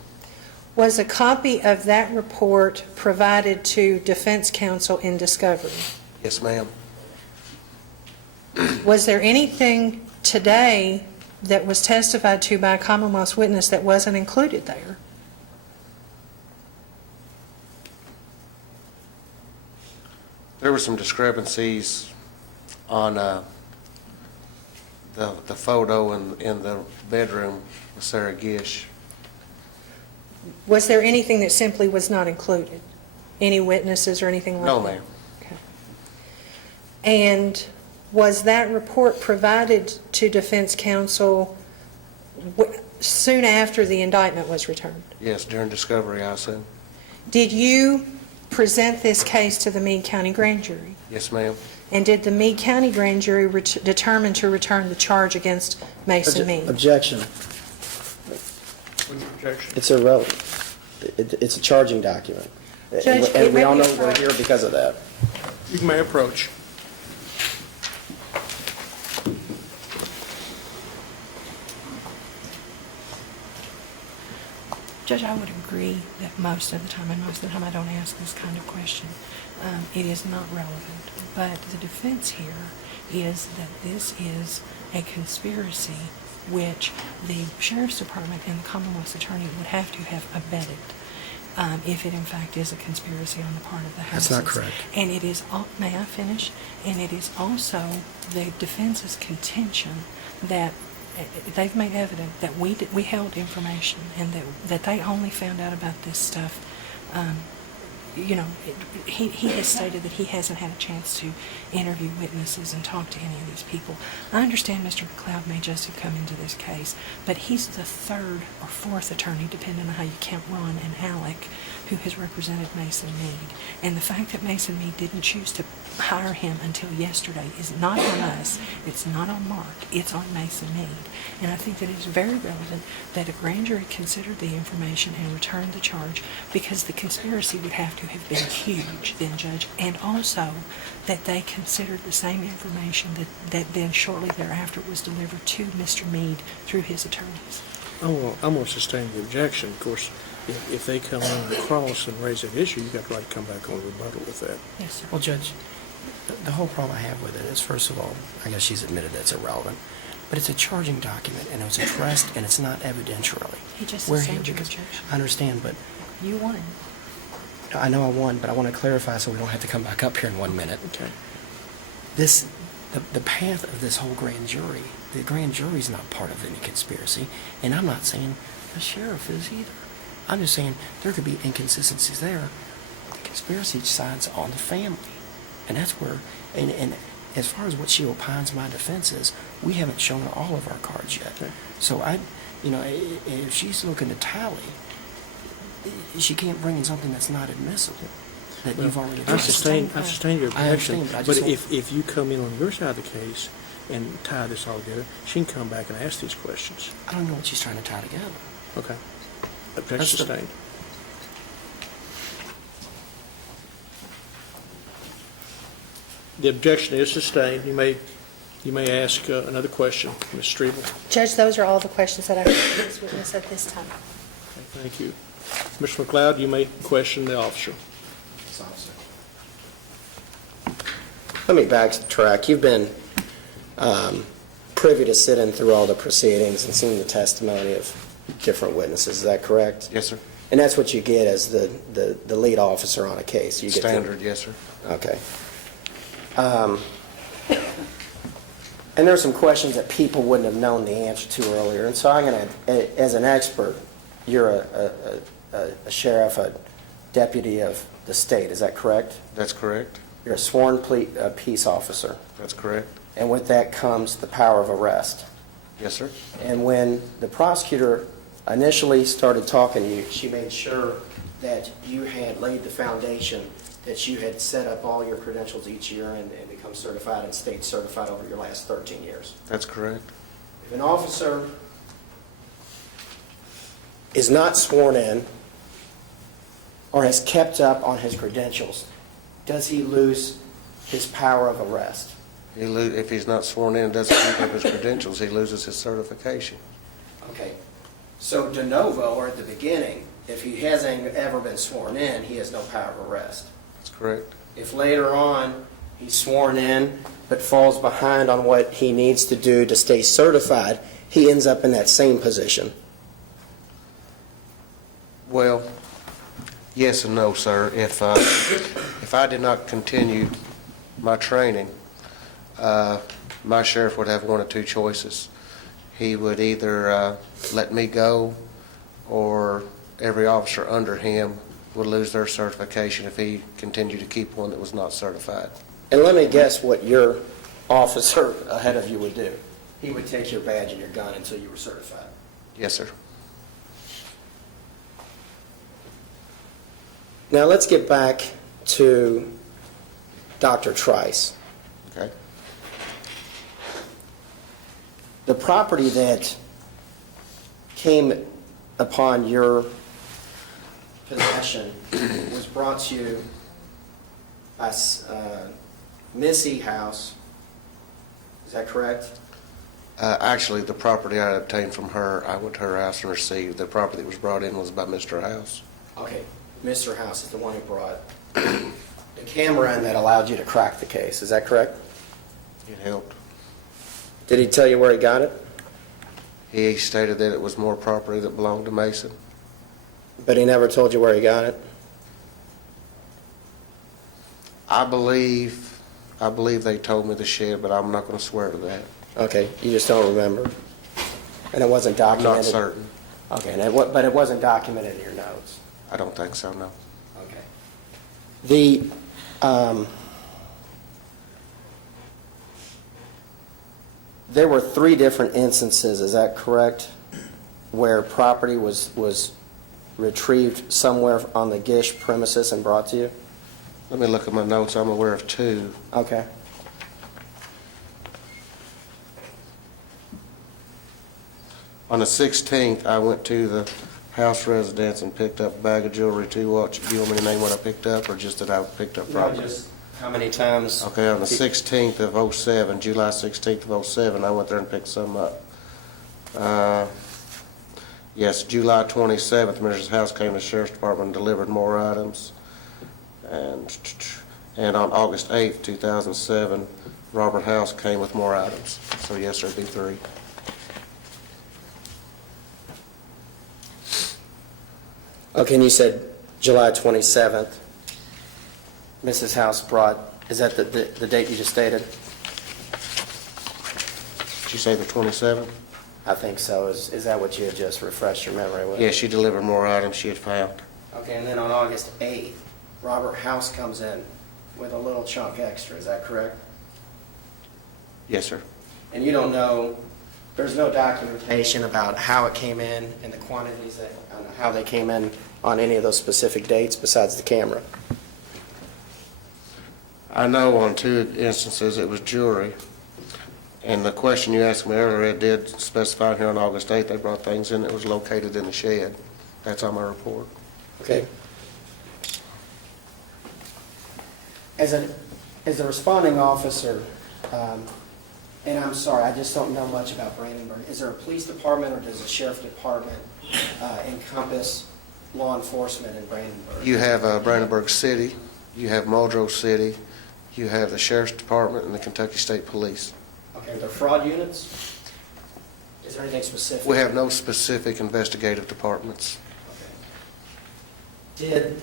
Was a copy of that report provided to defense counsel in discovery? Yes, ma'am. Was there anything today that was testified to by a Commonwealth's witness that wasn't included there? There were some discrepancies on the photo in the bedroom with Sarah Gish. Was there anything that simply was not included? Any witnesses or anything like that? No, ma'am. Okay. And was that report provided to defense counsel soon after the indictment was returned? Yes, during discovery, I assume. Did you present this case to the Meade County Grand Jury? Yes, ma'am. And did the Meade County Grand Jury determine to return the charge against Mason Meade? Objection. It's irrelevant. It's a charging document. Judge, And we all know it may be we're here because of that. You may approach. Judge, I would agree that most of the time, and most of the time I don't ask this kind of question, it is not relevant. But the defense here is that this is a conspiracy which the Sheriff's Department and the Commonwealth's attorney would have to have abetted if it in fact is a conspiracy on the part of the houses. That's not correct. And it is, may I finish? And it is also the defense's contention that they've made evident that we held information and that they only found out about this stuff. He has stated that he hasn't had a chance to interview witnesses and talk to any of these people. I understand Mr. McLeod may just have come into this case, but he's the third or fourth attorney, depending on how you count Ron and Alec, who has represented Mason Meade. And the fact that Mason Meade didn't choose to hire him until yesterday is not on us, it's not on Mark, it's on Mason Meade. And I think that it's very relevant that a grand jury considered the information and returned the charge, because the conspiracy would have to have been huge then, Judge, and also that they considered the same information that then shortly thereafter was delivered to Mr. Meade through his attorneys. I'm going to sustain the objection. Of course, if they come on across and raise an issue, you've got the right to come back on rebuttal with that. Yes, sir. Well, Judge, the whole problem I have with it is, first of all, I guess she's admitted that's irrelevant, but it's a charging document, and it was addressed, and it's not evidentiary. He just We're sustained here your because objection. I understand, but You won. I know I won, but I want to clarify so we don't have to come back up here in 1 minute. Okay. The path of this whole grand jury, the grand jury's not part of any conspiracy, and I'm not saying the sheriff is either. I'm just saying there could be inconsistencies there. The conspiracy side's on the family, and that's where, and as far as what she opines my defense is, we haven't shown all of our cards yet. Okay. So if she's looking to tally, she can't bring in something that's not admissible, that you've already I addressed. sustain your I objection, understand, but I but just if you come in on your side of the case and tie this all together, she can come back and ask these questions. I don't know what she's trying to tie together. Okay. Objection That's the- sustained. The objection is sustained. You may ask another question, Ms. Strebel. Judge, those are all the questions that I have for this witness at this time. Okay, thank you. Mr. McLeod, you may question the officer. Let me backtrack. You've been privy to sitting through all the proceedings and seeing the testimony of different witnesses. Is that correct? Yes, sir. And that's what you get as the lead officer on a case. You get Standard, yes, sir. Okay. And there are some questions that people wouldn't have known the answer to earlier. And so I'm going to, as an expert, you're a sheriff, a deputy of the state. Is that correct? That's correct. You're a sworn peace officer. That's correct. And with that comes the power of arrest. Yes, sir. And when the prosecutor initially started talking to you, she made sure that you had laid the foundation, that you had set up all your credentials each year and become certified and state certified over your last 13 years. That's correct. If an officer is not sworn in or has kept up on his credentials, does he lose his power of arrest? If he's not sworn in and doesn't keep up his credentials, he loses his certification. Okay, so de novo, or at the beginning, if he hasn't ever been sworn in, he has no power of arrest. That's correct. If later on he's sworn in but falls behind on what he needs to do to stay certified, he ends up in that same position. Well, yes and no, sir. If I did not continue my training, my sheriff would have one of two choices. He would either let me go, or every officer under him would lose their certification if he continued to keep one that was not certified. And let me guess what your officer ahead of you would do. He would take your badge and your gun until you were certified. Yes, sir. Now let's get back to Dr. Trice. Okay. The property that came upon your possession was brought to you by Missy House. Is that correct? Actually, the property I obtained from her, I went to her house and received. The property that was brought in was by Mr. House. Okay, Mr. House is the one who brought the camera in that allowed you to crack the case. Is that correct? It helped. Did he tell you where he got it? He stated that it was more property that belonged to Mason. But he never told you where he got it? I believe they told me the shed, but I'm not going to swear to that. Okay, you just don't remember? And it wasn't documented? Not certain. Okay, but it wasn't documented in your notes? I don't think so, no. Okay. There were 3 different instances, is that correct, where property was retrieved somewhere on the Gish premises and brought to you? Let me look at my notes. I'm aware of 2. Okay. On the 16th, I went to the house residence and picked up a bag of jewelry too. What, do you want me to name what I picked up, or just that I picked up property? No, just how many times? Okay, on the 16th of 07, July 16th of 07, I went there and picked some up. Yes, July 27th, Mrs. House came to the Sheriff's Department and delivered more items. And on August 8th, 2007, Robert House came with more items. So yes, there'd be 3. Okay, and you said July 27th, Mrs. House brought, is that the date you just stated? Did you say the 27th? I think so. Is that what you had just refreshed your memory with? Yeah, she delivered more items she had found. Okay, and then on August 8th, Robert House comes in with a little chunk extra, is that correct? Yes, sir. And you don't know, there's no documentation about how it came in and the quantities, how they came in on any of those specific dates besides the camera? I know on 2 instances it was jewelry. And the question you asked me earlier, it did specify here on August 8th they brought things in that was located in the shed. That's on my report. Okay. As a responding officer, and I'm sorry, I just don't know much about Brandenburg. Is there a police department, or does the sheriff department encompass law enforcement in Brandenburg? You have Brandenburg City, you have Muldrow City, you have the Sheriff's Department and the Kentucky State Police. Okay, are there fraud units? Is there anything specific? We have no specific investigative departments. Did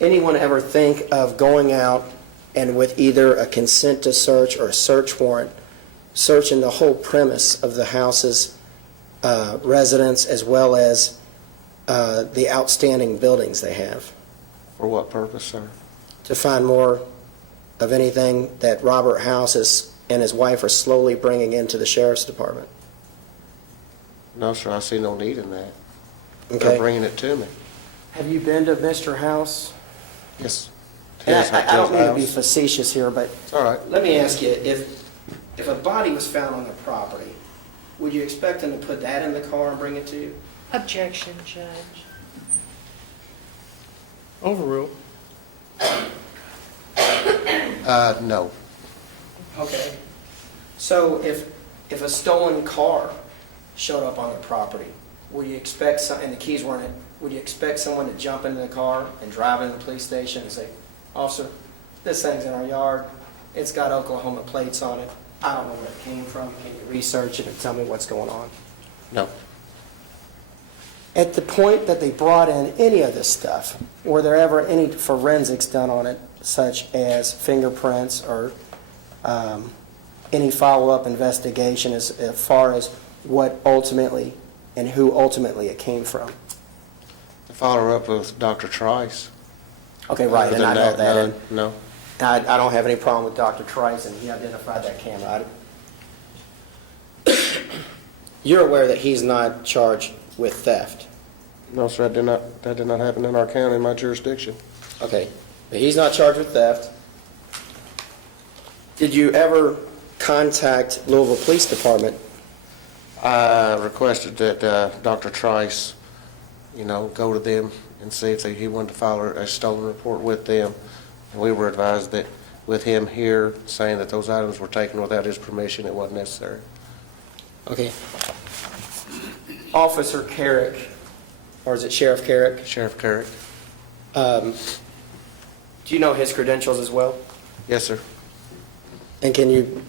anyone ever think of going out and with either a consent to search or a search warrant, searching the whole premise of the house's residence as well as the outstanding buildings they have? For what purpose, sir? To find more of anything that Robert House and his wife are slowly bringing into the sheriff's department? No, sir, I see no need in that. Okay. They're bringing it to me. Have you been to Mr. House? Yes. I don't mean to be facetious here, but It's all right. let me ask you, if a body was found on the property, would you expect them to put that in the car and bring it to you? Objection, Judge. Overrule. No. Okay. So if a stolen car showed up on the property, would you expect and the keys weren't in, would you expect someone to jump into the car and drive into the police station and say, "Officer, this thing's in our yard. It's got Oklahoma plates on it. I don't know where it came from. Can you research it and tell me what's going on?" No. At the point that they brought in any of this stuff, were there ever any forensics done on it, such as fingerprints or any follow-up investigation as far as what ultimately and who ultimately it came from? The follow-up with Dr. Trice. Okay, right, and I know that. No. I don't have any problem with Dr. Trice, and he identified that camera. You're aware that he's not charged with theft? No, sir, that did not happen in our county, in my jurisdiction. Okay, but he's not charged with theft. Did you ever contact Louisville Police Department? I requested that Dr. Trice, go to them and see if he wanted to file a stolen report with them. And we were advised that with him here saying that those items were taken without his permission, it wasn't necessary. Okay. Officer Carrick, or is it Sheriff Carrick? Sheriff Carrick. Do you know his credentials as well? Yes, sir. And can you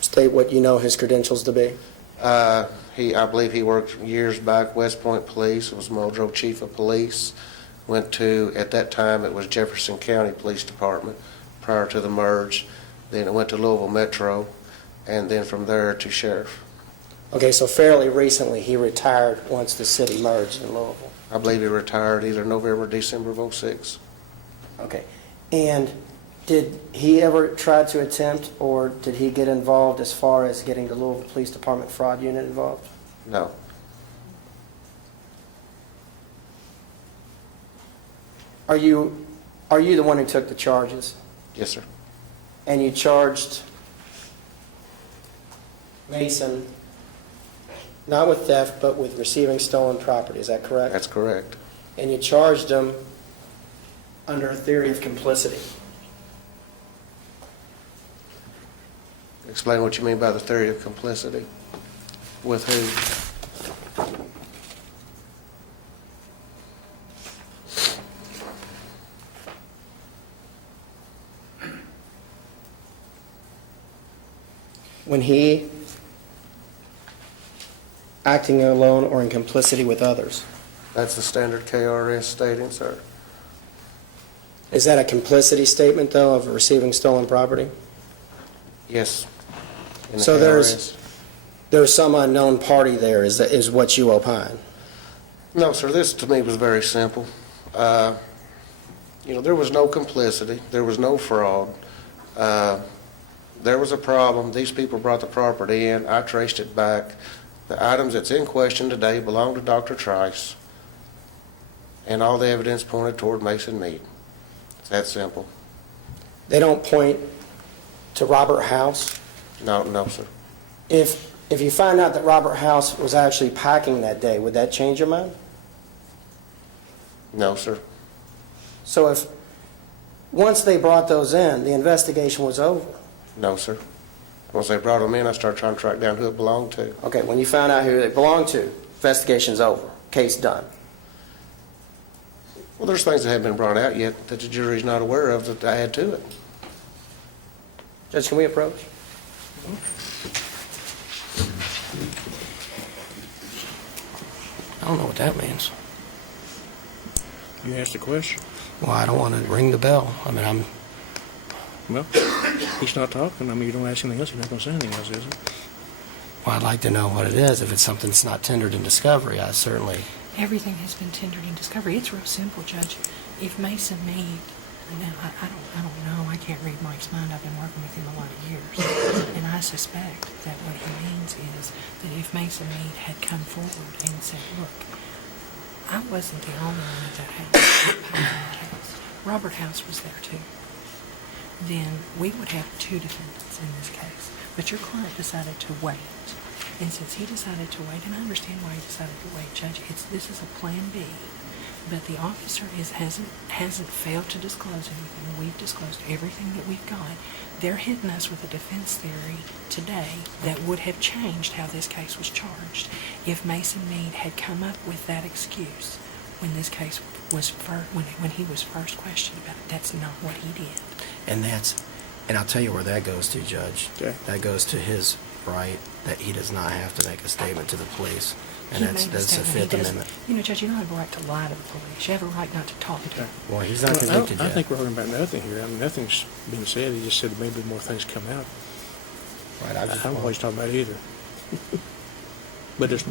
state what you know his credentials to be? I believe he worked years back, West Point Police, was Muldrow Chief of Police. Went to, at that time, it was Jefferson County Police Department prior to the merge. Then it went to Louisville Metro, and then from there to Sheriff. Okay, so fairly recently he retired once the city merged in Louisville. I believe he retired either November or December of '06. Okay. And did he ever try to attempt, or did he get involved as far as getting the Louisville Police Department fraud unit involved? No. Are you the one who took the charges? Yes, sir. And you charged Mason not with theft, but with receiving stolen property, is that correct? That's correct. And you charged him under a theory of complicity. Explain what you mean by the theory of complicity. With who? When he acting alone or in complicity with others. That's the standard KRS stating, sir. Is that a complicity statement, though, of receiving stolen property? Yes. In the So KRS. there's some unknown party there, is what you opine? No, sir, this to me was very simple. There was no complicity, there was no fraud. There was a problem, these people brought the property in, I traced it back. The items that's in question today belong to Dr. Trice, and all the evidence pointed toward Mason Meade. It's that simple. They don't point to Robert House? No, sir. If you find out that Robert House was actually packing that day, would that change your mind? No, sir. So if, once they brought those in, the investigation was over? No, sir. Once they brought them in, I started trying to track down who it belonged to. Okay, when you found out who it belonged to, investigation's over, case done. Well, there's things that haven't been brought out yet that the jury's not aware of that I add to it. Judge, can we approach? I don't know what that means. You asked a question? Well, I don't want to ring the bell. I mean, Well, he's not talking. I mean, you don't ask anything else, he's not going to say anything else, is he? well, I'd like to know what it is. If it's something that's not tendered in discovery, I certainly... Everything has been tendered in discovery. It's real simple, Judge. If Mason Meade, now I don't know, I can't read Mike's mind. I've been working with him a lot of years, and I suspect that what he means is that if Mason Meade had come forward and said, "Look, I wasn't the owner of that house. Robert House was there too," then we would have two defendants in this case. But your client decided to wait And since he decided to wait, and I understand why he decided to wait, Judge, this is a plan B. But the officer hasn't failed to disclose anything. We've disclosed everything that we've got. They're hitting us with a defense theory today that would have changed how this case was charged if Mason Meade had come up with that excuse when this case was when he was first questioned about it. That's not what he did. And I'll tell you where that goes to, Judge. Okay. That goes to his right that he does not have to make a statement to the police. And He that's made a the statement. He Fifth doesn't- Amendment. You know, Judge, you don't have a right to lie to the police. You have a right not to talk to them. Well, he's not Well, convicted I yet. think we're talking about nothing here. I mean, nothing's been said. He just said maybe more things come out. Right, I don't know what he's talking about either. But there's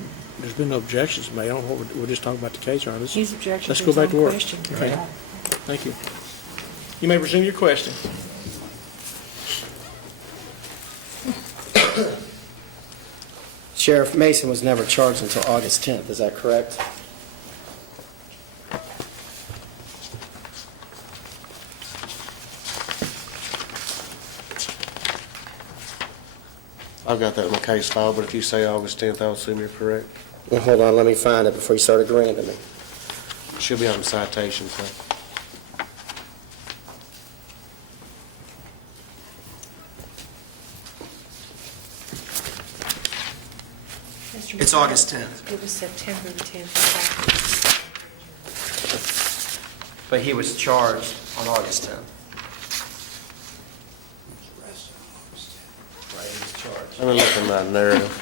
been no objections made. I don't know what we're just talking about the case, aren't we? His objection Let's to go his back to own work. question. Okay. Right. Thank you. You may resume your question. Sheriff Mason was never charged until August 10th, is that correct? I've got that in my case file, but if you say August 10th, I'll assume you're correct. Well, hold on, let me find it before you start agreeing to me. Should be on the citation, so. It's August 10th. It was September the 10th. But he was charged on August 10th. Right, he was charged. Let me look at my narrative.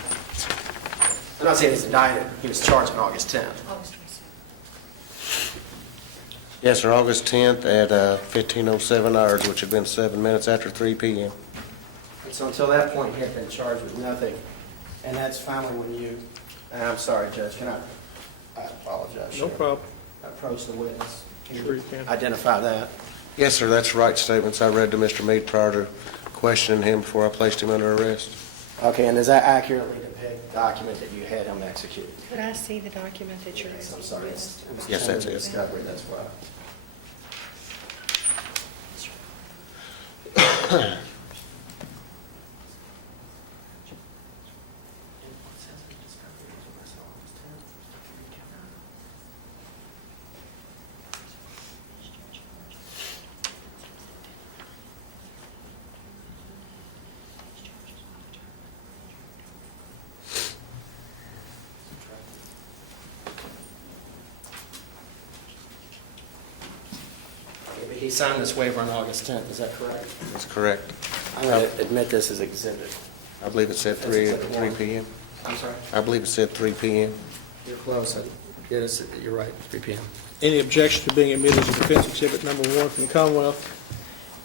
I'm not saying he's indicted, he was charged on August 10th. August 27th. Yes, sir, August 10th at 15:07 hours, which had been 7 minutes after 3 p.m. And so until that point, he had been charged with nothing. And that's finally when you, and I'm sorry, Judge, I apologize. No Sheriff. problem. Approach the witness. Can Sure you you can. identify that? Yes, sir, that's right statements I read to Mr. Meade prior to questioning him before I placed him under arrest. Okay, and does that accurately depict the document that you had him execute? Could I see the document that you're I'm sorry, it was Yes, that's it. discovery, that's why. But he signed this waiver on August 10th, is that correct? That's correct. I'm going to admit this as exhibit. I believe it said 3 p.m. I'm sorry? I believe it said 3 p.m. You're close. You're right, 3 p.m. Any objection to being admitted as a defense exhibit number 1 from the Commonwealth?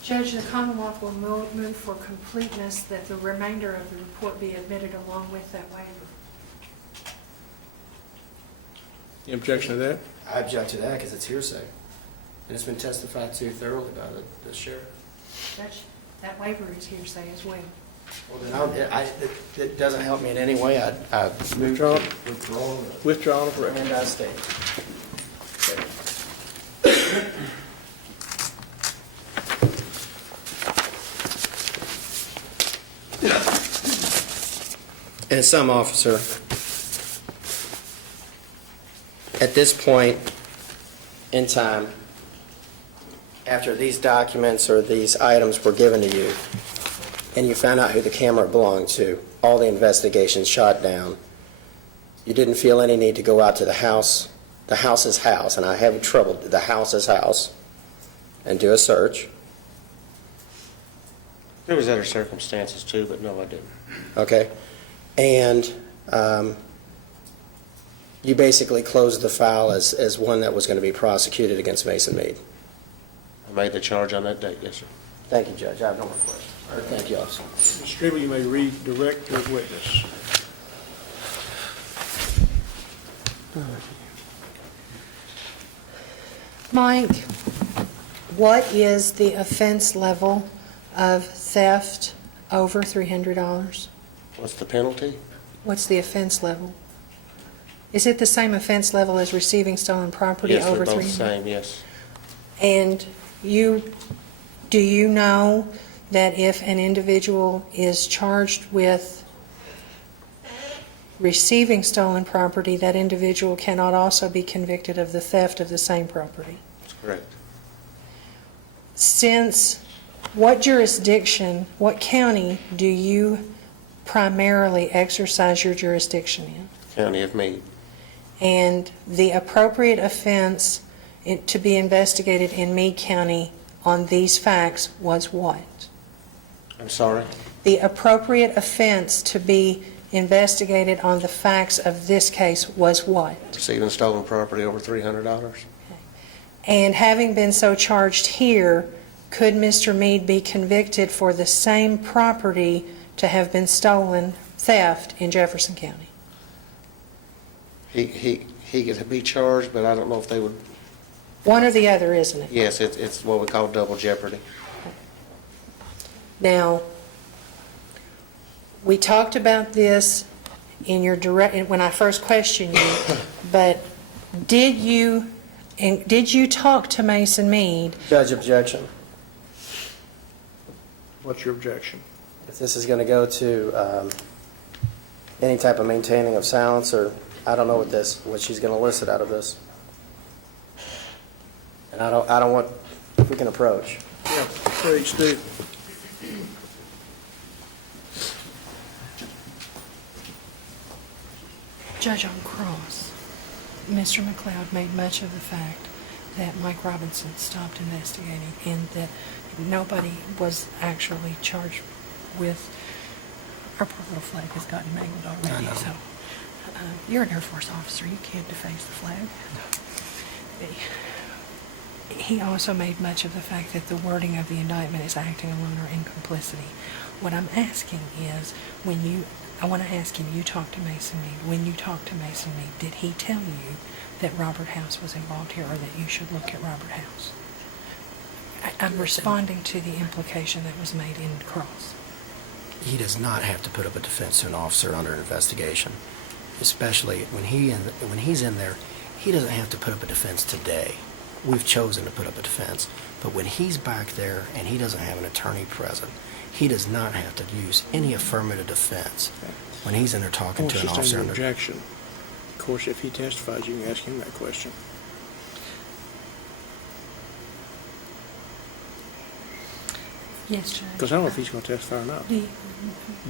Judge, the Commonwealth will move for completeness that the remainder of the report be admitted along with that waiver. Any objection to that? I object to that because it's hearsay. And it's been testified to thoroughly by the sheriff. Judge, that waiver is hearsay as well. Well, then it doesn't help me in any way. I Withdrawn? withdrawn. Withdrawn of record. And I state. And some officer, at this point in time, after these documents or these items were given to you, and you found out who the camera belonged to, all the investigations shot down, you didn't feel any need to go out to the house's house, and I have trouble, the house's house, and do a search. There was other circumstances too, but no, I didn't. Okay? And you basically closed the file as one that was going to be prosecuted against Mason Meade. I made the charge on that date, yes, sir. Thank you, Judge. I have no more questions. All right, thank you, officer. Mr. Stribble, you may redirect your witness. Mike, what is the offense level of theft over $300? What's the penalty? What's the offense level? Is it the same offense level as receiving stolen property Yes, over they're both $300? the same, yes. And do you know that if an individual is charged with receiving stolen property, that individual cannot also be convicted of the theft of the same property. That's correct. Since, what jurisdiction, what county do you primarily exercise your jurisdiction in? County of Meade. And the appropriate offense to be investigated in Meade County on these facts was what? I'm sorry? The appropriate offense to be investigated on the facts of this case was what? Receiving stolen property over $300. And having been so charged here, could Mr. Meade be convicted for the same property to have been stolen, theft, in Jefferson County? He could be charged, but I don't know if they would. One or the other, isn't it? Yes, it's what we call double jeopardy. Now, we talked about this in your when I first questioned you, but did you talk to Mason Meade? Judge, objection. What's your objection? If this is going to go to any type of maintaining of silence, or I don't know what she's going to elicit out of this. And I don't want, if we can approach. Yeah, please do. Judge, on cross, Mr. McLeod made much of the fact that Mike Robinson stopped investigating and that nobody was actually charged with, our poor little flag has gotten mangled already, so you're an Air Force officer, you can't deface the flag. He also made much of the fact that the wording of the indictment is acting alone or in complicity. What I'm asking is, I want to ask you talked to Mason Meade. When you talked to Mason Meade, did he tell you that Robert House was involved here or that you should look at Robert House? I'm responding to the implication that was made in cross. He does not have to put up a defense to an officer under investigation, especially when he's in there. He doesn't have to put up a defense today. We've chosen to put up a defense, but when he's back there and he doesn't have an attorney present, he does not have to use any affirmative defense when he's in there talking to an officer. Objection. Of course, if he testifies, you can ask him that question. Yes, Judge. Because I don't know if he's going to testify or not.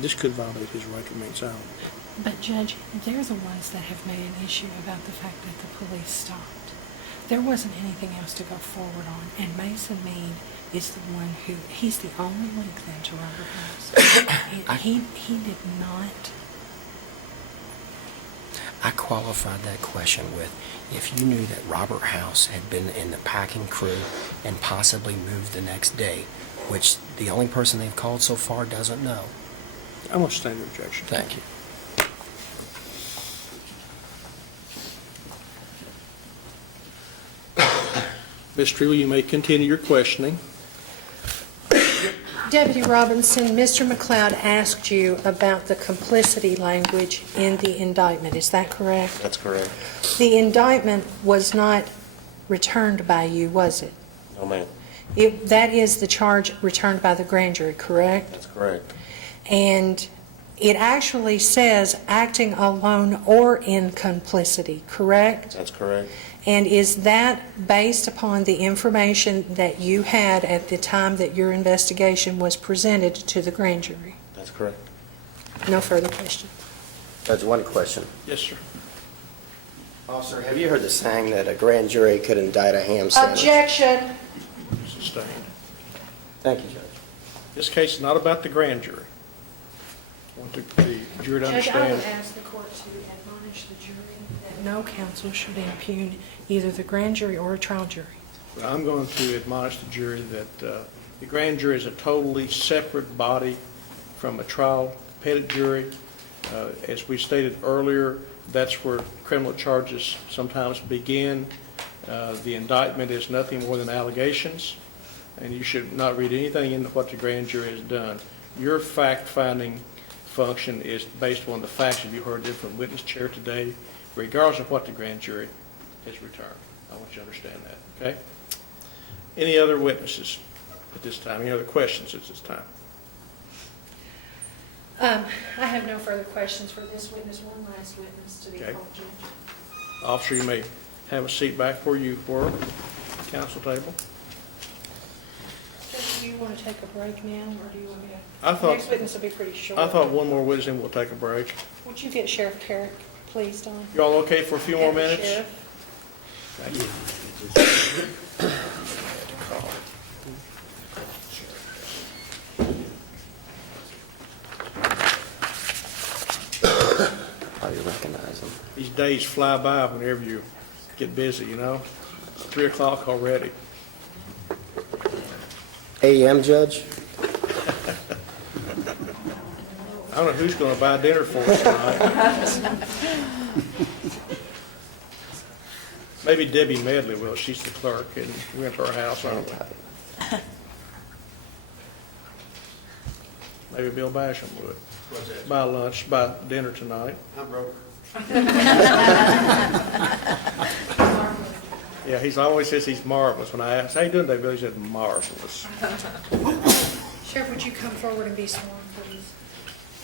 This could violate his right to remain silent. But Judge, they're the ones that have made an issue about the fact that the police stopped. There wasn't anything else to go forward on, and Mason Meade is the one he's the only link then to Robert House. He did not. I qualified that question with, if you knew that Robert House had been in the packing crew and possibly moved the next day, which the only person they've called so far doesn't know. I won't stand your objection. Thank you. Ms. Tree, you may continue your questioning. Deputy Robinson, Mr. McLeod asked you about the complicity language in the indictment. Is that correct? That's correct. The indictment was not returned by you, was it? No, ma'am. That is the charge returned by the grand jury, correct? That's correct. And it actually says acting alone or in complicity, correct? That's correct. And is that based upon the information that you had at the time that your investigation was presented to the grand jury? That's correct. No further questions. Judge, one question. Yes, sir. Officer, have you heard the saying that a grand jury could indict a ham sandwich? Objection. Sustained. Thank you, Judge. This case is not about the grand jury. I want the jury to Judge, I would understand. ask the court to admonish the jury that no counsel should impugn either the grand jury or a trial jury. I'm going to admonish the jury that the grand jury is a totally separate body from a trial pettit jury. As we stated earlier, that's where criminal charges sometimes begin. The indictment is nothing more than allegations, and you should not read anything into what the grand jury has done. Your fact-finding function is based on the facts that you heard from witness chair today, regardless of what the grand jury has returned. I want you to understand that, okay? Any other witnesses at this time? Any other questions at this time? I have no further questions for this witness. One last witness to be Okay. called, Judge. Officer, you may have a seat back where you were, council table. Judge, do you want to take a break now, or do you want me to? I thought- Next witness will be pretty short. I thought one more witness and we'll take a break. Would you get Sheriff Carrick, please, Don? You all okay for a few more Get the minutes? sheriff. Thank you. How do you recognize them? These days fly by whenever you get busy, you know? 3 o'clock already. AM, Judge? I don't know who's going to buy dinner for us tonight. Maybe Debbie Medley will. She's the clerk, and we went to her house, aren't we? Maybe Bill Basham would. Buy lunch, buy dinner tonight. I'm broke. Yeah, he's always says he's marvelous. When I ask, how you doing today, Bill? He said, marvelous. Sheriff, would you come forward and be sworn, please?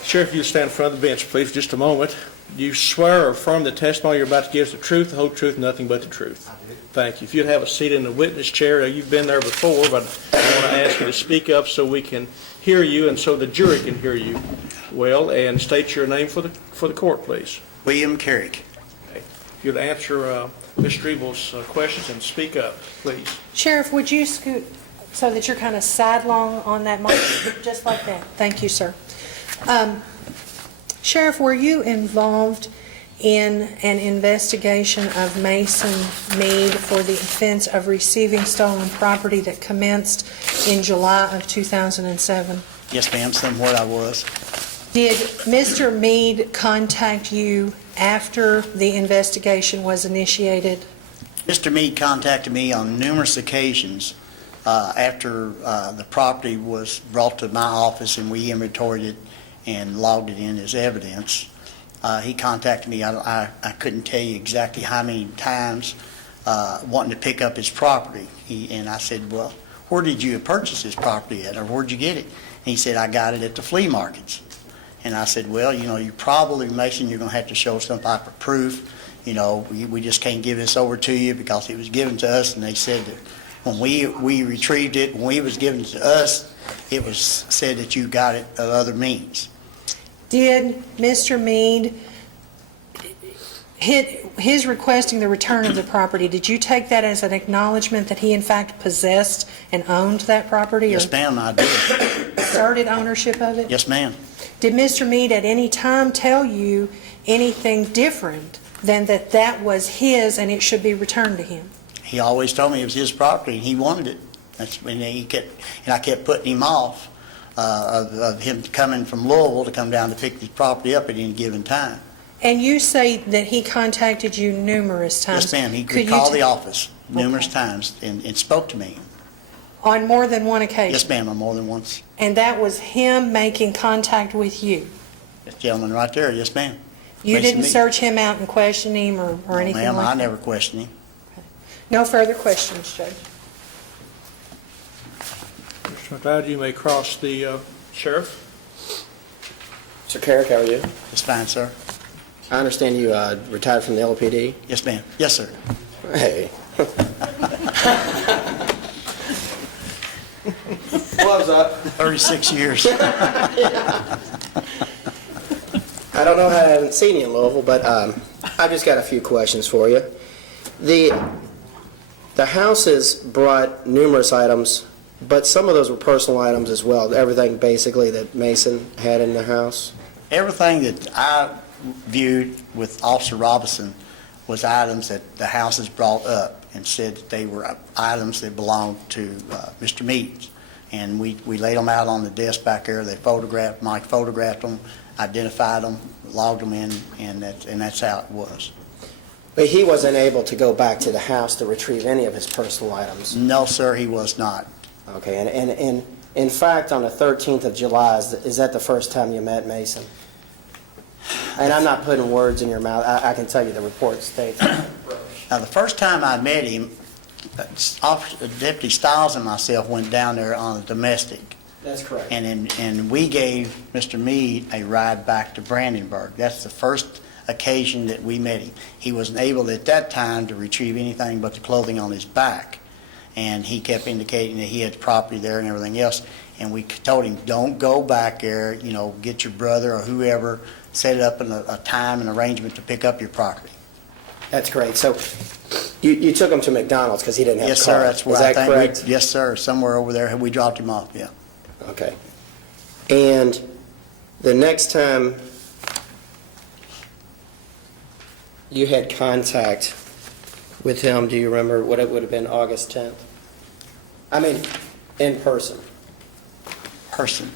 Sheriff, you stand in front of the bench, please, for just a moment. Do you swear or affirm the testimony you're about to give is the truth, the whole truth, nothing but the truth? I do. Thank you. If you'd have a seat in the witness chair, you've been there before, but I want to ask you to speak up so we can hear you and so the jury can hear you well, and state your name for the court, please. William Carrick. Okay. If you'd answer Ms. Strebel's questions and speak up, please. Sheriff, would you scoot so that you're kind of sidelong on that mic, just like that? Thank you, sir. Sheriff, were you involved in an investigation of Mason Meade for the offense of receiving stolen property that commenced in July of 2007? Yes, ma'am, somewhat I was. Did Mr. Meade contact you after the investigation was initiated? Mr. Meade contacted me on numerous occasions after the property was brought to my office and we inventoried it and logged it in as evidence. He contacted me, I couldn't tell you exactly how many times, wanting to pick up his property. And I said, well, where did you purchase this property at, or where'd you get it? And he said, I got it at the flea markets. And I said, well, you probably, Mason, you're going to have to show some type of proof. We just can't give this over to you because it was given to us. And they said that when we retrieved it, when it was given to us, it was said that you got it of other means. Did Mr. Meade, his requesting the return of the property, did you take that as an acknowledgement that he in fact possessed and owned that property? Yes, ma'am, I did. Asserted ownership of it? Yes, ma'am. Did Mr. Meade at any time tell you anything different than that was his and it should be returned to him? He always told me it was his property and he wanted it. That's when I kept putting him off of him coming from Louisville to come down to pick his property up at any given time. And you say that he contacted you numerous times. Yes, ma'am. He Could you called the office numerous times and spoke to me. On more than one occasion? Yes, ma'am, on more than once. And that was him making contact with you? This gentleman right there, yes, ma'am. You Mason didn't Meade. search him out and question him or No, anything ma'am, like I that? never questioned him. No further questions, Judge. Mr. McLeod, you may cross the sheriff. Sir Carrick, how are you? It's fine, sir. I understand you retired from the LPD? Yes, ma'am. Yes, sir. Hey. Gloves up. 36 years. I don't know how I haven't seen you in Louisville, but I've just got a few questions for you. The house has brought numerous items, but some of those were personal items as well. Everything basically that Mason had in the house. Everything that I viewed with Officer Robinson was items that the house has brought up and said that they were items that belonged to Mr. Meade. And we laid them out on the desk back there. They photographed, Mike photographed them, identified them, logged them in, and that's how it was. But he wasn't able to go back to the house to retrieve any of his personal items? No, sir, he was not. Okay, and in fact, on the 13th of July, is that the first time you met Mason? And I'm not putting words in your mouth. I can tell you the report states. Now, the first time I met him, Deputy Stiles and myself went down there on a domestic, That's correct. And we gave Mr. Meade a ride back to Brandenburg. That's the first occasion that we met him. He wasn't able at that time to retrieve anything but the clothing on his back. And he kept indicating that he had property there and everything else. And we told him, don't go back there, get your brother or whoever, set up a time and arrangement to pick up your property. That's great. So you took him to McDonald's because he didn't have a car. Yes, sir, that's where Is I that think. correct? Yes, sir, somewhere over there, we dropped him off, yeah. Okay. And the next time you had contact with him, do you remember what it would have been, August 10th? I mean, in person. Person.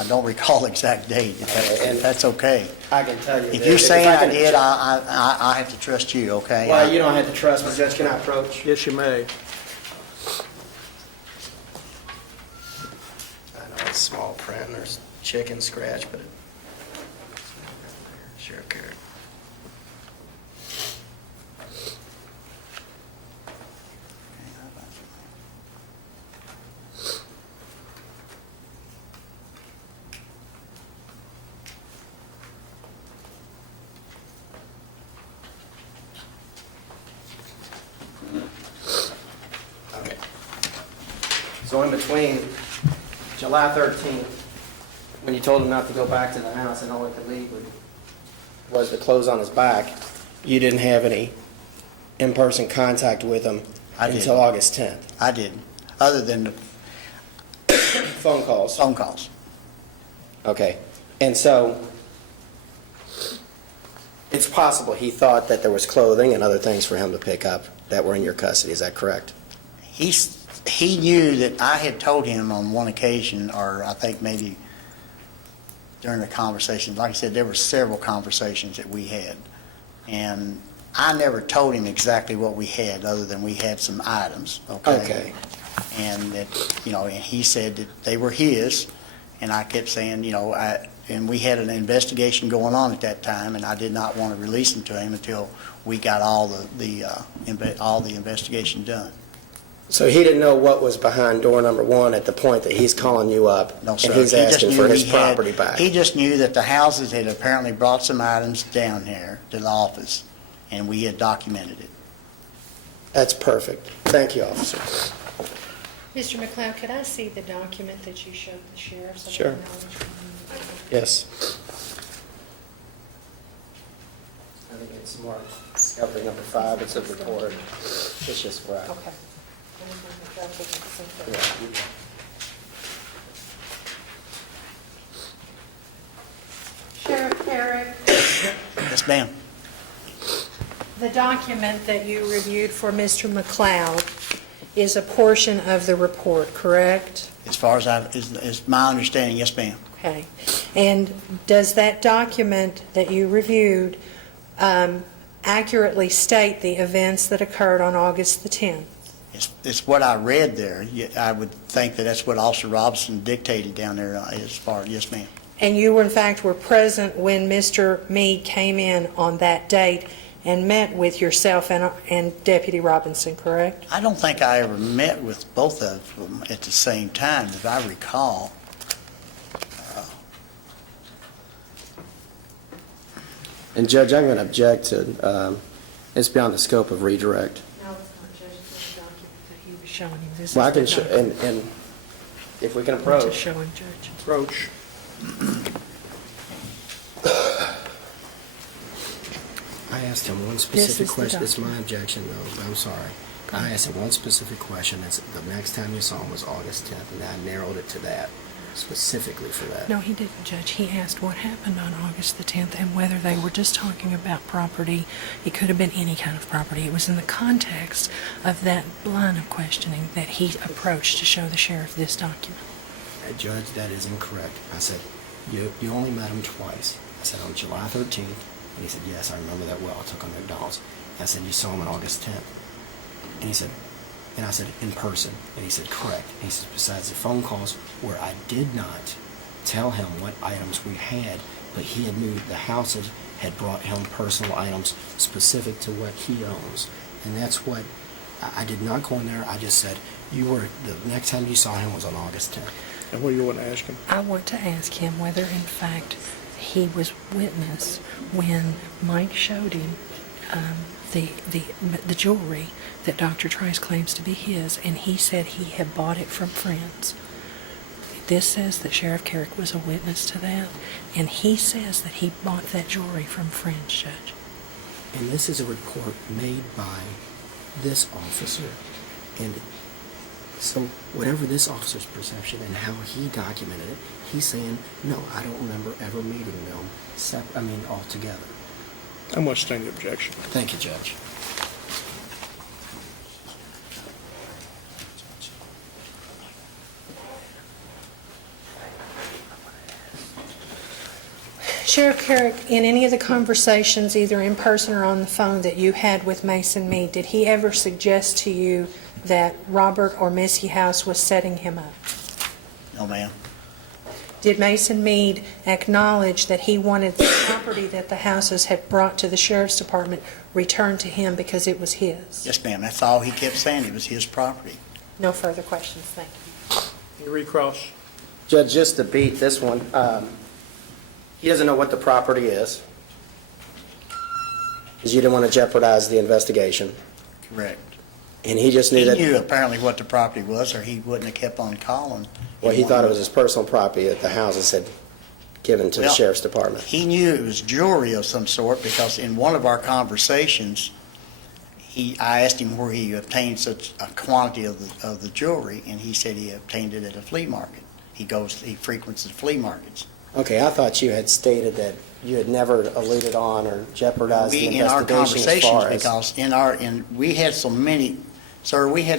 I don't recall the exact date, if that's okay. I can tell you. If that you're saying I I can- did, I have to trust you, okay? Well, you don't have to trust me, Judge. Can I approach? Yes, you may. I know it's small print and there's chicken scratch, but sure care. Okay. So in between July 13th, when you told him not to go back to the house and all he could leave was the clothes on his back, you didn't have any in-person contact with him until August 10th? I didn't, other than the phone calls? Phone calls. Okay. And so it's possible he thought that there was clothing and other things for him to pick up that were in your custody. Is that correct? He knew that I had told him on one occasion, or I think maybe during the conversation, like I said, there were several conversations that we had. And I never told him exactly what we had, other than we had some items, okay? And that, and he said that they were his, and I kept saying, and we had an investigation going on at that time, and I did not want to release them to him until we got all the investigation done. So he didn't know what was behind door number one at the point that he's calling you up No, sir. and he's He just asking knew for his he had- property back? He just knew that the houses had apparently brought some items down here to the office, and we had documented it. That's perfect. Thank you, officer. Mr. McLeod, could I see the document that you showed the sheriff? so I Sure. can acknowledge? Yes. I think it's more discovery number 5. It's a report. It's just right. Okay. Yeah, you- Sheriff Herrick, Yes, ma'am. the document that you reviewed for Mr. McLeod is a portion of the report, correct? As far as is my understanding, yes, ma'am. Okay. And does that document that you reviewed accurately state the events that occurred on August the 10th? It's what I read there. I would think that that's what Officer Robinson dictated down there as far, yes, ma'am. And you, in fact, were present when Mr. Meade came in on that date and met with yourself and Deputy Robinson, correct? I don't think I ever met with both of them at the same time, if I recall. And Judge, I'm going to object to, it's beyond the scope of redirect. No, it's not, Judge. It's the document that he was showing him. This Well, I is can, the show, document. and if we can To approach. show him, Judge. Approach. I asked him one This specific is the question. It's my document. objection, though. I'm sorry. I asked him one specific question. It's the next time you saw him was August 10th, and I narrowed it to that, specifically for that. No, he didn't, Judge. He asked what happened on August the 10th and whether they were just talking about property. It could have been any kind of property. It was in the context of that line of questioning that he approached to show the sheriff this document. Judge, that is incorrect. I said, you only met him twice. I said, on July 13th, and he said, yes, I remember that well. I took him to McDonald's. I said, you saw him on August 10th. And he said, and I said, in person. And he said, correct. And he said, besides the phone calls where I did not tell him what items we had, but he had knew the houses had brought him personal items specific to what he owns. And that's what, I did not go in there. I just said, the next time you saw him was on August 10th. And what do you want to ask him? I want to ask him whether, in fact, he was witness when Mike showed him the jewelry that Dr. Trice claims to be his, and he said he had bought it from friends. This says that Sheriff Carrick was a witness to that, and he says that he bought that jewelry from friends, Judge. And this is a report made by this officer. And so whatever this officer's perception and how he documented it, he's saying, no, I don't remember ever meeting them, all together. I'm going to sustain the objection. Thank you, Judge. Sheriff Carrick, in any of the conversations, either in person or on the phone, that you had with Mason Meade, did he ever suggest to you that Robert or Missy House was setting him up? No, ma'am. Did Mason Meade acknowledge that he wanted the property that the Houses had brought to the Sheriff's Department returned to him because it was his? Yes, ma'am. That's all he kept saying. It was his property. No further questions, thank you. You recross. Judge, just to beat this one, he doesn't know what the property is, because you didn't want to jeopardize the investigation. Correct. And he just knew He that... knew apparently what the property was, or he wouldn't have kept on calling. Well, he thought it was his personal property that the Houses had given to the Well, Sheriff's Department. He knew it was jewelry of some sort, because in one of our conversations, I asked him where he obtained such a quantity of the jewelry, and he said he obtained it at a flea market. He frequents the flea markets. Okay, I thought you had stated that you had never alluded on or jeopardized the In our investigation as far conversations, because we had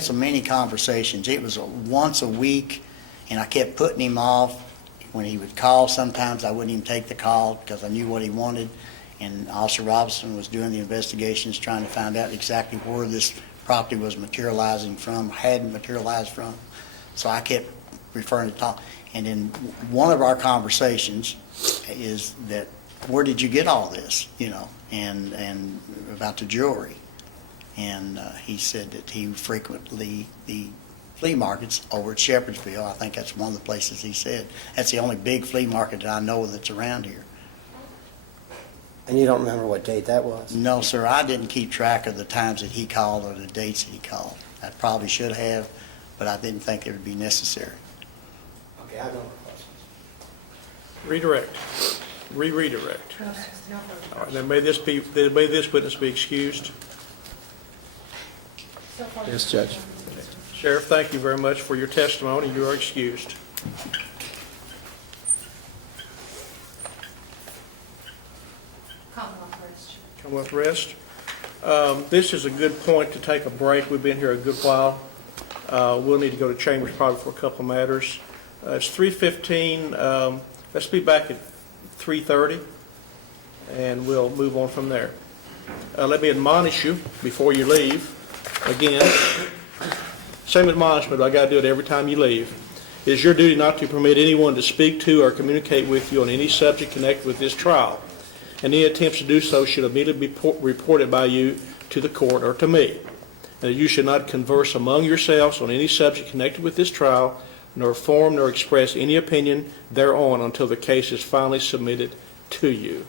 so many conversations. It was once a week, and I kept putting him off. When he would call, sometimes I wouldn't even take the call because I knew what he wanted. And Officer Robinson was doing the investigations, trying to find out exactly where this property was materializing from, hadn't materialized from. So I kept referring to talk. And in one of our conversations is that, where did you get all this, and about the jewelry. And he said that he frequently the flea markets over at Shepherdsville. I think that's one of the places he said. That's the only big flea market that I know that's around here. And you don't remember what date that was? No, sir, I didn't keep track of the times that he called or the dates that he called. I probably should have, but I didn't think it would be necessary. Okay, I have no more questions. Redirect. Redirect. All right, then may this witness be excused? Yes, Judge. Sheriff, thank you very much for your testimony. You are excused. Commonwealth rest. This is a good point to take a break. We've been here a good while. We'll need to go to chambers probably for a couple of matters. It's 3:15. Let's be back at 3:30, and we'll move on from there. Let me admonish you before you leave. Again, same admonishment, I got to do it every time you leave. It is your duty not to permit anyone to speak to or communicate with you on any subject connected with this trial. Any attempts to do so should immediately be reported by you to the court or to me. And that you should not converse among yourselves on any subject connected with this trial, nor form nor express any opinion thereon until the case is finally submitted to you.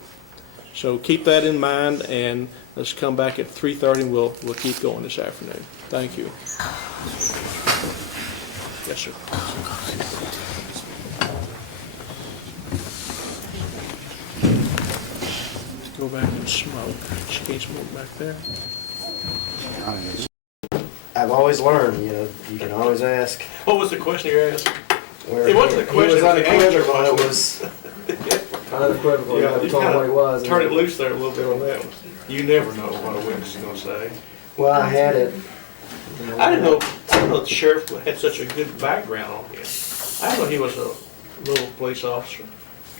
So keep that in mind, and let's come back at 3:30 and we'll keep going this afternoon. Thank you. Yes, sir. Let's go back and smoke. She can't smoke back there. I've always learned, you can always ask. What was the question you asked? It wasn't a question, it was it was an answer. unequivocal. It was unequivocal. You never told him what he was. Turn it loose there a little bit on that one. You never know what a witness is going to say. Well, I had it. I didn't know the sheriff had such a good background on him. I didn't know he was a little police officer.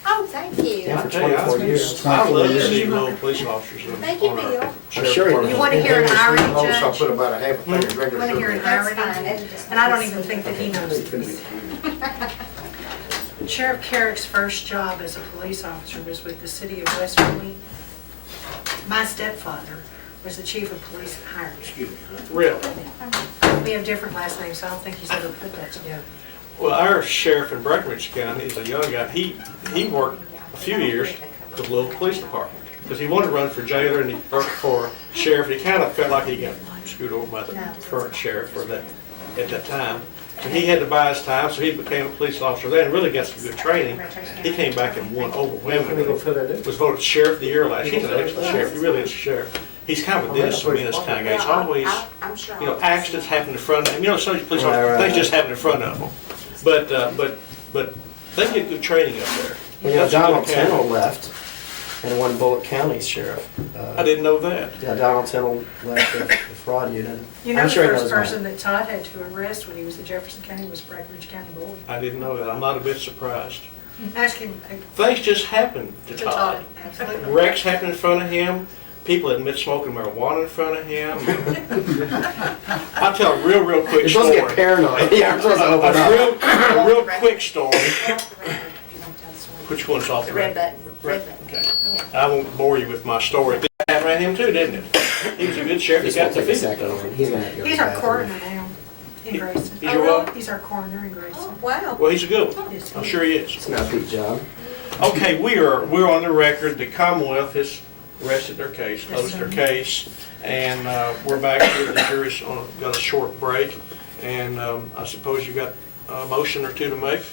Oh, thank you. Yeah, for 24 years. I love to see little police officers. Thank you, Bill. I'm sure You want to hear an irony, Judge? I'll put about a half a thing of You regular want to hear an sugar. irony? And I don't even think that he knows this. Sheriff Carrick's first job as a police officer was with the city of West Point. My stepfather was the chief of police that hired me. Really? We have different last names, so I don't think he's ever put that together. Well, our sheriff in Breckinridge County is a young guy. He worked a few years with the Louisville Police Department because he wanted to run for jailer and for sheriff. He kind of felt like he got screwed over by the current sheriff at that time. So he had to buy his time, so he became a police officer there and really got some good training. He came back and won overwhelmingly. Was voted Sheriff of the Year last year. He's an excellent sheriff. He really is a sheriff. He's kind of a Dennis Menace kind of guy. He's always, accidents happen in front of him. Some of these police officers, things just happen in front of them. But they get good training up there. Well, Donald Tennell left and won Bullitt County's sheriff. I didn't know that. Yeah, Donald Tennell left the fraud unit. You know, I'm the sure he first knows person that Todd had to arrest when he was in Jefferson County was Breckinridge County Board. I didn't know that. I'm not a bit surprised. Ask him. Things just happen to Todd. Absolutely. Wrecks happen in front of him. People admit smoking marijuana in front of him. I'll tell a real quick story. You're supposed to get paranoid. Yeah, I'm supposed to open up. A real quick story. Which one's off the Red record? button. Okay. I won't bore you with my story. This happened to him too, didn't it? He was a good sheriff. He got defeated. He's our coroner now in Grayson. He's your what? He's our coroner in Grayson. Wow. Well, he's a good one. I'm sure he is. It's not a good job. Okay, we're on the record. The Commonwealth has rested their case, closed their case, and we're back here. The jury's got a short break, and I suppose you got a motion or two to make.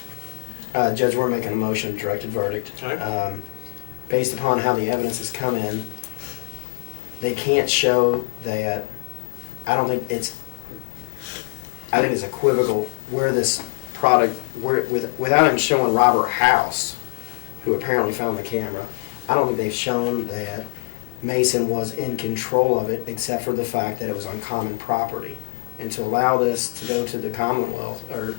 Judge, we're making a motion of directed verdict. Okay. Based upon how the evidence has come in, they can't show that. I think it's equivocal where this product, without him showing Robert House, who apparently found the camera. I don't think they've shown that Mason was in control of it, except for the fact that it was on common property. And to allow this to go to the Commonwealth, or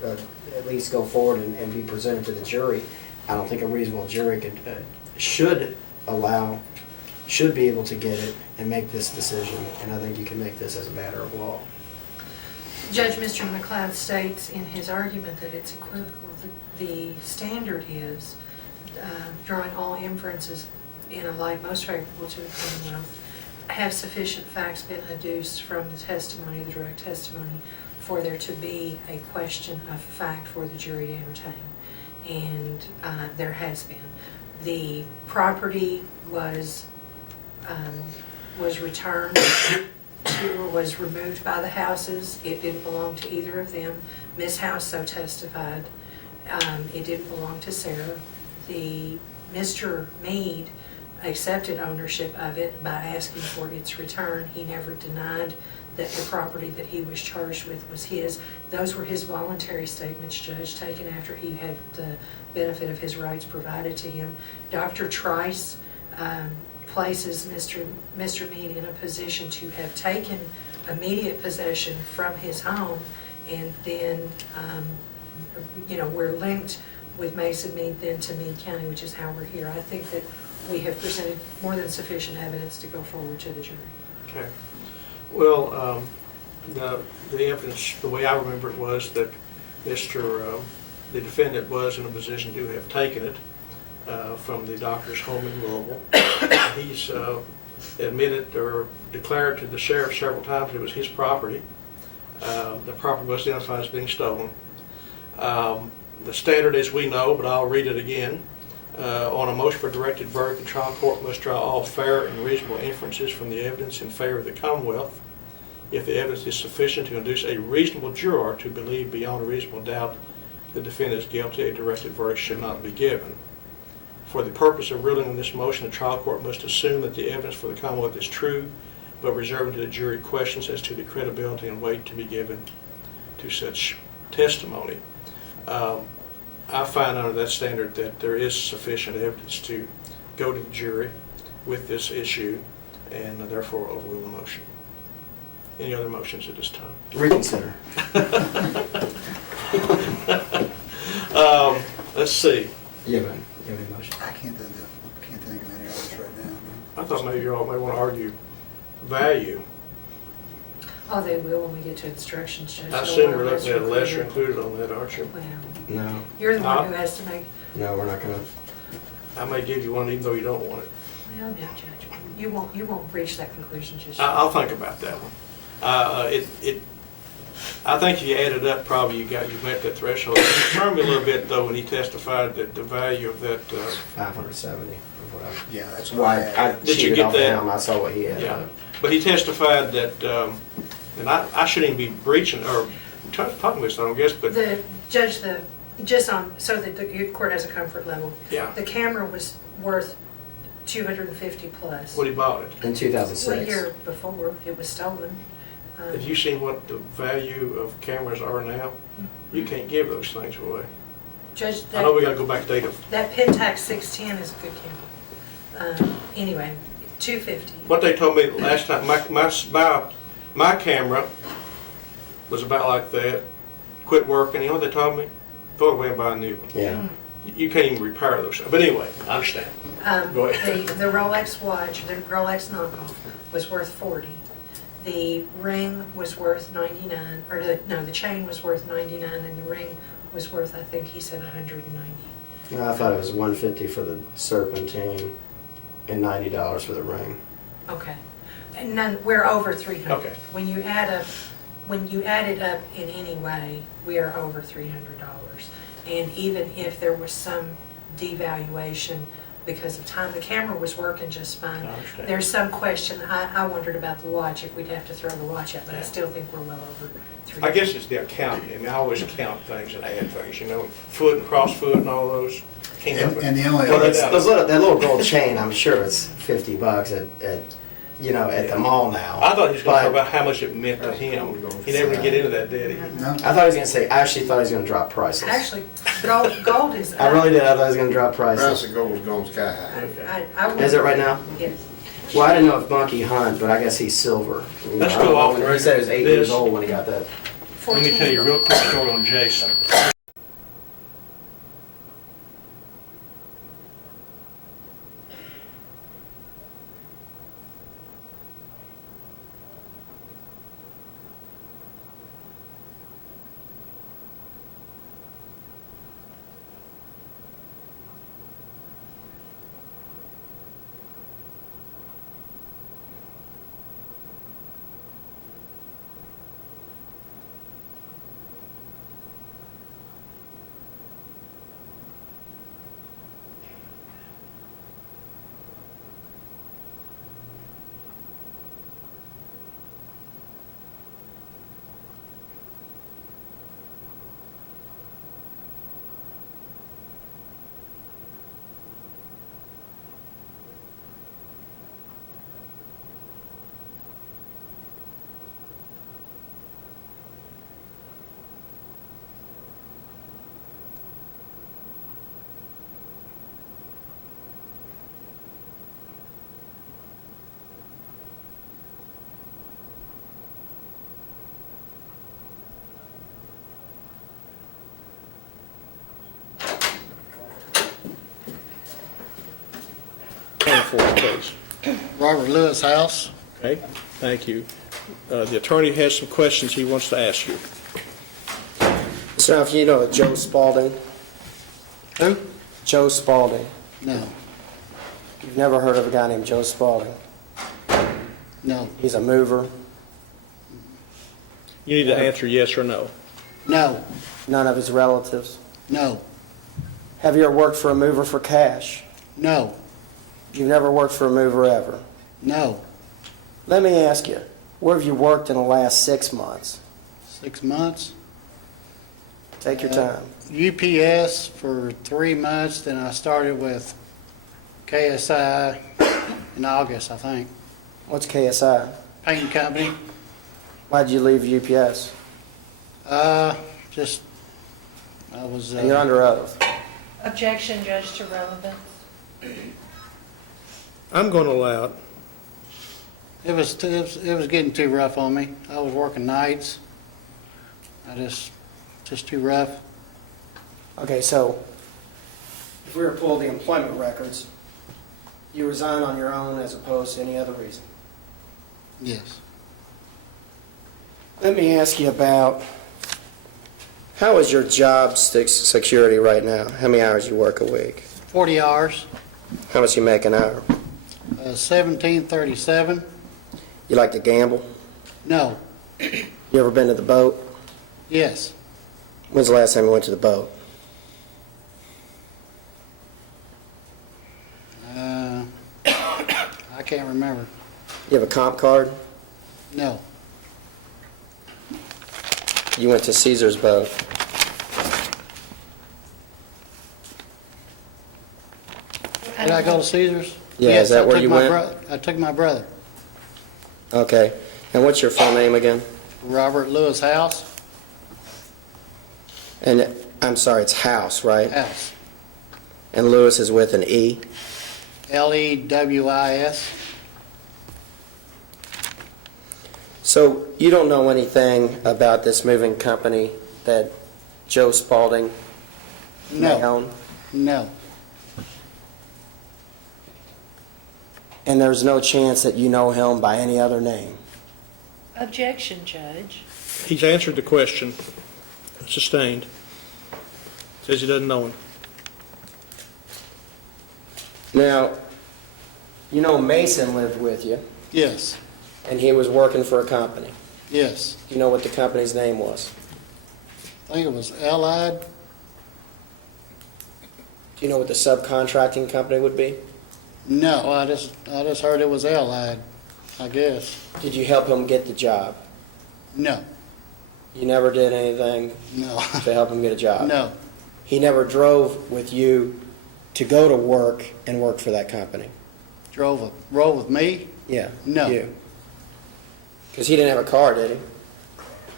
at least go forward and be presented to the jury, I don't think a reasonable jury should be able to get it and make this decision. And I think you can make this as a matter of law. Judge Mr. McLeod states in his argument that it's equivocal. The standard is drawing all inferences in a light most favorable to the Commonwealth. Have sufficient facts been adduced from the testimony, the direct testimony, for there to be a question of fact for the jury to entertain? And there has been. The property was returned to, or was removed by the Houses. It didn't belong to either of them. Ms. House so testified. It didn't belong to Sarah. Mr. Meade accepted ownership of it by asking for its return. He never denied that the property that he was charged with was his. Those were his voluntary statements, Judge, taken after he had the benefit of his rights provided to him. Dr. Trice places Mr. Meade in a position to have taken immediate possession from his home, and then we're linked with Mason Meade then to Meade County, which is how we're here. I think that we have presented more than sufficient evidence to go forward to the jury. Okay. Well, the evidence, the way I remember it, was that the defendant was in a position to have taken it from the doctor's home in Louisville. He's admitted or declared to the sheriff several times it was his property. The property was identified as being stolen. The standard, as we know, but I'll read it again. On a motion for directed verdict, the trial court must draw all fair and reasonable inferences from the evidence in favor of the Commonwealth. If the evidence is sufficient to induce a reasonable juror to believe beyond a reasonable doubt the defendant is guilty, a directed verdict should not be given. For the purpose of ruling on this motion, the trial court must assume that the evidence for the Commonwealth is true, but reserving to the jury questions as to the credibility and weight to be given to such testimony. I find under that standard that there is sufficient evidence to go to the jury with this issue, and therefore overrule the motion. Any other motions at this time? Reconsider. Let's see. You have any motion? I can't think of any others right now. I thought maybe you all may want to argue value. Oh, they will when we get to instructions, Judge. I assume we're looking at a lesser included on that, aren't you? Well, No. you're the one who has to make. No, we're not going to. I may give you one even though you don't want it. Well, no, Judge, you won't reach that conclusion just. I'll think about that one. I think if you added up, probably you met that threshold. It concerned me a little bit, though, when he testified that the value of that, 570. Yeah, that's Why I Did you cheated get off that? him, I saw what he had. yeah. But he testified that, and I shouldn't even be breaching, or talking this, I don't guess, but, The judge, just on, so that the court has a comfort level. yeah, The camera was worth 250 plus. when he bought it. In 2006. Well, a year before it was stolen. Have you seen what the value of cameras are now? You can't give those things away. Judge, I know we gotta go back to data. that Pentax 610 is a good camera. Anyway, 250. What they told me last time, my camera was about like that, quit working, you know what they told me? Throw it away and buy a new one. Yeah. You can't even repair those, but anyway, I understand. Go ahead. The Rolex watch, the Rolex knockoff, was worth 40. The ring was worth 99, or the chain was worth 99, and the ring was worth, I think he said 190. No, I thought it was 150 for the serpentine and $90 for the ring. Okay. And none, we're over 300. Okay. When you add it up in any way, we are over $300. And even if there was some devaluation because of time, the camera was working just fine. I understand. There's some question, I wondered about the watch, if we'd have to throw the watch out, but I still think we're well over 300. I guess it's the accounting, I mean, I always count things and add things, you know, foot and cross foot and all those. Can't help it. And the only Well, other, that little gold chain, I'm sure it's $50 at the mall now. I thought he was gonna talk But about how much it meant to him. He never get into that, did he? no, I thought he was going to say, I actually thought he was going to drop prices. Actually, gold is up. I really did. I thought he was going to drop prices. Price of gold's gone sky high. I Is it right now? Yes. Well, I didn't know if Bunky hunt, but I guess he's silver. Let's go off the He said he was 8 record. years This- old when he got that. Let me tell you a real quick story on Jason. For the case. Robert Lewis House. Okay, thank you. The attorney has some questions he wants to ask you. So if you know Joe Spalding? Who? Joe Spalding. No, You've never heard of a guy named Joe Spalding? no, He's a mover. You need to answer yes or no. no, None of his relatives. no, Have you ever worked for a mover for cash? no, You've never worked for a mover ever. no. Let me ask you, where have you worked in the last 6 months? 6 months. Take your time. UPS for 3 months, then I started with KSI in August, I think. What's KSI? Painting company. Why'd you leave UPS? Just, I was, And you're under oath. Objection, Judge, to relevance. I'm going to allow it. it was getting too rough on me. I was working nights. Just too rough. Okay, so if we were to pull the employment records, you resign on your own as opposed to any other reason. Yes. Let me ask you about, how is your job security right now? How many hours you work a week? 40 hours, How much you make an hour? $17.37. You like to gamble? No, You ever been to the boat? Yes. When's the last time you went to the boat? I can't remember. You have a comp card? No. You went to Caesar's boat. Did I go to Caesar's? Yeah, Yes, is that I where took you my went? I took my brother, Okay. And what's your full name again? Robert Lewis House. And I'm sorry, it's House, right? House. And Lewis is with an E? Lewis. So you don't know anything about this moving company that Joe Spalding may No. own? No. And there's no chance that you know him by any other name? Objection, Judge. He's answered the question. Sustained. Says he doesn't know him. Now, you know Mason lived with you, Yes. and he was working for a company. Yes. Do you know what the company's name was? I think it was Allied. Do you know what the subcontracting company would be? No, I just heard it was Allied, I guess. Did you help him get the job? No. You never did anything No. to help him get a job? No. He never drove with you to go to work and work for that company? Rode with me? Yeah. No. You. Because he didn't have a car, did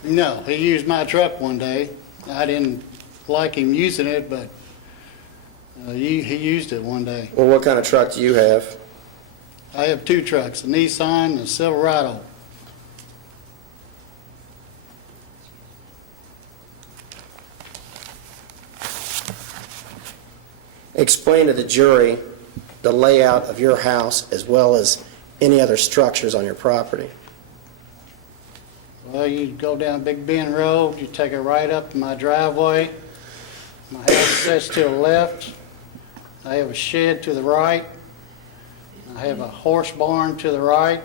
he? No, he used my truck one day. I didn't like him using it, but he used it one day. Well, what kind of truck do you have? I have two trucks, a Nissan and a Silverado. Explain to the jury the layout of your house as well as any other structures on your property. Well, you go down Big Bend Road, you take a right up to my driveway. My house sits to the left. I have a shed to the right. I have a horse barn to the right.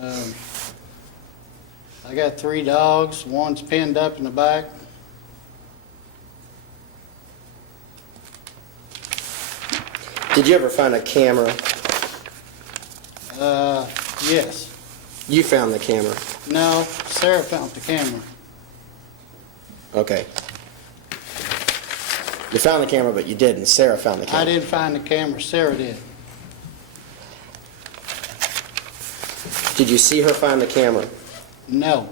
I got 3 dogs. One's pinned up in the back. Did you ever find a camera? Yes. You found the camera. No, Sarah found the camera. Okay. You found the camera, but you didn't. Sarah found the camera. I didn't find the camera, Sarah did. Did you see her find the camera? No.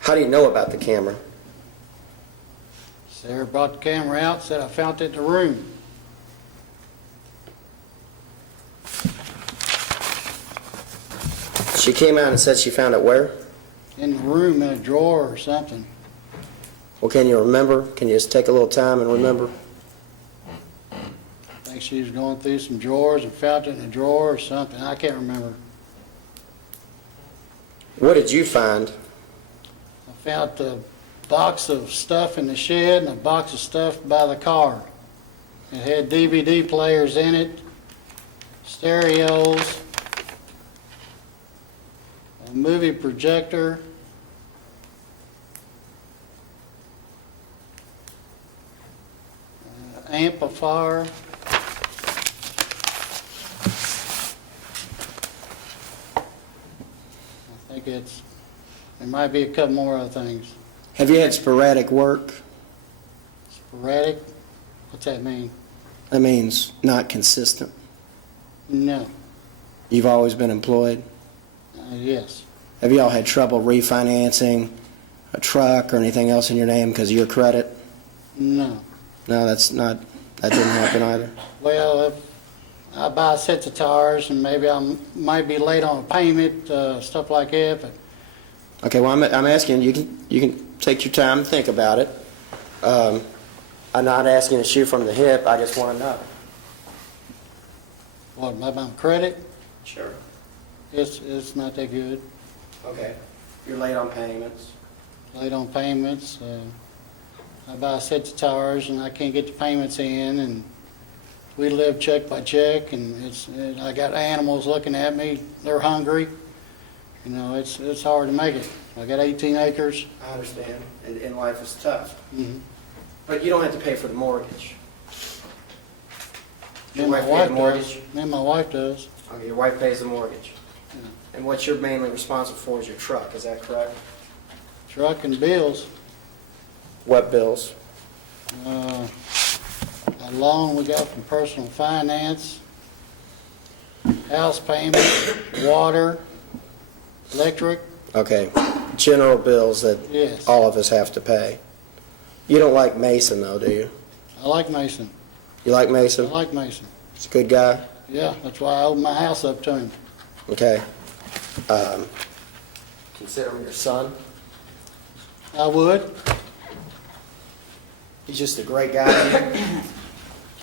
How do you know about the camera? Sarah brought the camera out, said I found it in the room. She came out and said she found it where? In the room, in a drawer or something. Well, can you remember? Can you just take a little time and remember? I think she was going through some drawers and found it in a drawer or something. I can't remember. What did you find? I found a box of stuff in the shed and a box of stuff by the car. It had DVD players in it, stereos, a movie projector, amplifier. I think there might be a couple more other things. Have you had sporadic work? Sporadic? What's that mean? That means not consistent. No. You've always been employed? Yes. Have you all had trouble refinancing a truck or anything else in your name because of your credit? No. No, that didn't happen either. Well, if I buy sets of tires and maybe I might be late on a payment, stuff like that, but Okay, well, I'm asking, you can take your time and think about it. I'm not asking to shoot from the hip, I just want to know. what, my credit? Sure. It's not that good. Okay. You're late on payments. Late on payments. I buy sets of tires and I can't get the payments in, and we live check by check, and I got animals looking at me, they're hungry. You know, it's hard to make it. I got 18 acres. I understand, and life is tough. Mhm. But you don't have to pay for the mortgage. Me and my wife does. Me and my wife does. Okay, your wife pays the mortgage. And what you're mainly responsible for is your truck, is that correct? Truck and bills. What bills? A loan we got from personal finance, house payment, water, electric. Okay, general bills that Yes. all of us have to pay. You don't like Mason, though, do you? I like Mason. You like I Mason? like Mason. He's a good guy? Yeah, that's why I opened my house up to him. Okay. Consider him your son? I would. He's just a great guy.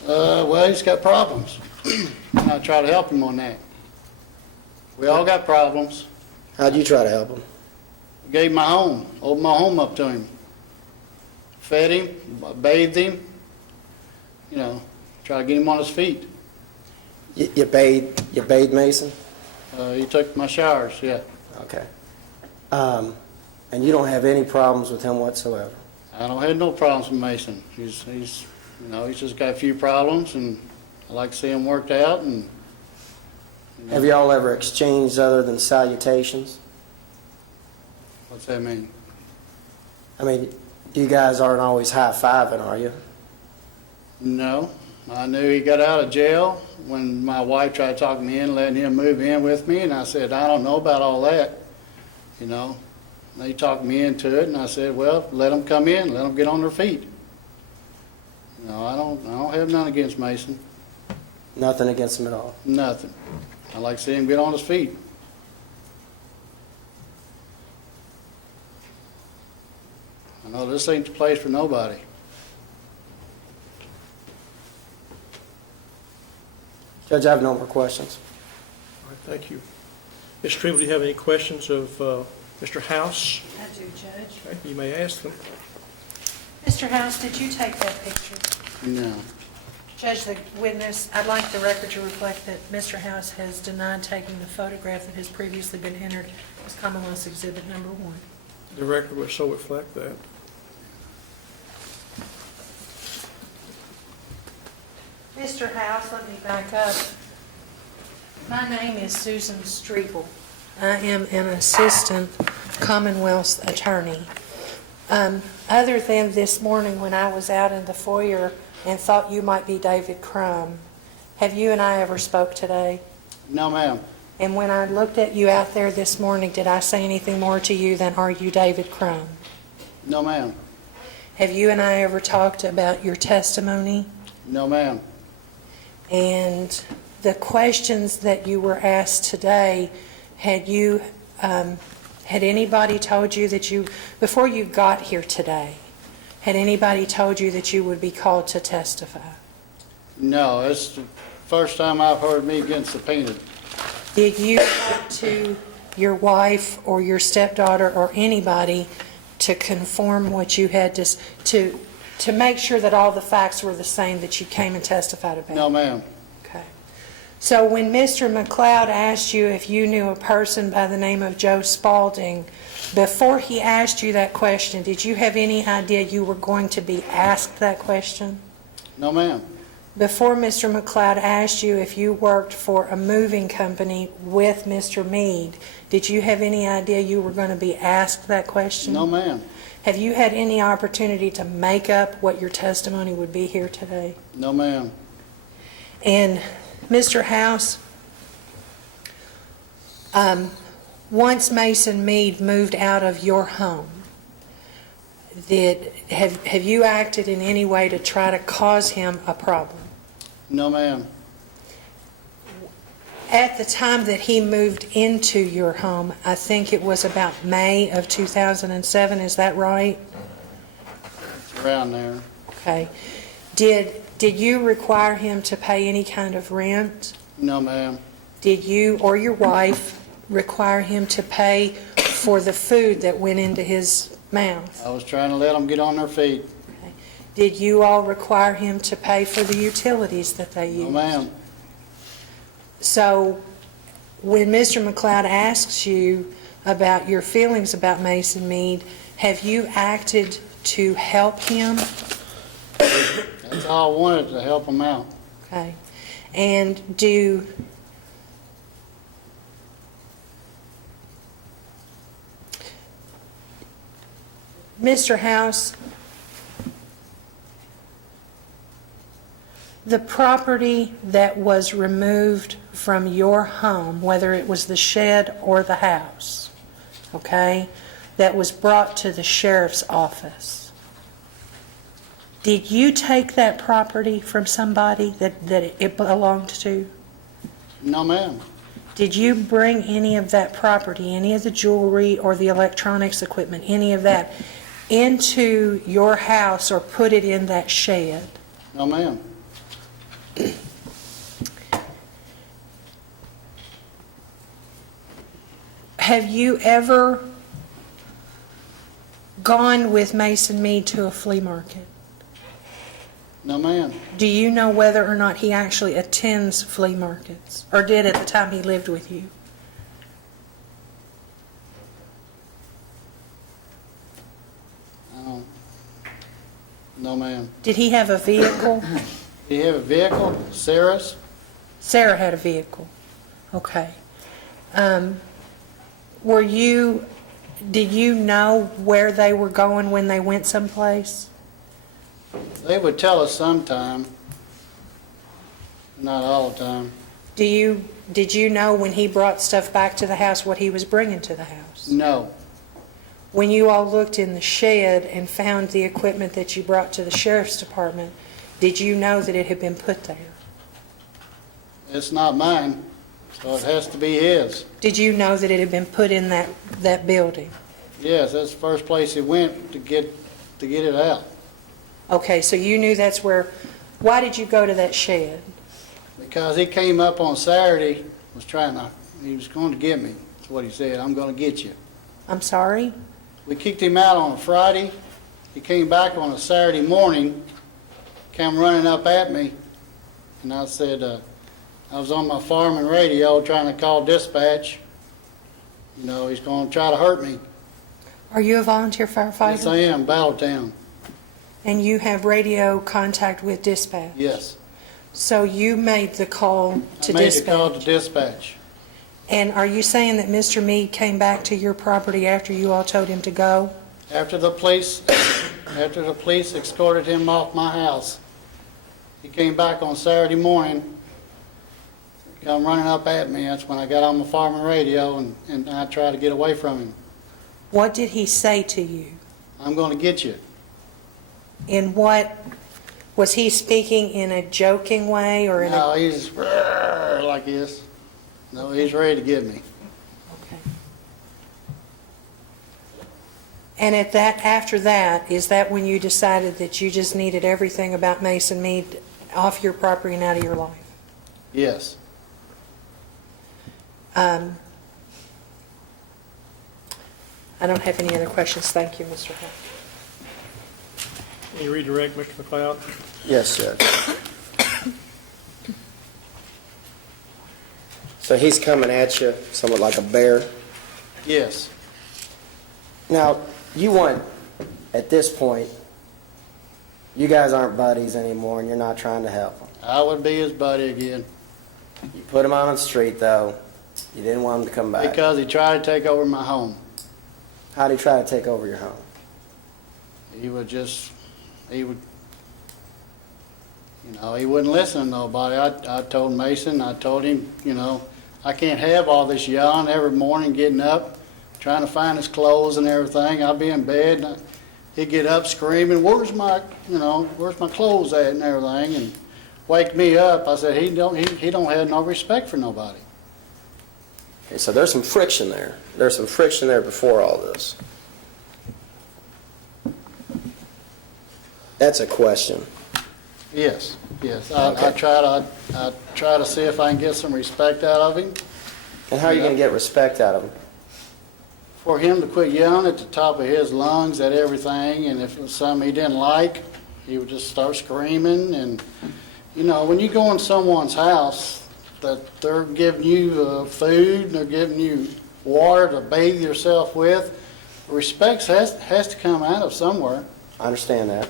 Well, he's got problems. And I try to help him on that. We all got problems. How'd you try to help him? Gave him my home, opened my home up to him. Fed him, bathed him, you know, try to get him on his feet. You bathed Mason? He took my showers, yeah. Okay. And you don't have any problems with him whatsoever? I don't have no problems with Mason. He's you know, he's just got a few problems, and I like to see him worked out. And you know. Have y'all ever exchanged other than salutations? What's that mean? I mean, you guys aren't always high-fiving, are you? No. I knew he got out of jail when my wife tried to talk me in, letting him move in with me, and I said, I don't know about all that, you know. They talked me into it, and I said, well, let them come in, let them get on their feet. You know, I don't have none against Mason. Nothing against him at all? Nothing. I like to see him get on his feet. I know this ain't the place for nobody. Judge, I have no more questions. All right, thank you. Ms. Trevor, do you have any questions of Mr. House? I do, Judge. Okay, you may ask them. Mr. House, did you take that picture? No. Judge, the witness, I'd like the record to reflect that Mr. House has denied taking the photograph that has previously been entered as Commonwealth's Exhibit Number 1. The record will so reflect that. Mr. House, let me back up. My name is Susan Striegel. I am an assistant Commonwealth's attorney. Other than this morning when I was out in the foyer and thought you might be David Crum, have you and I ever spoke today? No, ma'am. And when I looked at you out there this morning, did I say anything more to you than, are you David Crum? No, ma'am. Have you and I ever talked about your testimony? No, ma'am. And the questions that you were asked today, had anybody told you that you, before you got here today, had anybody told you that you would be called to testify? No, it's the first time I've heard me getting subpoenaed. Did you talk to your wife or your stepdaughter or anybody to conform what you had to make sure that all the facts were the same that you came and testified about? No, ma'am. Okay. So when Mr. McLeod asked you if you knew a person by the name of Joe Spalding, before he asked you that question, did you have any idea you were going to be asked that question? No, ma'am. Before Mr. McLeod asked you if you worked for a moving company with Mr. Meade, did you have any idea you were going to be asked that question? No, ma'am. Have you had any opportunity to make up what your testimony would be here today? No, ma'am. And Mr. House, once Mason Meade moved out of your home, have you acted in any way to try to cause him a problem? No, ma'am. At the time that he moved into your home, I think it was about May of 2007, is that right? It's around there. Okay. Did you require him to pay any kind of rent? No, ma'am. Did you or your wife require him to pay for the food that went into his mouth? I was trying to let them get on their feet. Did you all require him to pay for the utilities that they use? No, ma'am. So when Mr. McLeod asks you about your feelings about Mason Meade, have you acted to help him? That's all I wanted, to help him out. Okay. And do Mr. House, the property that was removed from your home, whether it was the shed or the house, okay, that was brought to the sheriff's office, did you take that property from somebody that it belonged to? No, ma'am. Did you bring any of that property, any of the jewelry or the electronics equipment, any of that, into your house or put it in that shed? No, ma'am. Have you ever gone with Mason Meade to a flea market? No, ma'am. Do you know whether or not he actually attends flea markets, or did at the time he lived with you? No, ma'am. Did he have a vehicle? Do you have a vehicle? Sarah's? Sarah had a vehicle. Okay. Did you know where they were going when they went someplace? They would tell us sometime. Not all the time. Did you know when he brought stuff back to the house what he was bringing to the house? No. When you all looked in the shed and found the equipment that you brought to the sheriff's department, did you know that it had been put there? It's not mine, so it has to be his. Did you know that it had been put in that building? Yes, that's the first place he went to get it out. Okay, so you knew that's where. Why did you go to that shed? Because he came up on Saturday, he was going to get me. That's what he said, I'm going to get you. I'm sorry? We kicked him out on a Friday. He came back on a Saturday morning, came running up at me, and I said, I was on my fireman radio trying to call dispatch. You know, he's going to try to hurt me. Are you a volunteer firefighter? Yes, I am, Battletown. And you have radio contact with dispatch? Yes. So you made the call to dispatch? I made the call to dispatch. And are you saying that Mr. Meade came back to your property after you all told him to go? After the police escorted him off my house, he came back on Saturday morning, come running up at me. That's when I got on my fireman radio and I tried to get away from him. What did he say to you? I'm going to get you. In what, was he speaking in a joking way or in No, he's like this. No, he's ready to get me. Okay. And after that, is that when you decided that you just needed everything about Mason Meade off your property and out of your life? Yes. I don't have any other questions. Thank you, Mr. Huff. Can you redirect, Mr. McLeod? Yes, Judge. So he's coming at you somewhat like a bear. Yes. Now, you want, at this point, you guys aren't buddies anymore and you're not trying to help him. I would be his buddy again. You put him on the street, though. You didn't want him to come back. Because he tried to take over my home. How did he try to take over your home? He would, he wouldn't listen to nobody. I told Mason, I told him, I can't have all this yelling every morning, getting up, trying to find his clothes and everything. I'd be in bed, and he'd get up screaming, where's my clothes at and everything, and wake me up. I said, he don't have no respect for nobody. Okay, so there's some friction there. There's some friction there before all this. That's a question. Yes. Okay. I try to see if I can get some respect out of him. And how are you going to get respect out of him? For him to quit yelling at the top of his lungs at everything, and if it was something he didn't like, he would just start screaming, and, you know, when you go in someone's house, that they're giving you food, and they're giving you water to bathe yourself with, respect has to come out of somewhere. I understand that.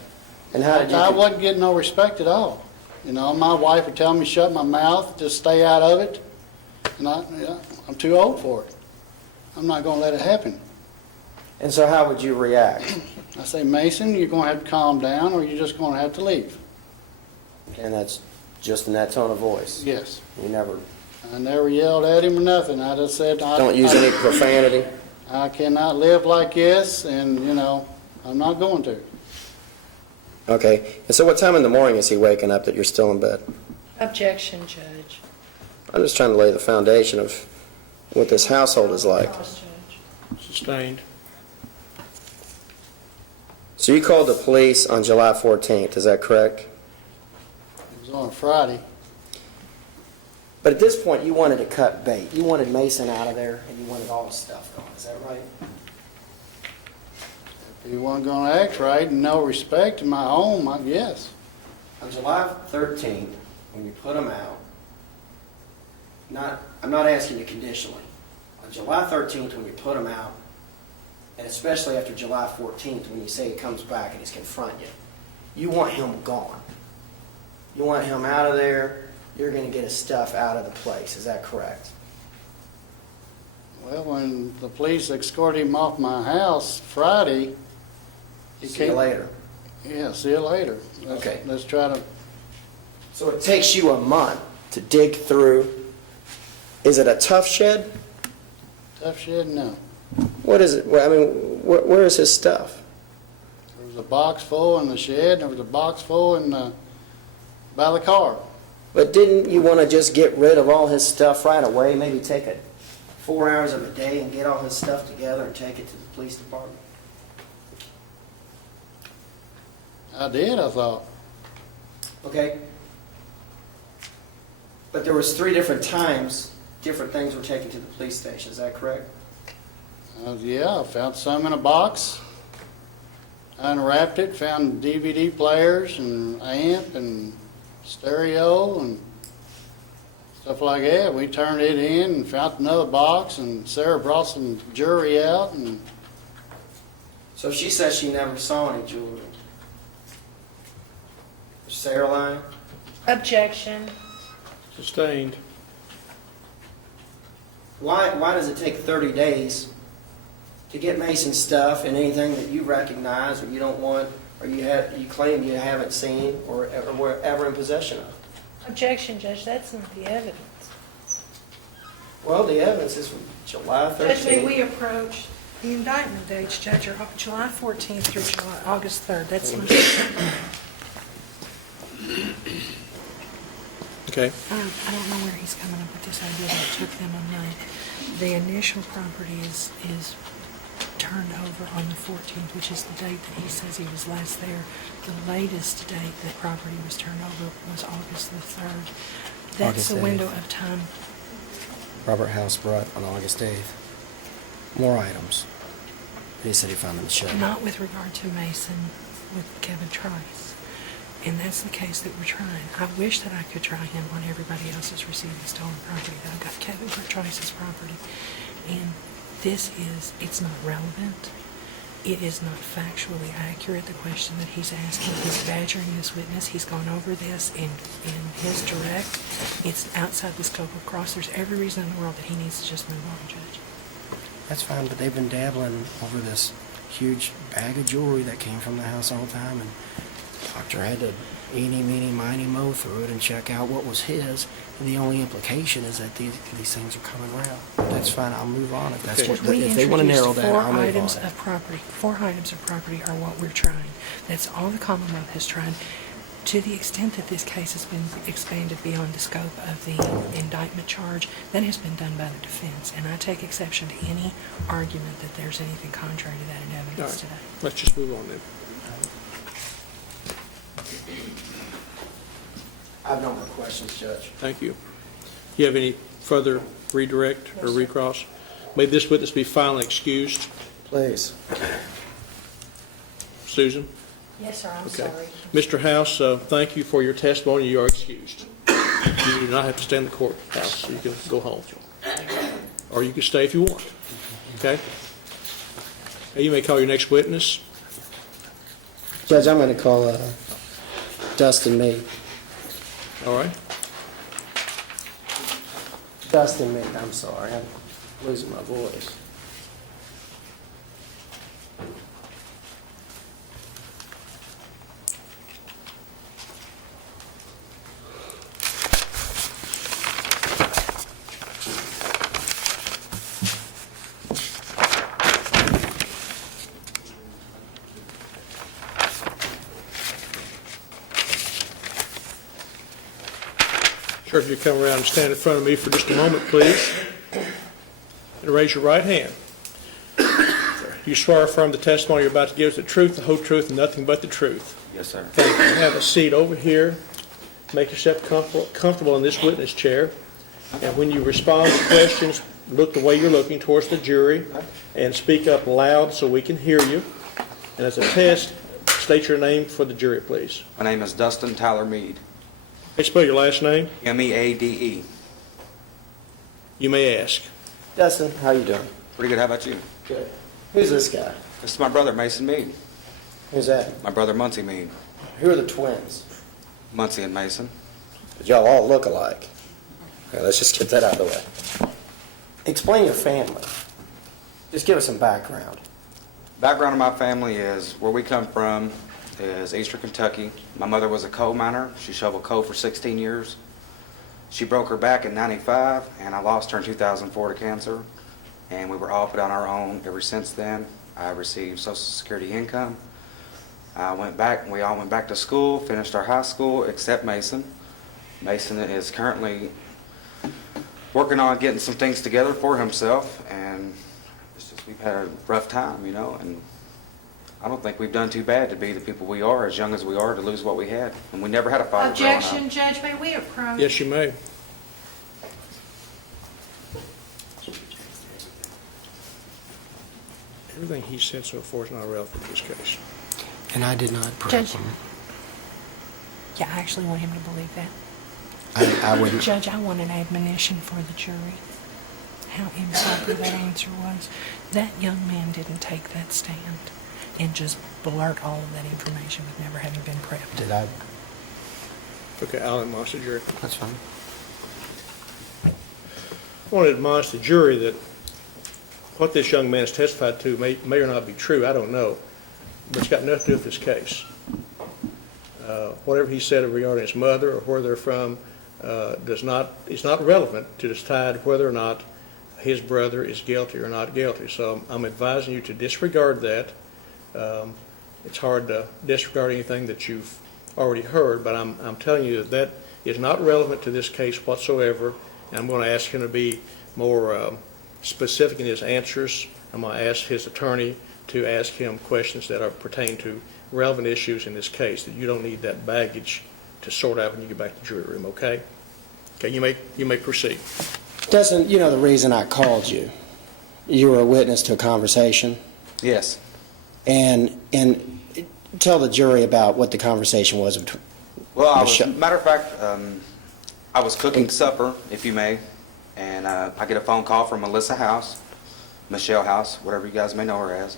And how did you? I wasn't getting no respect at all. You know, my wife would tell me, shut my mouth, just stay out of it, and I'm too old for it. I'm not gonna let it happen. And so how would you react? I say, Mason, you're gonna have to calm down, or you're just gonna have to leave. And that's just in that tone of voice? Yes. You never... I never yelled at him or nothing. I just said... Don't use any profanity? I cannot live like this, and, you know, I'm not going to. Okay. And so what time in the morning is he waking up that you're still in bed? Objection, Judge. I'm just trying to lay the foundation of what this household is like. Sustained. So you called the police on July 14th, is that correct? It was on a Friday. But at this point, you wanted to cut bait. You wanted Mason out of there, and you wanted all his stuff gone. Is that right? If he wasn't going to act right and no respect in my home, yes. On July 13th, when you put him out, I'm not asking you conditionally. On July 13th, when you put him out, and especially after July 14th, when you say he comes back and he's confronting you, you want him gone. You want him out of there. You're going to get his stuff out of the place. Is that correct? Well, when the police escorted him off my house Friday, he See you later. Yeah, see you later. Okay. Let's try to... So it takes you a month to dig through. Is it a tough shed? Tough shed? No. What is it? Well, I mean, where is his stuff? There was a box full in the shed, and there was a box full by the car. But didn't you want to just get rid of all his stuff right away? Maybe take 4 hours of a day and get all his stuff together and take it to the police department? I did, I thought. Okay. But there was 3 different times different things were taken to the police station. Is that correct? Yeah, I found some in a box. Unwrapped it, found DVD players and amp and stereo and stuff like that. We turned it in and found another box, and Sarah brought some jewelry out. And So she says she never saw any jewelry. Is Sarah lying? Objection. Sustained. Why does it take 30 days to get Mason's stuff and anything that you recognize or you don't want or you claim you haven't seen or were ever in possession of? Objection, Judge, that's not the evidence. Well, the evidence is from July 13th. Judge, may we approach the indictment dates, Judge, are July 14th through August 3rd. That's my... Okay. I don't know where he's coming up with this idea that it took them a month. The initial property is turned over on the 14th, which is the date that he says he was last there. The latest date that property was turned over was August the 3rd. That's August the 8th. window of time. Robert House brought on August 8th more items. He said he found them shut. Not with regard to Mason, with Kevin Trice. And that's the case that we're trying. I wish that I could try him on everybody else's receiving stolen property, but I've got Kevin Trice's property. And it's not relevant. It is not factually accurate, the question that he's asking. He's badgering this witness. He's gone over this in his direct. It's outside the scope of cross. There's every reason in the world that he needs to just move on, Judge. That's fine, but they've been dabbling over this huge bag of jewelry that came from the house all the time, and the doctor had to eeny, meeny, miny, mow through it and check out what was his, and the only implication is that these things are coming around. That's fine, I'll move on if that's what, We if they want to narrow introduced that, I'll move on. 4 items of property are what we're trying. That's all the Commonwealth has tried. To the extent that this case has been expanded beyond the scope of the indictment charge, that has been done by the defense. And I take exception to any argument that there's anything contrary to that in evidence today. Let's just move on then. I have no more questions, Judge. Thank you. Do you have any further redirect or recross? May this witness be finally excused. Please. Susan? Yes, sir, I'm Okay. sorry. Mr. House, thank you for your testimony. You are excused. You do not have to stay in the courthouse. You can go home. Or you can stay if you want. Okay? Now, you may call your next witness. Judge, I'm going to call Dustin Meade. All right? Dustin Meade, I'm sorry. I'm losing my voice. Sure, if you come around and stand in front of me for just a moment, please. And raise your right hand. You swear or affirm the testimony you're about to give is the truth, the whole truth, and nothing but the truth. Yes, sir. Thank you. Have a seat over here. Make yourself comfortable in this witness chair. And when you respond to questions, look the way you're looking towards the jury and speak up loud so we can hear you. And as a test, state your name for the jury, please. My name is Dustin Tyler Meade. Hey, spell your last name. M-E-A-D-E. You may ask. Dustin, how you doing? Pretty good. How about you? Good. Who's this guy? This is my brother, Mason Meade. Who's that? My brother, Muncie Meade. Who are the twins? Muncie and Mason. But y'all all look alike. Okay, let's just get that out of the way. Explain your family. Just give us some background. Background of my family is where we come from is Eastern Kentucky. My mother was a coal miner. She shoveled coal for 16 years. She broke her back in '95, and I lost her in 2004 to cancer. And we were all put on our own ever since then. I received Social Security income. I went back, we all went back to school, finished our high school, except Mason. Mason is currently working on getting some things together for himself, and it's just, we've had a rough time, you know, and I don't think we've done too bad to be the people we are, as young as we are, to lose what we had. And we never had a father growing up. Objection, Judge, may we approach? Yes, you may. Everything he said so far is not relevant to this case. And I did not prep Judge. him. Yeah, I actually want him to believe that. I wouldn't. Judge, I want an admonition for the jury. How improper that answer was. That young man didn't take that stand and just blurt all of that information with never having been prepped. Did I? Okay, I'll admonish the jury. That's fine. I want to admonish the jury that what this young man has testified to may or not be true, I don't know, but it's got nothing to do with this case. Whatever he said regarding his mother or where they're from is not relevant to decide whether or not his brother is guilty or not guilty. So I'm advising you to disregard that. It's hard to disregard anything that you've already heard, but I'm telling you that is not relevant to this case whatsoever, and I'm going to ask him to be more specific in his answers. I'm going to ask his attorney to ask him questions that are pertain to relevant issues in this case, that you don't need that baggage to sort out when you get back to the jury room, okay? Okay, you may proceed. Dustin, you know the reason I called you. You were a witness to a conversation. Yes. And tell the jury about what the conversation was between. Well, matter of fact, I was cooking supper, if you may, and I get a phone call from Melissa House, Michelle House, whatever you guys may know her as.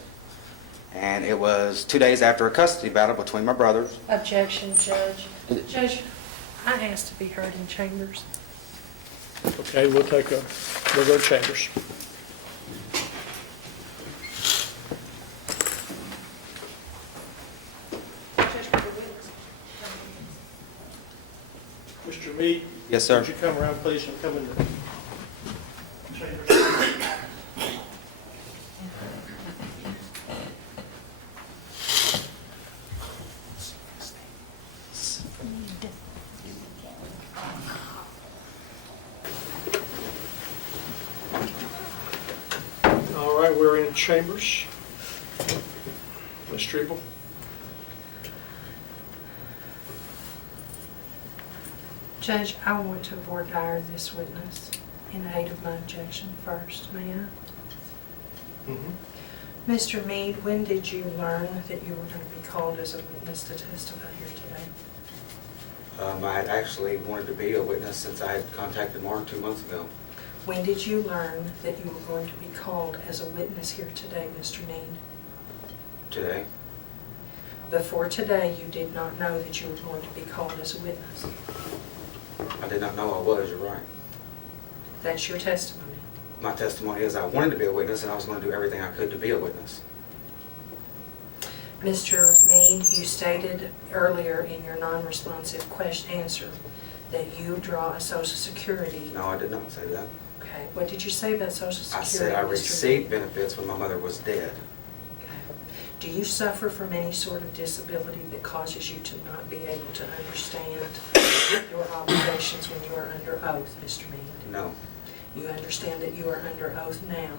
And it was 2 days after a custody battle between my brothers. Objection, Judge. Judge, I asked to be heard in chambers. Okay, we'll go to chambers. Mr. Meade? Yes, sir. Would you come around, please, and come in the chambers? All right, we're in chambers. Ms. Treble? Judge, I want to voir dire this witness in aid of my objection first, may I? Mr. Meade, when did you learn that you were going to be called as a witness to testify here today? I had actually wanted to be a witness since I had contacted Mark 2 months ago. When did you learn that you were going to be called as a witness here today, Mr. Meade? Today. Before today, you did not know that you were going to be called as a witness. I did not know I was, you're right. That's your testimony. My testimony is I wanted to be a witness and I was going to do everything I could to be a witness. Mr. Meade, you stated earlier in your non-responsive answer that you draw a Social Security. No, I did not say that. Okay, what did you say about Social Security? I said I Mr. received benefits when my mother was dead. Do you suffer from any sort of disability that causes you to not be able to understand your obligations when you are under oath, Mr. Meade? No. You understand that you are under oath now?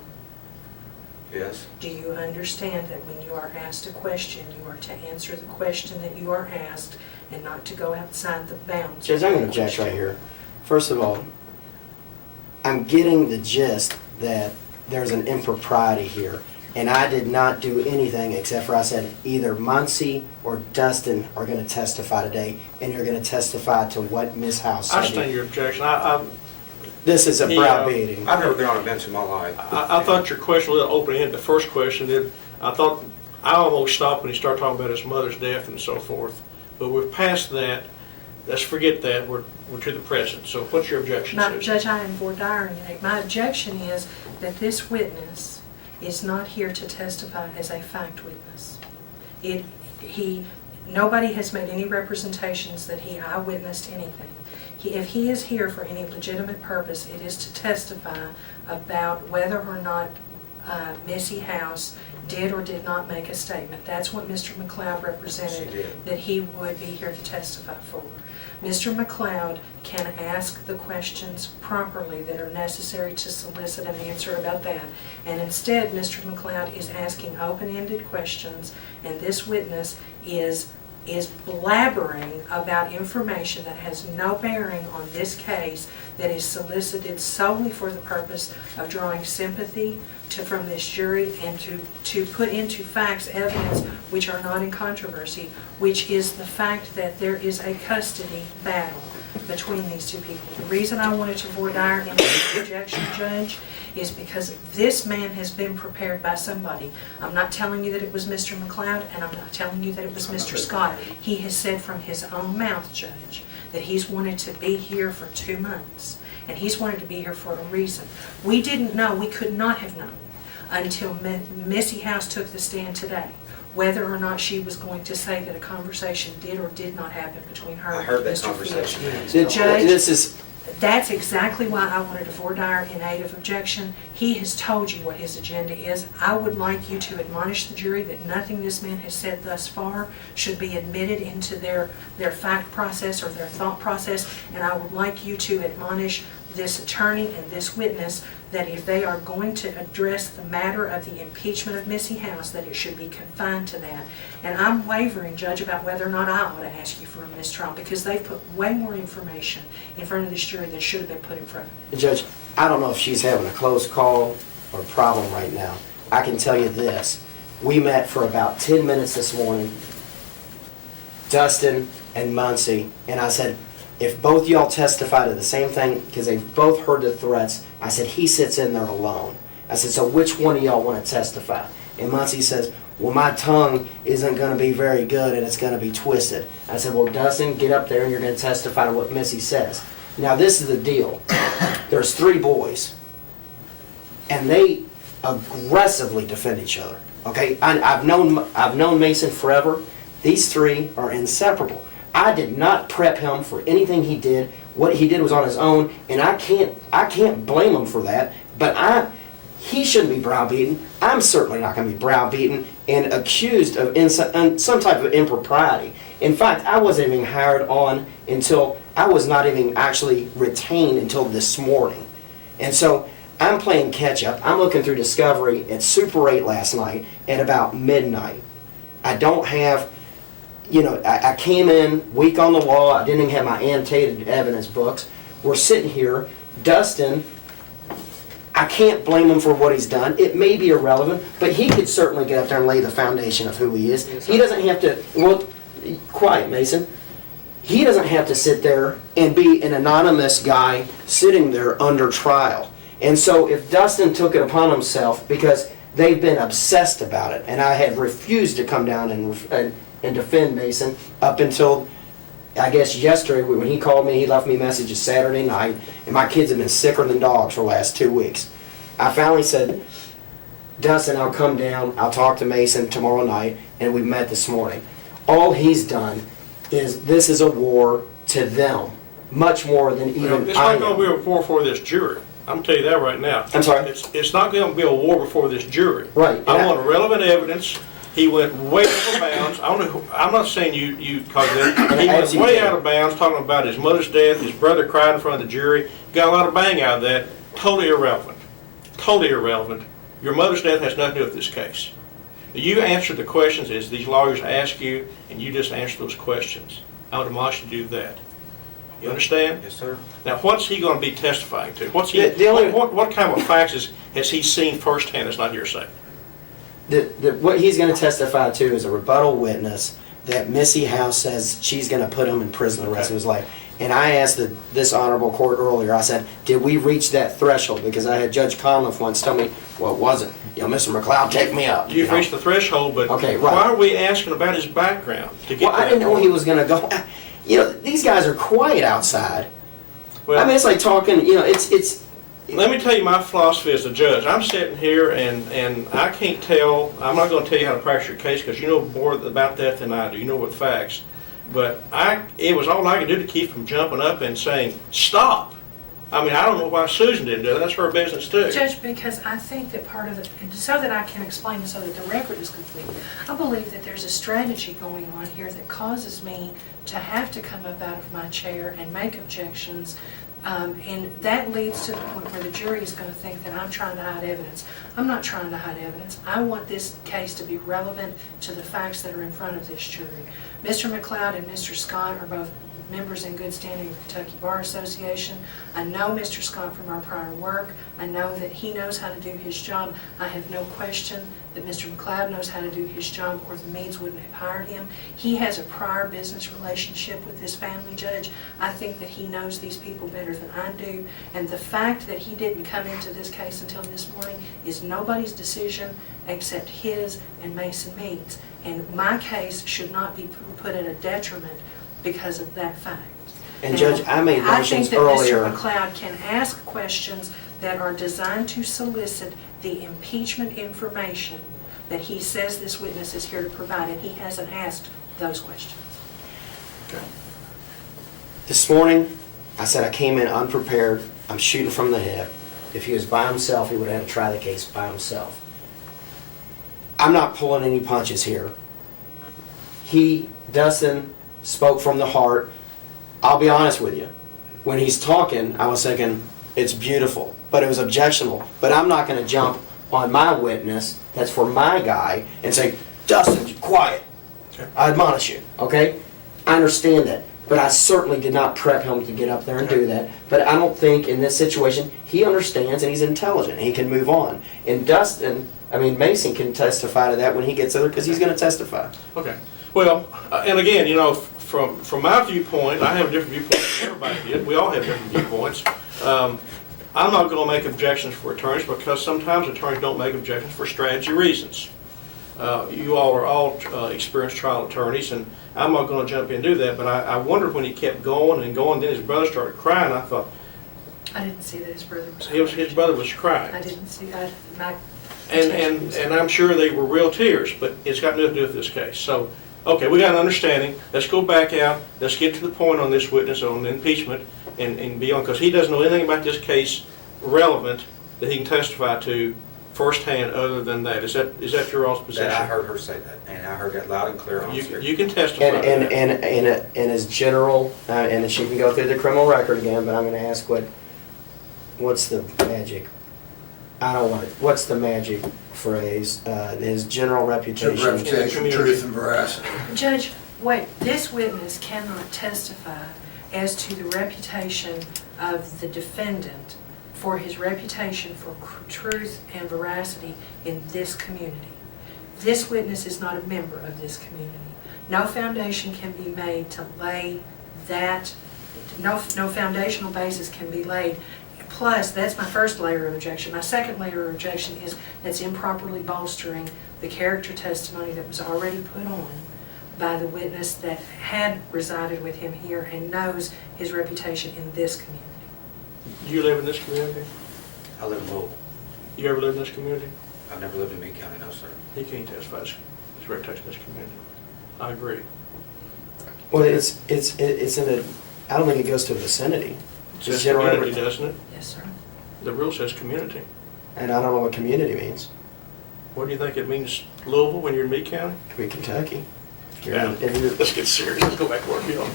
Yes. Do you understand that when you are asked a question, you are to answer the question that you are asked and not to go outside the bounds? Judge, I'm going to object right here. First of all, I'm getting the gist that there's an impropriety here. And I did not do anything except for I said either Muncie or Dustin are going to testify today, and you're going to testify to what Ms. House said. I understand your objection. This is a browbeating. I've never been on a bench in my life. I thought your question was a little open-ended, the first question. I thought, I almost stopped when he started talking about his mother's death and so forth. But we're past that. Let's forget that. We're to the present. So what's your objection, Susan? Judge, I am voir dire. My objection is that this witness is not here to testify as a fact witness. Nobody has made any representations that he eyewitnessed anything. If he is here for any legitimate purpose, it is to testify about whether or not Missy House did or did not make a statement. That's what Mr. McLeod represented, that he would be here to testify for. Mr. McLeod can ask the questions properly that are necessary to solicit an answer about that. And instead, Mr. McLeod is asking open-ended questions, and this witness is blabbering about information that has no bearing on this case, that is solicited solely for the purpose of drawing sympathy from this jury and to put into facts evidence which are not in controversy, which is the fact that there is a custody battle between these two people. The reason I wanted to voir dire in the objection, Judge, is because this man has been prepared by somebody. I'm not telling you that it was Mr. McLeod, and I'm not telling you that it was Mr. Scott. He has said from his own mouth, Judge, that he's wanted to be here for 2 months, and he's wanted to be here for a reason. We didn't know, we could not have known, until Missy House took the stand today, whether or not she was going to say that a conversation did or did not happen between her I heard and that Mr. conversation. Fields. Judge, This that's exactly why I wanted to voir dire in aid of objection. He has told you what his agenda is. I would like you to admonish the jury that nothing this man has said thus far should be admitted into their fact process or their thought process, and I would like you to admonish this attorney and this witness that if they are going to address the matter of the impeachment of Missy House, that it should be confined to that. And I'm wavering, Judge, about whether or not I ought to ask you for a mistrial, because they've put way more information in front of this jury than should have been put in front of them. Judge, I don't know if she's having a close call or problem right now. I can tell you this. We met for about 10 minutes this morning, Dustin and Muncie, and I said, if both y'all testify to the same thing, because they've both heard the threats, I said, he sits in there alone. I said, so which one of y'all want to testify? And Muncie says, well, my tongue isn't going to be very good and it's going to be twisted. I said, well, Dustin, get up there and you're going to testify to what Missy says. Now, this is the deal. There's 3 boys, and they aggressively defend each other. Okay, I've known Mason forever. These 3 are inseparable. I did not prep him for anything he did. What he did was on his own, and I can't blame him for that. But he shouldn't be browbeaten. I'm certainly not going to be browbeaten and accused of some type of impropriety. In fact, I wasn't even hired on until I was not even actually retained until this morning. And so I'm playing catch up. I'm looking through Discovery at Super 8 last night at about midnight. I don't have, I came in weak on the law. I didn't even have my annotated evidence books. We're sitting here. Dustin, I can't blame him for what he's done. It may be irrelevant, but he could certainly get up there and lay the foundation of who he is. He doesn't have to, well, quiet, Mason. He doesn't have to sit there and be an anonymous guy sitting there under trial. And so if Dustin took it upon himself, because they've been obsessed about it, and I have refused to come down and defend Mason up until, I guess, yesterday when he called me. He left me messages Saturday night, and my kids have been sicker than dogs for the last 2 weeks. I finally said, Dustin, I'll come down, I'll talk to Mason tomorrow night, and we met this morning. All he's done is, this is a war to them, much more than even It's I not going to be a war for this jury. I'm going to tell you that right now. I'm sorry? It's not going to be a war before this jury. Right. I want relevant evidence. He went way over bounds. I'm not saying you caused that. He went way out of bounds, talking about his mother's death, his brother cried in front of the jury. Got a lot of bang out of that. Totally irrelevant. Totally irrelevant. Your mother's death has nothing to do with this case. You answer the questions as these lawyers ask you, and you just answer those questions. I would admonish you to do that. You understand? Yes, sir. Now, what's he going to be testifying to? What kind of facts has he seen firsthand that's not hearsay? What he's going to testify to is a rebuttal witness that Missy House says she's going to put him in prison the rest of his life. And I asked this honorable court earlier, I said, did we reach that threshold? Because I had Judge Commonwealth once tell me, well, it wasn't. Mr. McLeod, take me up. You've reached the threshold, but okay, right. Why are we asking about his background? I didn't know he was going to go. These guys are quiet outside. Well, I mean, it's like talking, it's... Let me tell you my philosophy as a judge. I'm sitting here and I can't tell, I'm not going to tell you how to practice your case because you know more about that than I do. You know what facts. But it was all I could do to keep from jumping up and saying, stop. I mean, I don't know why Susan didn't do that. That's her business too. Judge, because I think that part of it, so that I can explain it so that the record is complete, I believe that there's a strategy going on here that causes me to have to come up out of my chair and make objections. And that leads to the point where the jury is going to think that I'm trying to hide evidence. I'm not trying to hide evidence. I want this case to be relevant to the facts that are in front of this jury. Mr. McLeod and Mr. Scott are both members in good standing of the Kentucky Bar Association. I know Mr. Scott from our prior work. I know that he knows how to do his job. I have no question that Mr. McLeod knows how to do his job or the Meades wouldn't have hired him. He has a prior business relationship with this family, Judge. I think that he knows these people better than I do. And the fact that he didn't come into this case until this morning is nobody's decision except his and Mason Meade's. And my case should not be put at a detriment because of that fact. And Judge, I made mentions earlier. I think that Mr. McLeod can ask questions that are designed to solicit the impeachment information that he says this witness is here to provide, and he hasn't asked those questions. Okay. This morning, I said I came in unprepared. I'm shooting from the hip. If he was by himself, he would have had to try the case by himself. I'm not pulling any punches here. Dustin, spoke from the heart. I'll be honest with you. When he's talking, I was thinking, it's beautiful, but it was objectionable. But I'm not going to jump on my witness, that's for my guy, and say, Dustin, quiet. Okay. I admonish you, okay? I understand that. But I certainly did not prep him to get up there and do that. But I don't think in this situation, he understands and he's intelligent and he can move on. And Mason can testify to that when he gets there because he's going to testify. Okay. Well, and again, from my viewpoint, I have a different viewpoint than everybody did. We all have different viewpoints. I'm not going to make objections for attorneys because sometimes attorneys don't make objections for strategy reasons. You all are all experienced trial attorneys, and I'm not going to jump in and do that, but I wondered when he kept going and going, then his brother started crying. I thought... I didn't see that his brother was crying. His brother was crying. I didn't see And I'm sure they were real tears, but it's got nothing to do with this case. So, okay, we got an understanding. Let's go back out. Let's get to the point on this witness on impeachment and be on, because he doesn't know anything about this case relevant that he can testify to firsthand other than that. Is that your all's position? I heard her say that, and I heard that loud and clear on the You can testify to that. And as general, and she can go through the criminal record again, but I'm going to ask what's the magic? I don't want it. What's the magic phrase? His general reputation. Reputation, truth, and veracity. Judge, wait, this witness cannot testify as to the reputation of the defendant for his reputation for truth and veracity in this community. This witness is not a member of this community. No foundation can be made to lay that, no foundational basis can be laid. Plus, that's my first layer of objection. My second layer of objection is that's improperly bolstering the character testimony that was already put on by the witness that had resided with him here and knows his reputation in this community. Do you live in this community? I live in Louisville. You ever lived in this community? I've never lived in Meade County, no, sir. He can't testify his reputation in this community. I agree. Well, it's in a, I don't think it goes to the vicinity. It Just says general community, adver- doesn't it? Yes, sir. The rule says community. And I don't know what community means. What do you think it means, Louisville, when you're in Meade County? It could be Kentucky. Yeah, let's get serious. Let's go back to work, you know.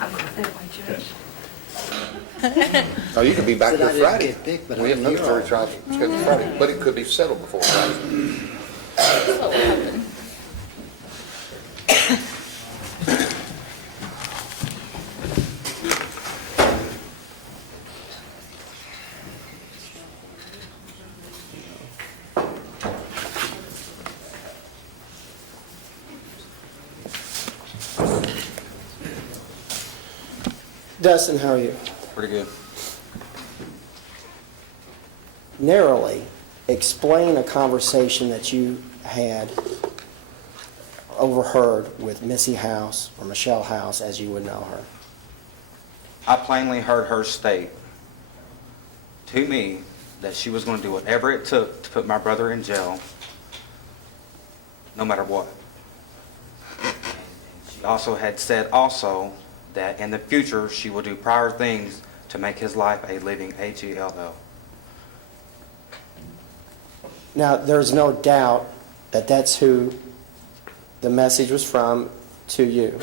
I'm going that way, Judge. Oh, you could be back Said here I didn't Friday. get picked, but We have I another knew jury all. trial scheduled Friday, but it could be settled before Friday. Dustin, how are you? Pretty good. Narrowly explain a conversation that you had overheard with Missy House or Michelle House as you would know her. I plainly heard her state to me that she was going to do whatever it took to put my brother in jail, no matter what. She also had said also that in the future she will do prior things to make his life a living HELL. Now, there's no doubt that that's who the message was from to you.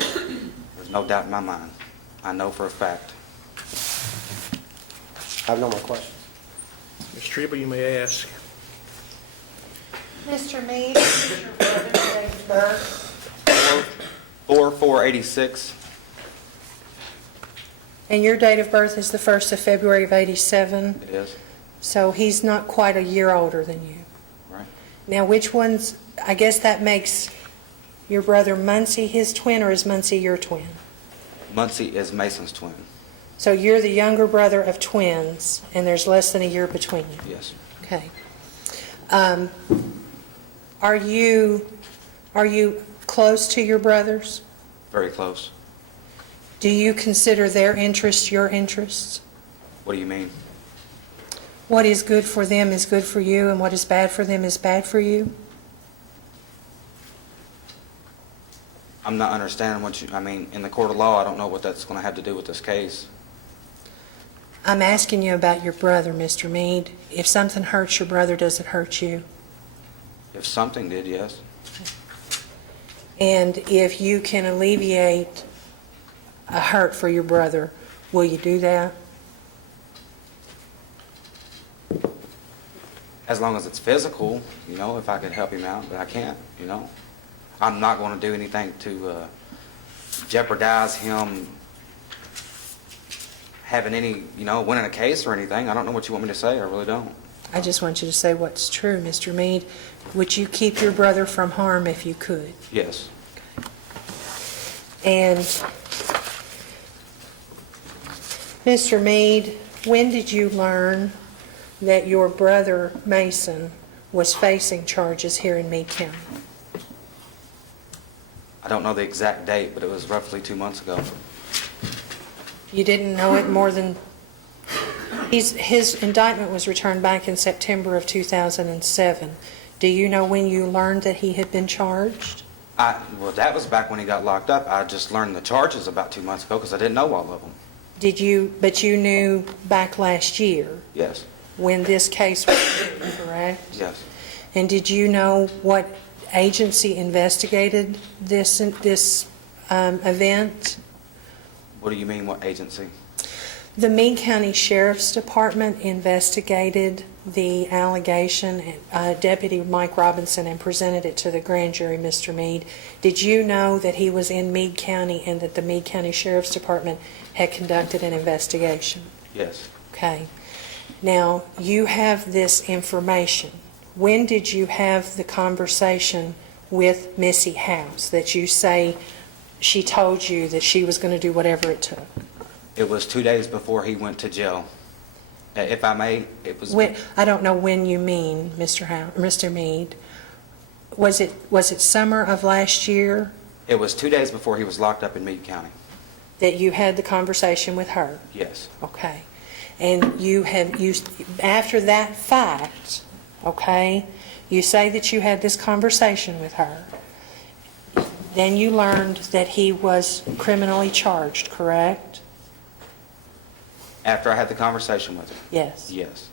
There's no doubt in my mind. I know for a fact. I have no more questions. Ms. Treba, you may ask. Mr. Meade, what is your brother's date of birth? 4/4/86. And your date of birth is the 1st of February of '87, It is. so he's not quite a year older than you. Right. Now, which one's, I guess that makes your brother Muncie his twin, or is Muncie your twin? Muncie is Mason's twin. So you're the younger brother of twins, and there's less than a year between you. Yes. Okay. Are you close to your brothers? Very close. Do you consider their interests your interests? What do you mean? What is good for them is good for you, and what is bad for them is bad for you? I'm not understanding what you, I mean, in the court of law, I don't know what that's going to have to do with this case. I'm asking you about your brother, Mr. Meade. If something hurts your brother, does it hurt you? If something did, yes. And if you can alleviate a hurt for your brother, will you do that? As long as it's physical, you know, if I could help him out, but I can't, you know. I'm not going to do anything to jeopardize him having any, you know, winning a case or anything. I don't know what you want me to say. I really don't. I just want you to say what's true, Mr. Meade. Would you keep your brother from harm if you could? Yes. And, Mr. Meade, when did you learn that your brother Mason was facing charges here in Meade County? I don't know the exact date, but it was roughly 2 months ago. You didn't know it more than... His indictment was returned back in September of 2007. Do you know when you learned that he had been charged? Well, that was back when he got locked up. I just learned the charges about 2 months ago because I didn't know all of them. But you knew back last year Yes. when this case was heard, correct? Yes. And did you know what agency investigated this event? What do you mean, what agency? The Meade County Sheriff's Department investigated the allegation, Deputy Mike Robinson, and presented it to the grand jury, Mr. Meade. Did you know that he was in Meade County and that the Meade County Sheriff's Department had conducted an investigation? Yes. Okay. Now, you have this information. When did you have the conversation with Missy House that you say she told you that she was going to do whatever it took? It was 2 days before he went to jail. If I may, it was... I don't know when you mean, Mr. Meade. Was it summer of last year It was 2 days before he was locked up in Meade County. that you had the conversation with her? Yes. Okay. And after that fact, okay, you say that you had this conversation with her. Then you learned that he was criminally charged, correct? After I had the conversation with her? Yes. Yes.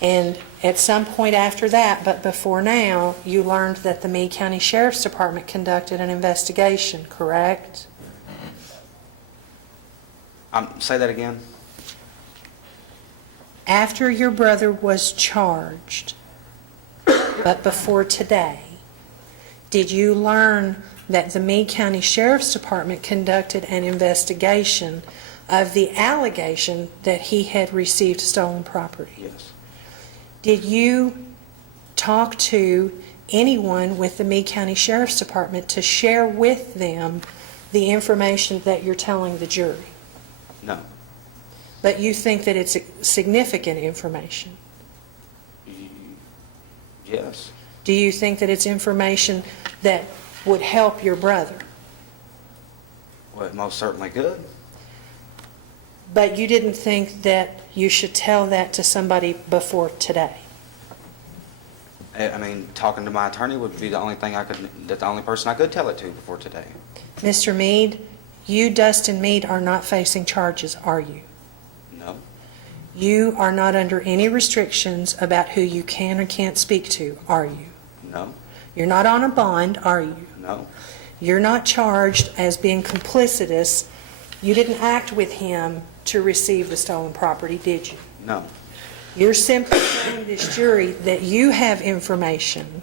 And at some point after that, but before now, you learned that the Meade County Sheriff's Department conducted an investigation, correct? Say that again? After your brother was charged, but before today, did you learn that the Meade County Sheriff's Department conducted an investigation of the allegation that he had received stolen property? Yes. Did you talk to anyone with the Meade County Sheriff's Department to share with them the information that you're telling the jury? No. But you think that it's significant information? Yes. Do you think that it's information that would help your brother? Well, it most certainly could. But you didn't think that you should tell that to somebody before today? I mean, talking to my attorney would be the only person I could tell it to before today. Mr. Meade, you, Dustin Meade, are not facing charges, are you? No. You are not under any restrictions about who you can or can't speak to, are you? No. You're not on a bond, are you? No. You're not charged as being complicitous. You didn't act with him to receive the stolen property, did you? No. You're simply telling this jury that you have information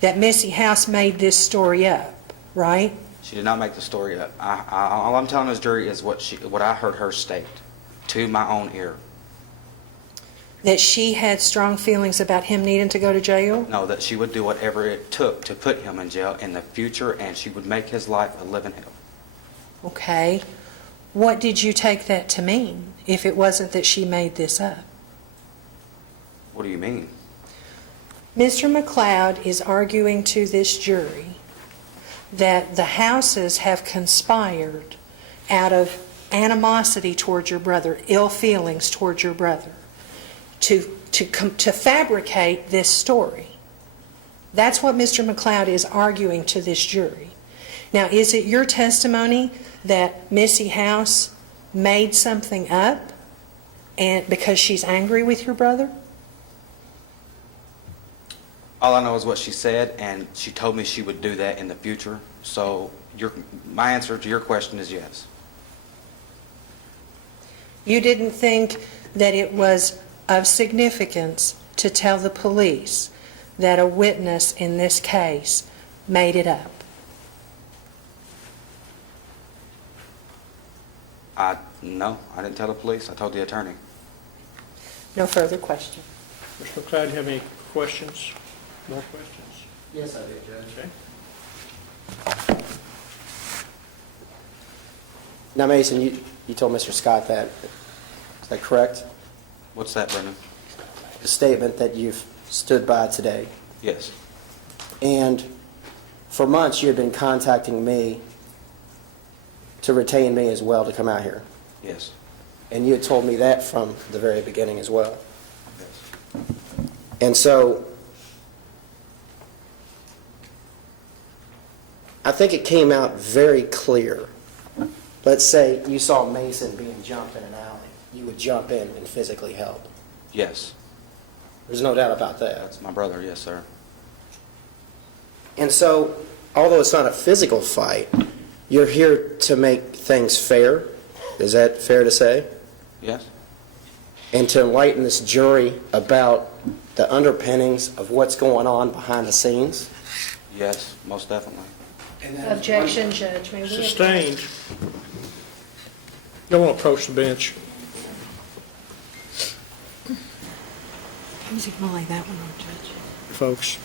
that Missy House made this story up, right? She did not make the story up. All I'm telling this jury is what I heard her state to my own ear. That she had strong feelings about him needing to go to jail? No, that she would do whatever it took to put him in jail in the future, and she would make his life a living hell. Okay. What did you take that to mean, if it wasn't that she made this up? What do you mean? Mr. McLeod is arguing to this jury that the Houses have conspired out of animosity towards your brother, ill feelings towards your brother, to fabricate this story. That's what Mr. McLeod is arguing to this jury. Now, is it your testimony that Missy House made something up and because she's angry with your brother? All I know is what she said, and she told me she would do that in the future. So my answer to your question is yes. You didn't think that it was of significance to tell the police that a witness in this case made it up? No, I didn't tell the police. I told the attorney. No further question. Mr. McLeod, do you have any questions? More questions? Yes, I did, Judge. Okay. Now, Mason, you told Mr. Scott that. Is that correct? What's that, Brendan? The statement that you've stood by today. Yes. And for months, you had been contacting me to retain me as well to come out here. Yes. And you had told me that from the very beginning as well. Yes. And so I think it came out very clear. Let's say you saw Mason being jumped in an alley. You would jump in and physically help. Yes. There's no doubt about that. That's my brother, yes, sir. And so, although it's not a physical fight, you're here to make things fair. Is that fair to say? Yes. And to enlighten this jury about the underpinnings of what's going on behind the scenes? Yes, most definitely. Objection, Judge. May we Sustained. You don't want to approach the bench. Easy to lay that one on, Judge. Folks,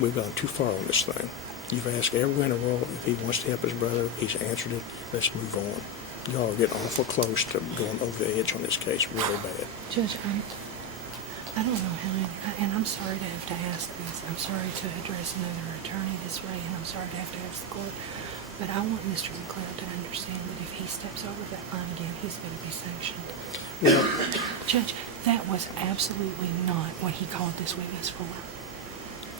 we've gone too far on this thing. You've asked everyone in the world if he wants to help his brother. He's answered it. Let's move on. Y'all are getting awful close to going over the edge on this case really bad. Judge, I don't know how many, and I'm sorry to have to ask this. I'm sorry to address another attorney this way, and I'm sorry to have to ask the court. But I want Mr. McLeod to understand that if he steps over that line again, he's going to be sanctioned. Well, Judge, that was absolutely not what he called this witness for,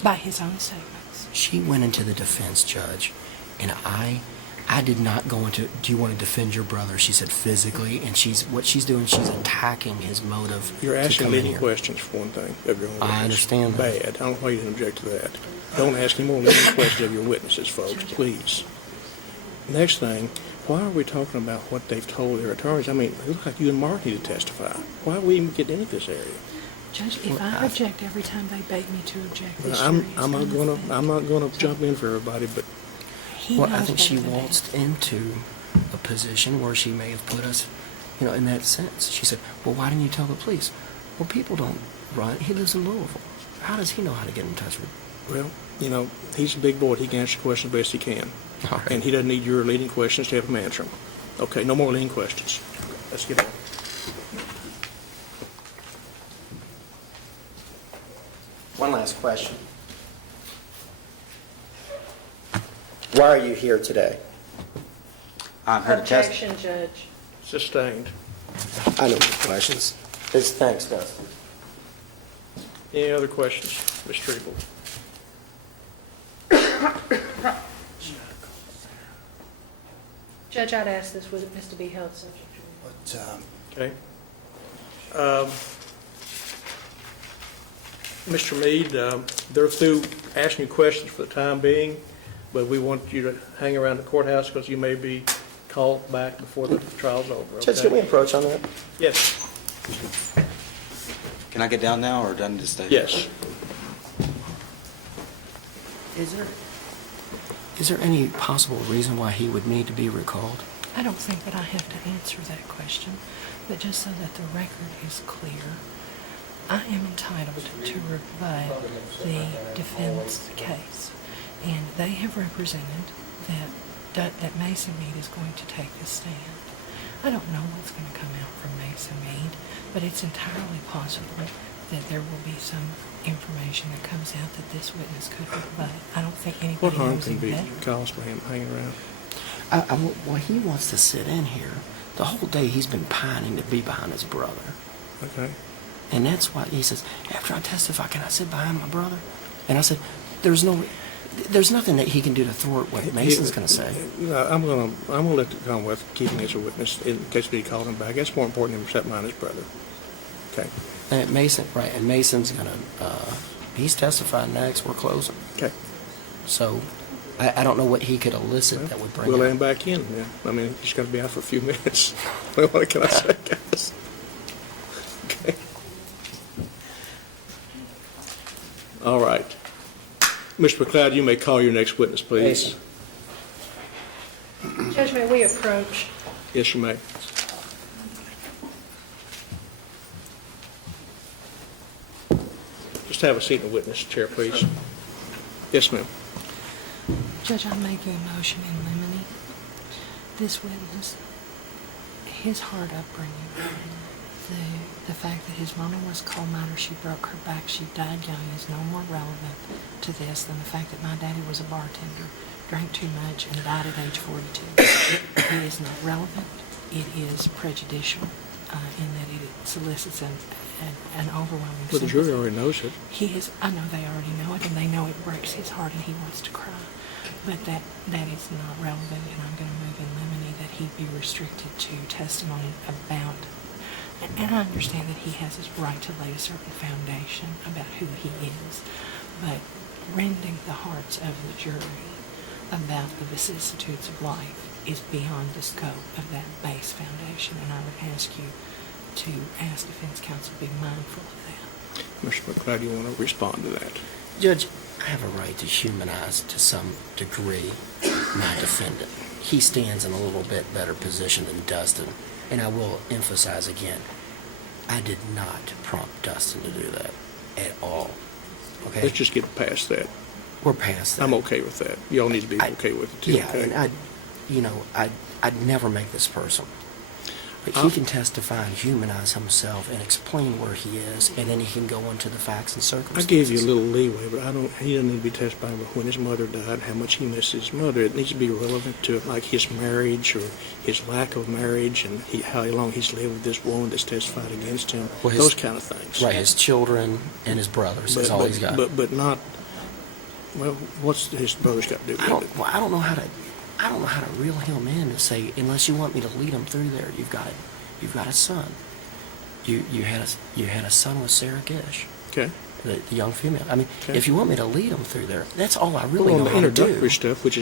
by his own statements. She went into the defense, Judge, and I did not go into, do you want to defend your brother? She said physically, and what she's doing, she's attacking his motive. you're to asking come in leading here. questions for one thing of your own witness. I understand that. Bad. I don't know why you didn't object to that. Don't ask any more leading questions of your witnesses, folks, please. Next thing, why are we talking about what they've told their attorneys? I mean, it looks like you and Mark need to testify. Why are we even getting into this area? Judge, if I object every time they beg me to object, this I'm jury is not gonna jump in for everybody, but He Well, I knows think she better than me. waltzed into a position where she may have put us, in that sense. She said, well, why didn't you tell the police? Well, people don't run. He lives in Louisville. How does he know how to get in touch with? well, he's a big boy. He can answer questions best he can. All right. And he doesn't need your leading questions to help him answer them. Okay, no more leading questions. Let's get on. One last question. Why are you here today? I'm here to test. Objection, Judge. Sustained. I know the questions. Thanks, Dustin. Any other questions, Ms. Treble? Judge, I'd ask this witness to be held subject to rule. Okay. Mr. Meade, they're through asking you questions for the time being, but we want you to hang around the courthouse because you may be called back before the trial's over. Okay? Judge, can we approach on that? Yes. Can I get down now, or do I need to stay? Yes. Is there any possible reason why he would need to be recalled? I don't think that I have to answer that question, but just so that the record is clear, I am entitled to rebut the defendant's case, and they have represented that Mason Meade is going to take the stand. I don't know what's going to come out from Mason Meade, but it's entirely possible that there will be some information that comes out that this witness could rebut. I don't think anybody What harm knows can him be better. caused by him hanging around? Well, he wants to sit in here. The whole day he's been pining to be behind his brother. Okay. And that's why he says, after I testify, can I sit behind my brother? And I said, there's nothing that he can do to thwart what Mason's going to say. I'm gonna let the Commonwealth keep him as a witness in case he called him back. That's more important than sitting behind his brother. Okay. And Mason's going to, he's testifying next, we're closing. Okay. So, I don't know what he could elicit that would bring We'll let out. him back in, yeah. I mean, he's gonna be out for a few minutes. What can I say, guys? Okay. All right. Mr. McLeod, you may call your next witness, please. Judge, may we approach? Yes, you may. Just have a seat in the witness chair, please. Yes, ma'am. Judge, I make a motion in limine. This witness, his hard upbringing, the fact that his mama was a coal miner, she broke her back, she died young, is no more relevant to this than the fact that my daddy was a bartender, drank too much, and died at age 42. It is not relevant. It is prejudicial in that it solicits an overwhelming Well, the sympathy. jury already knows it. I know they already know it, and they know it breaks his heart, and he wants to cry. But that is not relevant, and I'm going to move in limine that he be restricted to testimony about, and I understand that he has his right to lay a certain foundation about who he is, but rending the hearts of the jury about the vicissitudes of life is beyond the scope of that base foundation, and I would ask you to ask defense counsel to be mindful of that. Mr. McLeod, you want to respond to that? Judge, I have a right to humanize to some degree my defendant. He stands in a little bit better position than Dustin, and I will emphasize again, I did not prompt Dustin to do that. at all. Okay? Let's just get past that. We're past that. I'm okay with that. Y'all need to be okay with it too, Yeah, okay? and I'd never make this personal. But he can testify and humanize himself and explain where he is, and then he can go into the facts and I circumstances. gave you a little leeway, but he doesn't need to be testifying about when his mother died, how much he misses his mother. It needs to be relevant to like his marriage or his lack of marriage and how long he's lived with this woman that's testified against him, Well, those kind of things. Right, his children and his brothers is all he's got. But not, well, what's his brother's got to do with it? I don't know how to reel him in to say, unless you want me to lead him through there, you've got a son. You had a son with Sarah Gish. Okay. The young female. I mean, Okay. if you want me to lead him through there, that's all I really Well, know on the how to do. introductory stuff, which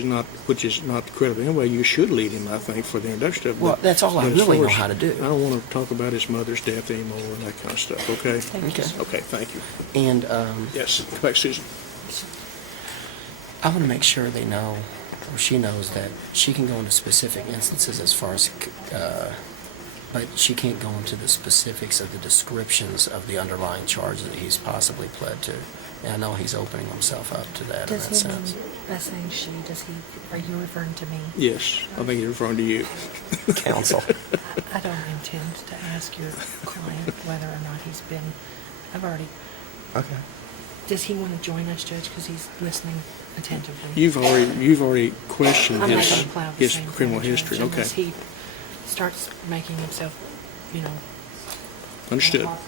is not credible anyway, you should lead him, I think, for the introductory stuff. Well, But- that's all I but as really far know as- how to do. I don't want to talk about his mother's death anymore and that kind of stuff, okay? Okay. Okay, thank you. And Yes, come back, Susan. I want to make sure they know, or she knows, that she can go into specific instances as far as, but she can't go into the specifics of the descriptions of the underlying charges that he's possibly pled to. And I know he's opening himself up to that in Does that he sense. mean, by saying she, are you referring to me? Yes, I think he's referring to you. Counsel. I don't intend to ask your client whether or not he's been, Okay. does he want to join us, Judge, because he's listening attentively? You've already questioned I'm not his going to cloud the his same criminal thing, Judge, history, okay. Unless he starts making himself, Understood. more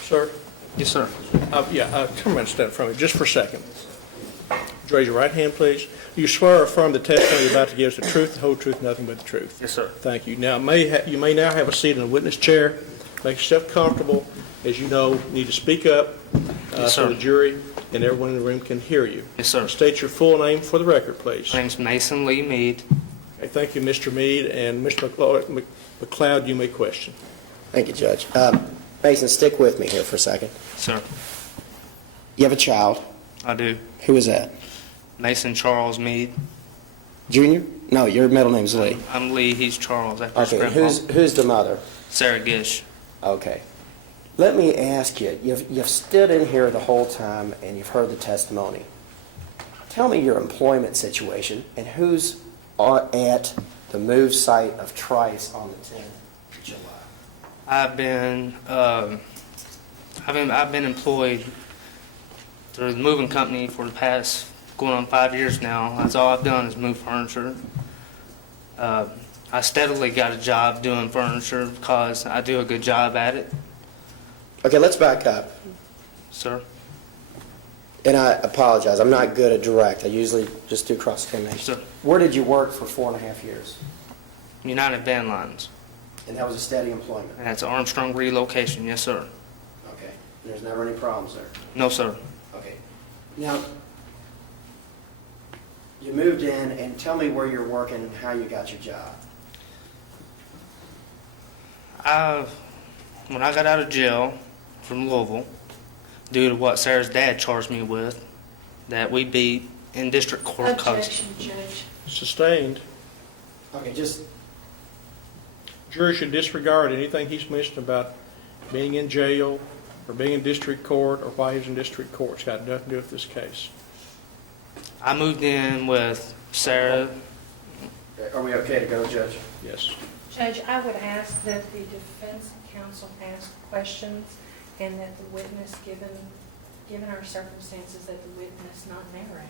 Sir? Yes, sir. Come around and stand in front of me just for a second. Raise your right hand, please. You swear or affirm the testimony you're about to give is the truth, the whole truth, nothing but the truth? Yes, sir. Thank you. Now, you may now have a seat in the witness chair. Make yourself comfortable. As you know, you need to speak up Yes, so sir. the jury and everyone in the room can hear you. Yes, sir. State your full name for the record, please. My name's Mason Lee Meade. Okay, thank you, Mr. Meade. And Mr. McLeod, you may question. Thank you, Judge. Mason, stick with me here for a second. Sir, You have a child. I do. Who is that? Mason Charles Meade. Junior? No, your middle name's Lee. I'm Lee, he's Charles. After his Okay, grandpa. who's the mother? Sarah Gish. Okay. Let me ask you, you've stood in here the whole time and you've heard the testimony. Tell me your employment situation and who's at the move site of Trice on the 10th of July. I've been employed through the moving company for the past going on 5 years now. That's all I've done is move furniture. I steadily got a job doing furniture because I do a good job at it, Okay, let's back up. sir. And I apologize, I'm not good at direct. I usually just do cross-examination. Sir. Where did you work for 4.5 years? United Van Lines. And that was a steady employment? And that's Armstrong relocation, yes, sir. Okay. And there's never any problems there? No, sir. Okay. Now, you moved in, and tell me where you're working and how you got your job. When I got out of jail from Louisville, due to what Sarah's dad charged me with, that we beat in district court. Objection, Judge. Sustained. Okay, just, Jury should disregard anything he's mentioned about being in jail or being in district court or why he was in district court. It's got nothing to do with this case. I moved in with Sarah. are we okay to go, Judge? Yes. Judge, I would ask that the defense counsel ask questions and that the witness, given our circumstances, that the witness not narrate.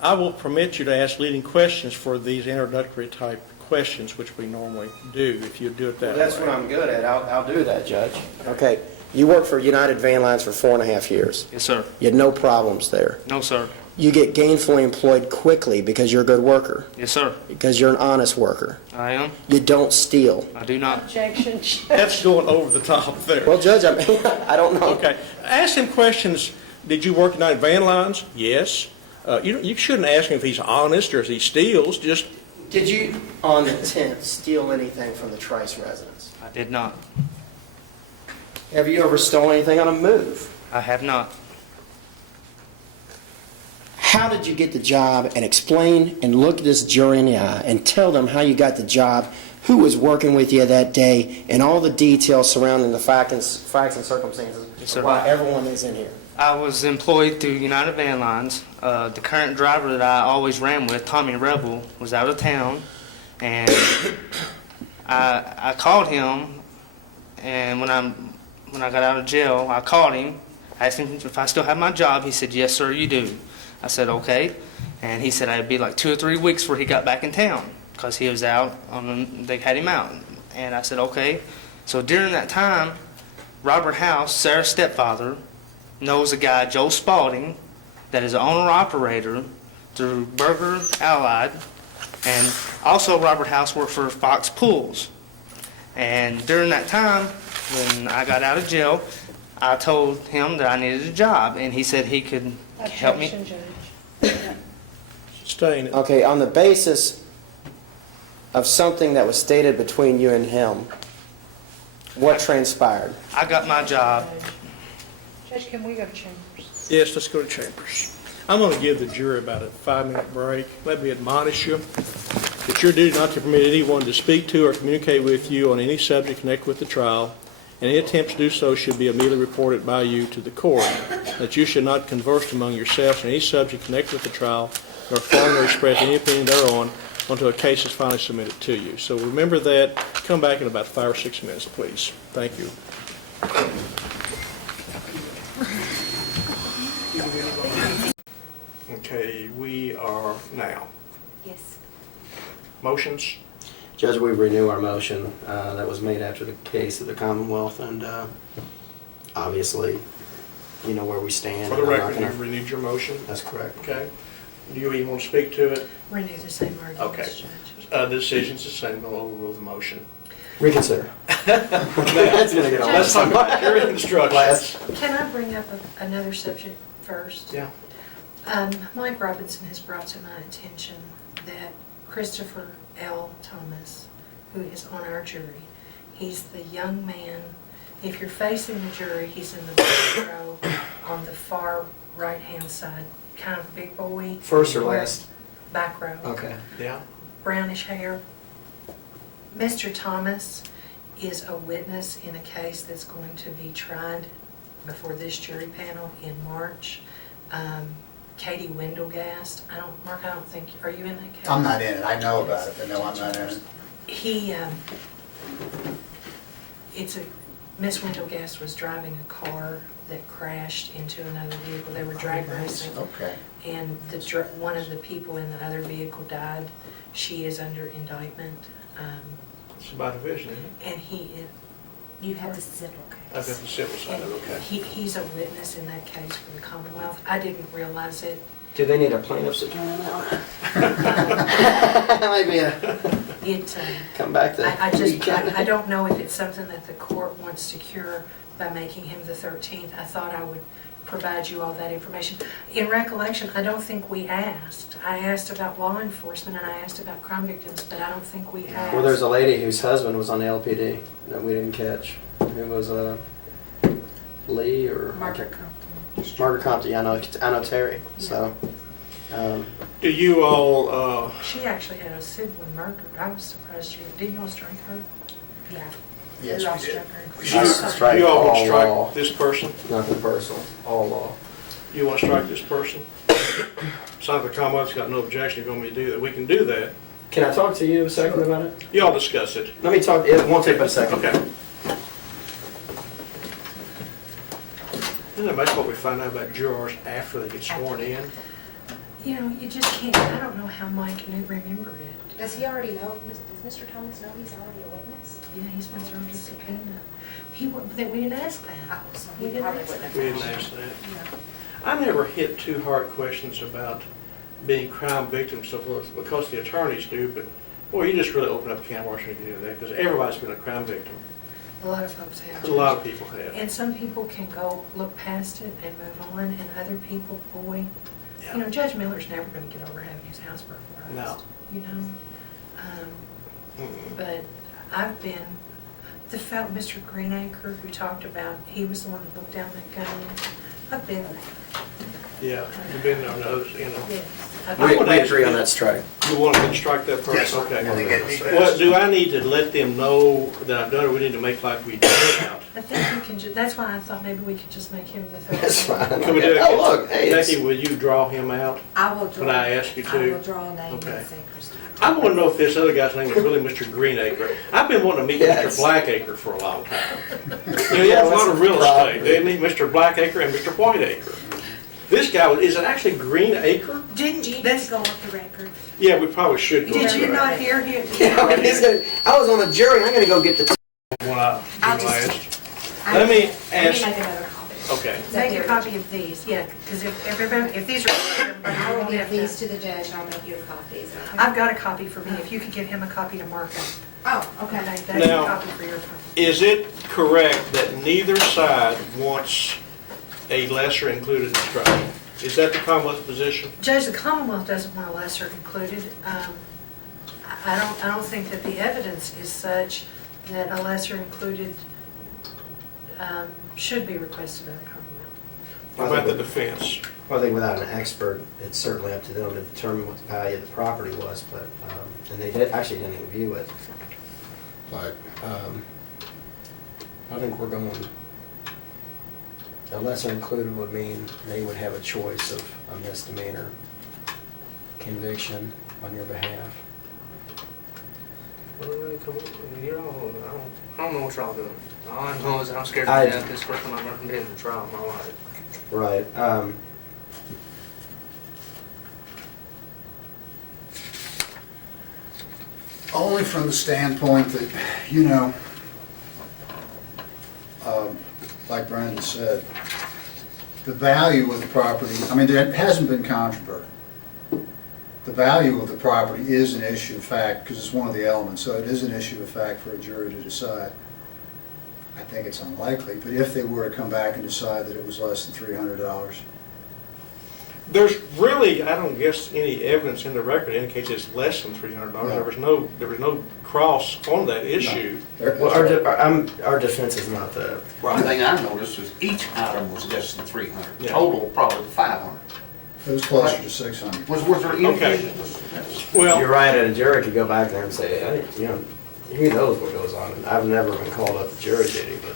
I will permit you to ask leading questions for these introductory type questions, which we normally do, if you do it that way. Well, that's what I'm good at. I'll do that, Judge. Okay. You worked for United Van Lines for 4.5 years. Yes, sir. You had no problems there. No, sir. You get gainfully employed quickly because you're a good worker, Yes, sir. because you're an honest worker. I am. You don't steal. I do not. Objection, Judge. That's going over the top there. Well, Judge, I don't know. Okay. Ask him questions. Did you work at United Van Lines? Yes. You shouldn't ask him if he's honest or if he steals. Just Did you, on the 10th, steal anything from the Trice residence? I did not. Have you ever stolen anything on a move? I have not. how did you get the job, and explain and look this jury in the eye and tell them how you got the job, who was working with you that day, and all the details surrounding the facts and circumstances sir. of why everyone is in here. I was employed through United Van Lines. The current driver that I always ran with, Tommy Rebel, was out of town, and I called him, and when I got out of jail, I called him, asked him if I still had my job. He said, "Yes, sir, you do." I said, "Okay," and he said it'd be like 2 or 3 weeks before he got back in town because he was out they had him out, and I said, "Okay." So during that time, Robert House, Sarah's stepfather, knows a guy, Joe Spalding, that is an owner-operator through Burger Allied, and also Robert House worked for Fox Pools. And during that time, when I got out of jail, I told him that I needed a job, and he said he could help me. Objection, Judge. Staying. Okay, on the basis of something that was stated between you and him, what transpired? I got my job. Judge, can we go to chambers? Yes, let's go to chambers. I'm going to give the jury about a 5-minute break. Let me admonish you. It's your duty not to permit anyone to speak to or communicate with you on any subject connected with the trial. Any attempt to do so should be immediately reported by you to the court. That you should not converse among yourselves on any subject connected with the trial, nor form or express any opinion thereon until a case is finally submitted to you. So remember that. Come back in about 5 or 6 minutes, please. Thank you. Okay, we are now. Yes. Motions? Judge, we renew our motion that was made after the case of the Commonwealth, and obviously, you know where we stand. For the I'm not record, gonna- you renewed your motion? That's correct. Okay. Do you even want to speak to it? Renew the same arguments, Okay. Judge. The decision's the same, we'll overrule the motion. Reconsider. That's gonna get all Let's talk about your instructions. Can I bring up another subject first? Yeah. Mike Robinson has brought to my attention that Christopher L. Thomas, who is on our jury, he's the young man, if you're facing the jury, he's in the back row on the far right-hand side, kind of big boy. First or last? Back row. Okay. Yeah. Brownish hair. Mr. Thomas is a witness in a case that's going to be tried before this jury panel in March. Katie Wendelgast, Mark, I don't think, are you in that case? I'm not in it. I know about it, but no, I'm not in it. Miss Wendelgast was driving a car that crashed into another vehicle. They were drag racing. Okay. And one of the people in the other vehicle died. She is under indictment. It's about division, isn't it? And he is. You have the civil I've case. got the civil side of it, okay. He's a witness in that case for the Commonwealth. I didn't realize it. Do they need a plaintiff's attorney now? Maybe come back to. I don't know if it's something that the court wants to cure by making him the 13th. I thought I would provide you all that information. In recollection, I don't think we asked. I asked about law enforcement and I asked about crime victims, but I don't think we asked. Well, there's a lady whose husband was on the LPD that we didn't catch. Who was Lee or Margaret Compton. Margaret Compton. Yeah, I know Terry. So. Do you all, She actually had a sibling murdered. I was surprised didn't you all strike her? Yeah. Yes, You all we did. struck her. you all want to all strike law. this person? Nothing personal. All law. You want to strike this person? Sounds like the Commonwealth's got no objection, you're going to do that. We can do that. Can I talk to you a second about it? You all discuss it. Let me talk. It won't take but a second. Okay. Isn't it amazing what we find out about jurors after they get sworn in? You know, you just can't, I don't know how Mike remembered it. Does he already know, does Mr. Thomas know he's already a witness? Yeah, he's been served a subpoena. We didn't ask that. Oh, so We he didn't probably ask wouldn't We have. didn't ask that. I never hit too hard questions about being crime victims, so forth, because the attorneys do, but boy, you just really open up a can of worms when you do that, because everybody's been a crime victim. A lot of folks have. A lot of people have. And some people can look past it and move on, and other people, boy, you know, Judge Miller's never going to get over having his house burglarized. No. You know? But I've been, the fellow, Mr. Greenacre, we talked about, he was the one that looked down that gun. I've been there. Yeah, you've been on those, you know. Yes. We agree on that strike. You want to strike that first? Yes, sir. Okay. I think it'd be best. Well, do I need to let them know that I've done it, or we need to make like we did out? I think we can, that's why I thought maybe we could just make him the third. That's fine. Can we do it? Oh, look, hey, it's- Becky, will you draw him out? I will draw. When I ask you to? I will draw a name Okay. and say Christine. I want to know if this other guy's name is really Mr. Greenacre. I've been wanting to meet Yes. Mr. Blackacre for a long time. You know, he has a lot of real estate, didn't he? Mr. Blackacre and Mr. Whiteacre. This guy, is it actually Greenacre? Didn't you, let's go off the record. Yeah, we probably should go. Did through you that. not hear him? Yeah, but he's gonna, I was on the jury, I'm gonna go get the. When I I'll last. I- Let me Let me ask, make another copy. okay. Make a copy of these, yeah, because if these are, I will won't give have these to. to the judge, and I'll make you a copy. Is that okay? I've got a copy for me, if you could give him a copy to mark up. Oh, okay. Okay, that's a Now- copy for your file. Is it correct that neither side wants a lesser included instruction? Is that the Commonwealth position? Judge, the Commonwealth doesn't want a lesser included. I don't think that the evidence is such that a lesser included should be requested by the Commonwealth. What about the defense? Well, I think without an expert, it's certainly up to them to determine what the value of the property was, but, and they actually didn't even view it. But, I think we're going, a lesser included would mean they would have a choice of a misdemeanor conviction on your behalf. I don't know what y'all doing. All I know is I'm scared I- to death. This is the first time I've ever been in a trial in my life. Right, Only from the standpoint that, you know, like Brandon said, the value of the property, I mean, there hasn't been controversy. The value of the property is an issue of fact, because it's one of the elements, so it is an issue of fact for a jury to decide. I think it's unlikely, but if they were to come back and decide that it was less than $300, There's really, I don't guess, any evidence in the record indicates it's less than $300. No. There was no cross on that issue. well, our defense is not that. One thing I noticed was each item was less than 300. Yeah. Total probably 500. it was closer to 600. Was there any? Okay. Well, You're right, and a jury could go back there and say, hey, you know, who knows what goes on. And I've never been called up to jury duty, but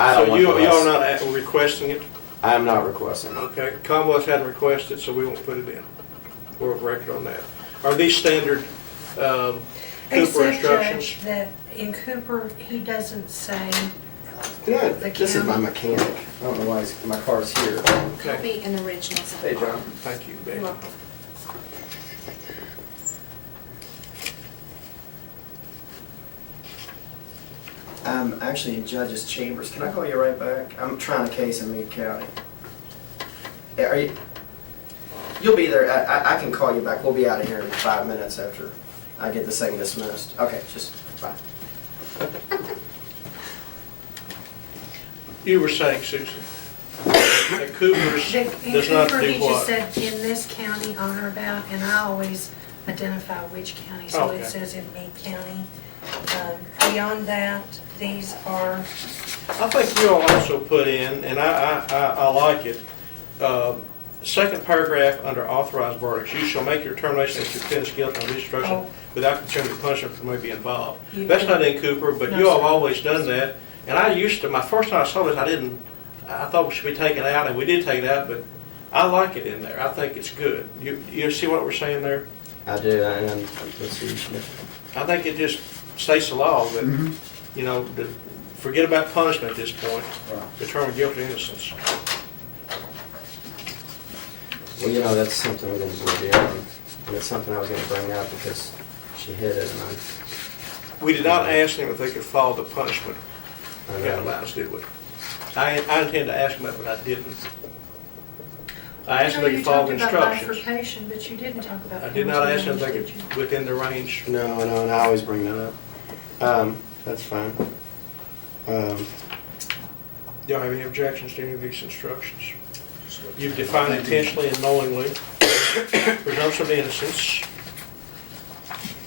I don't so want the y'all less. not requesting it? I am not requesting. Okay, Commonwealth hadn't requested, so we won't put it in. We're record on that. Are these standard Cooper Except, instructions? Judge, that in Cooper, he doesn't say, Yeah, The this is my county- mechanic. I don't know why my car's here. Okay. Copy and originals. of the Hey, John. file. Thank you, Becky. You're welcome. I'm actually in Judge's chambers. Can I call you right back? I'm trying a case in Meade County. Are you? You'll be there. I can call you back. We'll be out of here in 5 minutes after I get this thing dismissed. Okay, just bye. You were saying, Susan, that Cooper's in does not Cooper, do he just what? said in this county on or about, and I always identify which county, so Okay. it says in Meade County. Beyond that, these are, I think you all also put in, and I like it, second paragraph under authorized verdicts, you shall make your determination that your defendant is guilty of this instruction Oh. without considering the punishment that may be involved. You- That's not in Cooper, but No, you all have sir. always done that. And I used to, my first time I saw this, I thought it should be taken out, and we did take it out, but I like it in there. I think it's good. You see what we're saying there? I do, and let's see. I think it just states the law that, you know, forget about punishment at this point, determine guilt or innocence. Well, you know, that's something we're going to do, and it's something I was going to bring up because she hit it, and We did not ask them if they could follow the punishment I know. guidelines, did we? I intend to ask them that, but I didn't. I asked them if they you could follow talked the about instructions. bifurcation, but you didn't talk about. I did not ask them if they penalty range, could, within the range. No, and I always bring that up. That's fine. Y'all have any objections to any of these instructions? You've defined intentionally and knowingly, presumption of innocence,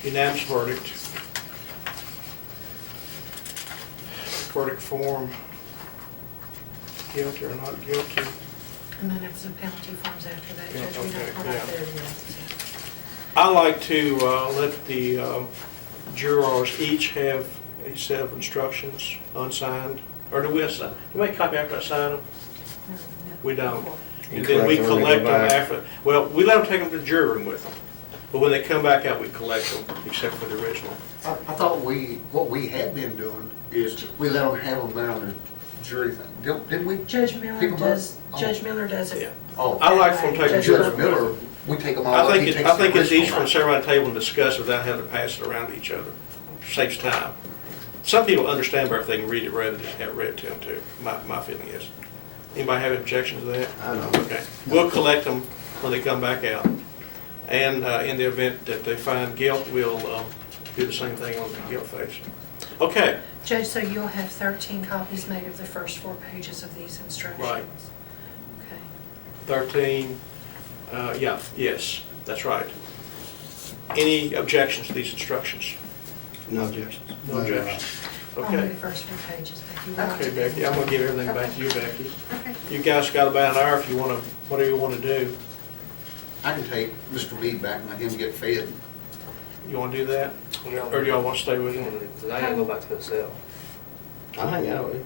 unanimous verdict, verdict form, guilty or not guilty. And then it's the penalty forms after that, Yeah, Judge. We okay, don't, we're not yeah. there yet. I like to let the jurors each have a set of instructions unsigned, or do we assign? Do we make a copy after I sign them? We don't. And then we collect them after. Well, we let them take them to the jury room with them, but when they come back out, we collect them, except for the original. I thought what we had been doing is we let them have them there on the jury thing. Didn't we? Judge Miller Pick 'em does, up? Judge Miller does it. Oh, I like for them taking Judge jury Judge Miller, we take them all I up. think He it's, takes I think the it's easy original for them to sit around the table and discuss without having to pass it around to each other. Saves time. Some people understand better if they can read it rather than just have it read to them too. My feeling is. Anybody have objections to that? I don't. Okay. We'll collect them when they come back out. And in the event that they find guilt, we'll do the same thing on the guilt phase. Okay. Judge, so you'll have 13 copies made of the first 4 pages of these instructions? Right. Okay. 13, yes, that's right. Any objections to these instructions? No objections. No objections. Only Okay. the first 4 pages, but if you want Okay, to. Becky, I'm gonna give everything back to you, Becky. Okay. You guys got about an hour if you wanna, whatever you wanna do. I can take Mr. Meade back and let him get fed. You wanna do that? Or do y'all wanna stay with him? I gotta go back to the cell. I'll hang out with you.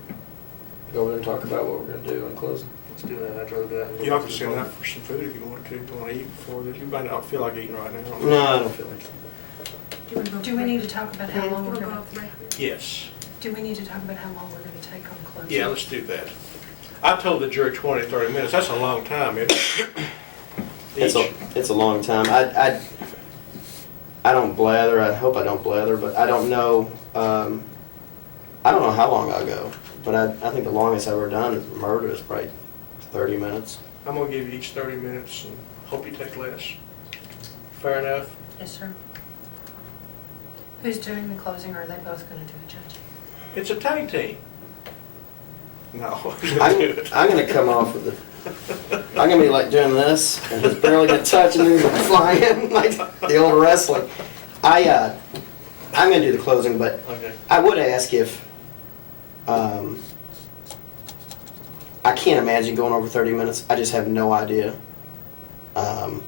Go over there and talk about what we're gonna do in closing. Let's do that. I'd rather do that. Y'all can send out for some food if you want to. You wanna eat before this? You might not feel like eating right now. No, I don't feel like it. Do we need to talk about how long we're going to, Yes. do we need to talk about how long we're going to take on closing? Yeah, let's do that. I told the jury 20, 30 minutes. That's a long time, isn't it? It's a long time. I don't blather. I hope I don't blather, but I don't know. I don't know how long I'll go, but I think the longest I've ever done is murder is probably 30 minutes. I'm gonna give you each 30 minutes and hope you take less. Fair enough? Yes, sir. Who's doing the closing, or are they both going to do it, Judge? It's a tag team. No. I'm gonna come off with I'm gonna be like doing this, and he's barely gonna touch, and then he's gonna fly in like the old wrestling. I'm gonna do the closing, but Okay. I would ask if I can't imagine going over 30 minutes. I just have no idea. But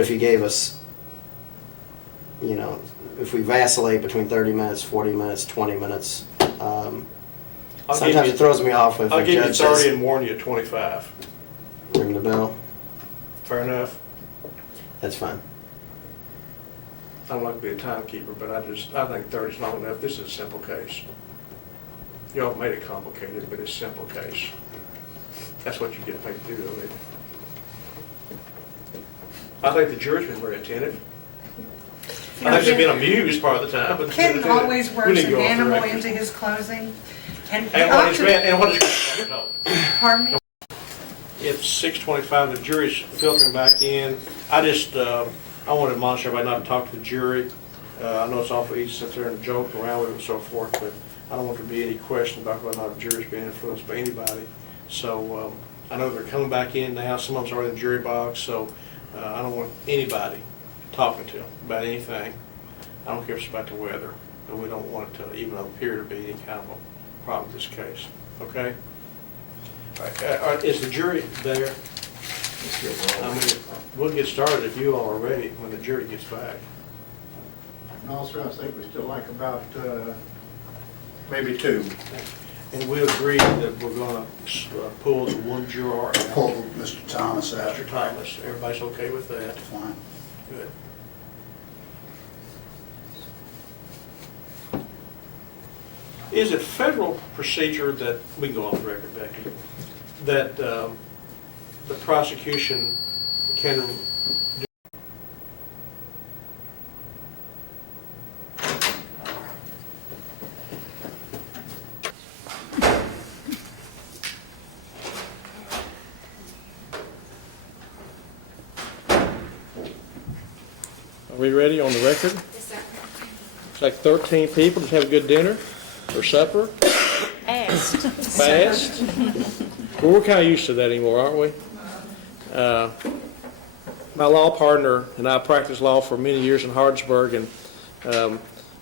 if you gave us, if we vacillate between 30 minutes, 40 minutes, 20 minutes, sometimes it throws me off if I'll a give you judge 30 says, and warn you at 25. ring the bell. Fair enough? That's fine. I don't like to be a timekeeper, but I think 30 is long enough. This is a simple case. Y'all made it complicated, but it's a simple case. That's what you get paid to do, though, isn't it? I think the jury's been very attentive. I think they've been amused part of the time, but Ken always we works need to an go off the animal record. into his closing. And what is no. Pardon me? It's 6:25, the jury's filtering back in. I want to admonish everybody not to talk to the jury. I know it's awful easy to sit there and joke around with it and so forth, but I don't want there to be any question about whether or not the jury's being influenced by anybody. So I know they're coming back in now. Some of them's already in the jury box, so I don't want anybody talking to them about anything. I don't care if it's about the weather, but we don't want it to even appear to be any kind of a problem in this case. Okay? All right, is the jury there? I mean, we'll get started if you all are ready when the jury gets back. No, sir, I think we still like about maybe 2. And we agree that we're going to pull the one juror. Pull Mr. Thomas out. Mr. Thomas, everybody's okay with that? Fine. Good. Is it federal procedure that, we can go off the record, Becky, that the prosecution can do? Are we ready on the record? Yes, sir. It's like 13 people. Just have a good dinner or supper. Fast. Well, we're kind of used to that anymore, aren't we? My law partner and I practiced law for many years in Hardsburg, and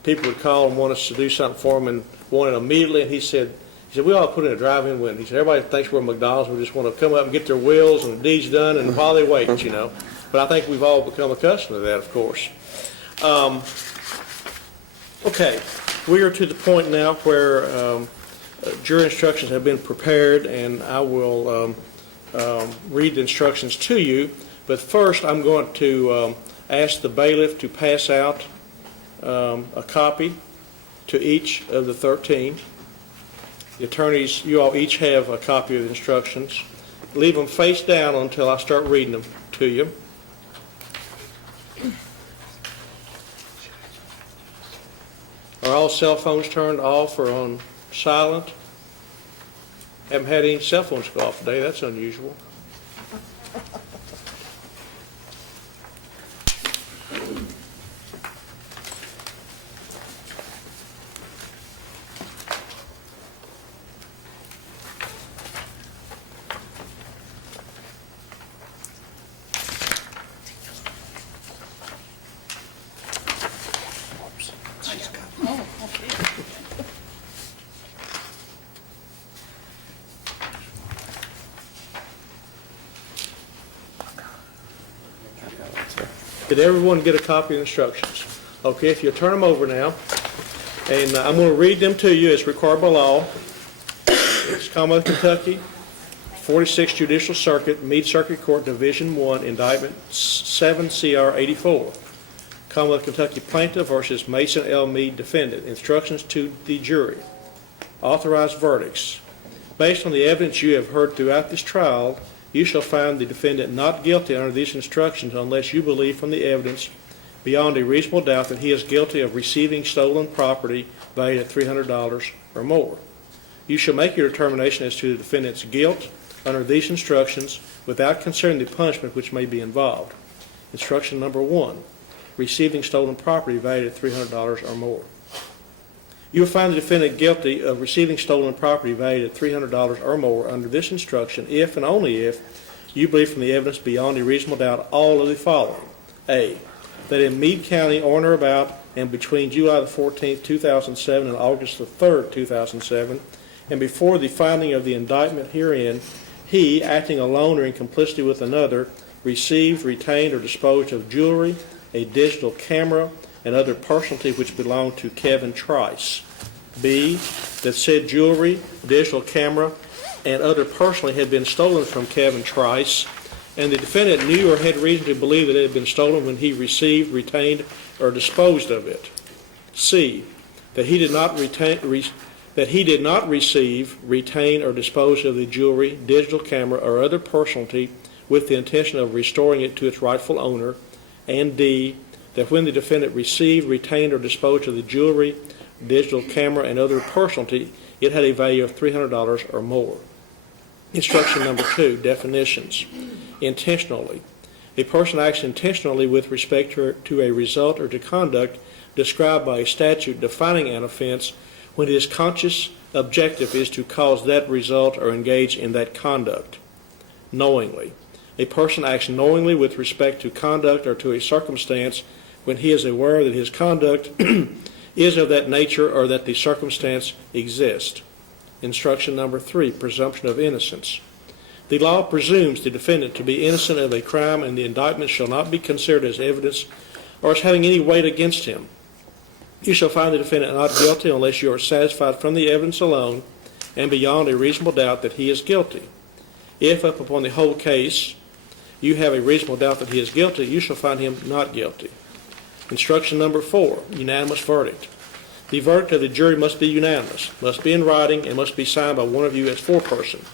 people would call and want us to do something for them and want it immediately. And he said, He said, we ought to put in a drive-in window. He said, everybody thinks we're McDonald's, we just want to come up and get their wheels and the deeds done and while they wait, you know. But I think we've all become accustomed to that, of course. Okay, we are to the point now where jury instructions have been prepared, and I will read the instructions to you. But first, I'm going to ask the bailiff to pass out a copy to each of the 13. The attorneys, you all each have a copy of the instructions. Leave them face down until I start reading them to you. Are all cell phones turned off or on silent? Haven't had any cell phones go off today. That's unusual. Did everyone get a copy of the instructions? Okay, if you'll turn them over now, and I'm going to read them to you as required by law. It's Commonwealth, Kentucky, 46th Judicial Circuit, Meade Circuit Court, Division 1, Indictment 7 CR 84. Commonwealth, Kentucky Plaintiff versus Mason L. Meade Defendant. Instructions to the jury. Authorized verdicts. Based on the evidence you have heard throughout this trial, you shall find the defendant not guilty under these instructions unless you believe from the evidence beyond a reasonable doubt that he is guilty of receiving stolen property valued at $300 or more. You shall make your determination as to the defendant's guilt under these instructions without considering the punishment which may be involved. Instruction number 1, receiving stolen property valued at $300 or more. You will find the defendant guilty of receiving stolen property valued at $300 or more under this instruction if and only if you believe from the evidence beyond a reasonable doubt all of the following. A, that in Meade County on or about and between July the 14th, 2007 and August the 3rd, 2007, and before the filing of the indictment herein, he, acting alone or in complicity with another, received, retained, or disposed of jewelry, a digital camera, and other personality which belonged to Kevin Trice. B, that said jewelry, digital camera, and other personality had been stolen from Kevin Trice, and the defendant knew or had reason to believe that it had been stolen when he received, retained, or disposed of it. C, that he did not receive, retain, or dispose of the jewelry, digital camera, or other personality with the intention of restoring it to its rightful owner. And D, that when the defendant received, retained, or disposed of the jewelry, digital camera, and other personality, it had a value of $300 or more. Instruction number 2, definitions. Intentionally. A person acts intentionally with respect to a result or to conduct described by a statute defining an offense when his conscious objective is to cause that result or engage in that conduct. Knowingly. A person acts knowingly with respect to conduct or to a circumstance when he is aware that his conduct is of that nature or that the circumstance exists. Instruction number 3, presumption of innocence. The law presumes the defendant to be innocent of a crime, and the indictment shall not be considered as evidence or as having any weight against him. You shall find the defendant not guilty unless you are satisfied from the evidence alone and beyond a reasonable doubt that he is guilty. If, up upon the whole case, you have a reasonable doubt that he is guilty, you shall find him not guilty. Instruction number 4, unanimous verdict. The verdict of the jury must be unanimous, must be in writing, and must be signed by one of you as foreperson.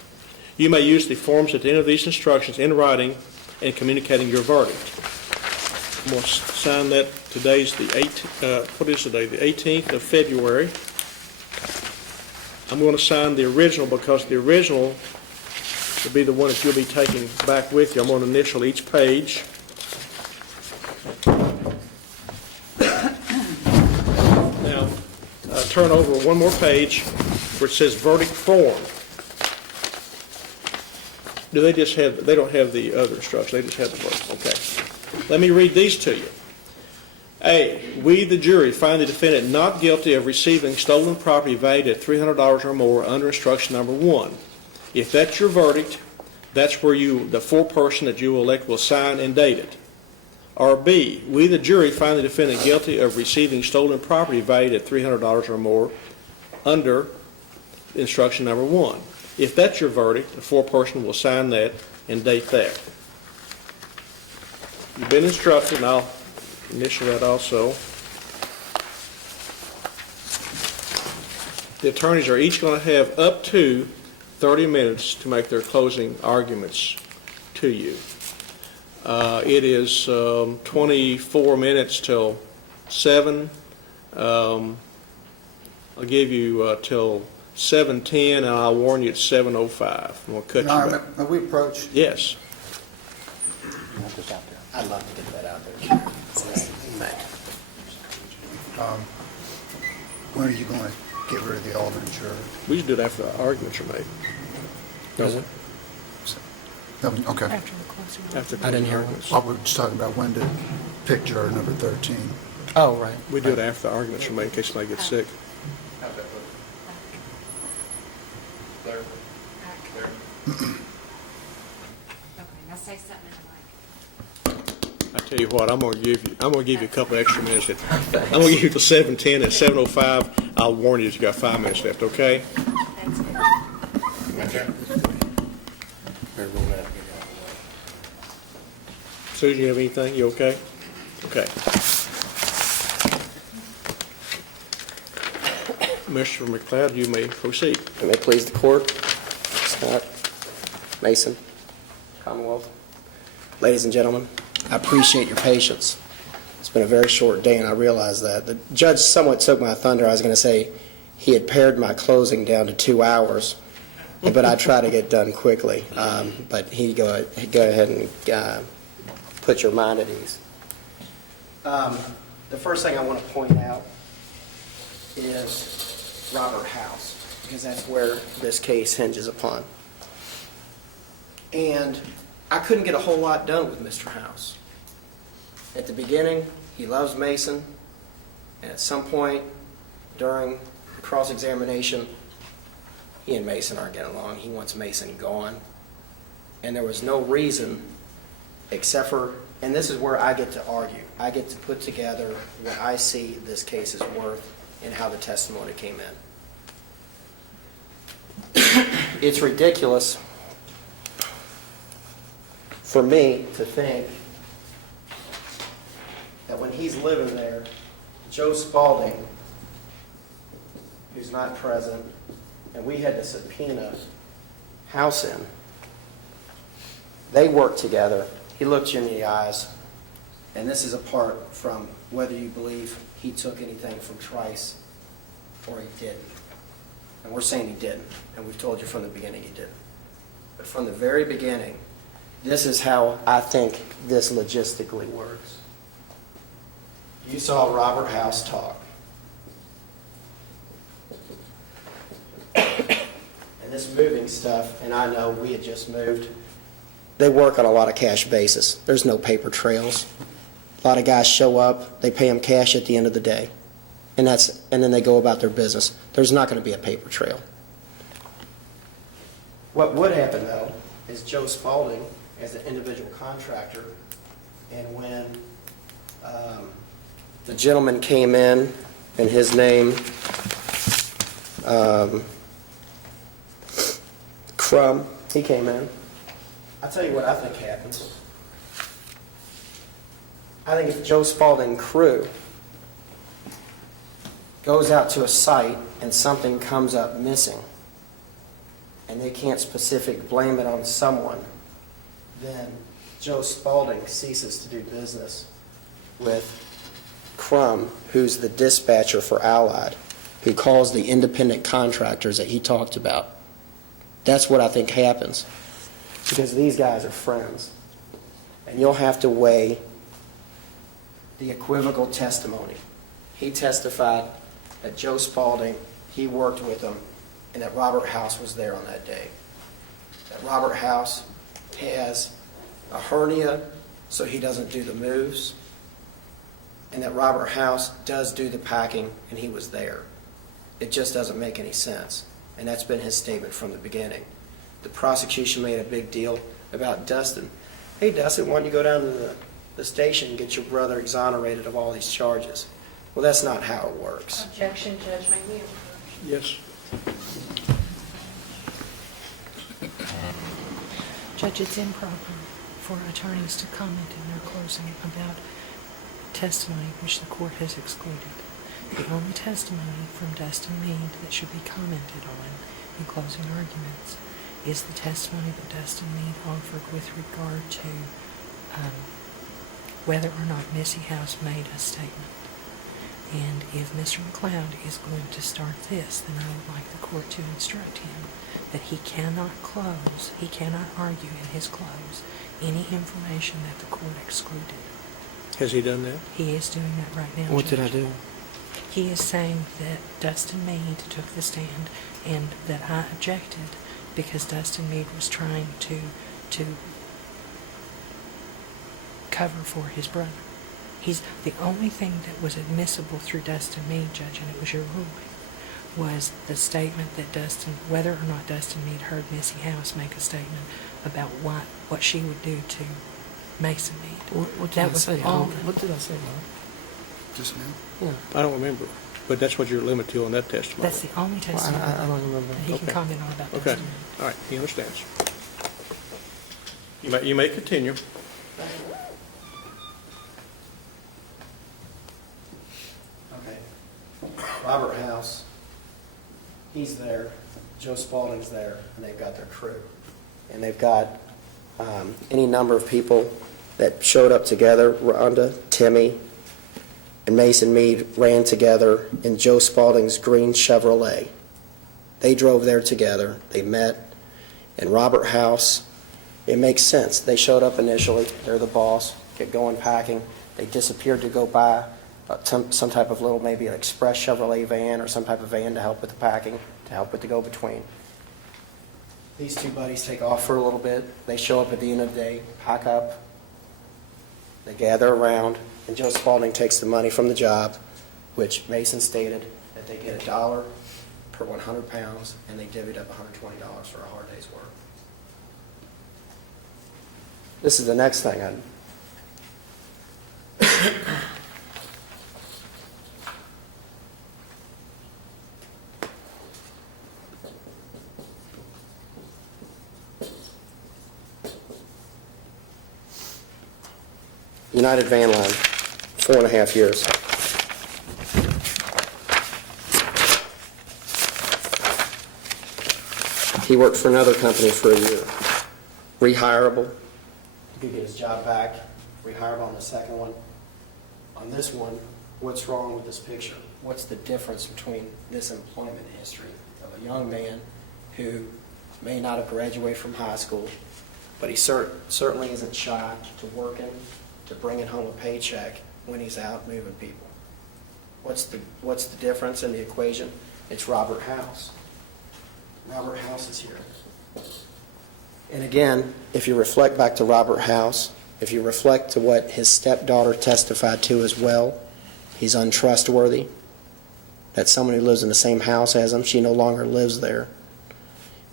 You may use the forms at the end of these instructions in writing and communicating your verdict. I'm going to sign that. Today's the 18th of February. I'm going to sign the original because the original will be the one that you'll be taking back with you. I'm going to initial each page. Now, turn over one more page where it says verdict form. They don't have the other instructions, they just have the verdict. Okay. Let me read these to you. A, we, the jury, find the defendant not guilty of receiving stolen property valued at $300 or more under instruction number 1. If that's your verdict, that's where the foreperson that you will elect will sign and date it. Or B, we, the jury, find the defendant guilty of receiving stolen property valued at $300 or more under instruction number 1. If that's your verdict, the foreperson will sign that and date that. You've been instructed, and I'll initial that also. The attorneys are each going to have up to 30 minutes to make their closing arguments to you. It is 24 minutes till 7. I'll give you till 7:10, and I'll warn you it's 7:05. I'm going to cut you back. May we approach? Yes. I'd love to get that out there. When are you going to get rid of the alternate jury? We should do it after the arguments are made. Don't we? Okay. After the I didn't hear. arguments. I was talking about when to pick juror number 13. Oh, right. We do it after the arguments are made in case somebody gets sick. Okay, now say something in the mic. I tell you what, I'm going to give you a couple extra minutes. I'm going to give you till 7:10. At 7:05, I'll warn you that you got 5 minutes left. Okay? Susan, you have anything? You okay? Okay. Mr. McLeod, you may proceed. It may please the court, Scott, Mason, Commonwealth. Ladies and gentlemen, I appreciate your patience. It's been a very short day, and I realize that. The judge somewhat took my thunder. I was going to say he had pared my closing down to 2 hours, but I try to get done quickly. But he go ahead and put your mind at ease. The first thing I want to point out is Robert House, because that's where this case hinges upon. And I couldn't get a whole lot done with Mr. House. At the beginning, he loves Mason, and at some point during the cross-examination, he and Mason aren't getting along. He wants Mason gone. And there was no reason except for, and this is where I get to argue. I get to put together what I see this case is worth and how the testimony came in. It's ridiculous for me to think that when he's living there, Joe Spaulding, who's not present, and we had to subpoena House in, they worked together. He looked you in the eyes, and this is apart from whether you believe he took anything from Trice or he didn't. And we're saying he didn't, and we've told you from the beginning he didn't. But from the very beginning, this is how I think this logistically works. You saw Robert House talk. And this moving stuff, and I know we had just moved, they work on a lot of cash basis. There's no paper trails. A lot of guys show up, they pay them cash at the end of the day. And then they go about their business. There's not going to be a paper trail. What would happen, though, is Joe Spaulding, as an individual contractor, and when the gentleman came in, and his name, Crum, he came in. I'll tell you what I think happens. I think if Joe Spaulding crew goes out to a site and something comes up missing, and they can't specifically blame it on someone, then Joe Spaulding ceases to do business with Crum, who's the dispatcher for Allied, who calls the independent contractors that he talked about. That's what I think happens, because these guys are friends. And you'll have to weigh the equivocal testimony. He testified that Joe Spaulding, he worked with him, and that Robert House was there on that day. That Robert House has a hernia, so he doesn't do the moves. and that Robert House does do the packing and he was there. It just doesn't make any sense. And that's been his statement from the beginning. The prosecution made a big deal about Dustin. Hey, Dustin, why don't you go down to the station and get your brother exonerated of all these charges? Well, that's not how it works. Objection, Judge McLeod. Yes. Judge, it's improper for attorneys to comment in their closing about testimony which the court has excluded. The only testimony from Dustin Meade that should be commented on in closing arguments is the testimony that Dustin Meade offered with regard to whether or not Missy House made a statement. And if Mr. McLeod is going to start this, then I would like the court to instruct him that he cannot close, he cannot argue in his close any information that the court excluded. Has he done that? He is doing that right now, What did I Judge. do? He is saying that Dustin Meade took the stand and that I objected because Dustin Meade was trying to cover for his brother. He's the only thing that was admissible through Dustin Meade, Judge, and it was your ruling, was the statement that whether or not Dustin Meade heard Missy House make a statement about what she would do to Mason Meade. What did That I was say? all. What did I say, Mark? Just now? Yeah. I don't remember, but that's what you're limited to on that testimony. That's the only testimony I don't remember. that he can Okay. comment on about Okay, Dustin Meade. all right, he understands. You may continue. Okay. Robert House, he's there, Joe Spalding's there, and they've got their crew. And they've got any number of people that showed up together. Rhonda, Timmy, and Mason Meade ran together in Joe Spalding's green Chevrolet. They drove there together, they met, and Robert House, it makes sense. They showed up initially, they're the boss, get going packing. They disappeared to go buy some type of little, maybe an express Chevrolet van or some type of van to help with the packing, to help with the go-between. These two buddies take off for a little bit. They show up at the end of the day, pack up, they gather around, and Joe Spalding takes the money from the job, which Mason stated that they get $1 per 100 pounds, and they divvied up $120 for a hard day's work. This is the next thing. United Van Line, 4.5 years. He worked for another company for a year. Rehireable. He could get his job back. Rehireable on the second one. On this one, what's wrong with this picture? What's the difference between this employment history of a young man who may not have graduated from high school, but he certainly isn't shy to working, to bringing home a paycheck when he's out moving people? What's the difference in the equation? It's Robert House. Robert House is here. And again, if you reflect back to Robert House, if you reflect to what his stepdaughter testified to as well, he's untrustworthy. That's someone who lives in the same house as him. She no longer lives there.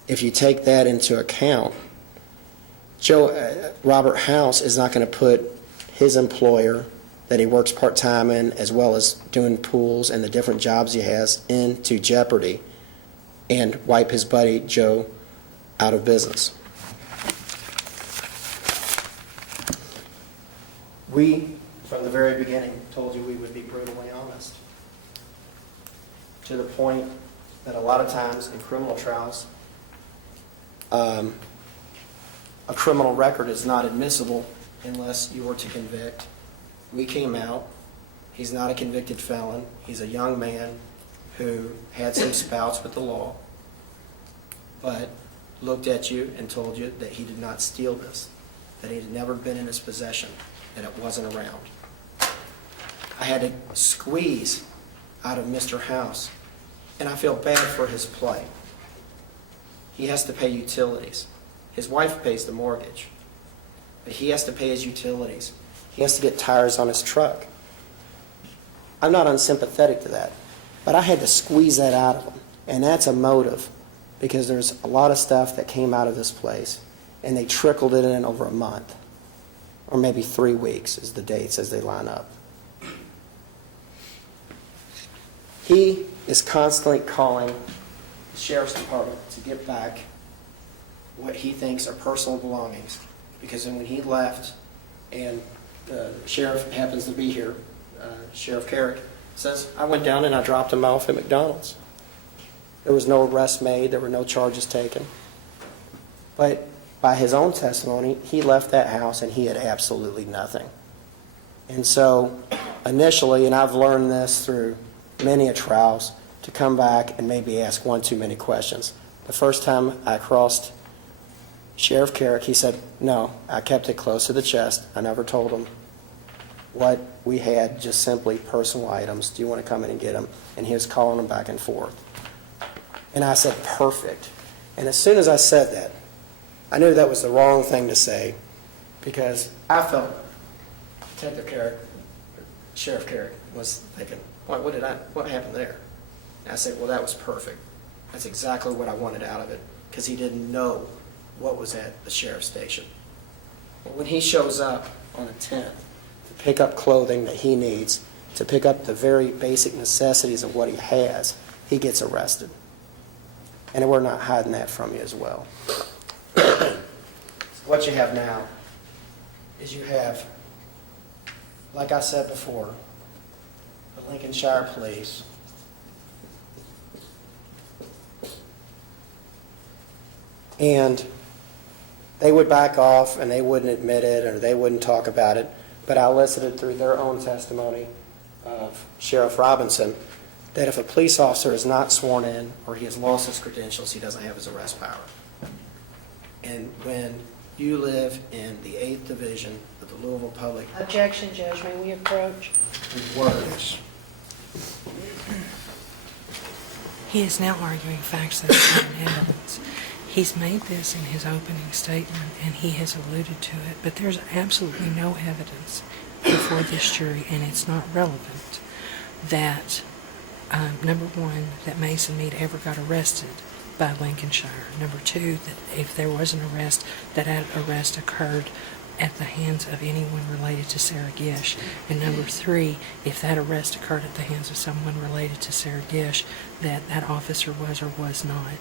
If you take that into account, Robert House is not going to put his employer that he works part-time in, as well as doing pools and the different jobs he has, into jeopardy and wipe his buddy Joe out of business. We, from the very beginning, told you we would be brutally honest, to the point that a lot of times in criminal trials, a criminal record is not admissible unless you were to convict. We came out. He's not a convicted felon. He's a young man who had some spouts with the law, but looked at you and told you that he did not steal this, that he had never been in his possession, that it wasn't around. I had to squeeze out of Mr. House, and I feel bad for his plight. He has to pay utilities. His wife pays the mortgage, but he has to pay his utilities. He has to get tires on his truck. I'm not unsympathetic to that. But I had to squeeze that out of them. And that's a motive, because there's a lot of stuff that came out of this place, and they trickled it in over a month, or maybe 3 weeks is the dates as they line up. He is constantly calling the sheriff's department to get back what he thinks are personal belongings, because then when he left, and the sheriff happens to be here, Sheriff Carrick, says, I went down and I dropped him off at McDonald's. There was no arrest made. There were no charges taken. But by his own testimony, he left that house and he had absolutely nothing. And so initially, and I've learned this through many trials, to come back and maybe ask one too many questions. The first time I crossed Sheriff Carrick, he said, no, I kept it close to the chest. I never told him what we had, just simply personal items. Do you want to come in and get them? And he was calling them back and forth. And I said, perfect. And as soon as I said that, I knew that was the wrong thing to say, because I felt Detective Carrick, Sheriff Carrick, was thinking, what happened there? And I said, well, that was perfect. That's exactly what I wanted out of it, because he didn't know what was at the sheriff's station. But when he shows up on the 10th to pick up clothing that he needs, to pick up the very basic necessities of what he has, he gets arrested. And we're not hiding that from you as well. What you have now is you have, like I said before, the Lincolnshire Police and they would back off and they wouldn't admit it or they wouldn't talk about it, but I elicited through their own testimony of Sheriff Robinson that if a police officer is not sworn in or he has lost his credentials, he doesn't have his arrest power. And when you live in the 8th Division of the Louisville Public... Objection, Judge. May we approach? Words. He is now arguing facts that are not in evidence. He's made this in his opening statement, and he has alluded to it, but there's absolutely no evidence before this jury, and it's not relevant, that, number one, that Mason Meade ever got arrested by Lincolnshire. Number two, that if there was an arrest, that arrest occurred at the hands of anyone related to Sarah Gish. And number three, if that arrest occurred at the hands of someone related to Sarah Gish, that that officer was or was not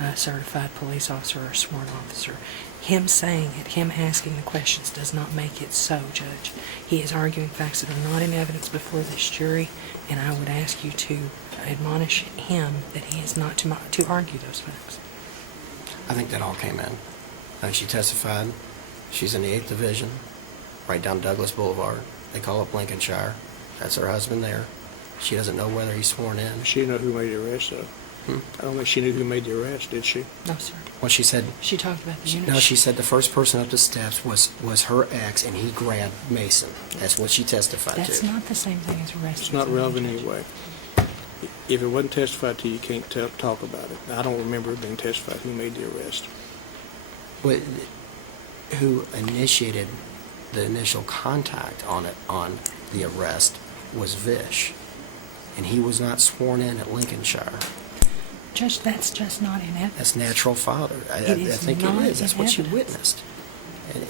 a certified police officer or sworn officer. Him saying it, him asking the questions does not make it so, Judge. He is arguing facts that are not in evidence before this jury, and I would ask you to admonish him that he is not to argue those facts. I think that all came in. She testified. She's in the 8th Division, right down Douglas Boulevard. They call up Lincolnshire. That's her husband there. She doesn't know whether he's sworn in. She didn't know who made the arrest, though. I don't think she knew who made the arrest, did she? No, sir. Well, she said... She talked about the unit. No, she said the first person up the steps was her ex, and he grabbed Mason. That's what she testified That's to. not the same thing as arrest. It's not relevant anyway. If it wasn't testified to, you can't talk about it. I don't remember it being testified who made the arrest. But who initiated the initial contact on the arrest was Vish, and he was not sworn in at Lincolnshire. Judge, that's just not in evidence. That's natural father. I think it is. That's what she witnessed.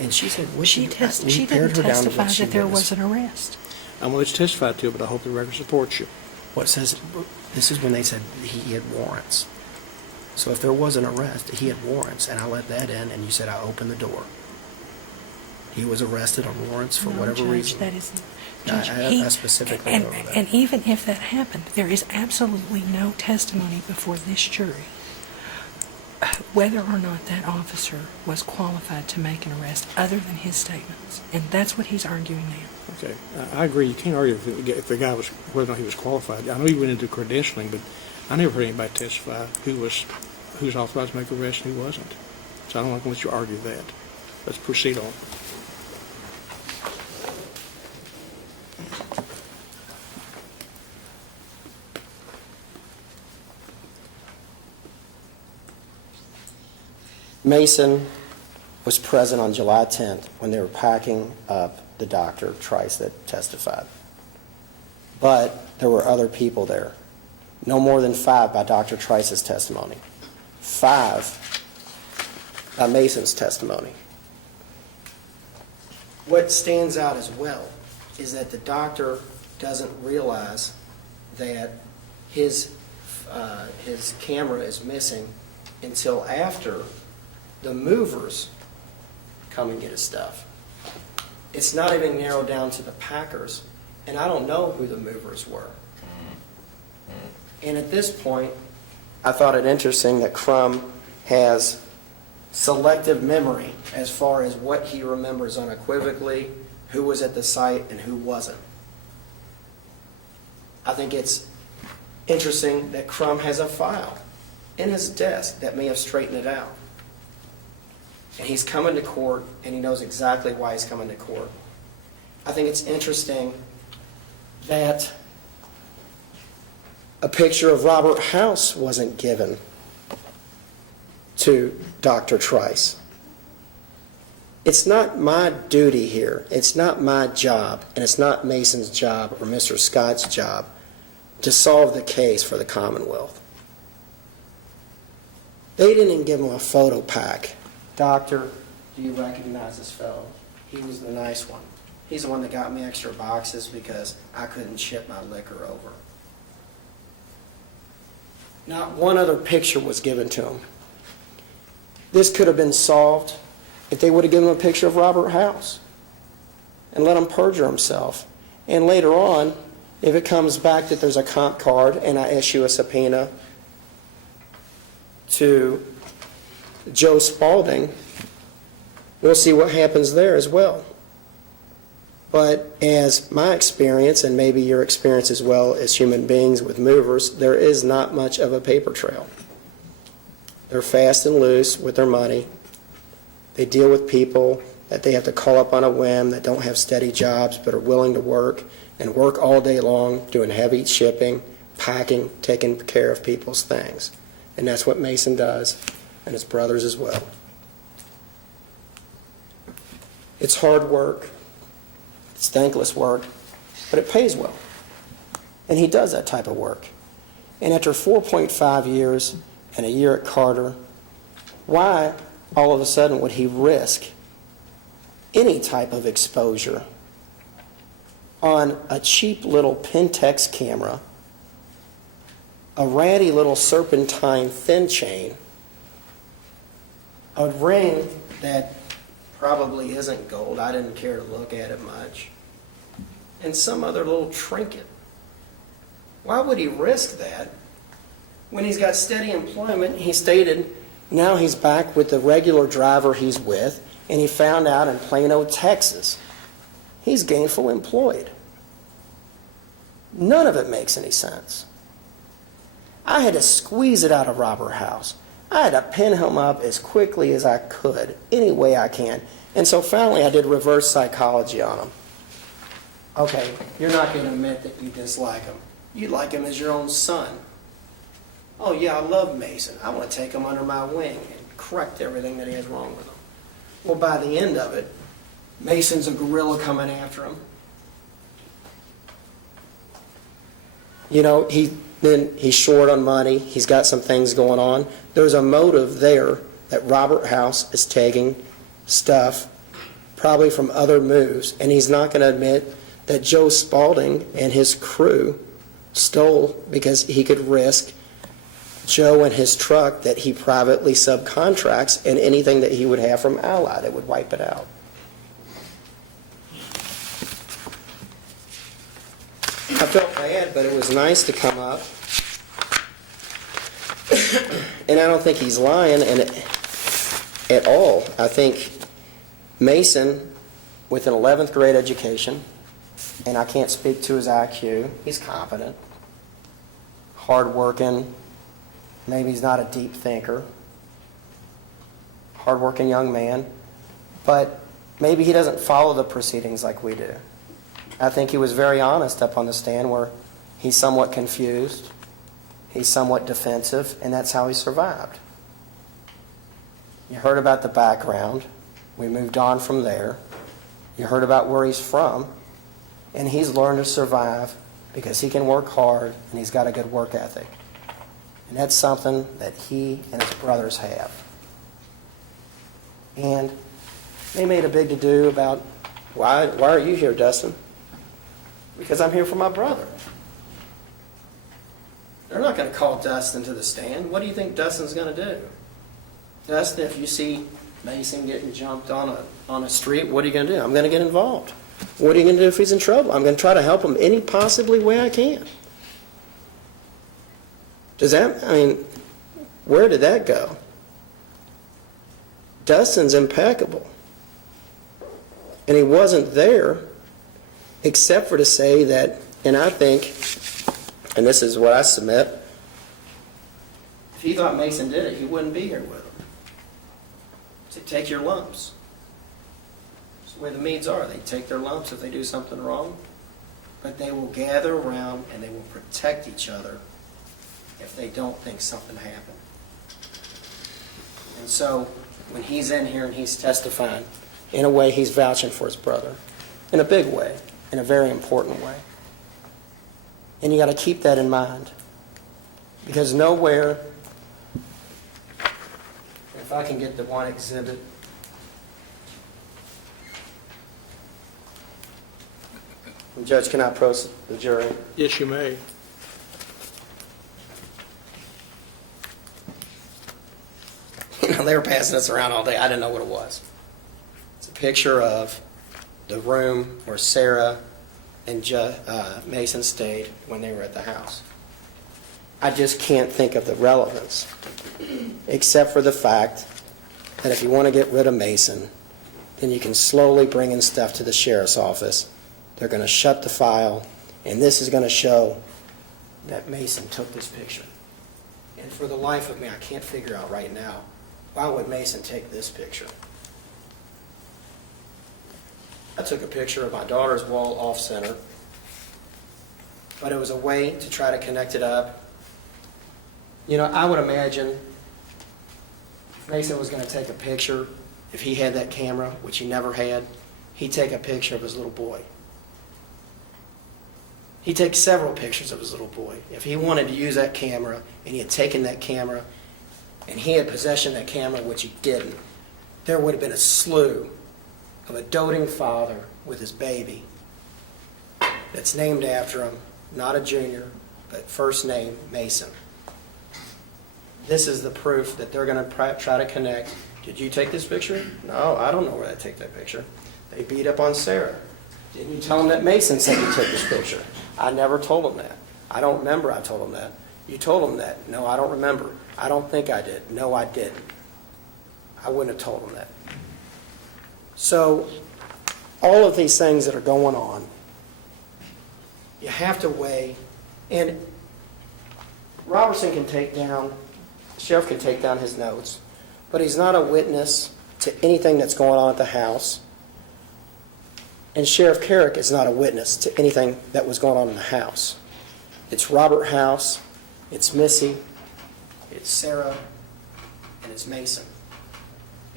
And she said, she didn't testify that there was an arrest. I'm going to let you testify to it, but I hope the record supports you. What says, this is when they said he had warrants. So if there was an arrest, he had warrants, and I let that in, and you said I opened the door. He was arrested on warrants for whatever Judge, reason. That isn't. Judge, I specifically know that. And even if that happened, there is absolutely no testimony before this jury whether or not that officer was qualified to make an arrest other than his statements. And that's what he's arguing now. Okay. I agree. You can't argue if the guy was, whether or not he was qualified. I know he went into credentialing, but I never heard anybody testify who was authorized to make the arrest and who wasn't. So I don't want to let you argue that. Let's proceed on. Mason was present on July 10th when they were packing up the doctor, Trice, that testified. but there were other people there. No more than 5 by Dr. Trice's testimony. 5 by Mason's testimony. What stands out as well is that the doctor doesn't realize that his camera is missing until after the movers come and get his stuff. It's not even narrowed down to the packers, and I don't know who the movers were. And at this point, I thought it interesting that Crum has selective memory as far as what he remembers unequivocally, who was at the site and who wasn't. I think it's interesting that Crum has a file in his desk that may have straightened it out. And he's coming to court, and he knows exactly why he's coming to court. I think it's interesting that a picture of Robert House wasn't given to Dr. Trice. It's not my duty here. It's not my job, and it's not Mason's job or Mr. Scott's job to solve the case for the Commonwealth. They didn't even give him a photo pack. Doctor, do you recognize this fellow? He was the nice one. He's the one that got me extra boxes because I couldn't ship my liquor over. Not one other picture was given to him. This could have been solved if they would have given him a picture of Robert House and let him perjure himself. And later on, if it comes back that there's a comp card and I issue a subpoena to Joe Spaulding, we'll see what happens there as well. But as my experience, and maybe your experience as well as human beings with movers, there is not much of a paper trail. They're fast and loose with their money. They deal with people that they have to call up on a whim that don't have steady jobs but are willing to work and work all day long doing heavy shipping, packing, taking care of people's things. And that's what Mason does, and his brothers as well. It's hard work. It's thankless work, but it pays well. And he does that type of work. And after 4.5 years and a year at Carter, why all of a sudden would he risk any type of exposure on a cheap little Pentex camera, a ratty little serpentine thin chain, a ring that probably isn't gold, I didn't care to look at it much, and some other little trinket? Why would he risk that when he's got steady employment? He stated now he's back with the regular driver he's with, and he found out in Plano, Texas, he's gainful employed. None of it makes any sense. I had to squeeze it out of Robert House. I had to pin him up as quickly as I could, any way I can. And so finally I did reverse psychology on him. Okay, you're not going to admit that you dislike him. You like him as your own son. Oh yeah, I love Mason. I want to take him under my wing and correct everything that he has wrong with him. Well, by the end of it, Mason's a gorilla coming after him. You know, he's short on money. He's got some things going on. There's a motive there that Robert House is taking stuff probably from other moves, and he's not going to admit that Joe Spaulding and his crew stole because he could risk Joe and his truck that he privately subcontracts and anything that he would have from Ally that would wipe it out. I felt bad, but it was nice to come up. And I don't think he's lying at all. I think Mason, with an 11th grade education, and I can't speak to his IQ, he's competent, hardworking, maybe he's not a deep thinker, hardworking young man, but maybe he doesn't follow the proceedings like we do. I think he was very honest up on the stand where he's somewhat confused, he's somewhat defensive, and that's how he survived. You heard about the background. We moved on from there. You heard about where he's from, and he's learned to survive because he can work hard and he's got a good work ethic. And that's something that he and his brothers have. And they made a big to-do about, why are you here, Dustin? Because I'm here for my brother. They're not going to call Dustin to the stand. What do you think Dustin's going to do? Dustin, if you see Mason getting jumped on a street, what are you going to do? I'm going to get involved. What are you going to do if he's in trouble? I'm going to try to help him any possibly way I can. Where did that go? Dustin's impeccable. And he wasn't there except for to say that, and I think, and this is what I submit, if he thought Mason did it, he wouldn't be here with him. So take your lumps. That's the way the Meades are. They take their lumps if they do something wrong, but they will gather around and they will protect each other if they don't think something happened. And so when he's in here and he's testifying, in a way he's vouching for his brother, in a big way, in a very important way. And you got to keep that in mind, because nowhere, if I can get the one exhibit, the judge cannot approach the jury. Yes, you may. They were passing this around all day. I didn't know what it was. It's a picture of the room where Sarah and Mason stayed when they were at the house. I just can't think of the relevance, except for the fact that if you want to get rid of Mason, then you can slowly bring in stuff to the sheriff's office. They're going to shut the file, and this is going to show that Mason took this picture. And for the life of me, I can't figure out right now, why would Mason take this picture? I took a picture of my daughter's wall off center, but it was a way to try to connect it up. You know, I would imagine if Mason was going to take a picture, if he had that camera, which he never had, he'd take a picture of his little boy. He'd take several pictures of his little boy. If he wanted to use that camera, and he had taken that camera, and he had possession of that camera, which he didn't, there would have been a slew of a doting father with his baby that's named after him, not a junior, but first name Mason. This is the proof that they're going to try to connect. Did you take this picture? No, I don't know where they take that picture. They beat up on Sarah. Didn't you tell them that Mason said you took this picture? I never told them that. I don't remember I told them that. You told them that. No, I don't remember. I don't think I did. No, I didn't. I wouldn't have told them that. So, all of these things that are going on, you have to weigh, and Robertson can take down, the sheriff can take down his notes, but he's not a witness to anything that's going on at the house, and Sheriff Carrick is not a witness to anything that was going on in the house. It's Robert House, it's Missy, it's Sarah, and it's Mason.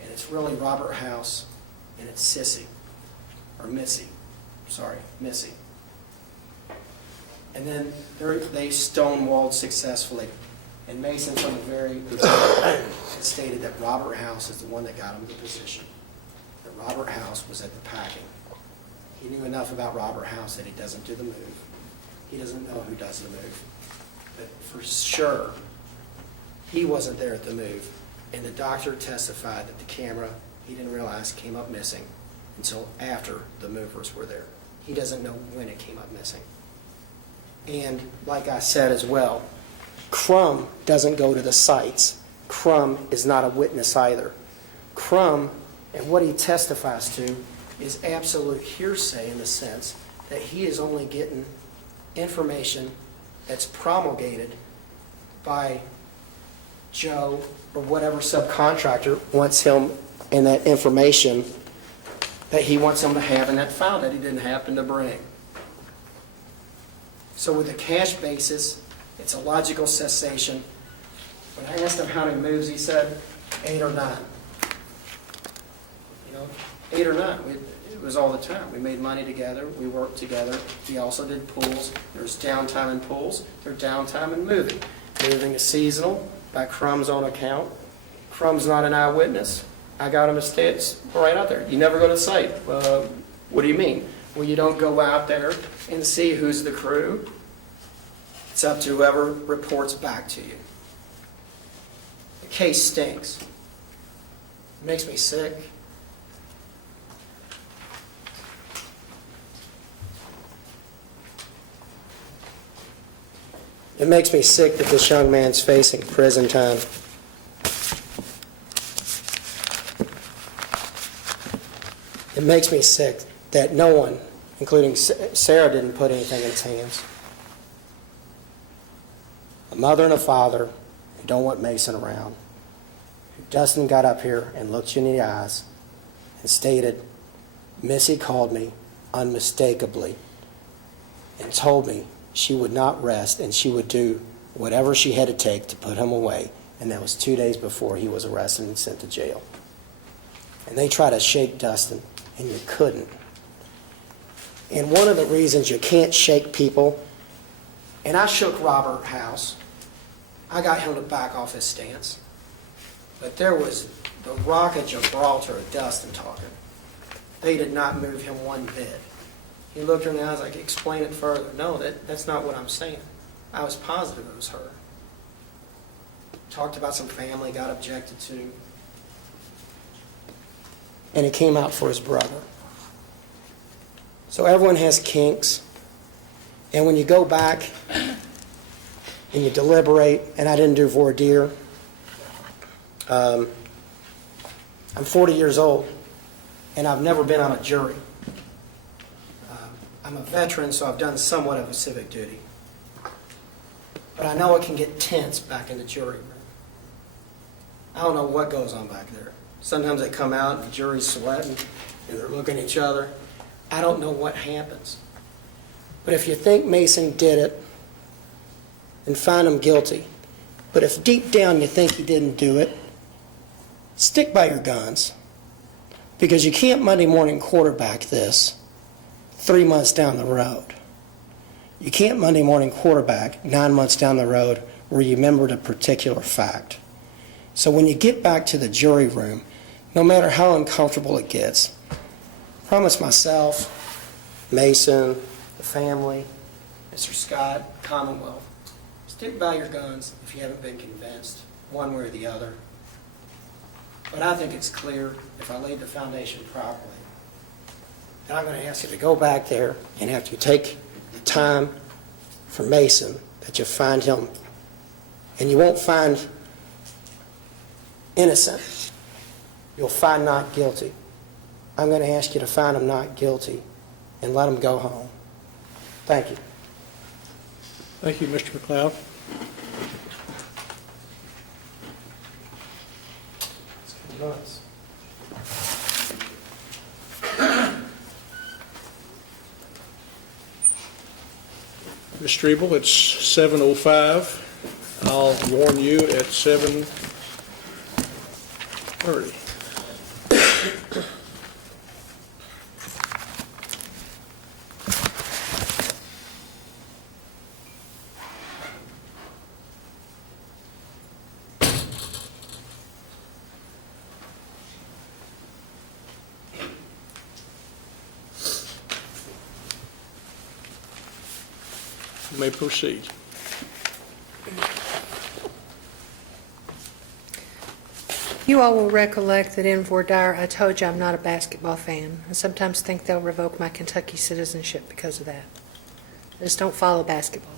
And it's really Robert House, and it's Missy. And then they stonewalled successfully. And Mason, from the very beginning, stated that Robert House is the one that got him the position. That Robert House was at the packing. He knew enough about Robert House that he doesn't do the move. He doesn't know who does the move. But for sure, he wasn't there at the move. And the doctor testified that the camera, he didn't realize, came up missing until after the movers were there. He doesn't know when it came up missing. And like I said as well, Crum doesn't go to the sites. Crum is not a witness either. Crum, and what he testifies to, is absolute hearsay in the sense that he is only getting information that's promulgated by Joe or whatever subcontractor wants him in that information that he wants him to have in that file that he didn't happen to bring. So with a cash basis, it's a logical cessation. When I asked him how many moves, he said 8 or 9. 8 or 9. It was all the time. We made money together, we worked together. He also did pools. There's downtime in pools, there's downtime in moving. Moving is seasonal, by Crumb's own account. Crumb's not an eyewitness. I got him a stats right out there. You never go to the site. What do you mean? Well, you don't go out there and see who's the crew. It's up to whoever reports back to you. The case stinks. It makes me sick. It makes me sick that this young man's facing prison time. It makes me sick that no one, including Sarah, didn't put anything in his hands. A mother and a father who don't want Mason around. Dustin got up here and looked you in the eyes and stated, Missy called me unmistakably and told me she would not rest and she would do whatever she had to take to put him away. And that was 2 days before he was arrested and sent to jail. And they tried to shake Dustin, and you couldn't. And one of the reasons you can't shake people, and I shook Robert House. I got him to back off his stance. But there was the Rock of Gibraltar of Dustin talking. They did not move him one bit. He looked her in the eyes like, explain it further. No, that's not what I'm saying. I was positive it was her. Talked about some family, got objected to. And it came out for his brother. So everyone has kinks. And when you go back and you deliberate, and I didn't do voir dire, I'm 40 years old, and I've never been on a jury. I'm a veteran, so I've done somewhat of a civic duty. But I know it can get tense back in the jury room. I don't know what goes on back there. Sometimes they come out and the jury's sweating and they're looking at each other. I don't know what happens. But if you think Mason did it, then find him guilty. But if deep down you think he didn't do it, stick by your guns. Because you can't Monday morning quarterback this 3 months down the road. You can't Monday morning quarterback 9 months down the road where you remembered a particular fact. So when you get back to the jury room, no matter how uncomfortable it gets, I promise myself, Mason, the family, Mr. Scott, Commonwealth, stick by your guns if you haven't been convinced, one way or the other. But I think it's clear, if I laid the foundation properly, that I'm going to ask you to go back there and after you take the time for Mason, that you find him, and you won't find innocent. You'll find not guilty. I'm going to ask you to find him not guilty and let him go home. Thank you. Thank you, Mr. McLeod. Nice. Ms. Strebel, it's 7:05. I'll warn you at 7:30. You may proceed. You all will recollect that in voir dire, I told you I'm not a basketball fan. I sometimes think they'll revoke my Kentucky citizenship because of that. I just don't follow basketball.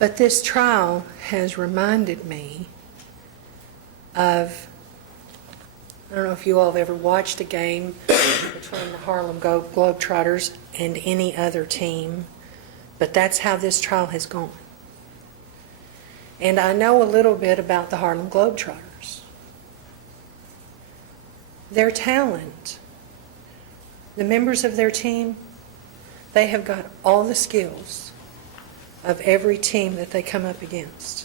But this trial has reminded me of, I don't know if you all have ever watched a game between the Harlem Globetrotters and any other team, but that's how this trial has gone. And I know a little bit about the Harlem Globetrotters. Their talent, the members of their team, they have got all the skills of every team that they come up against.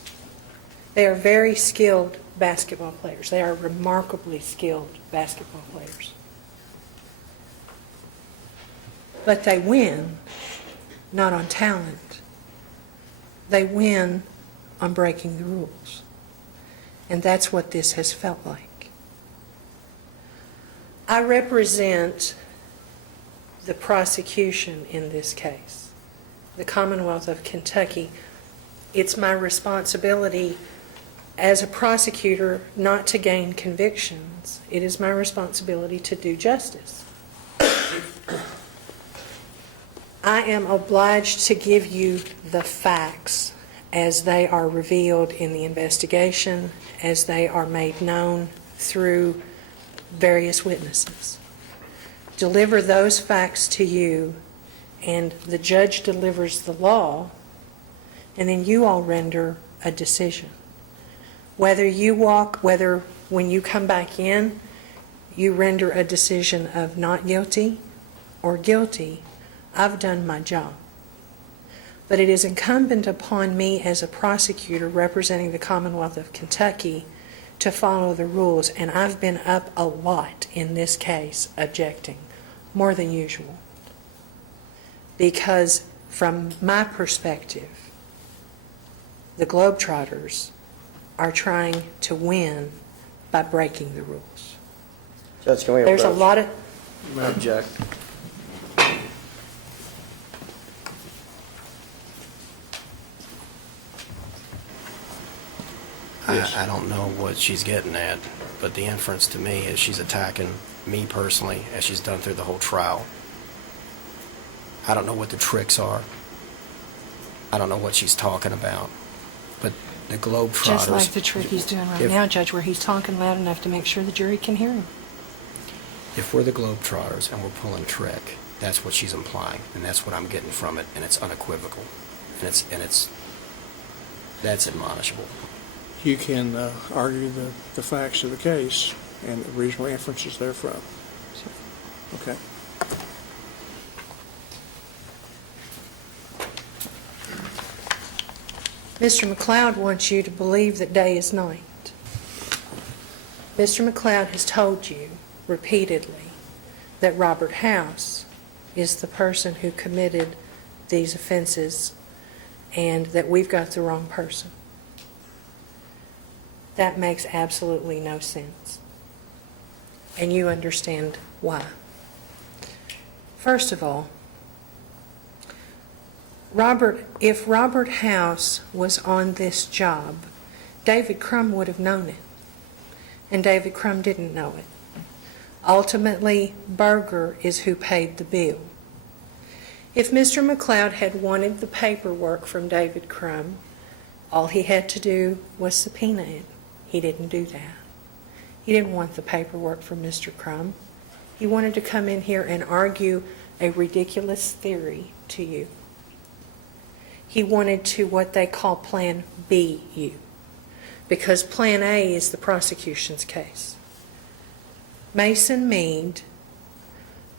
They are very skilled basketball players. They are remarkably skilled basketball players. But they win, not on talent. They win on breaking the rules. And that's what this has felt like. I represent the prosecution in this case, the Commonwealth of Kentucky. It's my responsibility as a prosecutor not to gain convictions. It is my responsibility to do justice. I am obliged to give you the facts as they are revealed in the investigation, as they are made known through various witnesses. Deliver those facts to you, and the judge delivers the law, and then you all render a decision. Whether when you come back in, you render a decision of not guilty or guilty, I've done my job. But it is incumbent upon me as a prosecutor representing the Commonwealth of Kentucky to follow the rules, and I've been up a lot in this case objecting, more than usual. Because from my perspective, the Globetrotters are trying to win by breaking the rules. Judge, can we There's a approach? lot of... Object. I don't know what she's getting at, but the inference to me is she's attacking me personally, as she's done through the whole trial. I don't know what the tricks are. I don't know what she's talking about. But the Globetrotters... Just like the trick he's doing right now, Judge, where he's talking loud enough to make sure the jury can hear him. If we're the Globetrotters and we're pulling a trick, that's what she's implying, and that's what I'm getting from it, and it's unequivocal, and that's admonishable. You can argue the facts of the case and the reasonable inferences therefrom. Okay. Mr. McLeod wants you to believe that day is night. Mr. McLeod has told you repeatedly that Robert House is the person who committed these offenses and that we've got the wrong person. That makes absolutely no sense. And you understand why. First of all, if Robert House was on this job, David Crum would have known it. And David Crum didn't know it. Ultimately, Berger is who paid the bill. If Mr. McLeod had wanted the paperwork from David Crum, all he had to do was subpoena it. He didn't do that. He didn't want the paperwork from Mr. Crum. He wanted to come in here and argue a ridiculous theory to you. He wanted to what they call Plan B you, because Plan A is the prosecution's case. Mason Meade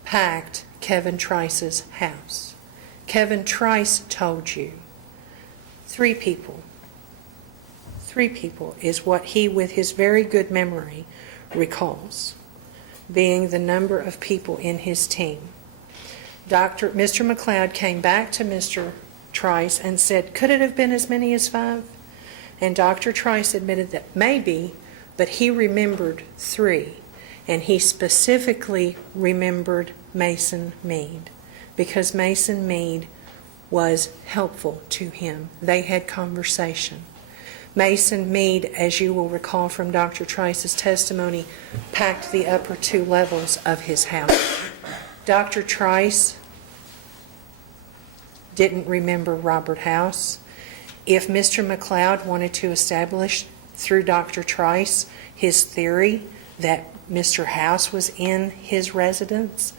packed Kevin Trice's house. Kevin Trice told you 3 people. 3 people is what he, with his very good memory, recalls being the number of people in his team. Mr. McLeod came back to Mr. Trice and said, could it have been as many as 5? And Dr. Trice admitted that maybe, but he remembered 3. And he specifically remembered Mason Meade because Mason Meade was helpful to him. They had conversation. Mason Meade, as you will recall from Dr. Trice's testimony, packed the upper 2 levels of his house. Dr. Trice didn't remember Robert House. If Mr. McLeod wanted to establish through Dr. Trice his theory that Mr. House was in his residence,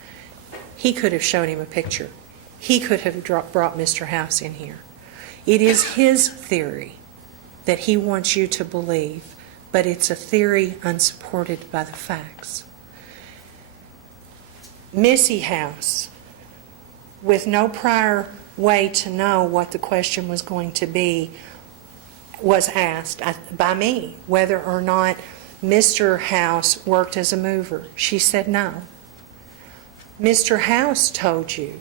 he could have shown him a picture. He could have brought Mr. House in here. It is his theory that he wants you to believe, but it's a theory unsupported by the facts. Missy House, with no prior way to know what the question was going to be, was asked by me whether or not Mr. House worked as a mover. She said no. Mr. House told you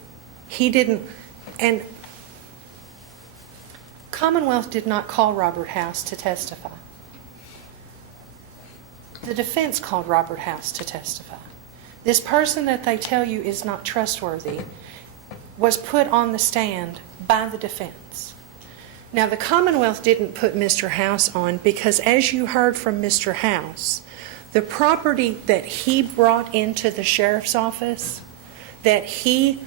He didn't, and Commonwealth did not call Robert House to testify. The defense called Robert House to testify. This person that they tell you is not trustworthy was put on the stand by the defense. Now, the Commonwealth didn't put Mr. House on because, as you heard from Mr. House, the property that he brought into the sheriff's office, that he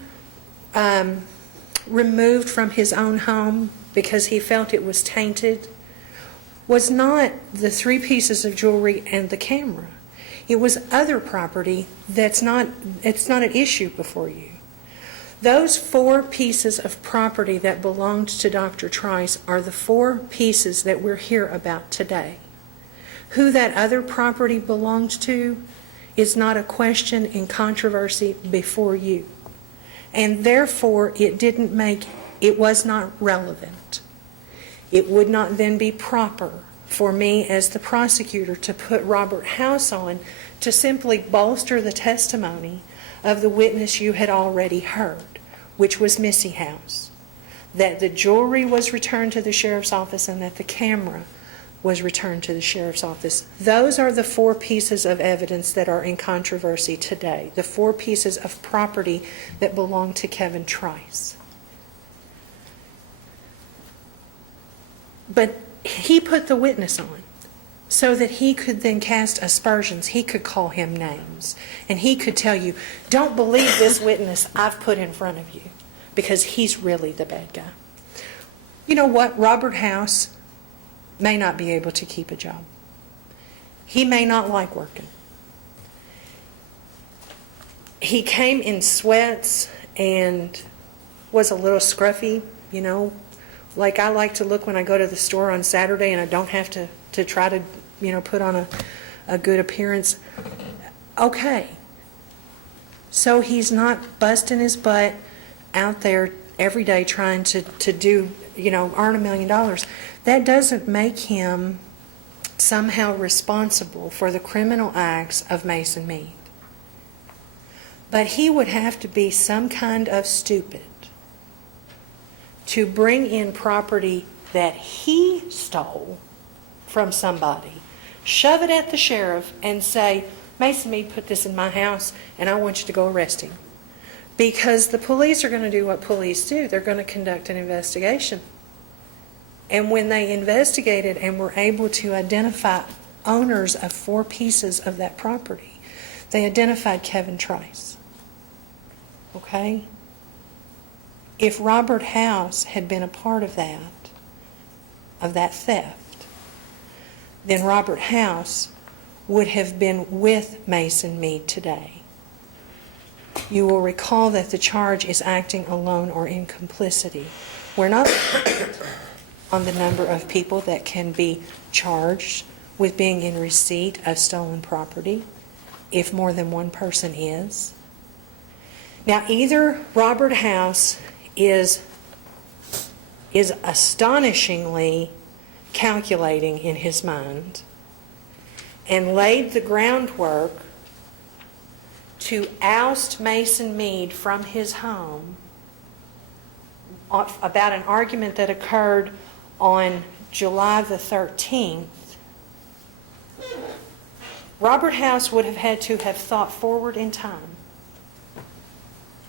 removed from his own home because he felt it was tainted, was not the 3 pieces of jewelry and the camera. It was other property it's not an issue before you. Those 4 pieces of property that belonged to Dr. Trice are the 4 pieces that we're here about today. Who that other property belonged to is not a question in controversy before you. And therefore, it was not relevant. It would not then be proper for me as the prosecutor to put Robert House on to simply bolster the testimony of the witness you had already heard, which was Missy House, that the jewelry was returned to the sheriff's office and that the camera was returned to the sheriff's office. Those are the 4 pieces of evidence that are in controversy today, the 4 pieces of property that belong to Kevin Trice. But he put the witness on so that he could then cast aspersions. He could call him names. And he could tell you, don't believe this witness I've put in front of you, because he's really the bad guy. You know what? Robert House may not be able to keep a job. He may not like working. He came in sweats and was a little scruffy, you know, like I like to look when I go to the store on Saturday and I don't have to try to, you know, put on a good appearance. Okay. So he's not busting his butt out there every day trying to do, you know, earn $1 million. That doesn't make him somehow responsible for the criminal acts of Mason Meade. But he would have to be some kind of stupid to bring in property that he stole from somebody, shove it at the sheriff, and say, Mason Meade put this in my house, and I want you to go arrest him. Because the police are going to do what police do. They're going to conduct an investigation. And when they investigated and were able to identify owners of 4 pieces of that property, they identified Kevin Trice. Okay? If Robert House had been a part of that theft, then Robert House would have been with Mason Meade today. You will recall that the charge is acting alone or in complicity. We're not on the number of people that can be charged with being in receipt of stolen property, if more than one person is. Now, either Robert House is astonishingly calculating in his mind and laid the groundwork to oust Mason Meade from his home about an argument that occurred on July the 13th, Robert House would have had to have thought forward in time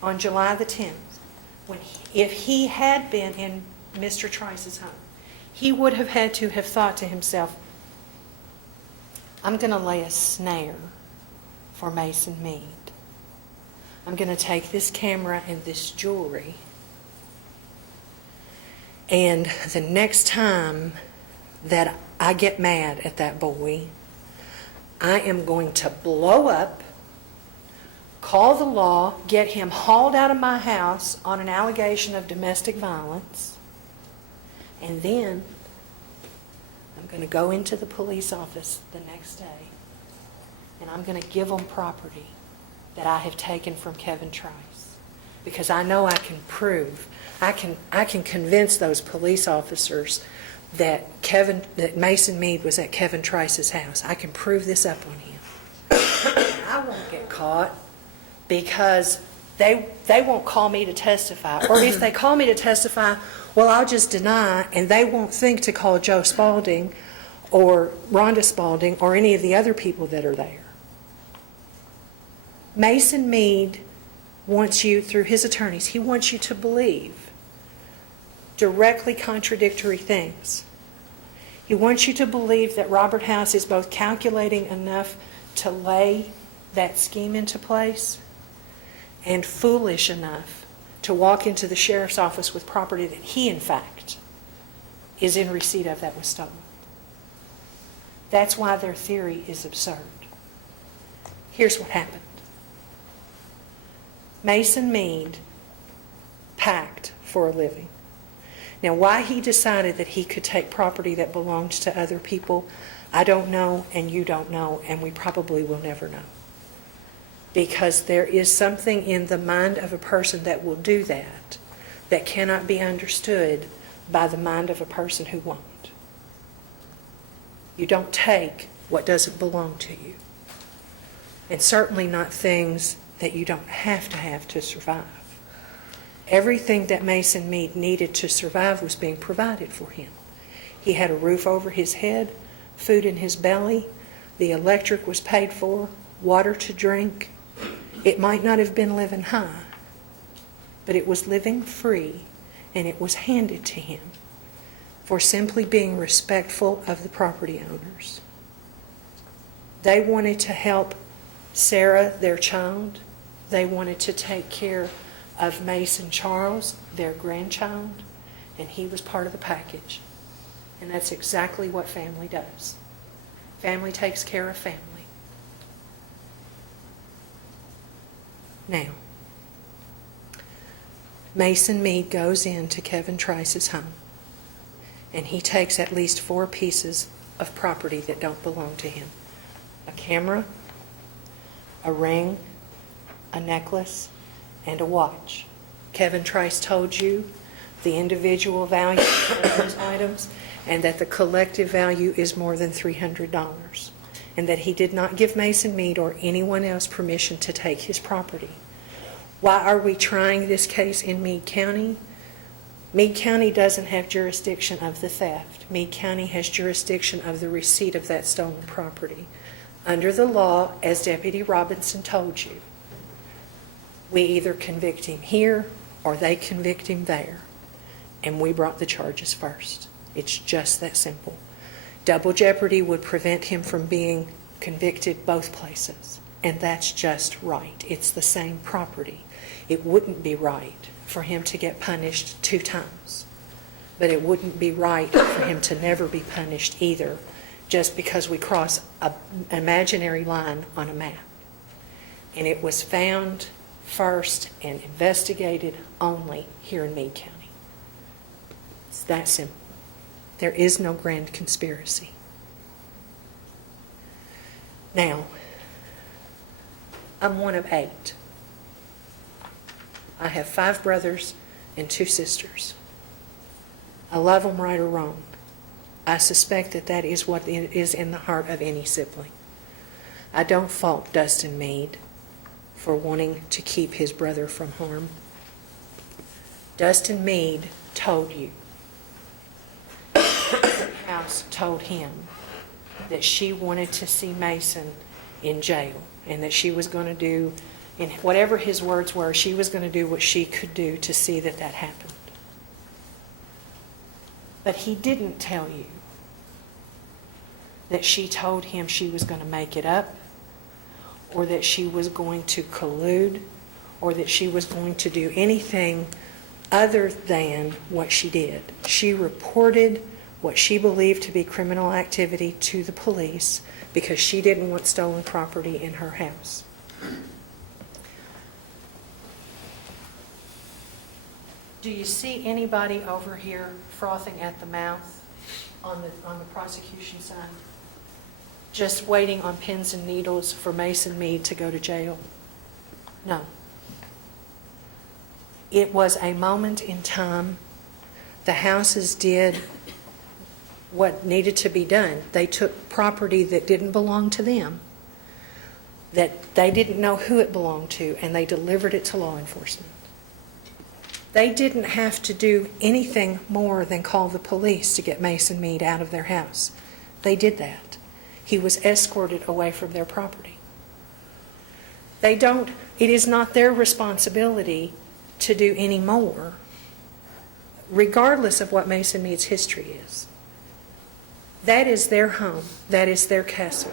on July the 10th, if he had been in Mr. Trice's home. He would have had to have thought to himself, I'm going to lay a snare for Mason Meade. I'm going to take this camera and this jewelry, and the next time that I get mad at that boy, I am going to blow up, call the law, get him hauled out of my house on an allegation of domestic violence, and then I'm going to go into the police office the next day, and I'm going to give them property that I have taken from Kevin Trice, because I know I can prove, I can convince those police officers that Mason Meade was at Kevin Trice's house. I can prove this up on him. And I won't get caught because They won't call me to testify. Or if they call me to testify, well, I'll just deny, and they won't think to call Joe Spalding or Rhonda Spalding or any of the other people that are there. Mason Meade wants you, through his attorneys, he wants you to believe directly contradictory things. He wants you to believe that Robert House is both calculating enough to lay that scheme into place and foolish enough to walk into the sheriff's office with property that he, in fact, is in receipt of that was stolen. That's why their theory is absurd. Here's what happened. Mason Meade packed for a living. Now, why he decided that he could take property that belonged to other people, I don't know, and you don't know, and we probably will never know. Because there is something in the mind of a person that will do that that cannot be understood by the mind of a person who won't. You don't take what doesn't belong to you. And certainly not things that you don't have to survive. Everything that Mason Meade needed to survive was being provided for him. He had a roof over his head, food in his belly, the electric was paid for, water to drink. It might not have been living high, but it was living free, and it was handed to him for simply being respectful of the property owners. They wanted to help Sarah, their child. They wanted to take care of Mason Charles, their grandchild, and he was part of the package. And that's exactly what family does. Family takes care of family. Now, Mason Meade goes into Kevin Trice's home, and he takes at least 4 pieces of property that don't belong to him. A camera, a ring, a necklace, and a watch. Kevin Trice told you the individual value of those items and that the collective value is more than $300, and that he did not give Mason Meade or anyone else permission to take his property. Why are we trying this case in Meade County? Meade County doesn't have jurisdiction of the theft. Meade County has jurisdiction of the receipt of that stolen property. Under the law, as Deputy Robinson told you, we either convict him here or they convict him there. And we brought the charges first. It's just that simple. Double jeopardy would prevent him from being convicted both places. And that's just right. It's the same property. It wouldn't be right for him to get punished 2 times. But it wouldn't be right for him to never be punished either, just because we cross an imaginary line on a map. And it was found first and investigated only here in Meade County. It's that simple. There is no grand conspiracy. Now, I'm one of 8. I have 5 brothers and 2 sisters. I love them right or wrong. I suspect that that is what is in the heart of any sibling. I don't fault Dustin Meade for wanting to keep his brother from harm. Dustin Meade told you, the house told him that she wanted to see Mason in jail and that she was going to do, in whatever his words were, she was going to do what she could do to see that that happened. But he didn't tell you that she told him she was going to make it up, or that she was going to collude, or that she was going to do anything other than what she did. She reported what she believed to be criminal activity to the police because she didn't want stolen property in her house. Do you see anybody over here frothing at the mouth on the prosecution side? Just waiting on pins and needles for Mason Meade to go to jail? No. It was a moment in time. The houses did what needed to be done. They took property that didn't belong to them. that they didn't know who it belonged to, and they delivered it to law enforcement. They didn't have to do anything more than call the police to get Mason Meade out of their house. They did that. He was escorted away from their property. It is not their responsibility to do any more, regardless of what Mason Meade's history is. That is their home. That is their castle.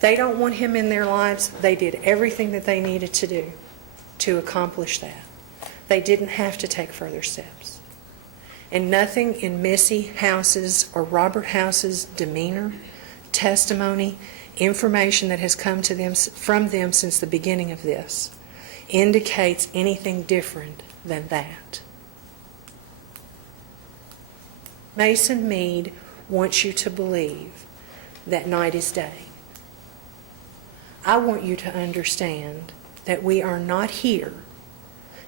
They don't want him in their lives. They did everything that they needed to do to accomplish that. They didn't have to take further steps. And nothing in Missy House's or Robert House's demeanor, testimony, information that has come to them from them since the beginning of this indicates anything different than that. Mason Meade wants you to believe that night is day. I want you to understand that we are not here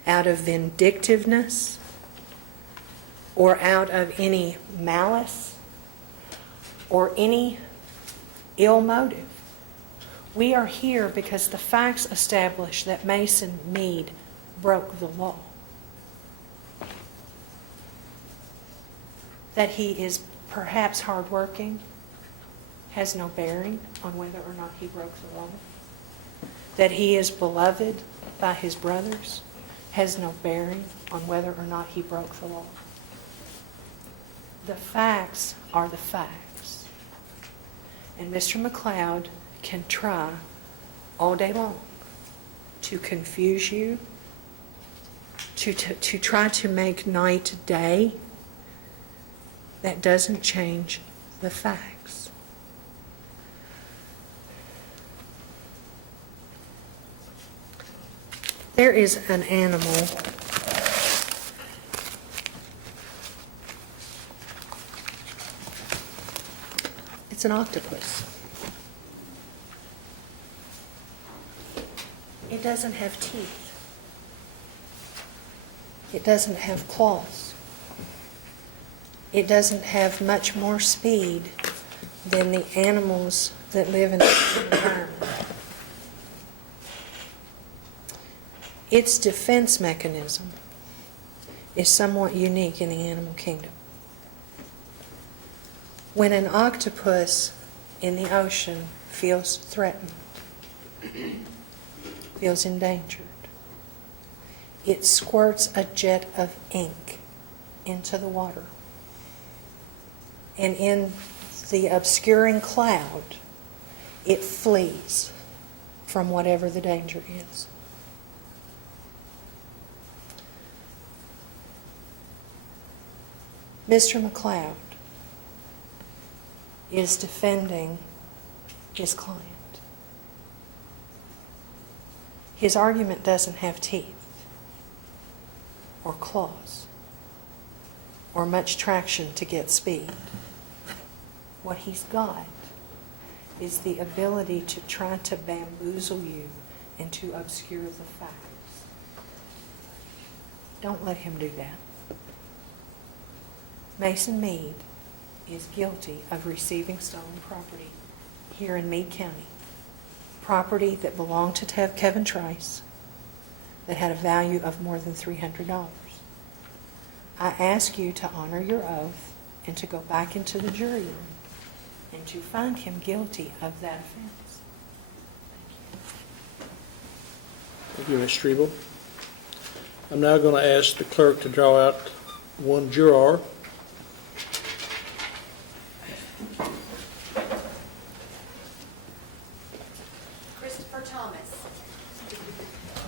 out of vindictiveness or out of any malice or any ill motive. We are here because the facts establish that Mason Meade broke the law. That he is perhaps hardworking has no bearing on whether or not he broke the law. That he is beloved by his brothers has no bearing on whether or not he broke the law. The facts are the facts. And Mr. McLeod can try all day long to confuse you, to try to make night day. That doesn't change the facts. There is an animal it's an octopus. It doesn't have teeth. It doesn't have claws. It doesn't have much more speed than the animals that live in the environment. Its defense mechanism is somewhat unique in the animal kingdom. When an octopus in the ocean feels threatened, feels endangered, it squirts a jet of ink into the water. And in the obscuring cloud, it flees from whatever the danger is. Mr. McLeod is defending his client. His argument doesn't have teeth or claws or much traction to get speed. What he's got is the ability to try to bamboozle you and to obscure the facts. Don't let him do that. Mason Meade is guilty of receiving stolen property here in Meade County. Property that belonged to Kevin Trice that had a value of more than $300. I ask you to honor your oath and to go back into the jury room and to find him guilty of that offense. Thank you, Ms. Strebel. I'm now going to ask the clerk to draw out one juror.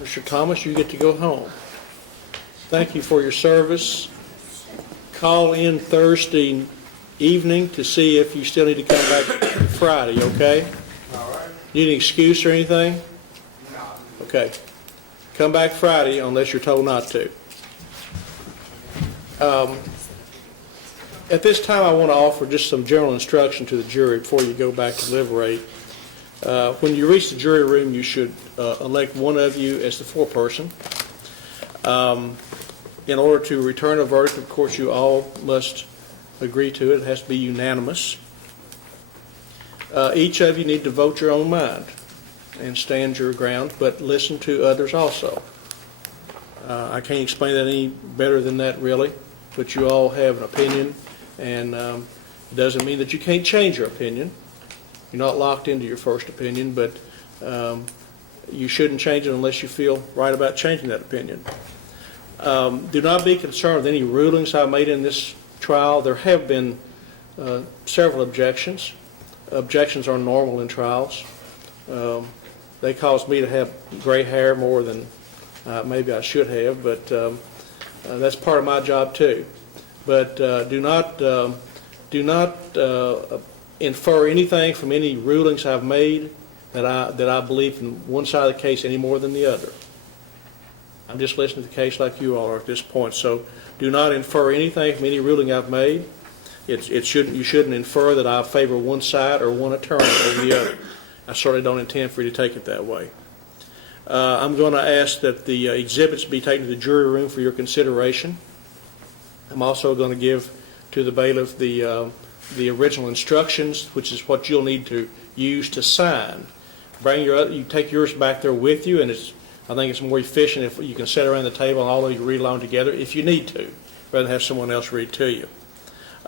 Mr. Thomas, you get to go home. Thank you for your service. Call in Thursday evening to see if you still need to come back Friday, okay? All right. Need an excuse or anything? No. Okay. Come back Friday unless you're told not to. At this time, I want to offer just some general instruction to the jury before you go back to deliberate. When you reach the jury room, you should elect one of you as the foreperson. In order to return a verdict, of course, you all must agree to it. It has to be unanimous. Each of you need to vote your own mind. and stand your ground, but listen to others also. I can't explain that any better than that, really, but you all have an opinion, and it doesn't mean that you can't change your opinion. You're not locked into your first opinion, but you shouldn't change it unless you feel right about changing that opinion. Do not be concerned with any rulings I made in this trial. There have been several objections. Objections are normal in trials. They caused me to have gray hair more than maybe I should have, but that's part of my job too. But do not infer anything from any rulings I've made that I believe in one side of the case any more than the other. I'm just listening to the case like you all are at this point. So do not infer anything from any ruling I've made. You shouldn't infer that I favor one side or one attorney over the other. I certainly don't intend for you to take it that way. I'm going to ask that the exhibits be taken to the jury room for your consideration. I'm also going to give to the bailiff the original instructions, which is what you'll need to use to sign. You take yours back there with you, and I think it's more efficient if you can sit around the table and all of you read along together if you need to, rather than have someone else read to you.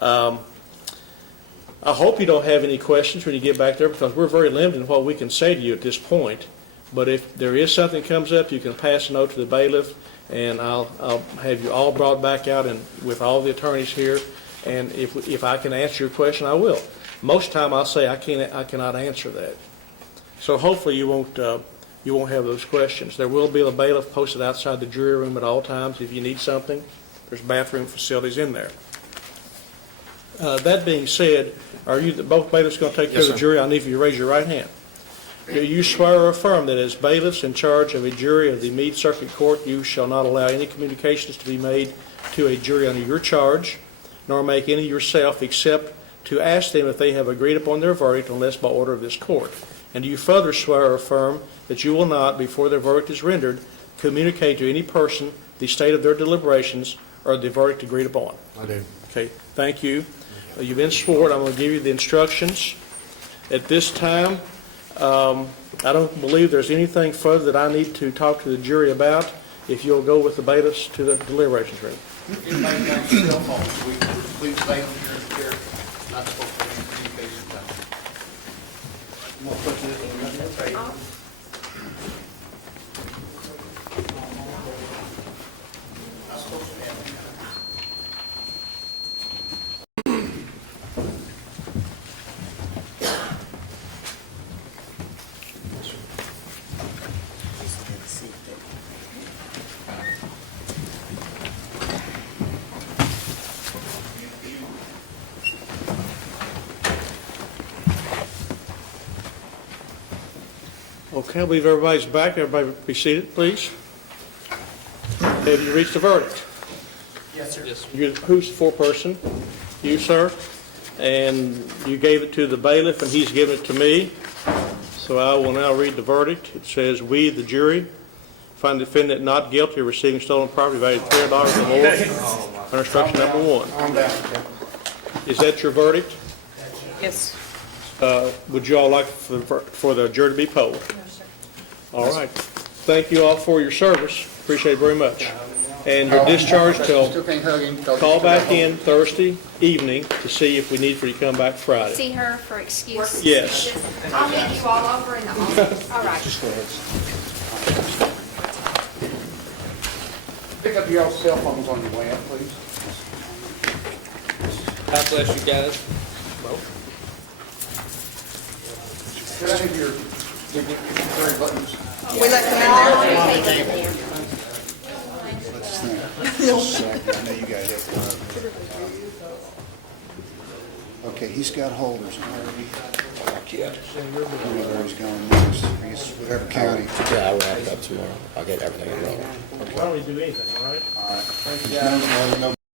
I hope you don't have any questions when you get back there, because we're very limited in what we can say to you at this point. But if there is something that comes up, you can pass a note to the bailiff, and I'll have you all brought back out and with all the attorneys here. And if I can answer your question, I will. Most of the time, I'll say I cannot answer that. So hopefully you won't have those questions. There will be a bailiff posted outside the jury room at all times if you need something. There's bathroom facilities in there. That being said, are you both bailiffs going to take care of the jury? I'll need for you to raise your right hand. Do you swear or affirm that as bailiffs in charge of a jury of the Meade Circuit Court, you shall not allow any communications to be made to a jury under your charge, nor make any yourself, except to ask them if they have agreed upon their verdict, unless by order of this court? And do you further swear or affirm that you will not, before their verdict is rendered, communicate to any person the state of their deliberations or the verdict agreed upon? I do. Okay, thank you. You've been sworn. I'm going to give you the instructions. At this time, I don't believe there's anything further that I need to talk to the jury about. If you'll go with the bailiffs to the deliberations room. Anybody got cell phones, please stay on here and share. Not supposed to be communication time. I'm going to put this on the table. Not supposed to have it. Okay, I believe everybody's back. Everybody be seated, please. Have you reached a verdict? Yes, sir. Who's the foreperson? You, sir. And you gave it to the bailiff, and he's given it to me. So I will now read the verdict. It says, we, the jury, find the defendant not guilty of receiving stolen property valued $300 or more under instruction number 1. Is that your verdict? Yes. Would you all like for the jury to be polled? No, sir. All right. Thank you all for your service. Appreciate it very much. And you're discharged till Still can't hug him. call back in Thursday evening to see if we need for you to come back Friday. See her for excuse? Yes. I'll meet you all over in the office. All right. Pick up your cell phones on your way out, please. God bless you guys. Could I have your carry buttons? We let them in there. I know you guys have okay, he's got holders already. Yeah. I don't know where he's going next. I guess whatever county. Yeah, I'll wrap it up tomorrow. I'll get everything in row. Why don't we do anything, all right? All right. Thank you, guys.